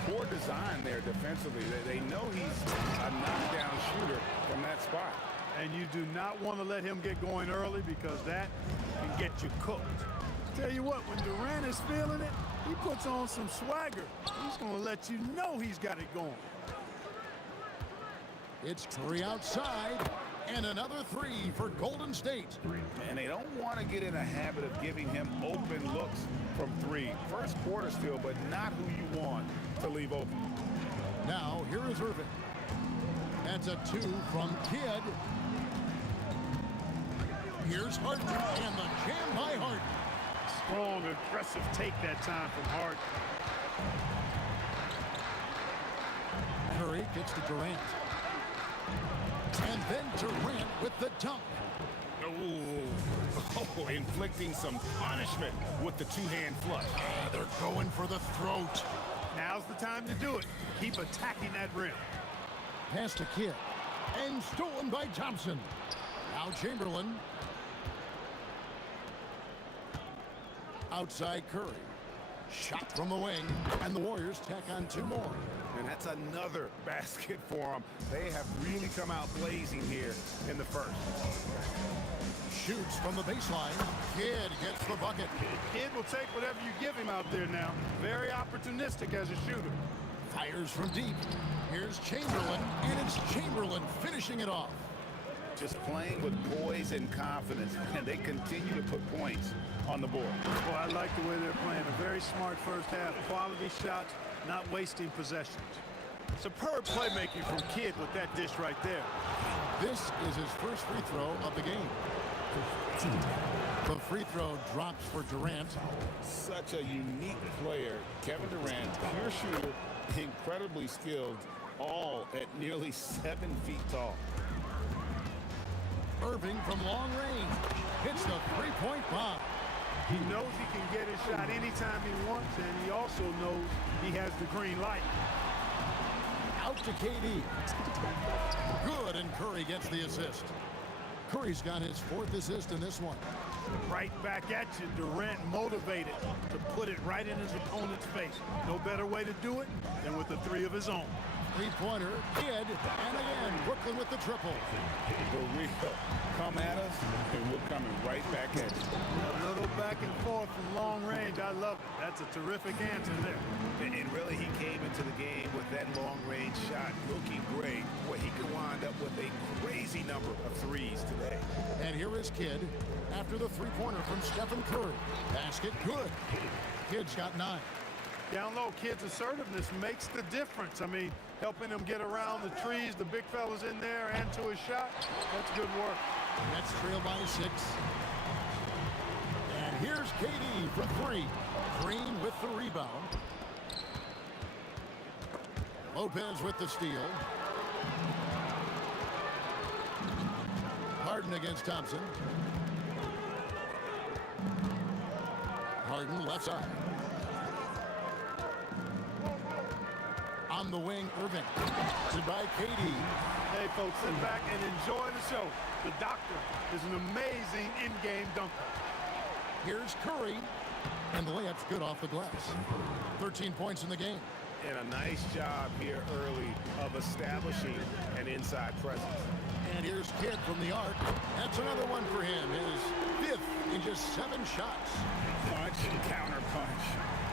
Poor design there defensively. They know he's a knockdown shooter from that spot. And you do not want to let him get going early because that can get you cooked. Tell you what, when Durant is feeling it, he puts on some swagger. He's going to let you know he's got it going. It's Curry outside, and another 3 for Golden State. And they don't want to get in a habit of giving him open looks from 3. First quarter still, but not who you want to leave open. Now, here is Irving. That's a 2 from Kidd. Here's Harden, and the jam by Harden. Strong, aggressive take that time from Harden. Curry gets to Durant. And then Durant with the dunk. Oh, inflicting some punishment with the two-hand flush. They're going for the throat. Now's the time to do it. Keep attacking that rim. Pass to Kidd. And stolen by Thompson. Now Chamberlain. Outside Curry. Shot from the wing. And the Warriors tack on 2 more. And that's another basket for them. They have really come out blazing here in the first. Shoots from the baseline. Kidd gets the bucket. Kidd will take whatever you give him out there now. Very opportunistic as a shooter. Fires from deep. Here's Chamberlain, and it's Chamberlain finishing it off. Just playing with poise and confidence, and they continue to put points on the board. Well, I like the way they're playing. A very smart first half. Quality shots, not wasting possessions. Superb playmaking from Kidd with that dish right there. This is his first free throw of the game. The free throw drops for Durant. Such a unique player. Kevin Durant, pure shooter, incredibly skilled, all at nearly 7 feet tall. Irving from long range hits the three-point bomb. He knows he can get his shot anytime he wants, and he also knows he has the green light. Out to KD. Good, and Curry gets the assist. Curry's got his 4th assist in this one. Right back at you. Durant motivated to put it right in his opponent's face. No better way to do it than with the 3 of his own. Three-pointer, Kidd, and again, Brooklyn with the triple. For real. Come at us, and we're coming right back at you. A little back and forth from long range. I love it. That's a terrific answer there. And really, he came into the game with that long-range shot looking great, where he could wind up with a crazy number of 3s today. And here is Kidd after the three-pointer from Stephen Curry. Basket good. Kidd's got 9. Down low, Kidd's assertiveness makes the difference. I mean, helping him get around the trees, the big fellas in there, and to his shot. That's good work. Nets trail by 6. And here's KD for 3. Green with the rebound. Lopez with the steal. Harden against Thompson. Harden left side. On the wing, Irving. By KD. Hey, folks, sit back and enjoy the show. The doctor is an amazing in-game dunker. Here's Curry. And the layup's good off the glass. 13 points in the game. And a nice job here early of establishing an inside presence. And here's Kidd from the arc. That's another one for him. His 5th in just 7 shots. Punch, counter punch.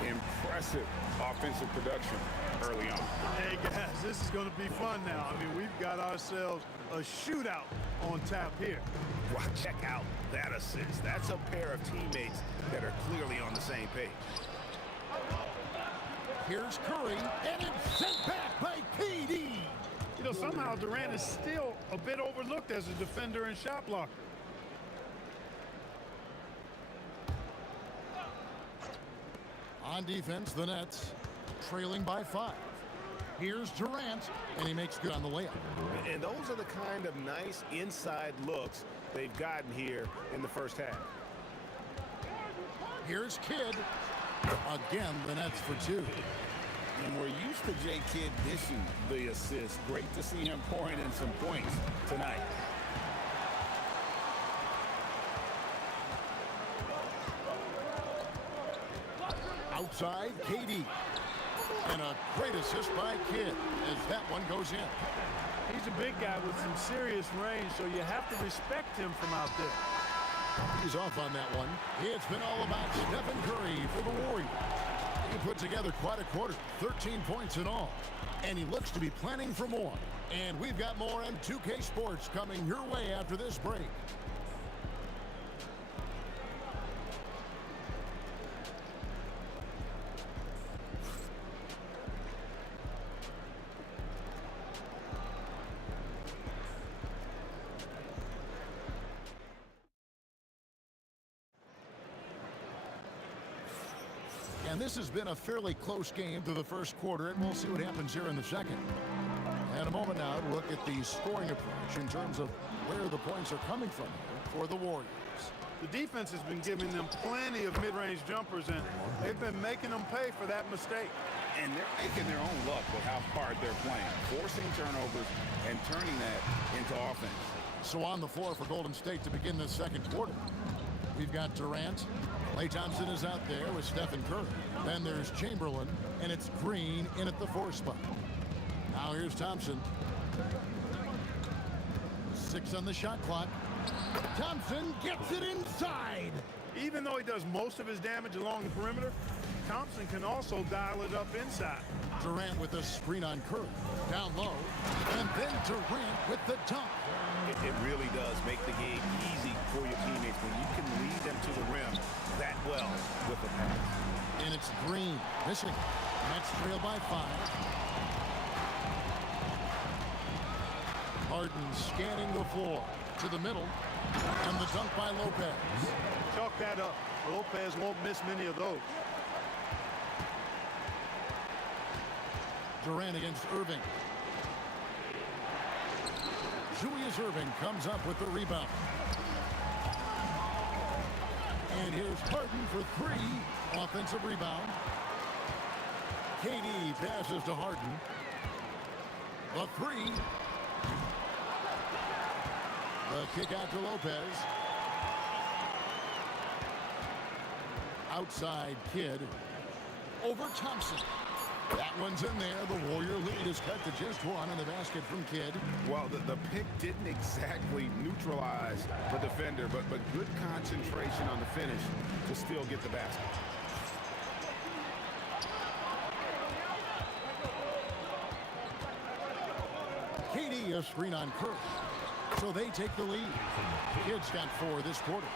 Impressive offensive production early on. Hey, guys, this is going to be fun now. I mean, we've got ourselves a shootout on tap here. Wow, check out that assist. That's a pair of teammates that are clearly on the same page. Here's Curry, and it's sent back by KD. You know, somehow Durant is still a bit overlooked as a defender and shot blocker. On defense, the Nets trailing by 5. Here's Durant, and he makes good on the layup. And those are the kind of nice inside looks they've gotten here in the first half. Here's Kidd. Again, the Nets for two. And we're used to J. Kidd dishing the assist. Great to see him pouring in some points tonight. Outside, KD. And a great assist by Kidd as that one goes in. He's a big guy with some serious range, so you have to respect him from out there. He's off on that one. It's been all about Stephen Curry for the Warriors. He put together quite a quarter, 13 points in all. And he looks to be planning for more. And we've got more on 2K Sports coming your way after this break. And this has been a fairly close game through the first quarter, and we'll see what happens here in the second. And a moment now to look at the scoring approach in terms of where the points are coming from for the Warriors. The defense has been giving them plenty of mid-range jumpers, and they've been making them pay for that mistake. And they're making their own luck with how hard they're playing, forcing turnovers and turning that into offense. So on the floor for Golden State to begin the second quarter, we've got Durant. Klay Thompson is out there with Stephen Curry. Then there's Chamberlain, and it's Green in at the 4 spot. Now here's Thompson. 6 on the shot clock. Thompson gets it inside. Even though he does most of his damage along the perimeter, Thompson can also dial it up inside. Durant with a screen on Curry. Down low. And then Durant with the dunk. It really does make the game easy for your teammates when you can lead them to the rim that well with the pass. And it's Green missing. Nets trail by 5. Harden scanning the floor to the middle. And the dunk by Lopez. Chalk that up. Lopez won't miss many of those. Durant against Irving. Julius Irving comes up with the rebound. And here's Harden for 3. Offensive rebound. KD passes to Harden. The 3. The kick out to Lopez. Outside Kidd. Over Thompson. That one's in there. The Warrior lead is cut to just 1 on the basket from Kidd. Well, the pick didn't exactly neutralize the defender, but good concentration on the finish to still get the basket. KD a screen on Curry. So they take the lead. Kidd's got 4 this quarter.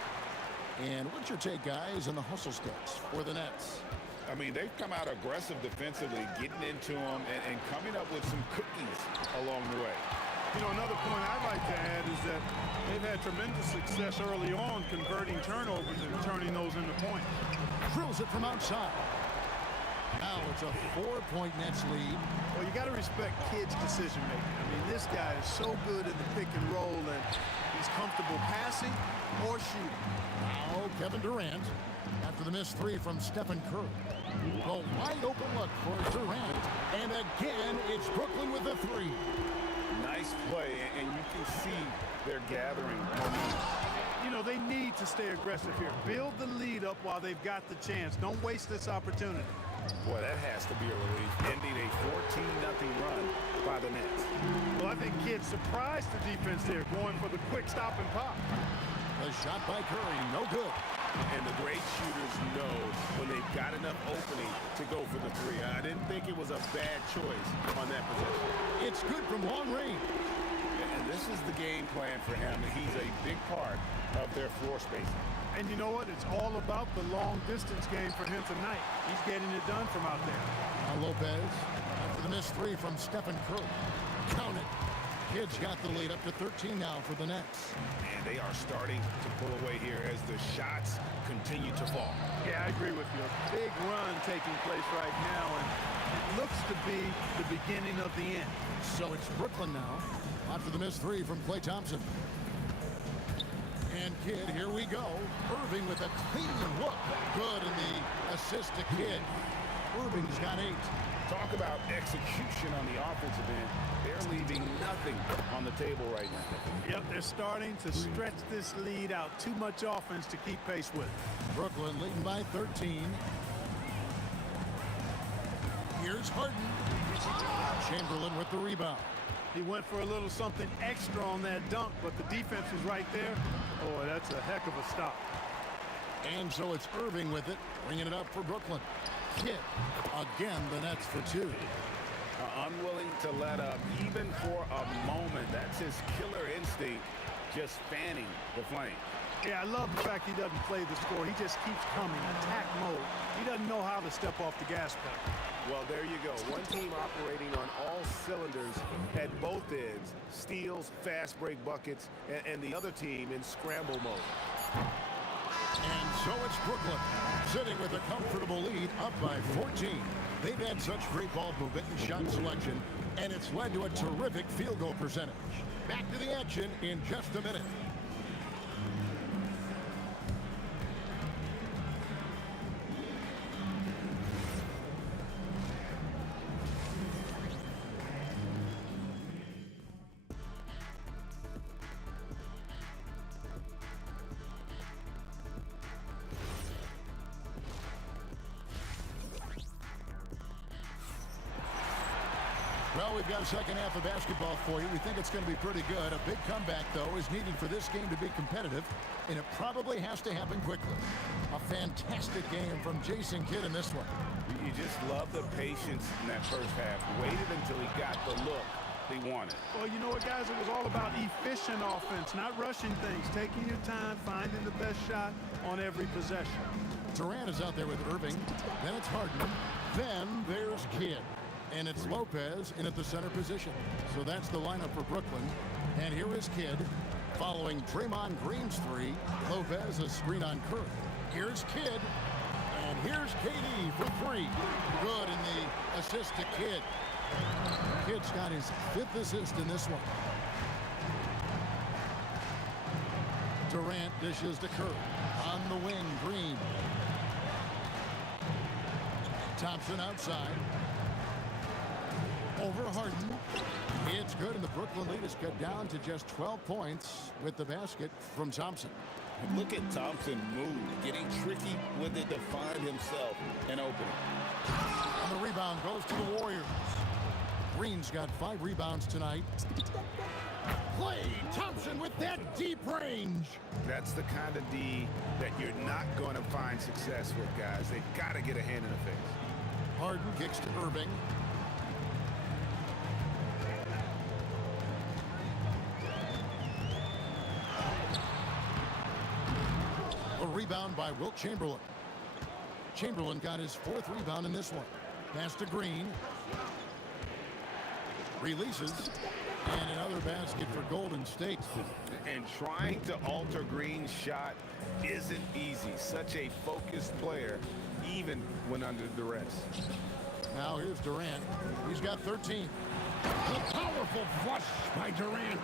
And what's your take, guys, on the hustle steps for the Nets? I mean, they've come out aggressive defensively, getting into them and coming up with some cookies along the way. You know, another point I'd like to add is that they've had tremendous success early on converting turnovers and turning those into points. Drills it from outside. Now it's a 4-point Nets lead. Well, you got to respect Kidd's decision-making. I mean, this guy is so good in the pick and roll, and he's comfortable passing or shooting. Now Kevin Durant. After the missed 3 from Stephen Curry. A wide open look for Durant. And again, it's Brooklyn with the 3. Nice play, and you can see they're gathering momentum. You know, they need to stay aggressive here. Build the lead up while they've got the chance. Don't waste this opportunity. Boy, that has to be a relief, ending a 14-0 run by the Nets. Well, I think Kidd surprised the defense there, going for the quick stop and pop. A shot by Curry, no good. And the great shooters know when they've got enough opening to go for the 3. I didn't think it was a bad choice on that possession. It's good from long range. And this is the game plan for him. He's a big part of their floor spacing. And you know what? It's all about the long-distance game for him tonight. He's getting it done from out there. Now Lopez, after the missed 3 from Stephen Curry. Count it. Kids got the lead up to 13 now for the Nets. And they are starting to pull away here as the shots continue to fall. Yeah, I agree with you. A big run taking place right now, and it looks to be the beginning of the end. So it's Brooklyn now after the missed three from Klay Thompson. And Kidd, here we go. Irving with a clean look. Good in the assist to Kidd. Irving's got 8. Talk about execution on the offensive end. They're leaving nothing on the table right now. Yep, they're starting to stretch this lead out. Too much offense to keep pace with. Brooklyn leading by 13. Here's Harden. Chamberlain with the rebound. He went for a little something extra on that dunk, but the defense was right there. Boy, that's a heck of a stop. And so it's Irving with it, bringing it up for Brooklyn. Kidd, again, the Nets for 2. Unwilling to let up, even for a moment. That's his killer instinct, just fanning the flame. Yeah, I love the fact he doesn't play the score. He just keeps coming, attack mode. He doesn't know how to step off the gas pedal. Well, there you go. One team operating on all cylinders at both ends. Steals, fast break buckets, and the other team in scramble mode. And so it's Brooklyn, sitting with a comfortable lead, up by 14. They've had such great ball movement and shot selection, and it's led to a terrific field goal percentage. Back to the action in just a minute. Well, we've got a second half of basketball for you. We think it's going to be pretty good. A big comeback, though, is needed for this game to be competitive, and it probably has to happen quickly. A fantastic game from Jason Kidd in this one. You just love the patience in that first half. Waited until he got the look he wanted. Well, you know what, guys? It was all about efficient offense, not rushing things, taking your time, finding the best shot on every possession. Durant is out there with Irving. Then it's Harden. Then there's Kidd. And it's Lopez in at the center position. So that's the lineup for Brooklyn. And here is Kidd following Draymond Green's 3. Lopez a screen on Curry. Here's Kidd. And here's KD for 3. Good in the assist to Kidd. Kidd's got his 5th assist in this one. Durant dishes to Curry. On the wing, Green. Thompson outside. Over Harden. It's good, and the Brooklyn lead is cut down to just 12 points with the basket from Thompson. And look at Thompson move, getting tricky with it to find himself an opening. And the rebound goes to the Warriors. Green's got 5 rebounds tonight. Klay Thompson with that deep range. That's the kind of D that you're not going to find success with, guys. They've got to get a hand in the face. Harden kicks to Irving. A rebound by Wilt Chamberlain. Chamberlain got his 4th rebound in this one. Pass to Green. Releases. And another basket for Golden State. And trying to alter Green's shot isn't easy. Such a focused player, even when under duress. Now here's Durant. He's got 13. A powerful flush by Durant.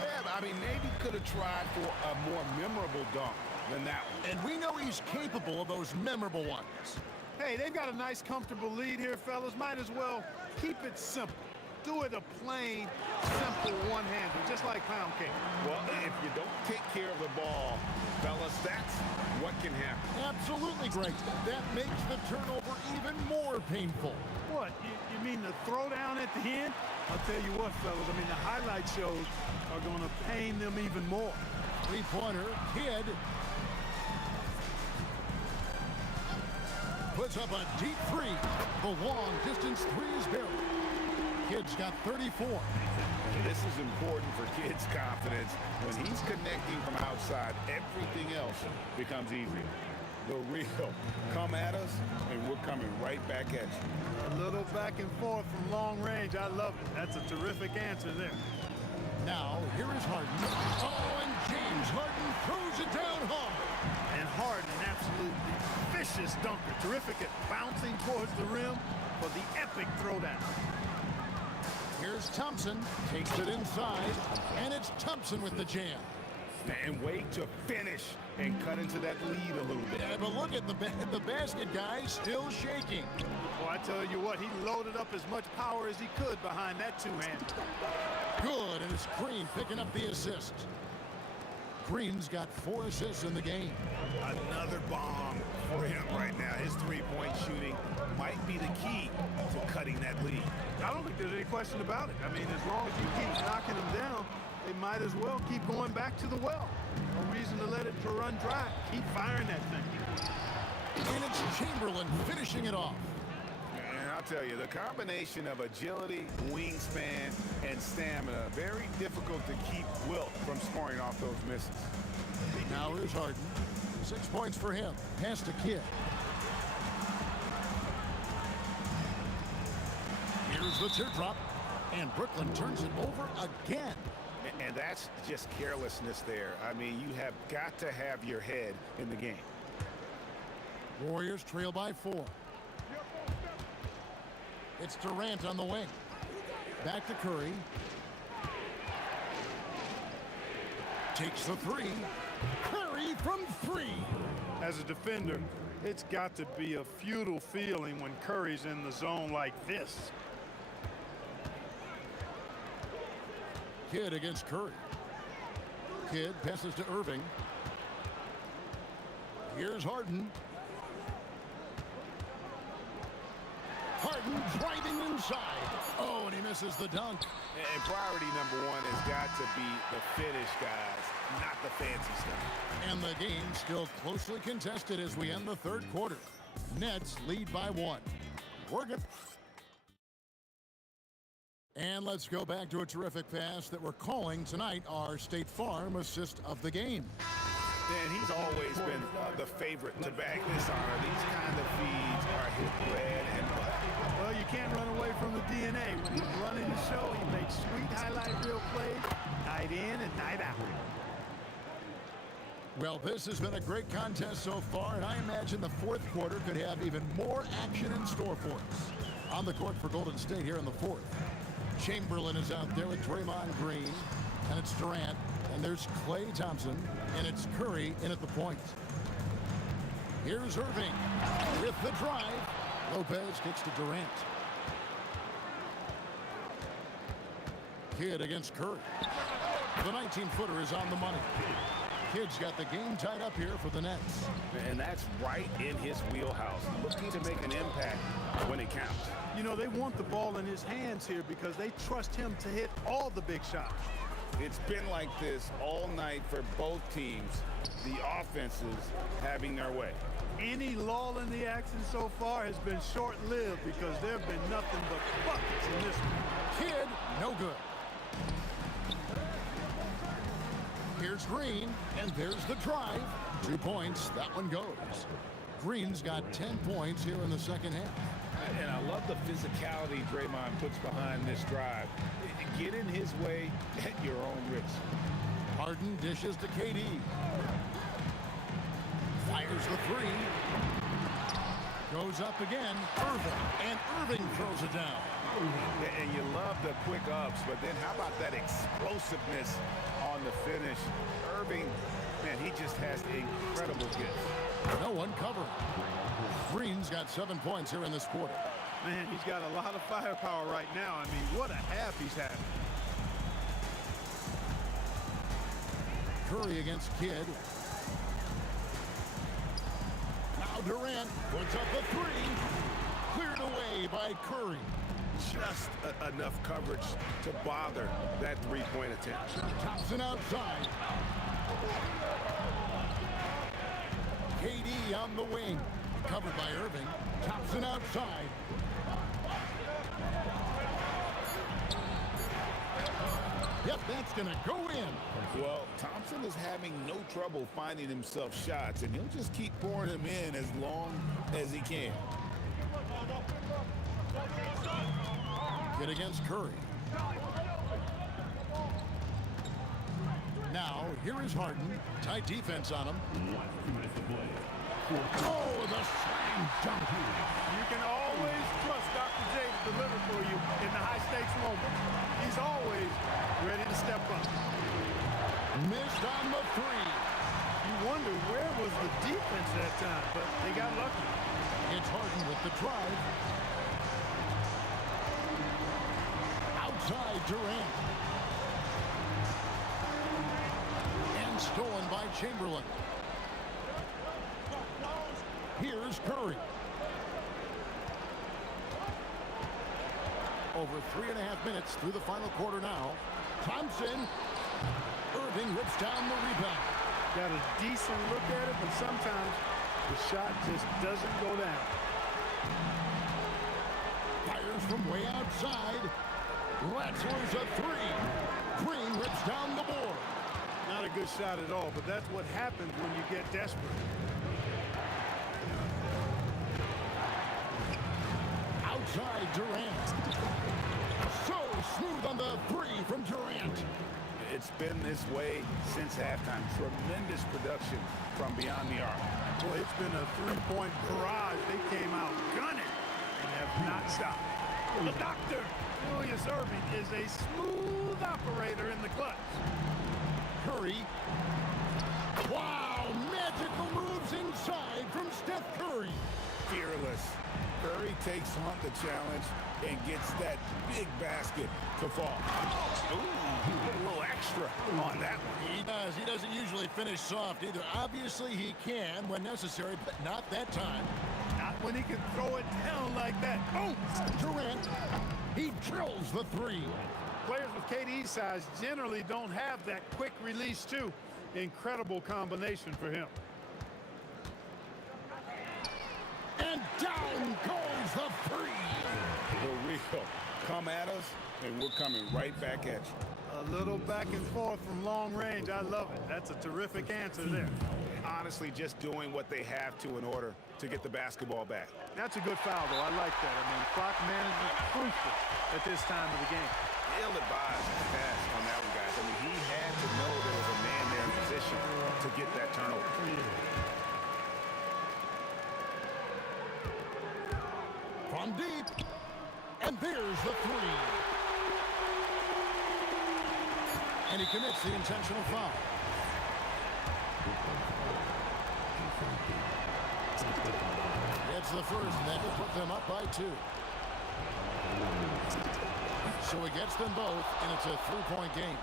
Yeah, I mean, maybe could have tried for a more memorable dunk than that one. And we know he's capable of those memorable ones. Hey, they've got a nice, comfortable lead here, fellas. Might as well keep it simple. Do it a plain, simple one-hander, just like pound cake. Well, if you don't take care of the ball, fellas, that's what can happen. Absolutely great. That makes the turnover even more painful. What, you mean the throwdown at the end? I'll tell you what, fellas, I mean, the highlight shows are going to pain them even more. Three-pointer, Kidd. Puts up a deep 3. The long-distance 3 is buried. Kidd's got 34. This is important for Kidd's confidence. When he's connecting from outside, everything else becomes easier. The real come at us, and we're coming right back at you. A little back and forth from long range. I love it. That's a terrific answer there. Now, here is Harden. Oh, and James Harden throws it down hard. And Harden, an absolutely vicious dunker. Terrific at bouncing towards the rim for the epic throwdown. Here's Thompson. Takes it inside. And it's Thompson with the jam. And wait to finish and cut into that lead a little bit. Yeah, but look at the basket, guys. Still shaking. Well, I tell you what, he loaded up as much power as he could behind that two-hand. Good, and it's Green picking up the assist. Green's got 4 assists in the game. Another bomb for him right now. His three-point shooting might be the key to cutting that lead. I don't think there's any question about it. I mean, as long as you keep knocking them down, they might as well keep going back to the well. No reason to let it run dry. Keep firing that thing. And it's Chamberlain finishing it off. And I'll tell you, the combination of agility, wingspan, and stamina, very difficult to keep Wilt from scoring off those misses. Now here's Harden. 6 points for him. Pass to Kidd. Here's the teardrop. And Brooklyn turns it over again. And that's just carelessness there. I mean, you have got to have your head in the game. Warriors trail by 4. It's Durant on the wing. Back to Curry. Takes the 3. Curry from 3. As a defender, it's got to be a futile feeling when Curry's in the zone like this. Kidd against Curry. Kidd passes to Irving. Here's Harden. Harden driving inside. Oh, and he misses the dunk. And priority number 1 has got to be the finish, guys, not the fancy stuff. And the game still closely contested as we end the 3rd quarter. Nets lead by 1. We're good. And let's go back to a terrific pass that we're calling tonight our State Farm assist of the game. And he's always been the favorite to bag this honor. These kind of feeds are his bread and butter. Well, you can't run away from the DNA. When he's running the show, he makes sweet highlight reel plays night in and night out. Well, this has been a great contest so far, and I imagine the 4th quarter could have even more action in store for us. On the court for Golden State here in the 4th. Chamberlain is out there with Draymond Green, and it's Durant, and there's Klay Thompson, and it's Curry in at the point. Here's Irving with the drive. Lopez kicks to Durant. Kidd against Curry. The 19-footer is on the money. Kidd's got the game tied up here for the Nets. And that's right in his wheelhouse. Looking to make an impact when it counts. You know, they want the ball in his hands here because they trust him to hit all the big shots. It's been like this all night for both teams. The offenses having their way. Any lull in the action so far has been short-lived because there have been nothing but buckets in this one. Kidd, no good. Here's Green, and there's the drive. 2 points, that one goes. Green's got 10 points here in the second half. And I love the physicality Draymond puts behind this drive. Get in his way at your own risk. Harden dishes to KD. Fires the 3. Goes up again. Irving. And Irving throws it down. And you love the quick ups, but then how about that explosiveness on the finish? Irving, man, he just has incredible gift. No one covering. Green's got 7 points here in this quarter. Man, he's got a lot of firepower right now. I mean, what a half he's having. Curry against Kidd. Now Durant puts up a 3. Cleared away by Curry. Just enough coverage to bother that three-point attempt. Thompson outside. KD on the wing. Covered by Irving. Thompson outside. Yep, that's going to go in. Well, Thompson is having no trouble finding himself shots, and he'll just keep pouring them in as long as he can. Kidd against Curry. Here is Harden. Tight defense on him. Oh, the slam dunk. You can always trust Dr. J to deliver for you in the high-stakes moments. He's always ready to step up. Missed on the three. You wonder where was the defense that time, but they got lucky. It's Harden with the drive. Outside Durant. And stolen by Chamberlain. Here's Curry. Over 3.5 minutes through the final quarter now. Thompson. Irving rips down the rebound. Got a decent look at it, but sometimes the shot just doesn't go down. Fires from way outside. Rattler's a three. Green rips down the board. Not a good shot at all, but that's what happens when you get desperate. Outside Durant. So smooth on the three from Durant. It's been this way since halftime. Tremendous production from beyond the arc. Boy, it's been a three-point barrage. They came out gunning and have not stopped. The doctor, Julius Irving, is a smooth operator in the clutch. Curry. Wow, magical moves inside from Steph Curry. Fearless. Curry takes on the challenge and gets that big basket to fall. Ooh, a little extra on that one. He does. He doesn't usually finish soft either. Obviously, he can when necessary, but not that time. Not when he can throw it down like that. Oh! Durant, he drills the three. Players with KD's size generally don't have that quick release, too. Incredible combination for him. And down goes the three. The real come at us, and we're coming right back at you. A little back and forth from long range. I love it. That's a terrific answer there. Honestly, just doing what they have to in order to get the basketball back. That's a good foul, though. I like that. I mean, clock management crucial at this time of the game. Ill-advised pass on that one, guys. I mean, he had to know there was a man there in position to get that turnover. From deep. And there's the three. And he commits the intentional foul. It's the first, and that will put them up by 2. So he gets them both, and it's a 3-point game.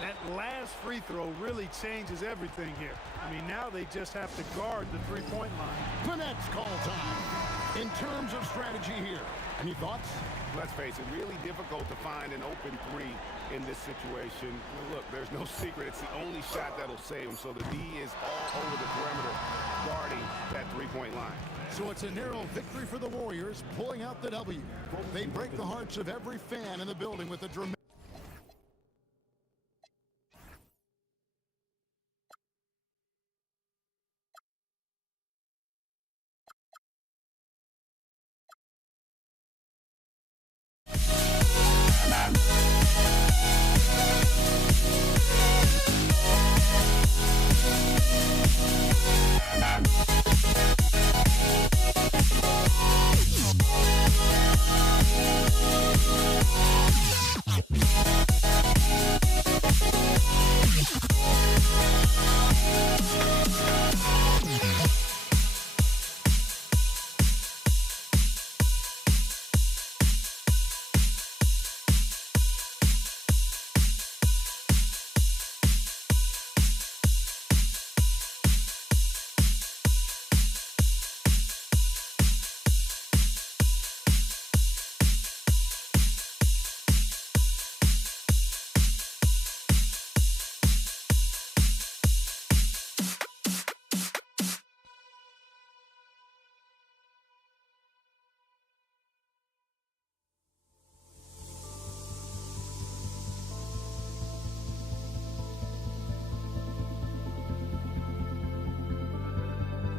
That last free throw really changes everything here. I mean, now they just have to guard the three-point line. The Nets call time. In terms of strategy here, any thoughts? Let's face it, really difficult to find an open three in this situation. Look, there's no secret. It's the only shot that'll save him. So the D is all over the perimeter guarding that three-point line. So it's a narrow victory for the Warriors, pulling out the W. They break the hearts of every fan in the building with a dramatic...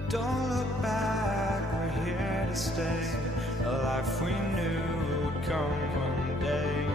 Don't look back, we're here to stay. A life we knew would come one day.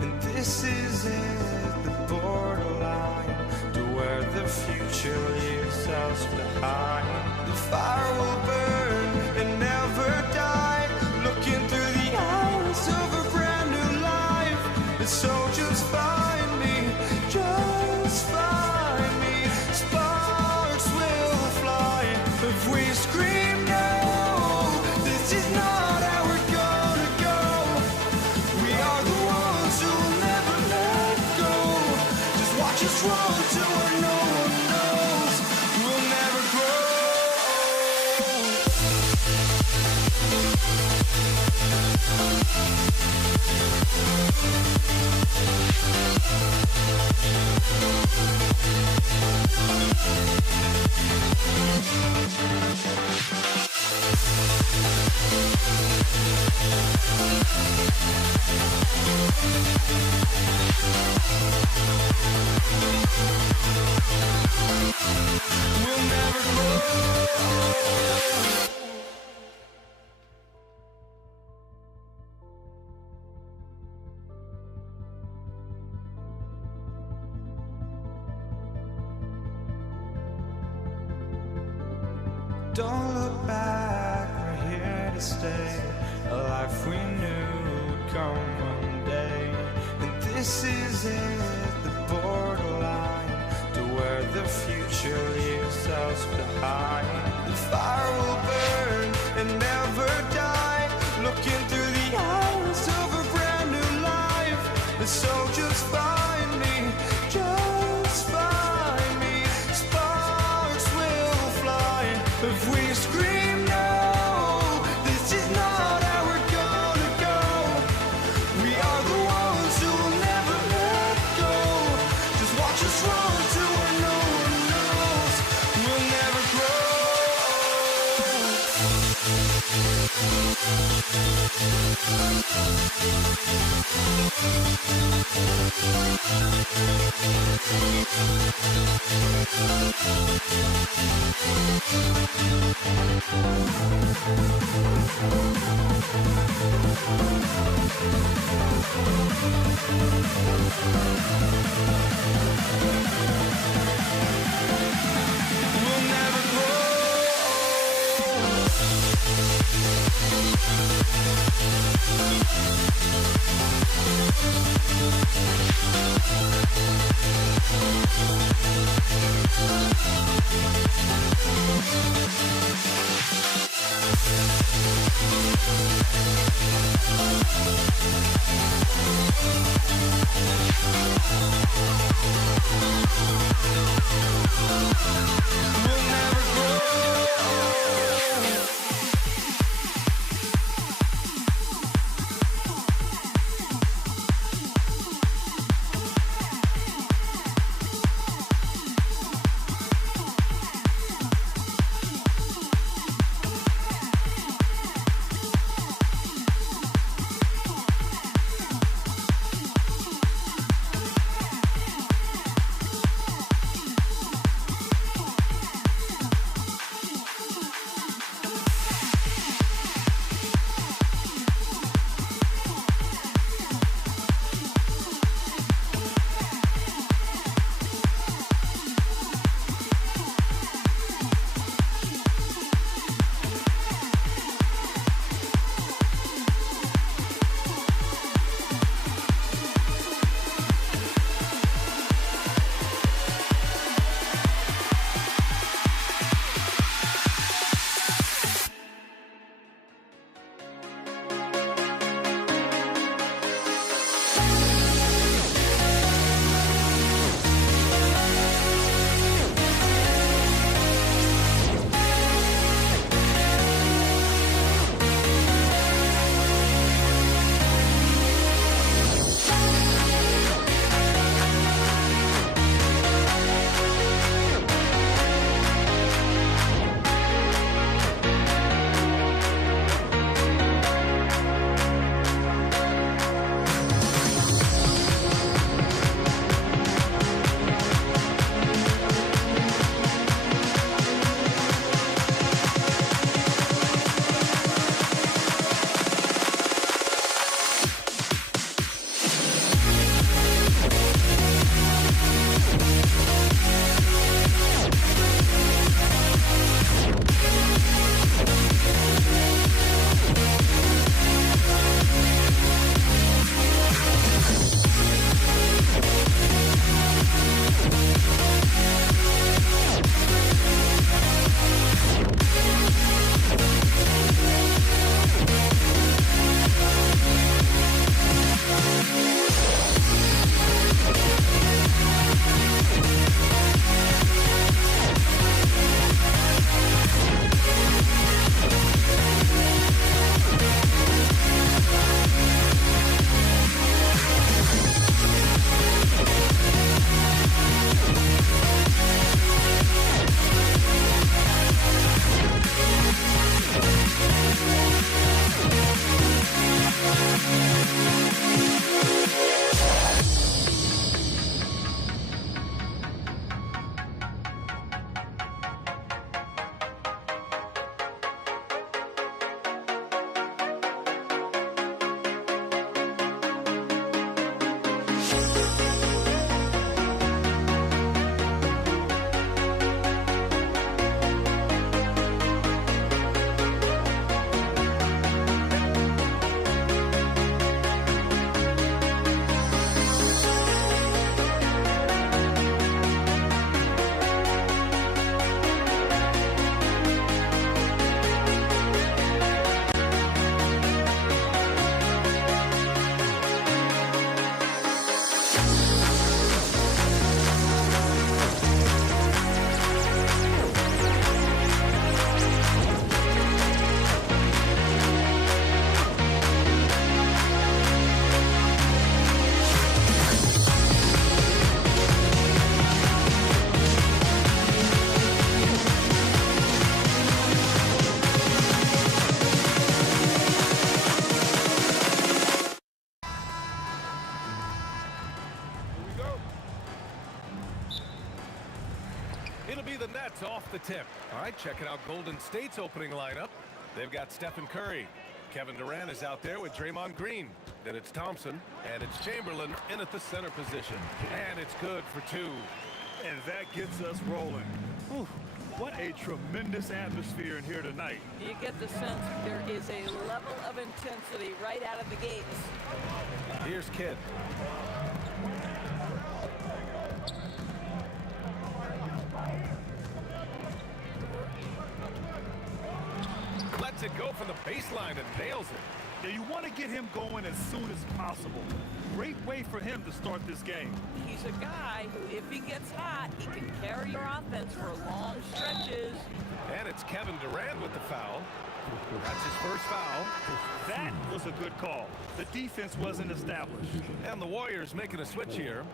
And this is it, the borderline to where the future leaves us behind. The fire will burn and never die, looking through the eyes of a brand new life. And so just find me, just find me. Sparks will fly if we scream no. This is not how we're gonna go. We are the ones who will never let go. Just watch us run to where no one knows. We'll never grow. We'll never grow. Don't look back, we're here to stay. A life we knew would come one day. And this is it, the borderline to where the future leaves us behind. The fire will burn and never die, looking through the eyes of a brand new life. And so just find me, just find me. Sparks will fly if we scream no. This is not how we're gonna go. We are the ones who will never let go. Just watch us run to where no one knows. We'll never grow. We'll never grow. We'll never grow. And that's off the tip. All right, checking out Golden State's opening lineup. They've got Stephen Curry. Kevin Durant is out there with Draymond Green. Then it's Thompson, and it's Chamberlain in at the center position. And it's good for 2. And that gets us rolling. Whew, what a tremendous atmosphere in here tonight. You get the sense there is a level of intensity right out of the gates. Here's Kidd. Lets it go from the baseline and nails it. Now you want to get him going as soon as possible. Great way for him to start this game. He's a guy who, if he gets hot, he can carry your offense for long stretches. And it's Kevin Durant with the foul. That's his first foul. That was a good call. The defense wasn't established. And the Warriors making a switch here.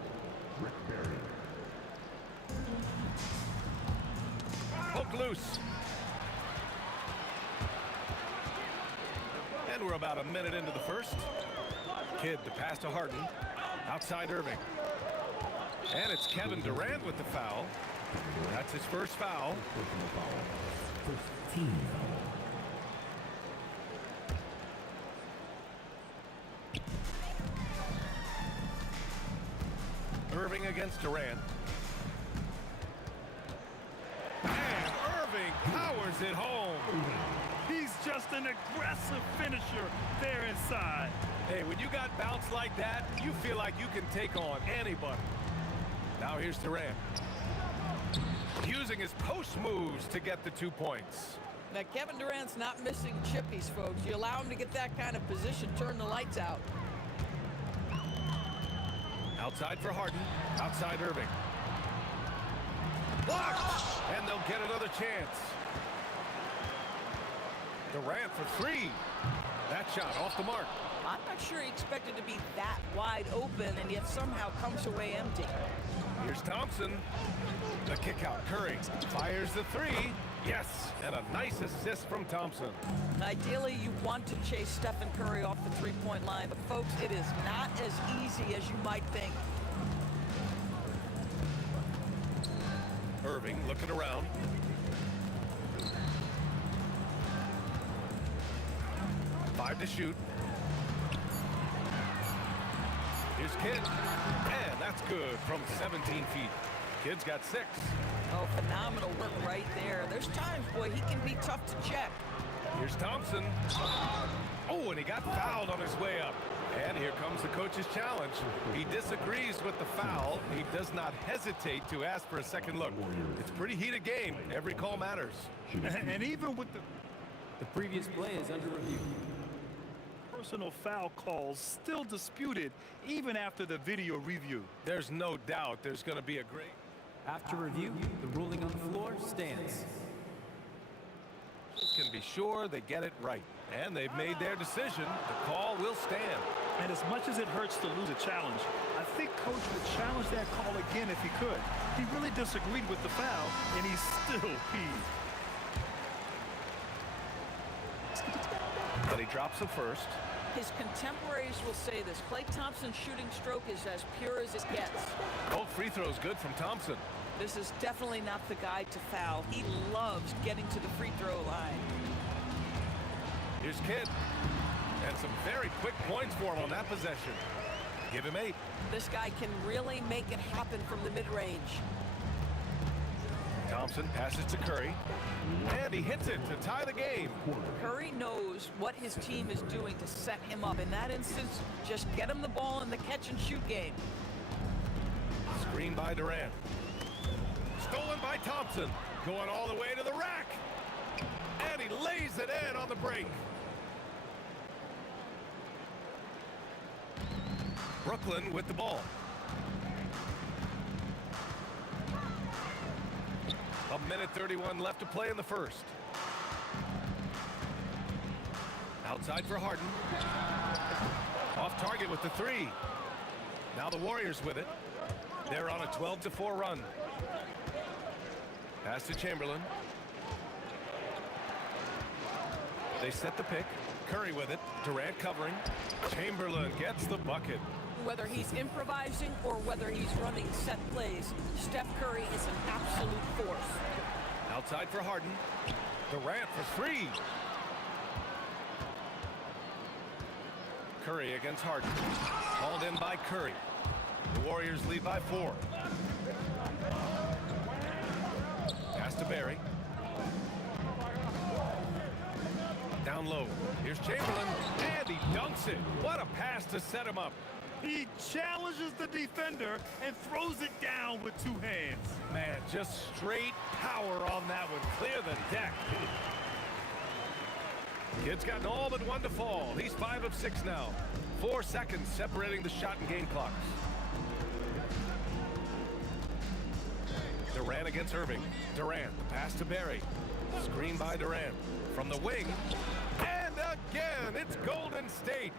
Hook loose. And we're about a minute into the first. Kidd the pass to Harden. Outside Irving. And it's Kevin Durant with the foul. That's his first foul. Irving against Durant. And Irving powers it home. He's just an aggressive finisher there inside. Hey, when you got bounce like that, you feel like you can take on anybody. Now here's Durant. Using his post moves to get the 2 points. Now, Kevin Durant's not missing chippies, folks. You allow him to get that kind of position, turn the lights out. Outside for Harden. Outside Irving. Blocked! And they'll get another chance. Durant for 3. That shot off the mark. I'm not sure he expected to be that wide open and yet somehow comes away empty. Here's Thompson. The kick out. Curry fires the 3. Yes, and a nice assist from Thompson. Ideally, you want to chase Stephen Curry off the three-point line, but folks, it is not as easy as you might think. Irving looking around. Five to shoot. Here's Kidd. And that's good from 17 feet. Kidd's got 6. Oh, phenomenal work right there. There's times, boy, he can be tough to check. Here's Thompson. Oh, and he got fouled on his way up. And here comes the coach's challenge. He disagrees with the foul. He does not hesitate to ask for a second look. It's a pretty heated game. Every call matters. And even with the previous play is under review. Personal foul calls still disputed even after the video review. There's no doubt there's going to be a great... After review, the ruling on the floor stands. Can be sure they get it right. And they've made their decision. The call will stand. And as much as it hurts to lose a challenge, I think Coach would challenge that call again if he could. He really disagreed with the foul, and he's still peeved. But he drops the first. His contemporaries will say this. Klay Thompson's shooting stroke is as pure as it gets. Both free throws good from Thompson. This is definitely not the guy to foul. He loves getting to the free throw line. Here's Kidd. And some very quick points for him on that possession. Give him 8. This guy can really make it happen from the mid-range. Thompson passes to Curry. And he hits it to tie the game. Curry knows what his team is doing to set him up. In that instance, just get him the ball in the catch-and-shoot game. Screen by Durant. Stolen by Thompson. Going all the way to the rack. And he lays it in on the break. Brooklyn with the ball. A minute 31 left to play in the first. Outside for Harden. Off target with the 3. Now the Warriors with it. They're on a 12-4 run. Pass to Chamberlain. They set the pick. Curry with it. Durant covering. Chamberlain gets the bucket. Whether he's improvising or whether he's running set plays, Steph Curry is an absolute force. Outside for Harden. Durant for three. Curry against Harden. Called in by Curry. The Warriors lead by 4. Pass to Barry. Down low. Here's Chamberlain, and he dunks it. What a pass to set him up. He challenges the defender and throws it down with 2 hands. Man, just straight power on that one. Clear the deck. Kid's gotten all but 1 to fall. He's 5 of 6 now. 4 seconds separating the shot and game clocks. Durant against Irving. Durant, the pass to Barry. Screen by Durant. From the wing. And again, it's Golden State.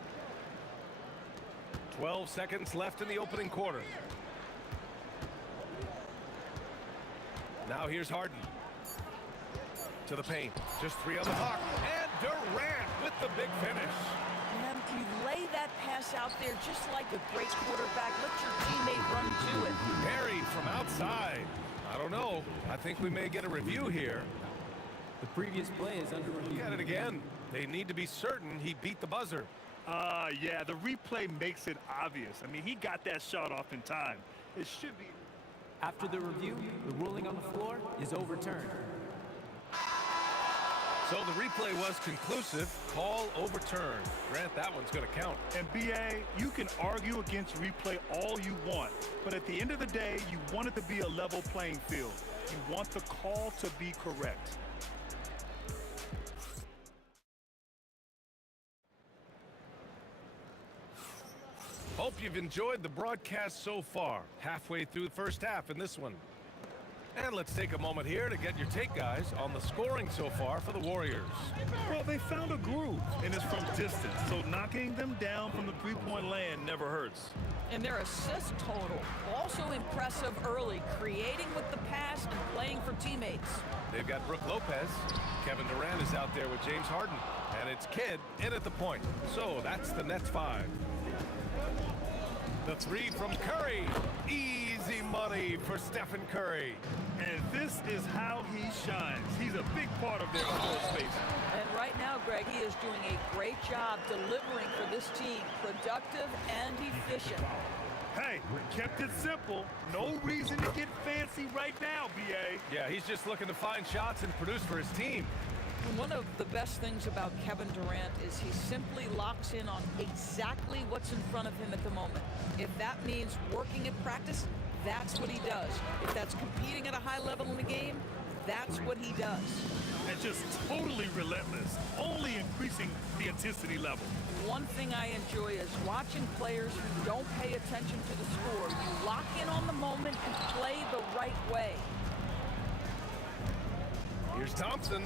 12 seconds left in the opening quarter. Now here's Harden. To the paint. Just 3 on the clock. And Durant with the big finish. And you lay that pass out there just like a great quarterback. Let your teammate run to it. Barry from outside. I don't know. I think we may get a review here. The previous play is under review. Look at it again. They need to be certain he beat the buzzer. Yeah, the replay makes it obvious. I mean, he got that shot off in time. It should be. After the review, the ruling on the floor is overturned. So the replay was conclusive. Call overturned. Grant, that one's going to count. And BA, you can argue against replay all you want, but at the end of the day, you want it to be a level playing field. You want the call to be correct. Hope you've enjoyed the broadcast so far. Halfway through the first half in this one. And let's take a moment here to get your take, guys, on the scoring so far for the Warriors. Well, they found a groove, and it's from distance, so knocking them down from the three-point land never hurts. And their assist total, also impressive early, creating with the pass and playing for teammates. They've got Brook Lopez. Kevin Durant is out there with James Harden. And it's Kidd in at the point. So that's the Nets 5. The 3 from Curry. Easy money for Stephen Curry. And this is how he shines. He's a big part of their floor space. And right now, Greg, he is doing a great job delivering for this team. Productive and efficient. Hey, kept it simple. No reason to get fancy right now, BA. Yeah, he's just looking to find shots and produce for his team. One of the best things about Kevin Durant is he simply locks in on exactly what's in front of him at the moment. If that means working at practice, that's what he does. If that's competing at a high level in the game, that's what he does. And just totally relentless, only increasing the intensity level. One thing I enjoy is watching players who don't pay attention to the score. You lock in on the moment and play the right way. Here's Thompson.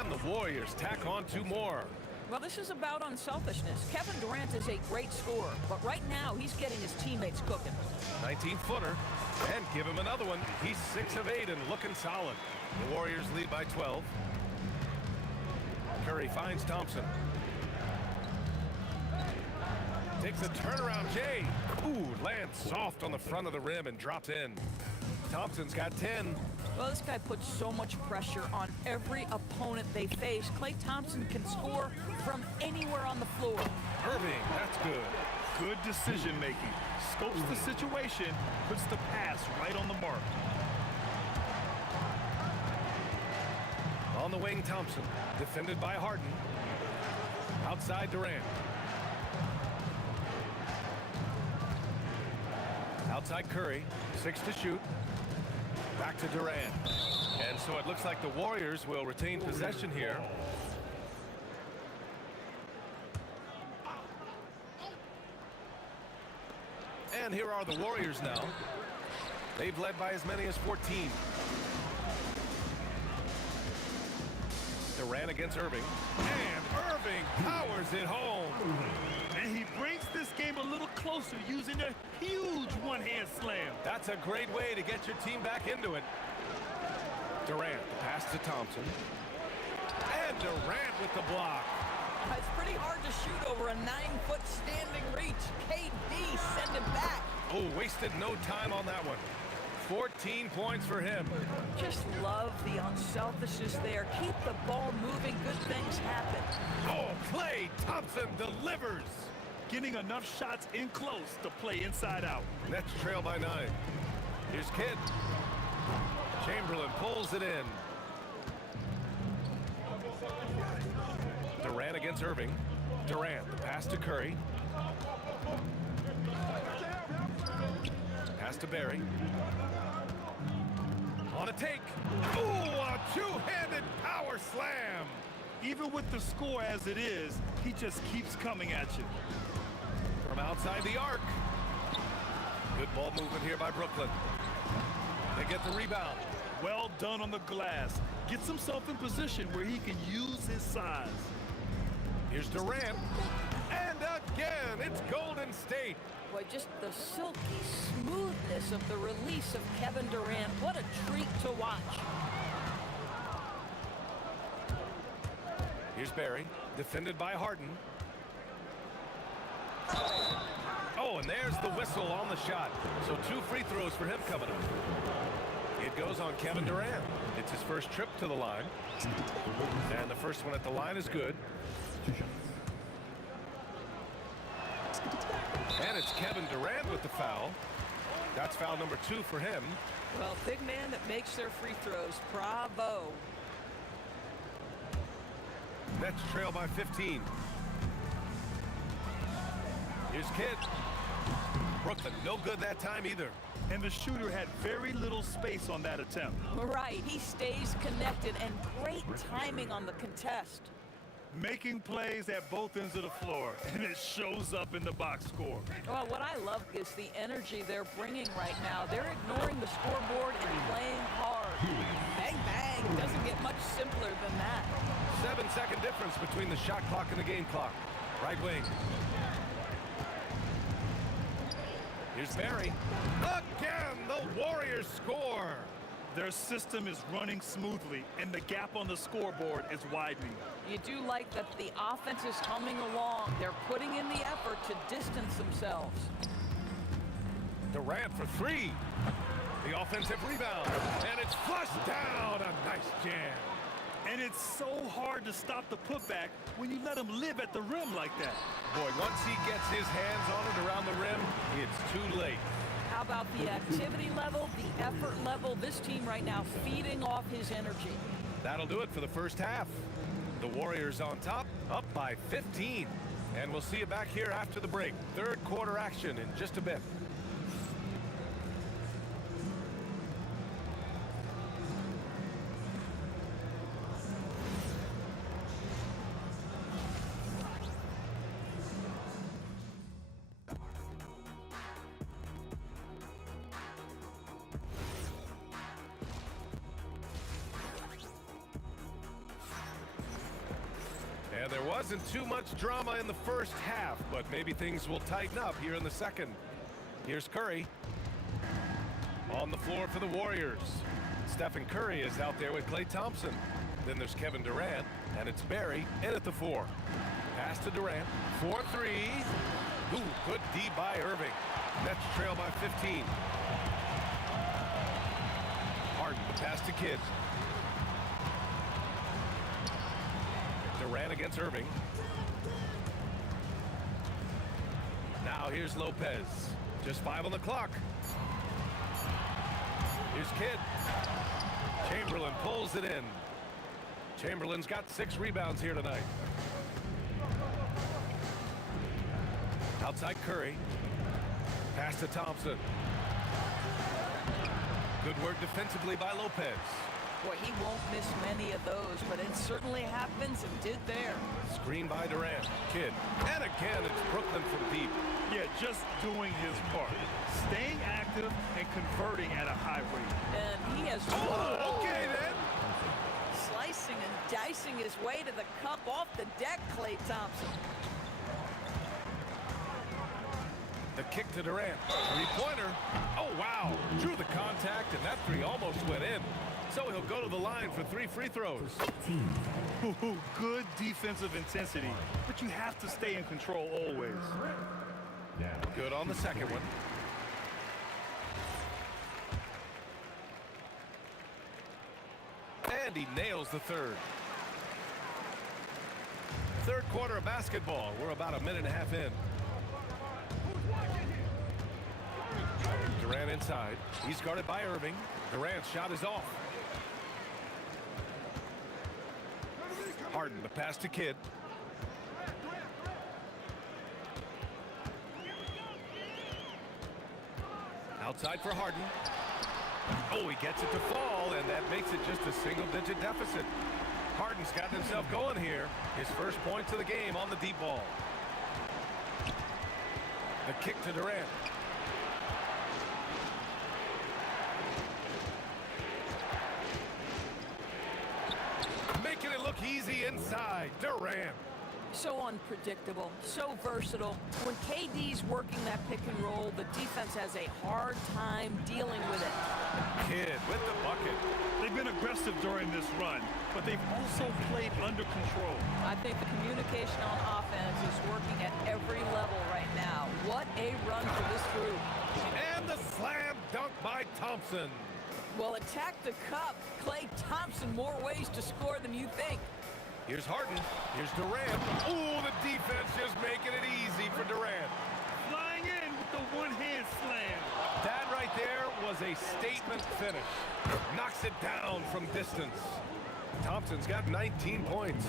And the Warriors tack on 2 more. Well, this is about unselfishness. Kevin Durant is a great scorer, but right now he's getting his teammates cooking. 19-footer. And give him another one. He's 6 of 8 and looking solid. The Warriors lead by 12. Curry finds Thompson. Takes a turnaround, Jay. Ooh, lands soft on the front of the rim and drops in. Thompson's got 10. Well, this guy puts so much pressure on every opponent they face. Klay Thompson can score from anywhere on the floor. Irving, that's good. Good decision-making. Scopes the situation, puts the pass right on the mark. On the wing, Thompson. Defended by Harden. Outside Durant. Outside Curry. 6 to shoot. Back to Durant. And so it looks like the Warriors will retain possession here. And here are the Warriors now. They've led by as many as 14. Durant against Irving. And Irving powers it home. And he brings this game a little closer using a huge one-hand slam. That's a great way to get your team back into it. Durant, pass to Thompson. And Durant with the block. It's pretty hard to shoot over a 9-foot standing reach. KD send it back. Oh, wasted no time on that one. 14 points for him. Just love the unselfishness there. Keep the ball moving. Good things happen. Oh, Klay Thompson delivers. Getting enough shots in close to play inside out. Nets trail by 9. Here's Kidd. Chamberlain pulls it in. Durant against Irving. Durant, the pass to Curry. Pass to Barry. On a take. Ooh, a two-handed power slam. Even with the score as it is, he just keeps coming at you. From outside the arc. Good ball movement here by Brooklyn. They get the rebound. Well done on the glass. Gets himself in position where he can use his size. Here's Durant. And again, it's Golden State. Boy, just the silky smoothness of the release of Kevin Durant. What a treat to watch. Here's Barry, defended by Harden. Oh, and there's the whistle on the shot. So 2 free throws for him coming up. It goes on Kevin Durant. It's his first trip to the line. And the first one at the line is good. And it's Kevin Durant with the foul. That's foul number 2 for him. Well, big man that makes their free throws. Bravo. Nets trail by 15. Here's Kidd. Brooklyn, no good that time either. And the shooter had very little space on that attempt. Right, he stays connected and great timing on the contest. Making plays at both ends of the floor, and it shows up in the box score. Well, what I love is the energy they're bringing right now. They're ignoring the scoreboard and playing hard. Bang, bang. Doesn't get much simpler than that. 7-second difference between the shot clock and the game clock. Right wing. Here's Barry. Again, the Warriors score. Their system is running smoothly, and the gap on the scoreboard is widening. You do like that the offense is humming along. They're putting in the effort to distance themselves. Durant for 3. The offensive rebound. And it's flushed down. A nice jam. And it's so hard to stop the putback when you let him live at the rim like that. Boy, once he gets his hands on it around the rim, it's too late. How about the activity level, the effort level? This team right now feeding off his energy. That'll do it for the first half. The Warriors on top, up by 15. And we'll see you back here after the break. Third quarter action in just a bit. And there wasn't too much drama in the first half, but maybe things will tighten up here in the second. Here's Curry. On the floor for the Warriors. Stephen Curry is out there with Klay Thompson. Then there's Kevin Durant, and it's Barry in at the 4. Pass to Durant. 4-3. Ooh, good D by Irving. Nets trail by 15. Harden, the pass to Kidd. Durant against Irving. Now here's Lopez. Just 5 on the clock. Here's Kidd. Chamberlain pulls it in. Chamberlain's got 6 rebounds here tonight. Outside Curry. Pass to Thompson. Good work defensively by Lopez. Boy, he won't miss many of those, but it certainly happens and did there. Screen by Durant. Kidd. And again, it's Brooklyn from deep. Yeah, just doing his part. Staying active and converting at a high rate. And he has... Oh, okay then. Slicing and dicing his way to the cup off the deck, Klay Thompson. The kick to Durant. Three-pointer. Oh, wow. Drew the contact, and that 3 almost went in. So he'll go to the line for 3 free throws. Good defensive intensity, but you have to stay in control always. Good on the second one. And he nails the third. Third quarter of basketball. We're about a minute and a half in. Durant inside. He's guarded by Irving. Durant's shot is off. Harden, the pass to Kidd. Outside for Harden. Oh, he gets it to fall, and that makes it just a single-digit deficit. Harden's got himself going here. His first points of the game on the deep ball. The kick to Durant. Making it look easy inside. Durant. So unpredictable, so versatile. When KD's working that pick and roll, the defense has a hard time dealing with it. Kidd with the bucket. They've been aggressive during this run, but they've also played under control. I think the communication on offense is working at every level right now. What a run for this group. And the slam dunk by Thompson. Well, attack the cup. Klay Thompson, more ways to score than you think. Here's Harden. Here's Durant. Oh, the defense just making it easy for Durant. Flying in with the one-hand slam. That right there was a statement finish. Knocks it down from distance. Thompson's got 19 points.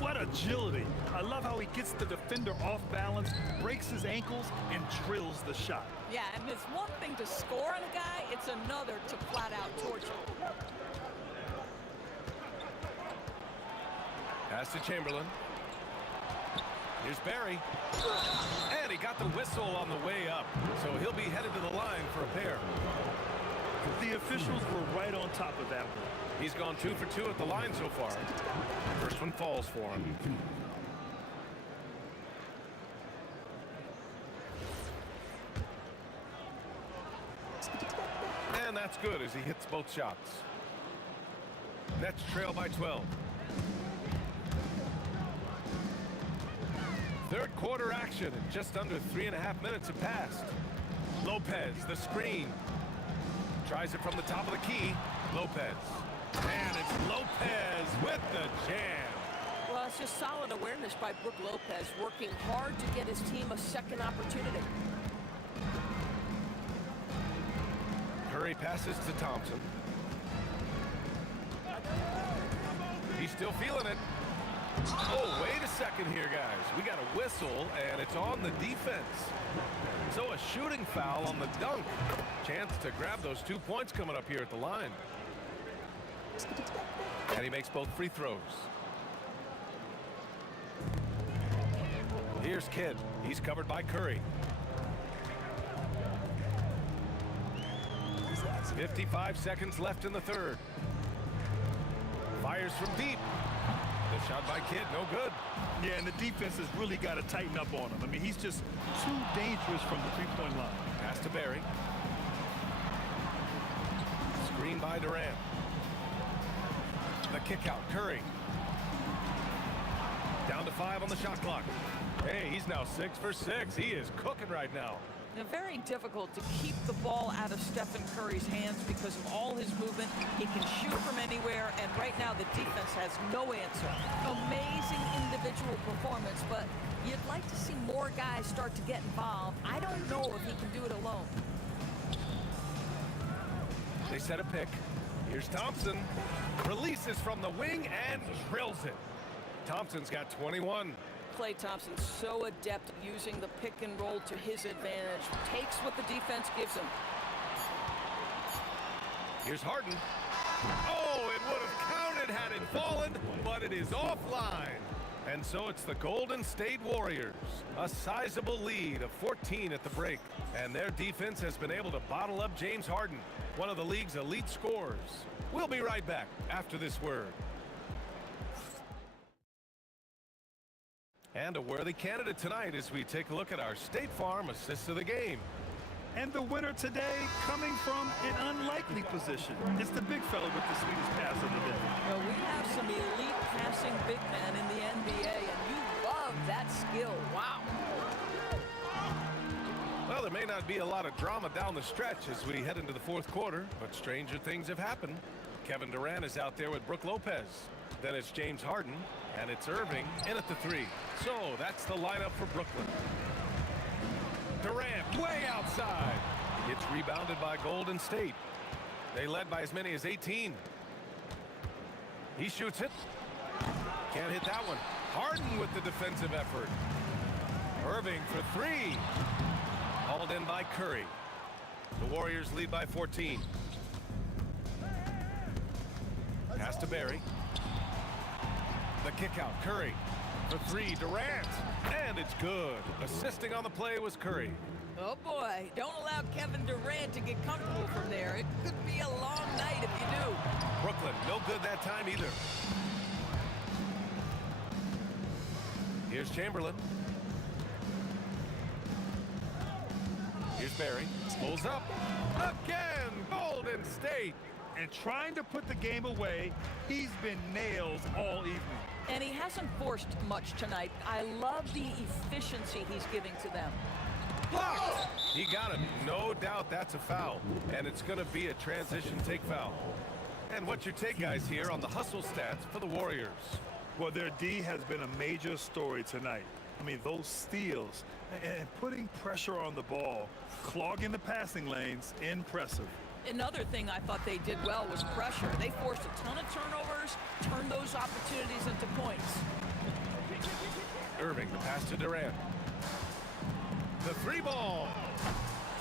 What agility. I love how he gets the defender off balance, breaks his ankles, and drills the shot. Yeah, and it's one thing to score on a guy, it's another to flat out torch him. Pass to Chamberlain. Here's Barry. And he got the whistle on the way up. So he'll be headed to the line for a pair. The officials were right on top of that one. He's gone 2 for 2 at the line so far. First one falls for him. And that's good as he hits both shots. Nets trail by 12. Third quarter action, and just under 3.5 minutes have passed. Lopez, the screen. Tries it from the top of the key. Lopez. And it's Lopez with the jam. Well, it's just solid awareness by Brook Lopez, working hard to get his team a second opportunity. Curry passes to Thompson. He's still feeling it. Oh, wait a second here, guys. We got a whistle, and it's on the defense. So a shooting foul on the dunk. Chance to grab those 2 points coming up here at the line. And he makes both free throws. Here's Kidd. He's covered by Curry. 55 seconds left in the third. Fires from deep. The shot by Kidd, no good. Yeah, and the defense has really got to tighten up on him. I mean, he's just too dangerous from the three-point line. Pass to Barry. Screen by Durant. The kick out, Curry. Down to 5 on the shot clock. Hey, he's now 6 for 6. He is cooking right now. Very difficult to keep the ball out of Stephen Curry's hands because of all his movement. He can shoot from anywhere, and right now the defense has no answer. Amazing individual performance, but you'd like to see more guys start to get involved. I don't know if he can do it alone. They set a pick. Here's Thompson. Releases from the wing and drills it. Thompson's got 21. Klay Thompson so adept at using the pick and roll to his advantage. Takes what the defense gives him. Here's Harden. Oh, it would have counted had it fallen, but it is offline. And so it's the Golden State Warriors. A sizable lead of 14 at the break. And their defense has been able to bottle up James Harden, one of the league's elite scorers. We'll be right back after this word. And a worthy candidate tonight as we take a look at our State Farm assists of the game. And the winner today coming from an unlikely position. It's the big fella with the sweetest pass of the day. Well, we have some elite passing big men in the NBA, and you love that skill. Wow. Well, there may not be a lot of drama down the stretch as we head into the fourth quarter, but stranger things have happened. Kevin Durant is out there with Brook Lopez. Then it's James Harden, and it's Irving in at the three. So that's the lineup for Brooklyn. Durant way outside. It's rebounded by Golden State. They led by as many as 18. He shoots it. Can't hit that one. Harden with the defensive effort. Irving for three. Hauled in by Curry. The Warriors lead by 14. Pass to Barry. The kick out. Curry for three. Durant. And it's good. Assisting on the play was Curry. Oh, boy. Don't allow Kevin Durant to get comfortable from there. It could be a long night if you do. Brooklyn, no good that time either. Here's Chamberlain. Here's Barry. Pulls up. Again, Golden State. And trying to put the game away, he's been nails all evening. And he hasn't forced much tonight. I love the efficiency he's giving to them. Blocked. He got him. No doubt that's a foul. And it's going to be a transition take foul. And what's your take, guys, here on the hustle stats for the Warriors? Well, their D has been a major story tonight. I mean, those steals and putting pressure on the ball, clogging the passing lanes, impressive. Another thing I thought they did well was pressure. They forced a ton of turnovers, turned those opportunities into points. Irving, the pass to Durant. The three ball.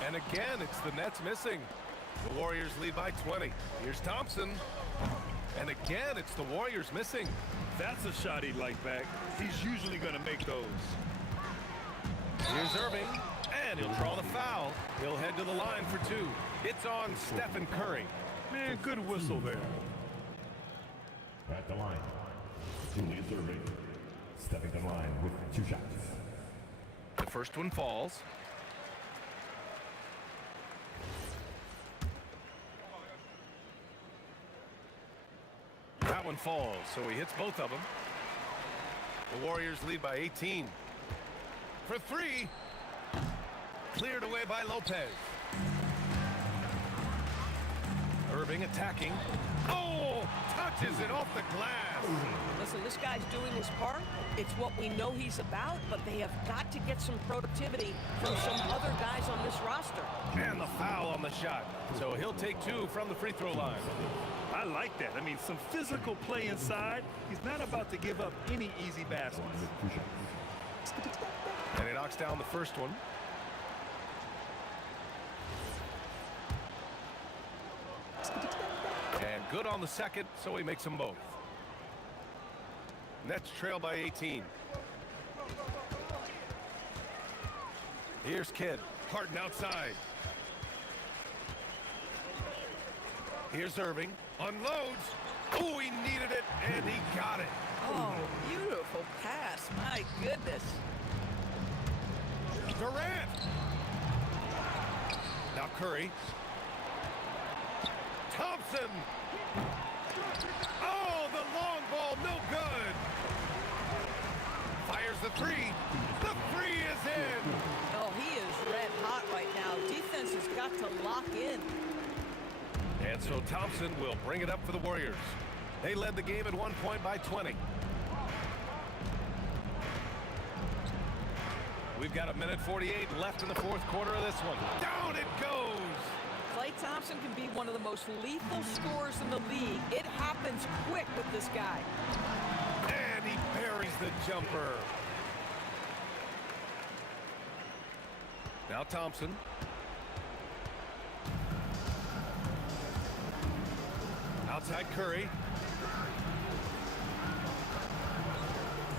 And again, it's the Nets missing. The Warriors lead by 20. Here's Thompson. And again, it's the Warriors missing. That's a shot he'd like back. He's usually going to make those. Here's Irving. And he'll draw the foul. He'll head to the line for two. It's on Stephen Curry. Man, good whistle there. At the line, Julius Irving stepping to the line with 2 shots. The first one falls. That one falls, so he hits both of them. The Warriors lead by 18. For three. Cleared away by Lopez. Irving attacking. Oh, touches it off the glass. Listen, this guy's doing his part. It's what we know he's about, but they have got to get some productivity from some other guys on this roster. And the foul on the shot. So he'll take 2 from the free throw line. I like that. I mean, some physical play inside. He's not about to give up any easy baskets. And he knocks down the first one. And good on the second, so he makes them both. Nets trail by 18. Here's Kidd. Harden outside. Here's Irving. Unloads. Oh, he needed it, and he got it. Oh, beautiful pass. My goodness. Durant. Now Curry. Thompson. Oh, the long ball, no good. Fires the three. The three is in. Oh, he is red hot right now. Defense has got to lock in. And so Thompson will bring it up for the Warriors. They led the game at 1 point by 20. We've got 1:48 left in the fourth quarter of this one. Down it goes. Klay Thompson can be one of the most lethal scorers in the league. It happens quick with this guy. And he buries the jumper. Now Thompson. Outside Curry.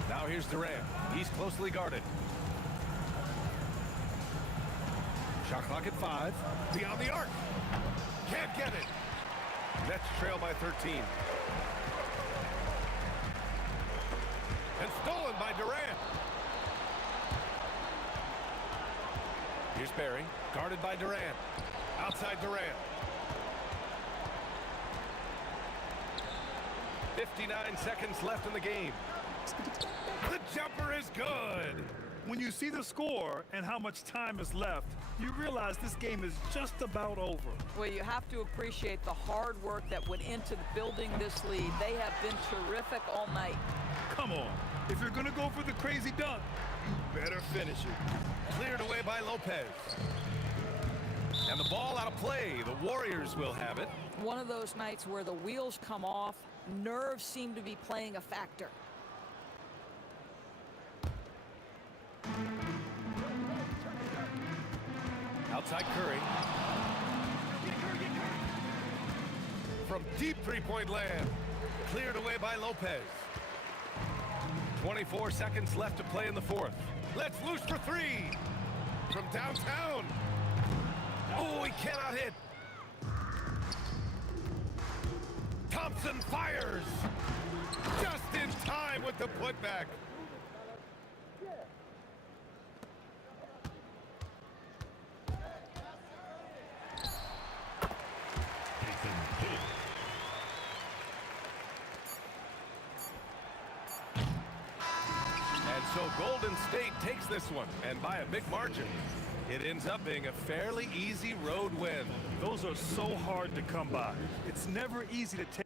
Now here's Durant. He's closely guarded. Shot clock at 5. Beyond the arc. Can't get it. Nets trail by 13. And stolen by Durant. Here's Barry, guarded by Durant. Outside Durant. 59 seconds left in the game. The jumper is good. When you see the score and how much time is left, you realize this game is just about over. Well, you have to appreciate the hard work that went into building this lead. They have been terrific all night. Come on. If you're going to go for the crazy dunk, you better finish it. Cleared away by Lopez. And the ball out of play. The Warriors will have it. One of those nights where the wheels come off, nerves seem to be playing a factor. Outside Curry. From deep three-point land. Cleared away by Lopez. 24 seconds left to play in the fourth. Let's loose for three. From downtown. Oh, he cannot hit. Thompson fires. Just in time with the putback. And so Golden State takes this one, and by a big margin. It ends up being a fairly easy road win. Those are so hard to come by. It's never easy to take.